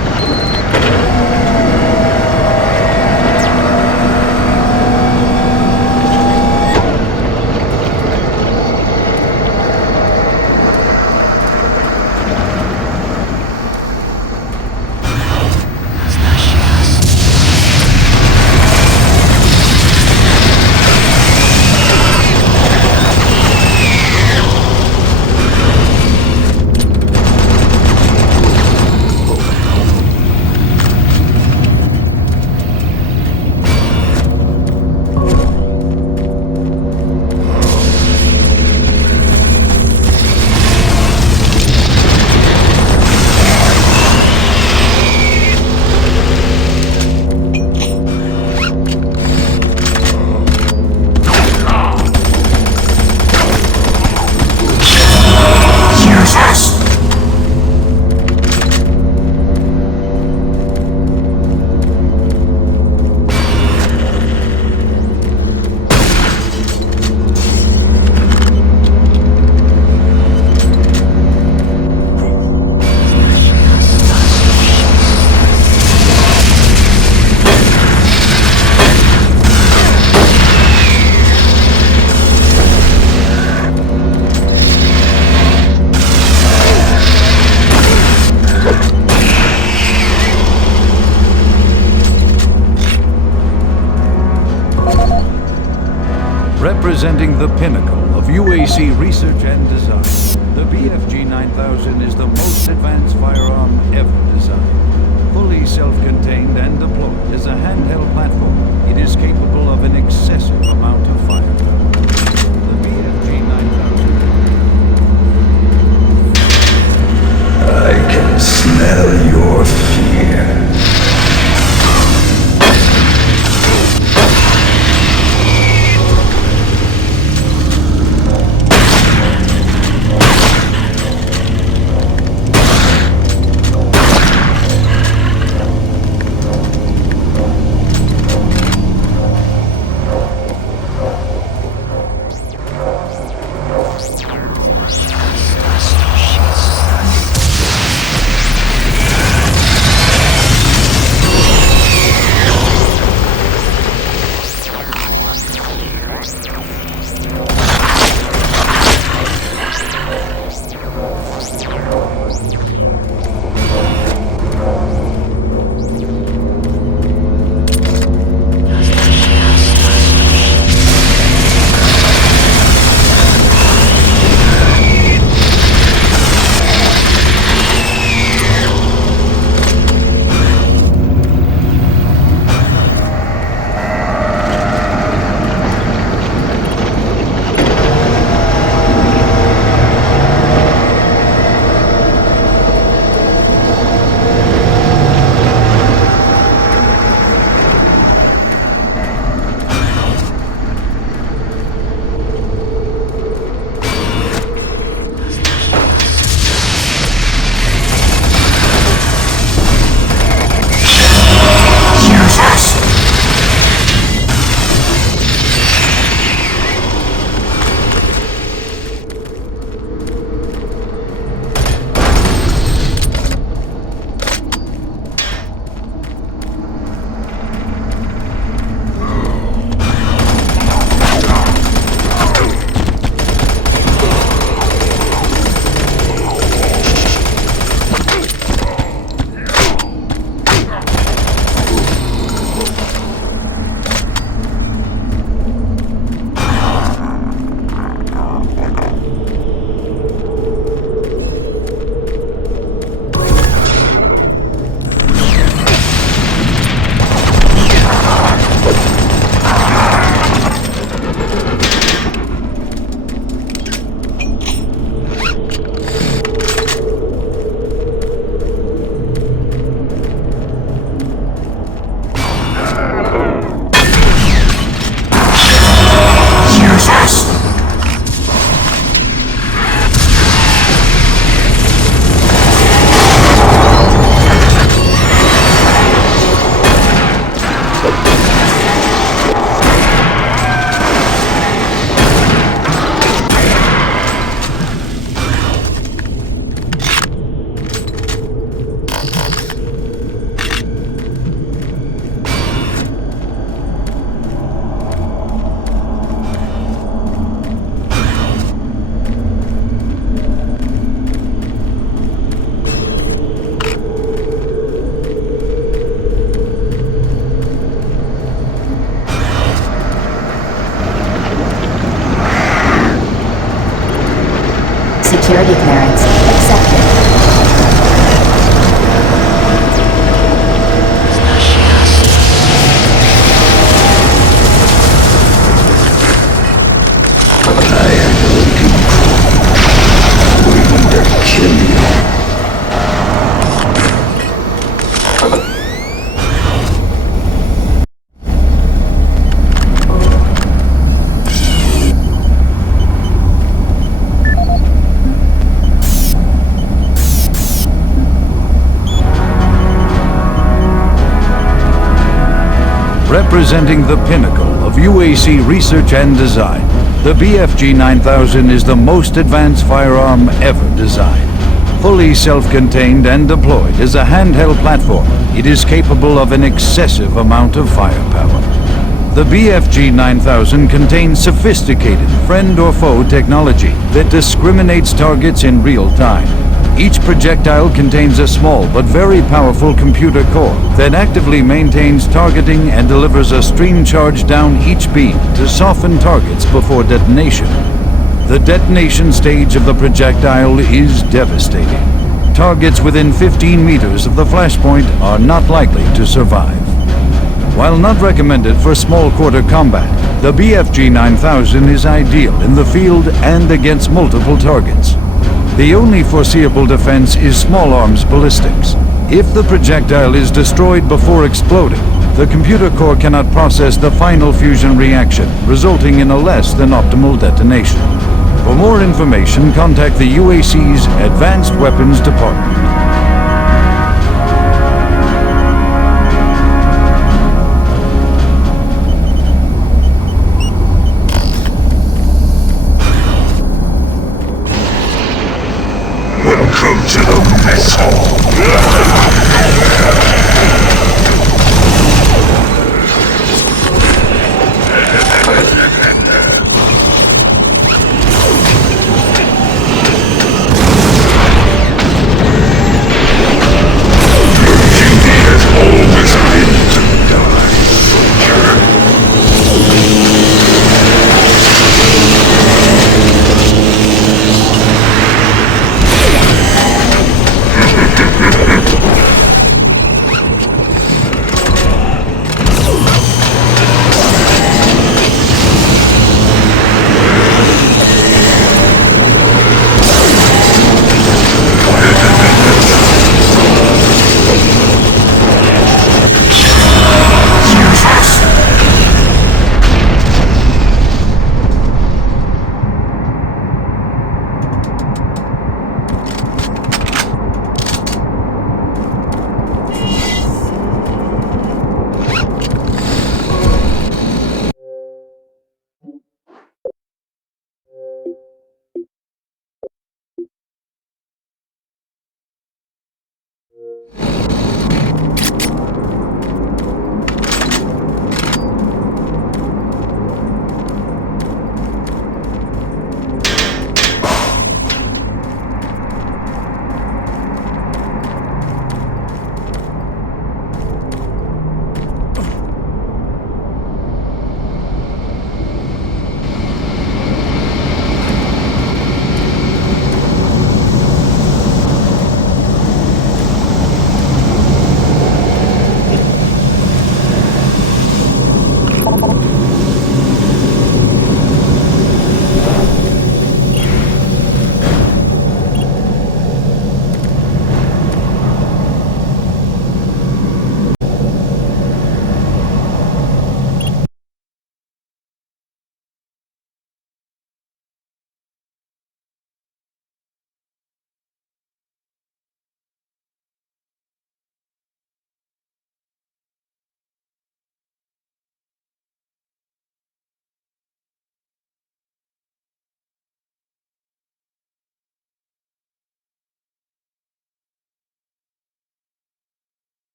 Representing the pinnacle of UAC research and design, the BFG 9000 is the most advanced firearm ever designed. Fully self-contained and deployed as a handheld platform, it is capable of an excessive amount of firepower. The BFG 9000... I can smell your fear. Security clearance accepted. Representing the pinnacle of UAC research and design, the BFG 9000 is the most advanced firearm ever designed. Fully self-contained and deployed as a handheld platform, it is capable of an excessive amount of firepower. The BFG 9000 contains sophisticated friend or foe technology that discriminates targets in real time. Each projectile contains a small but very powerful computer core that actively maintains targeting and delivers a stream charge down each beam to soften targets before detonation. The detonation stage of the projectile is devastating. Targets within 15 meters of the flashpoint are not likely to survive. While not recommended for small quarter combat, the BFG 9000 is ideal in the field and against multiple targets. The only foreseeable defense is small arms ballistics. If the projectile is destroyed before exploding, the computer core cannot process the final fusion reaction, resulting in a less than optimal detonation. For more information, contact the UAC's Advanced Weapons Department. Welcome to the mess hall.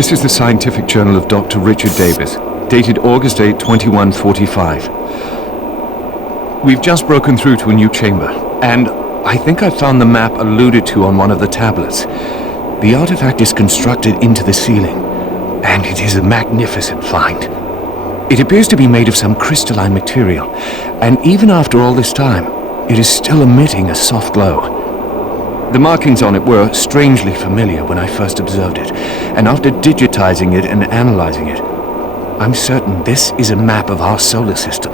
This is the Scientific Journal of Dr. Richard Davis, dated August 8, 2145. We've just broken through to a new chamber, and I think I found the map alluded to on one of the tablets. The artifact is constructed into the ceiling, and it is a magnificent find. It appears to be made of some crystalline material, and even after all this time, it is still emitting a soft glow. The markings on it were strangely familiar when I first observed it, and after digitizing it and analyzing it, I'm certain this is a map of our solar system.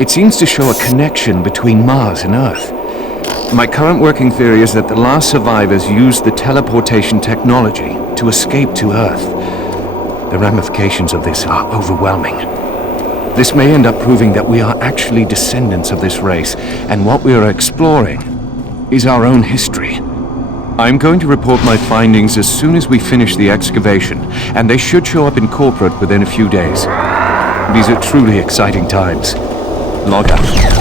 It seems to show a connection between Mars and Earth. My current working theory is that the last survivors used the teleportation technology to escape to Earth. The ramifications of this are overwhelming. This may end up proving that we are actually descendants of this race, and what we are exploring is our own history. I'm going to report my findings as soon as we finish the excavation, and they should show up in corporate within a few days. These are truly exciting times. Log out.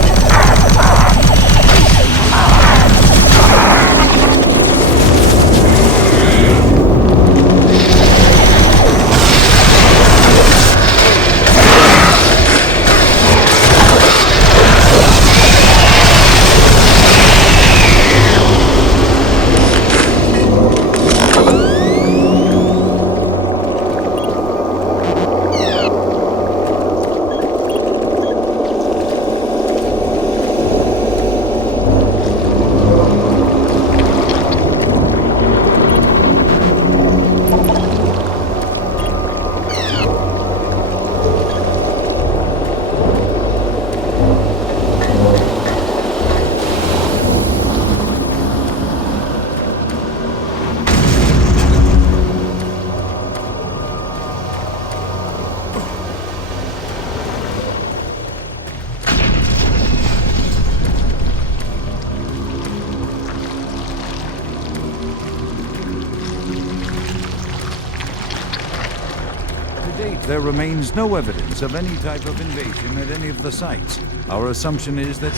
There remains no evidence of any type of invasion at any of the sites. Our assumption is that...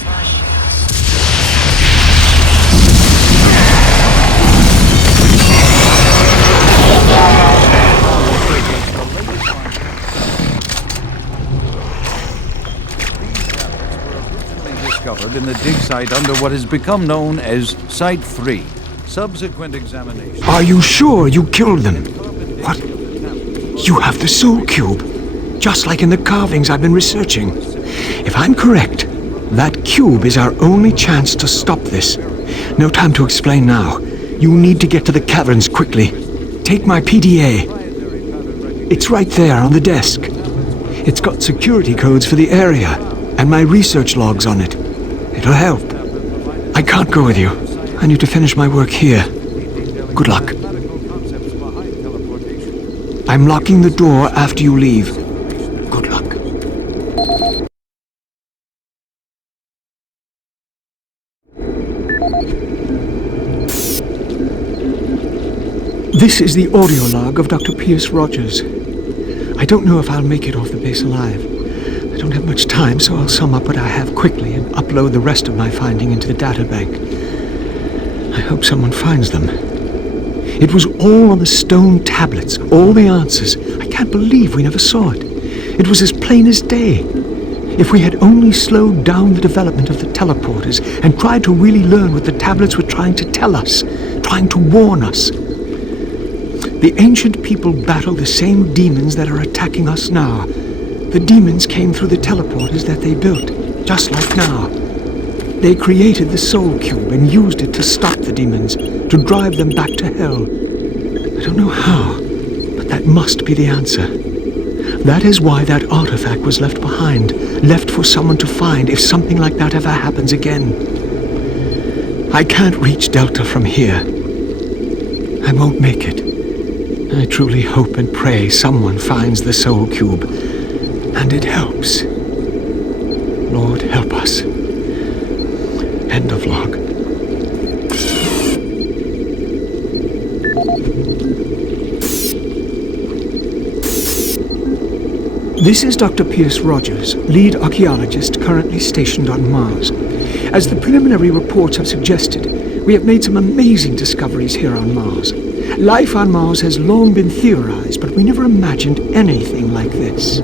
discovered in the dig site under what has become known as Site 3. Subsequent examination... Are you sure you killed them? What? You have the Soul Cube, just like in the carvings I've been researching. If I'm correct, that cube is our only chance to stop this. No time to explain now. You need to get to the caverns quickly. Take my PDA. It's right there on the desk. It's got security codes for the area, and my research logs on it. It'll help. I can't go with you. I need to finish my work here. Good luck. I'm locking the door after you leave. Good luck. This is the audio log of Dr. Pierce Rogers. I don't know if I'll make it off the base alive. I don't have much time, so I'll sum up what I have quickly and upload the rest of my finding into the databank. I hope someone finds them. It was all on the stone tablets, all the answers. I can't believe we never saw it. It was as plain as day. If we had only slowed down the development of the teleporters and tried to really learn what the tablets were trying to tell us, trying to warn us. The ancient people battle the same demons that are attacking us now. The demons came through the teleporters that they built, just like now. They created the Soul Cube and used it to stop the demons, to drive them back to hell. I don't know how, but that must be the answer. That is why that artifact was left behind, left for someone to find if something like that ever happens again. I can't reach Delta from here. I won't make it. I truly hope and pray someone finds the Soul Cube, and it helps. Lord, help us. End of log. This is Dr. Pierce Rogers, lead archaeologist currently stationed on Mars. As the preliminary reports have suggested, we have made some amazing discoveries here on Mars. Life on Mars has long been theorized, but we never imagined anything like this.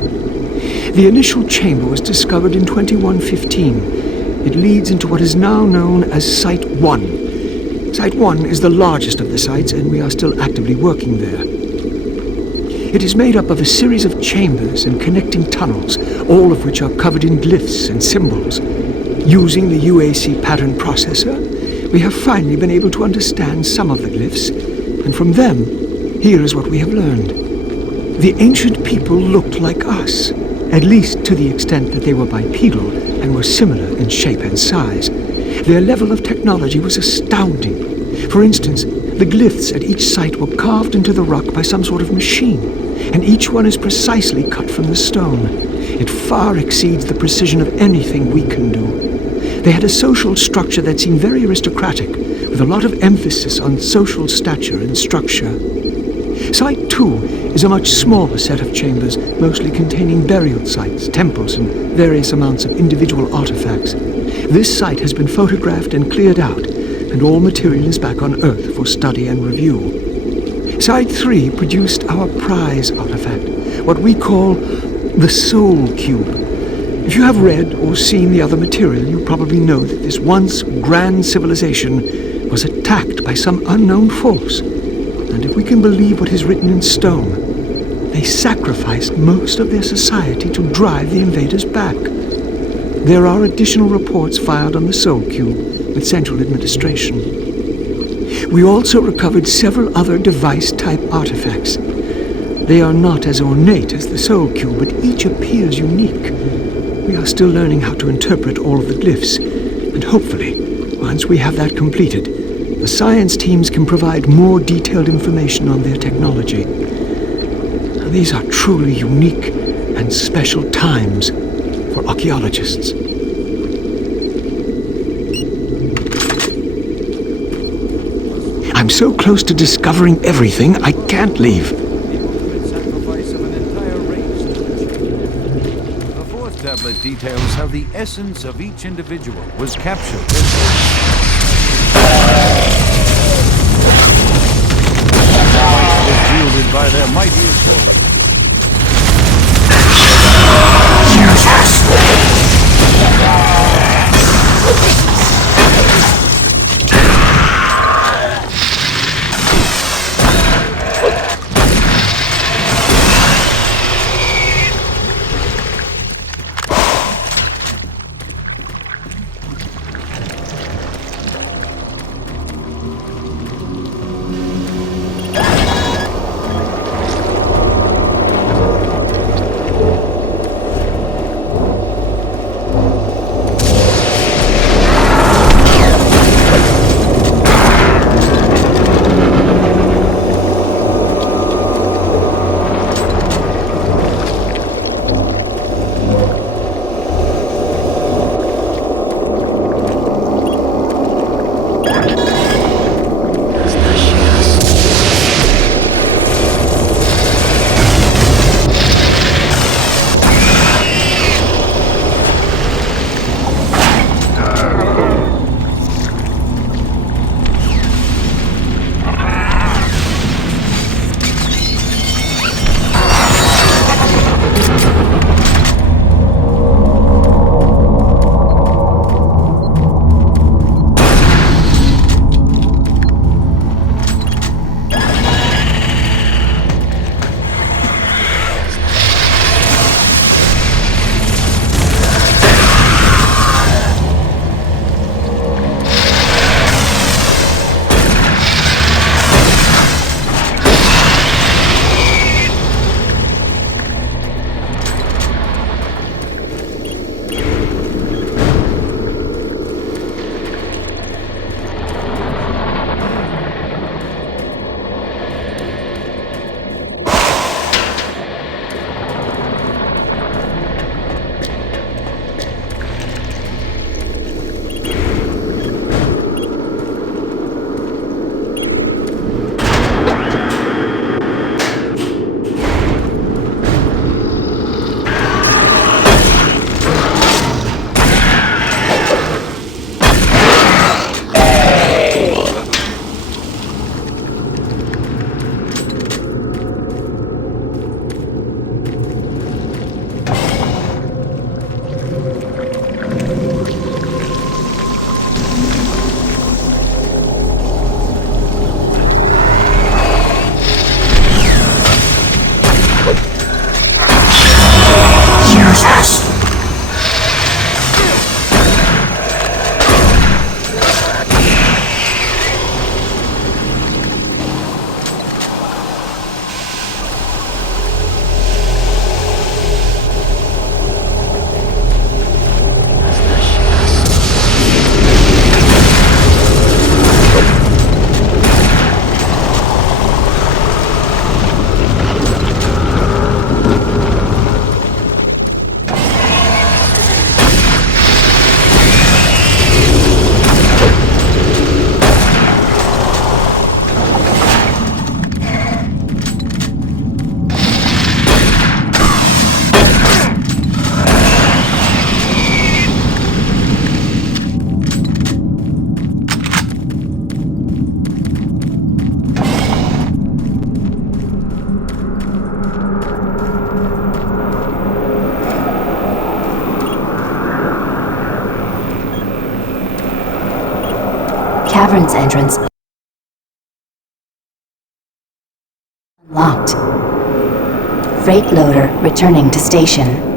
The initial chamber was discovered in 2115. It leads into what is now known as Site 1. Site 1 is the largest of the sites, and we are still actively working there. It is made up of a series of chambers and connecting tunnels, all of which are covered in glyphs and symbols. Using the UAC pattern processor, we have finally been able to understand some of the glyphs, and from them, here is what we have learned. The ancient people looked like us, at least to the extent that they were bipedal and were similar in shape and size. Their level of technology was astounding. For instance, the glyphs at each site were carved into the rock by some sort of machine, and each one is precisely cut from the stone. It far exceeds the precision of anything we can do. They had a social structure that seemed very aristocratic, with a lot of emphasis on social stature and structure. Site 2 is a much smaller set of chambers, mostly containing burial sites, temples, and various amounts of individual artifacts. This site has been photographed and cleared out, and all material is back on Earth for study and review. Site 3 produced our prize artifact, what we call the Soul Cube. If you have read or seen the other material, you probably know that this once grand civilization was attacked by some unknown force. And if we can believe what is written in stone, they sacrificed most of their society to drive the invaders back. There are additional reports filed on the Soul Cube with Central Administration. We also recovered several other device-type artifacts. They are not as ornate as the Soul Cube, but each appears unique. We are still learning how to interpret all of the glyphs, and hopefully, once we have that completed, the science teams can provide more detailed information on their technology. Now, these are truly unique and special times for archaeologists. I'm so close to discovering everything, I can't leave. Tablet details how the essence of each individual was captured. Was wielded by their mightiest force. Cavern's entrance unlocked. Freight loader returning to station.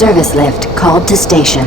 Service lift called to station.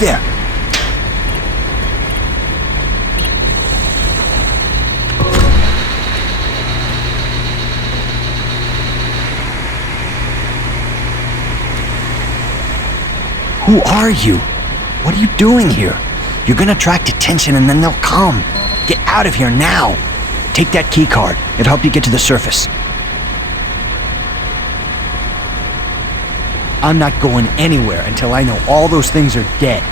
there? Who are you? What are you doing here? You're gonna attract attention and then they'll come. Get out of here now. Take that key card. It'll help you get to the surface. I'm not going anywhere until I know all those things are dead.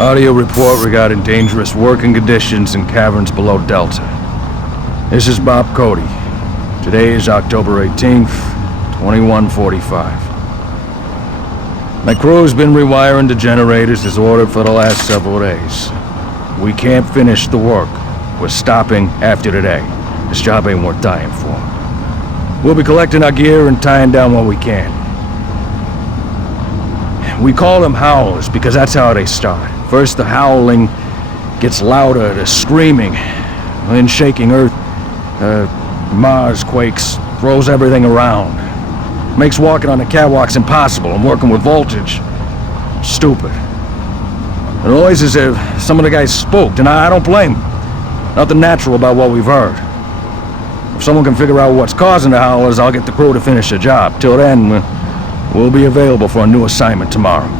Audio report regarding dangerous working conditions in caverns below Delta. This is Bob Cody. Today is October 18th, 2145. My crew's been rewiring the generators as ordered for the last several days. We can't finish the work. We're stopping after today. This job ain't worth dying for. We'll be collecting our gear and tying down what we can. We call them howlers because that's how they start. First the howling gets louder, the screaming, then shaking earth, Mars quakes, throws everything around. Makes walking on the catwalks impossible and working with voltage stupid. The noise is as if some of the guys spooked, and I don't blame them. Nothing natural about what we've heard. If someone can figure out what's causing the howlers, I'll get the crew to finish the job. Till then, we'll be available for a new assignment tomorrow.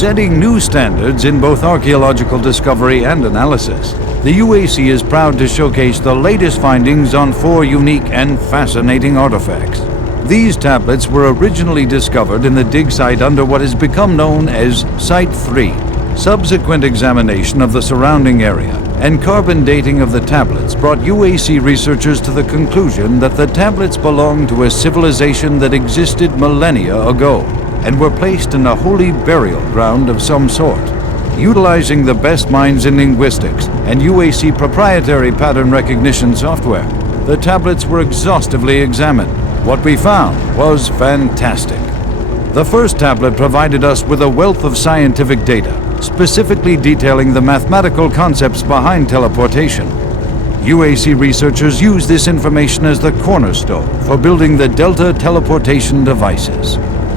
setting new standards in both archaeological discovery and analysis. The UAC is proud to showcase the latest findings on 4 unique and fascinating artifacts. These tablets were originally discovered in the dig site under what has become known as Site 3. Subsequent examination of the surrounding area and carbon dating of the tablets brought UAC researchers to the conclusion that the tablets belonged to a civilization that existed millennia ago and were placed in a holy burial ground of some sort. Utilizing the best minds in linguistics and UAC proprietary pattern recognition software, the tablets were exhaustively examined. What we found was fantastic. The first tablet provided us with a wealth of scientific data, specifically detailing the mathematical concepts behind teleportation. UAC researchers use this information as the cornerstone for building the Delta teleportation devices.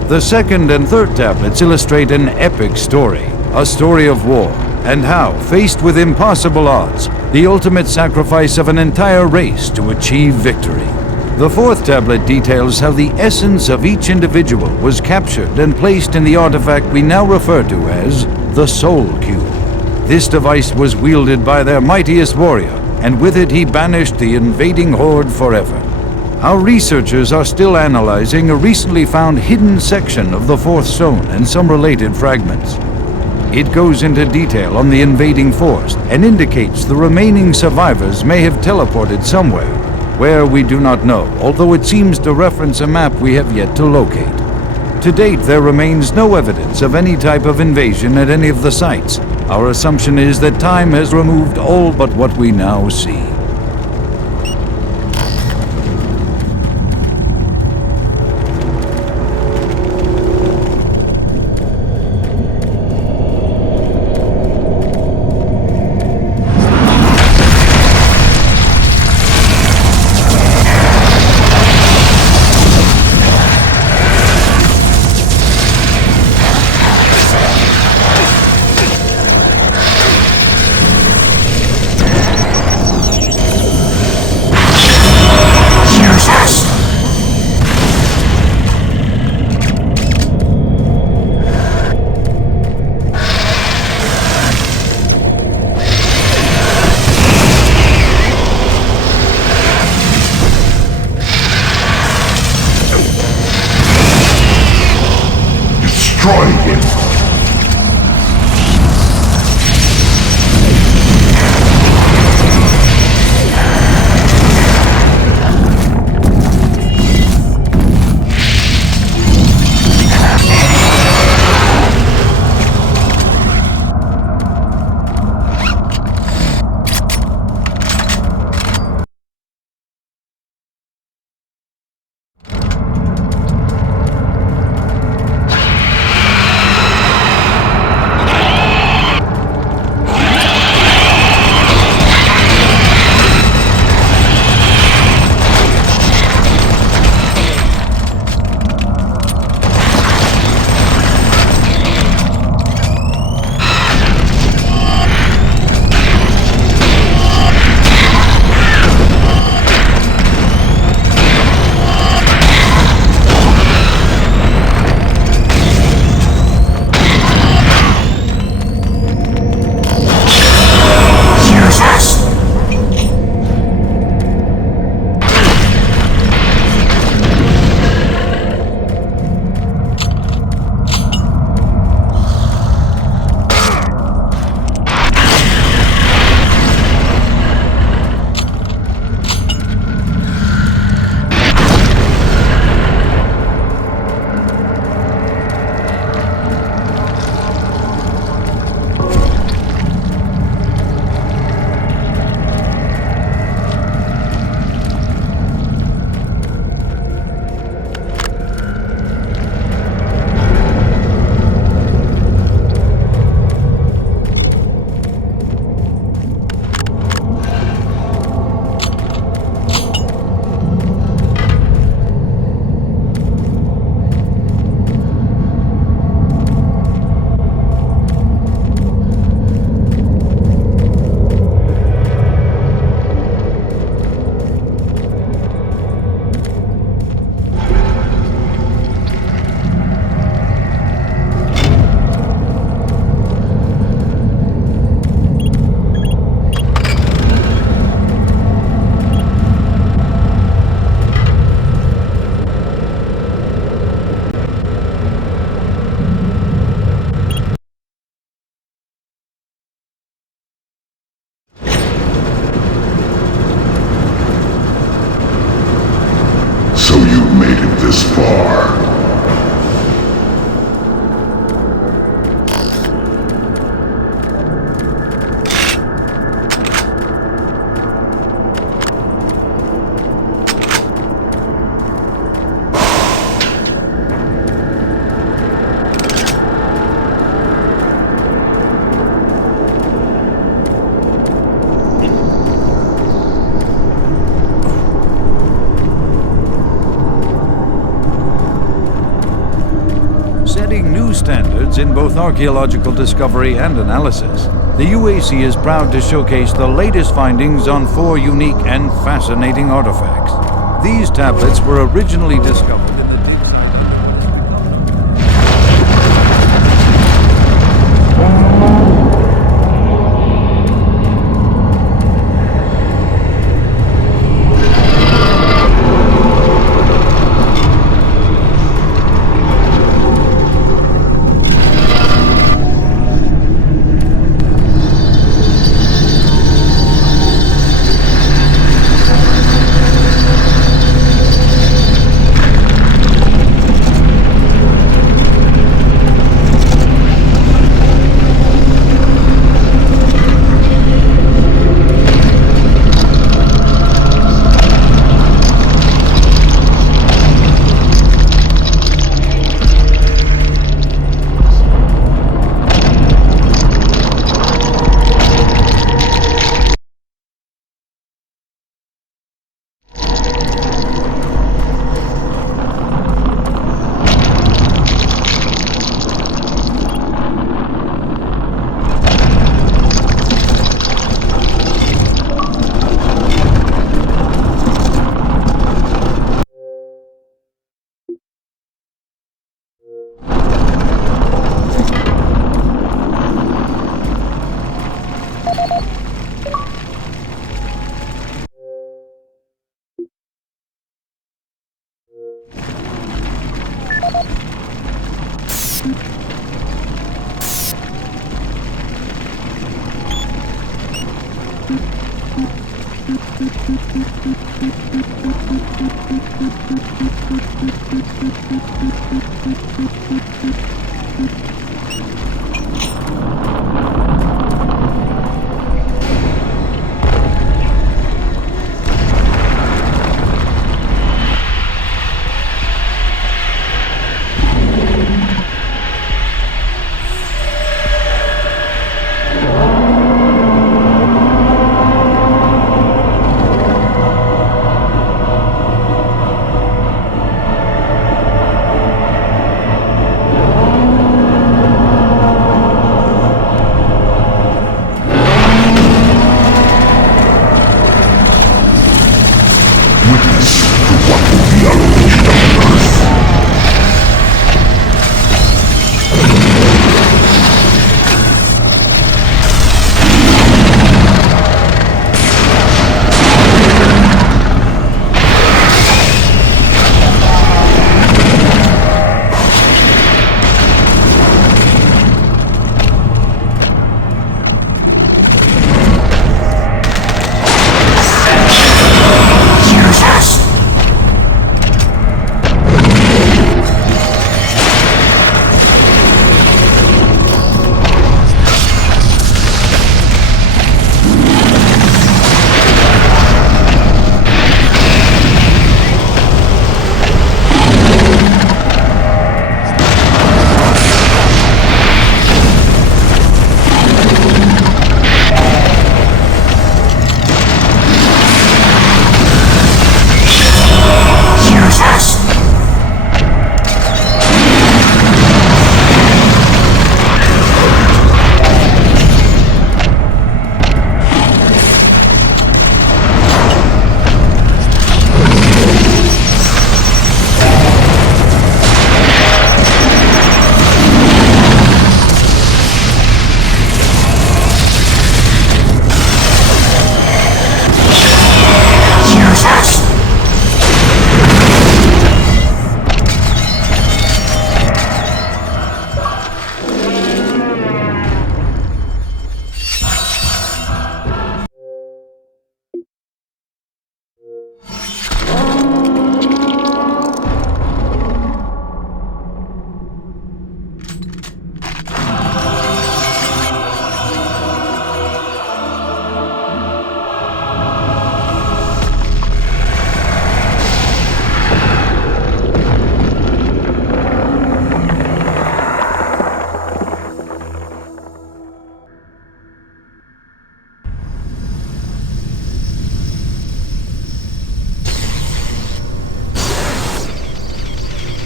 The second and third tablets illustrate an epic story, a story of war, and how, faced with impossible odds, the ultimate sacrifice of an entire race to achieve victory. The fourth tablet details how the essence of each individual was captured and placed in the artifact we now refer to as the Soul Cube. This device was wielded by their mightiest warrior, and with it he banished the invading horde forever. Our researchers are still analyzing a recently found hidden section of the fourth stone and some related fragments. It goes into detail on the invading force and indicates the remaining survivors may have teleported somewhere. Where we do not know, although it seems to reference a map we have yet to locate. To date, there remains no evidence of any type of invasion at any of the sites. Our assumption is that time has removed all but what we now see. in both archaeological discovery and analysis, the UAC is proud to showcase the latest findings on 4 unique and fascinating artifacts. These tablets were originally discovered in the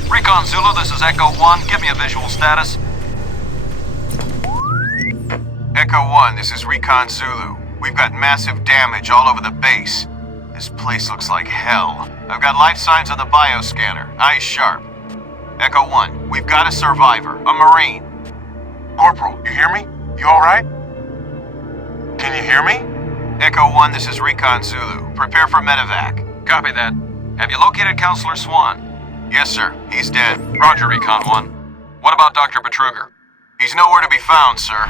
Recon Zulu, this is Echo 1. Give me a visual status. Echo 1, this is Recon Zulu. We've got massive damage all over the base. This place looks like hell. I've got life signs on the bioscanner. Eyes sharp. Echo 1, we've got a survivor, a Marine. Corporal, you hear me? You alright? Can you hear me? Echo 1, this is Recon Zulu. Prepare for medevac. Copy that. Have you located Counselor Swan? Yes, sir. He's dead. Roger, Recon 1. What about Dr. Betruger? He's nowhere to be found, sir.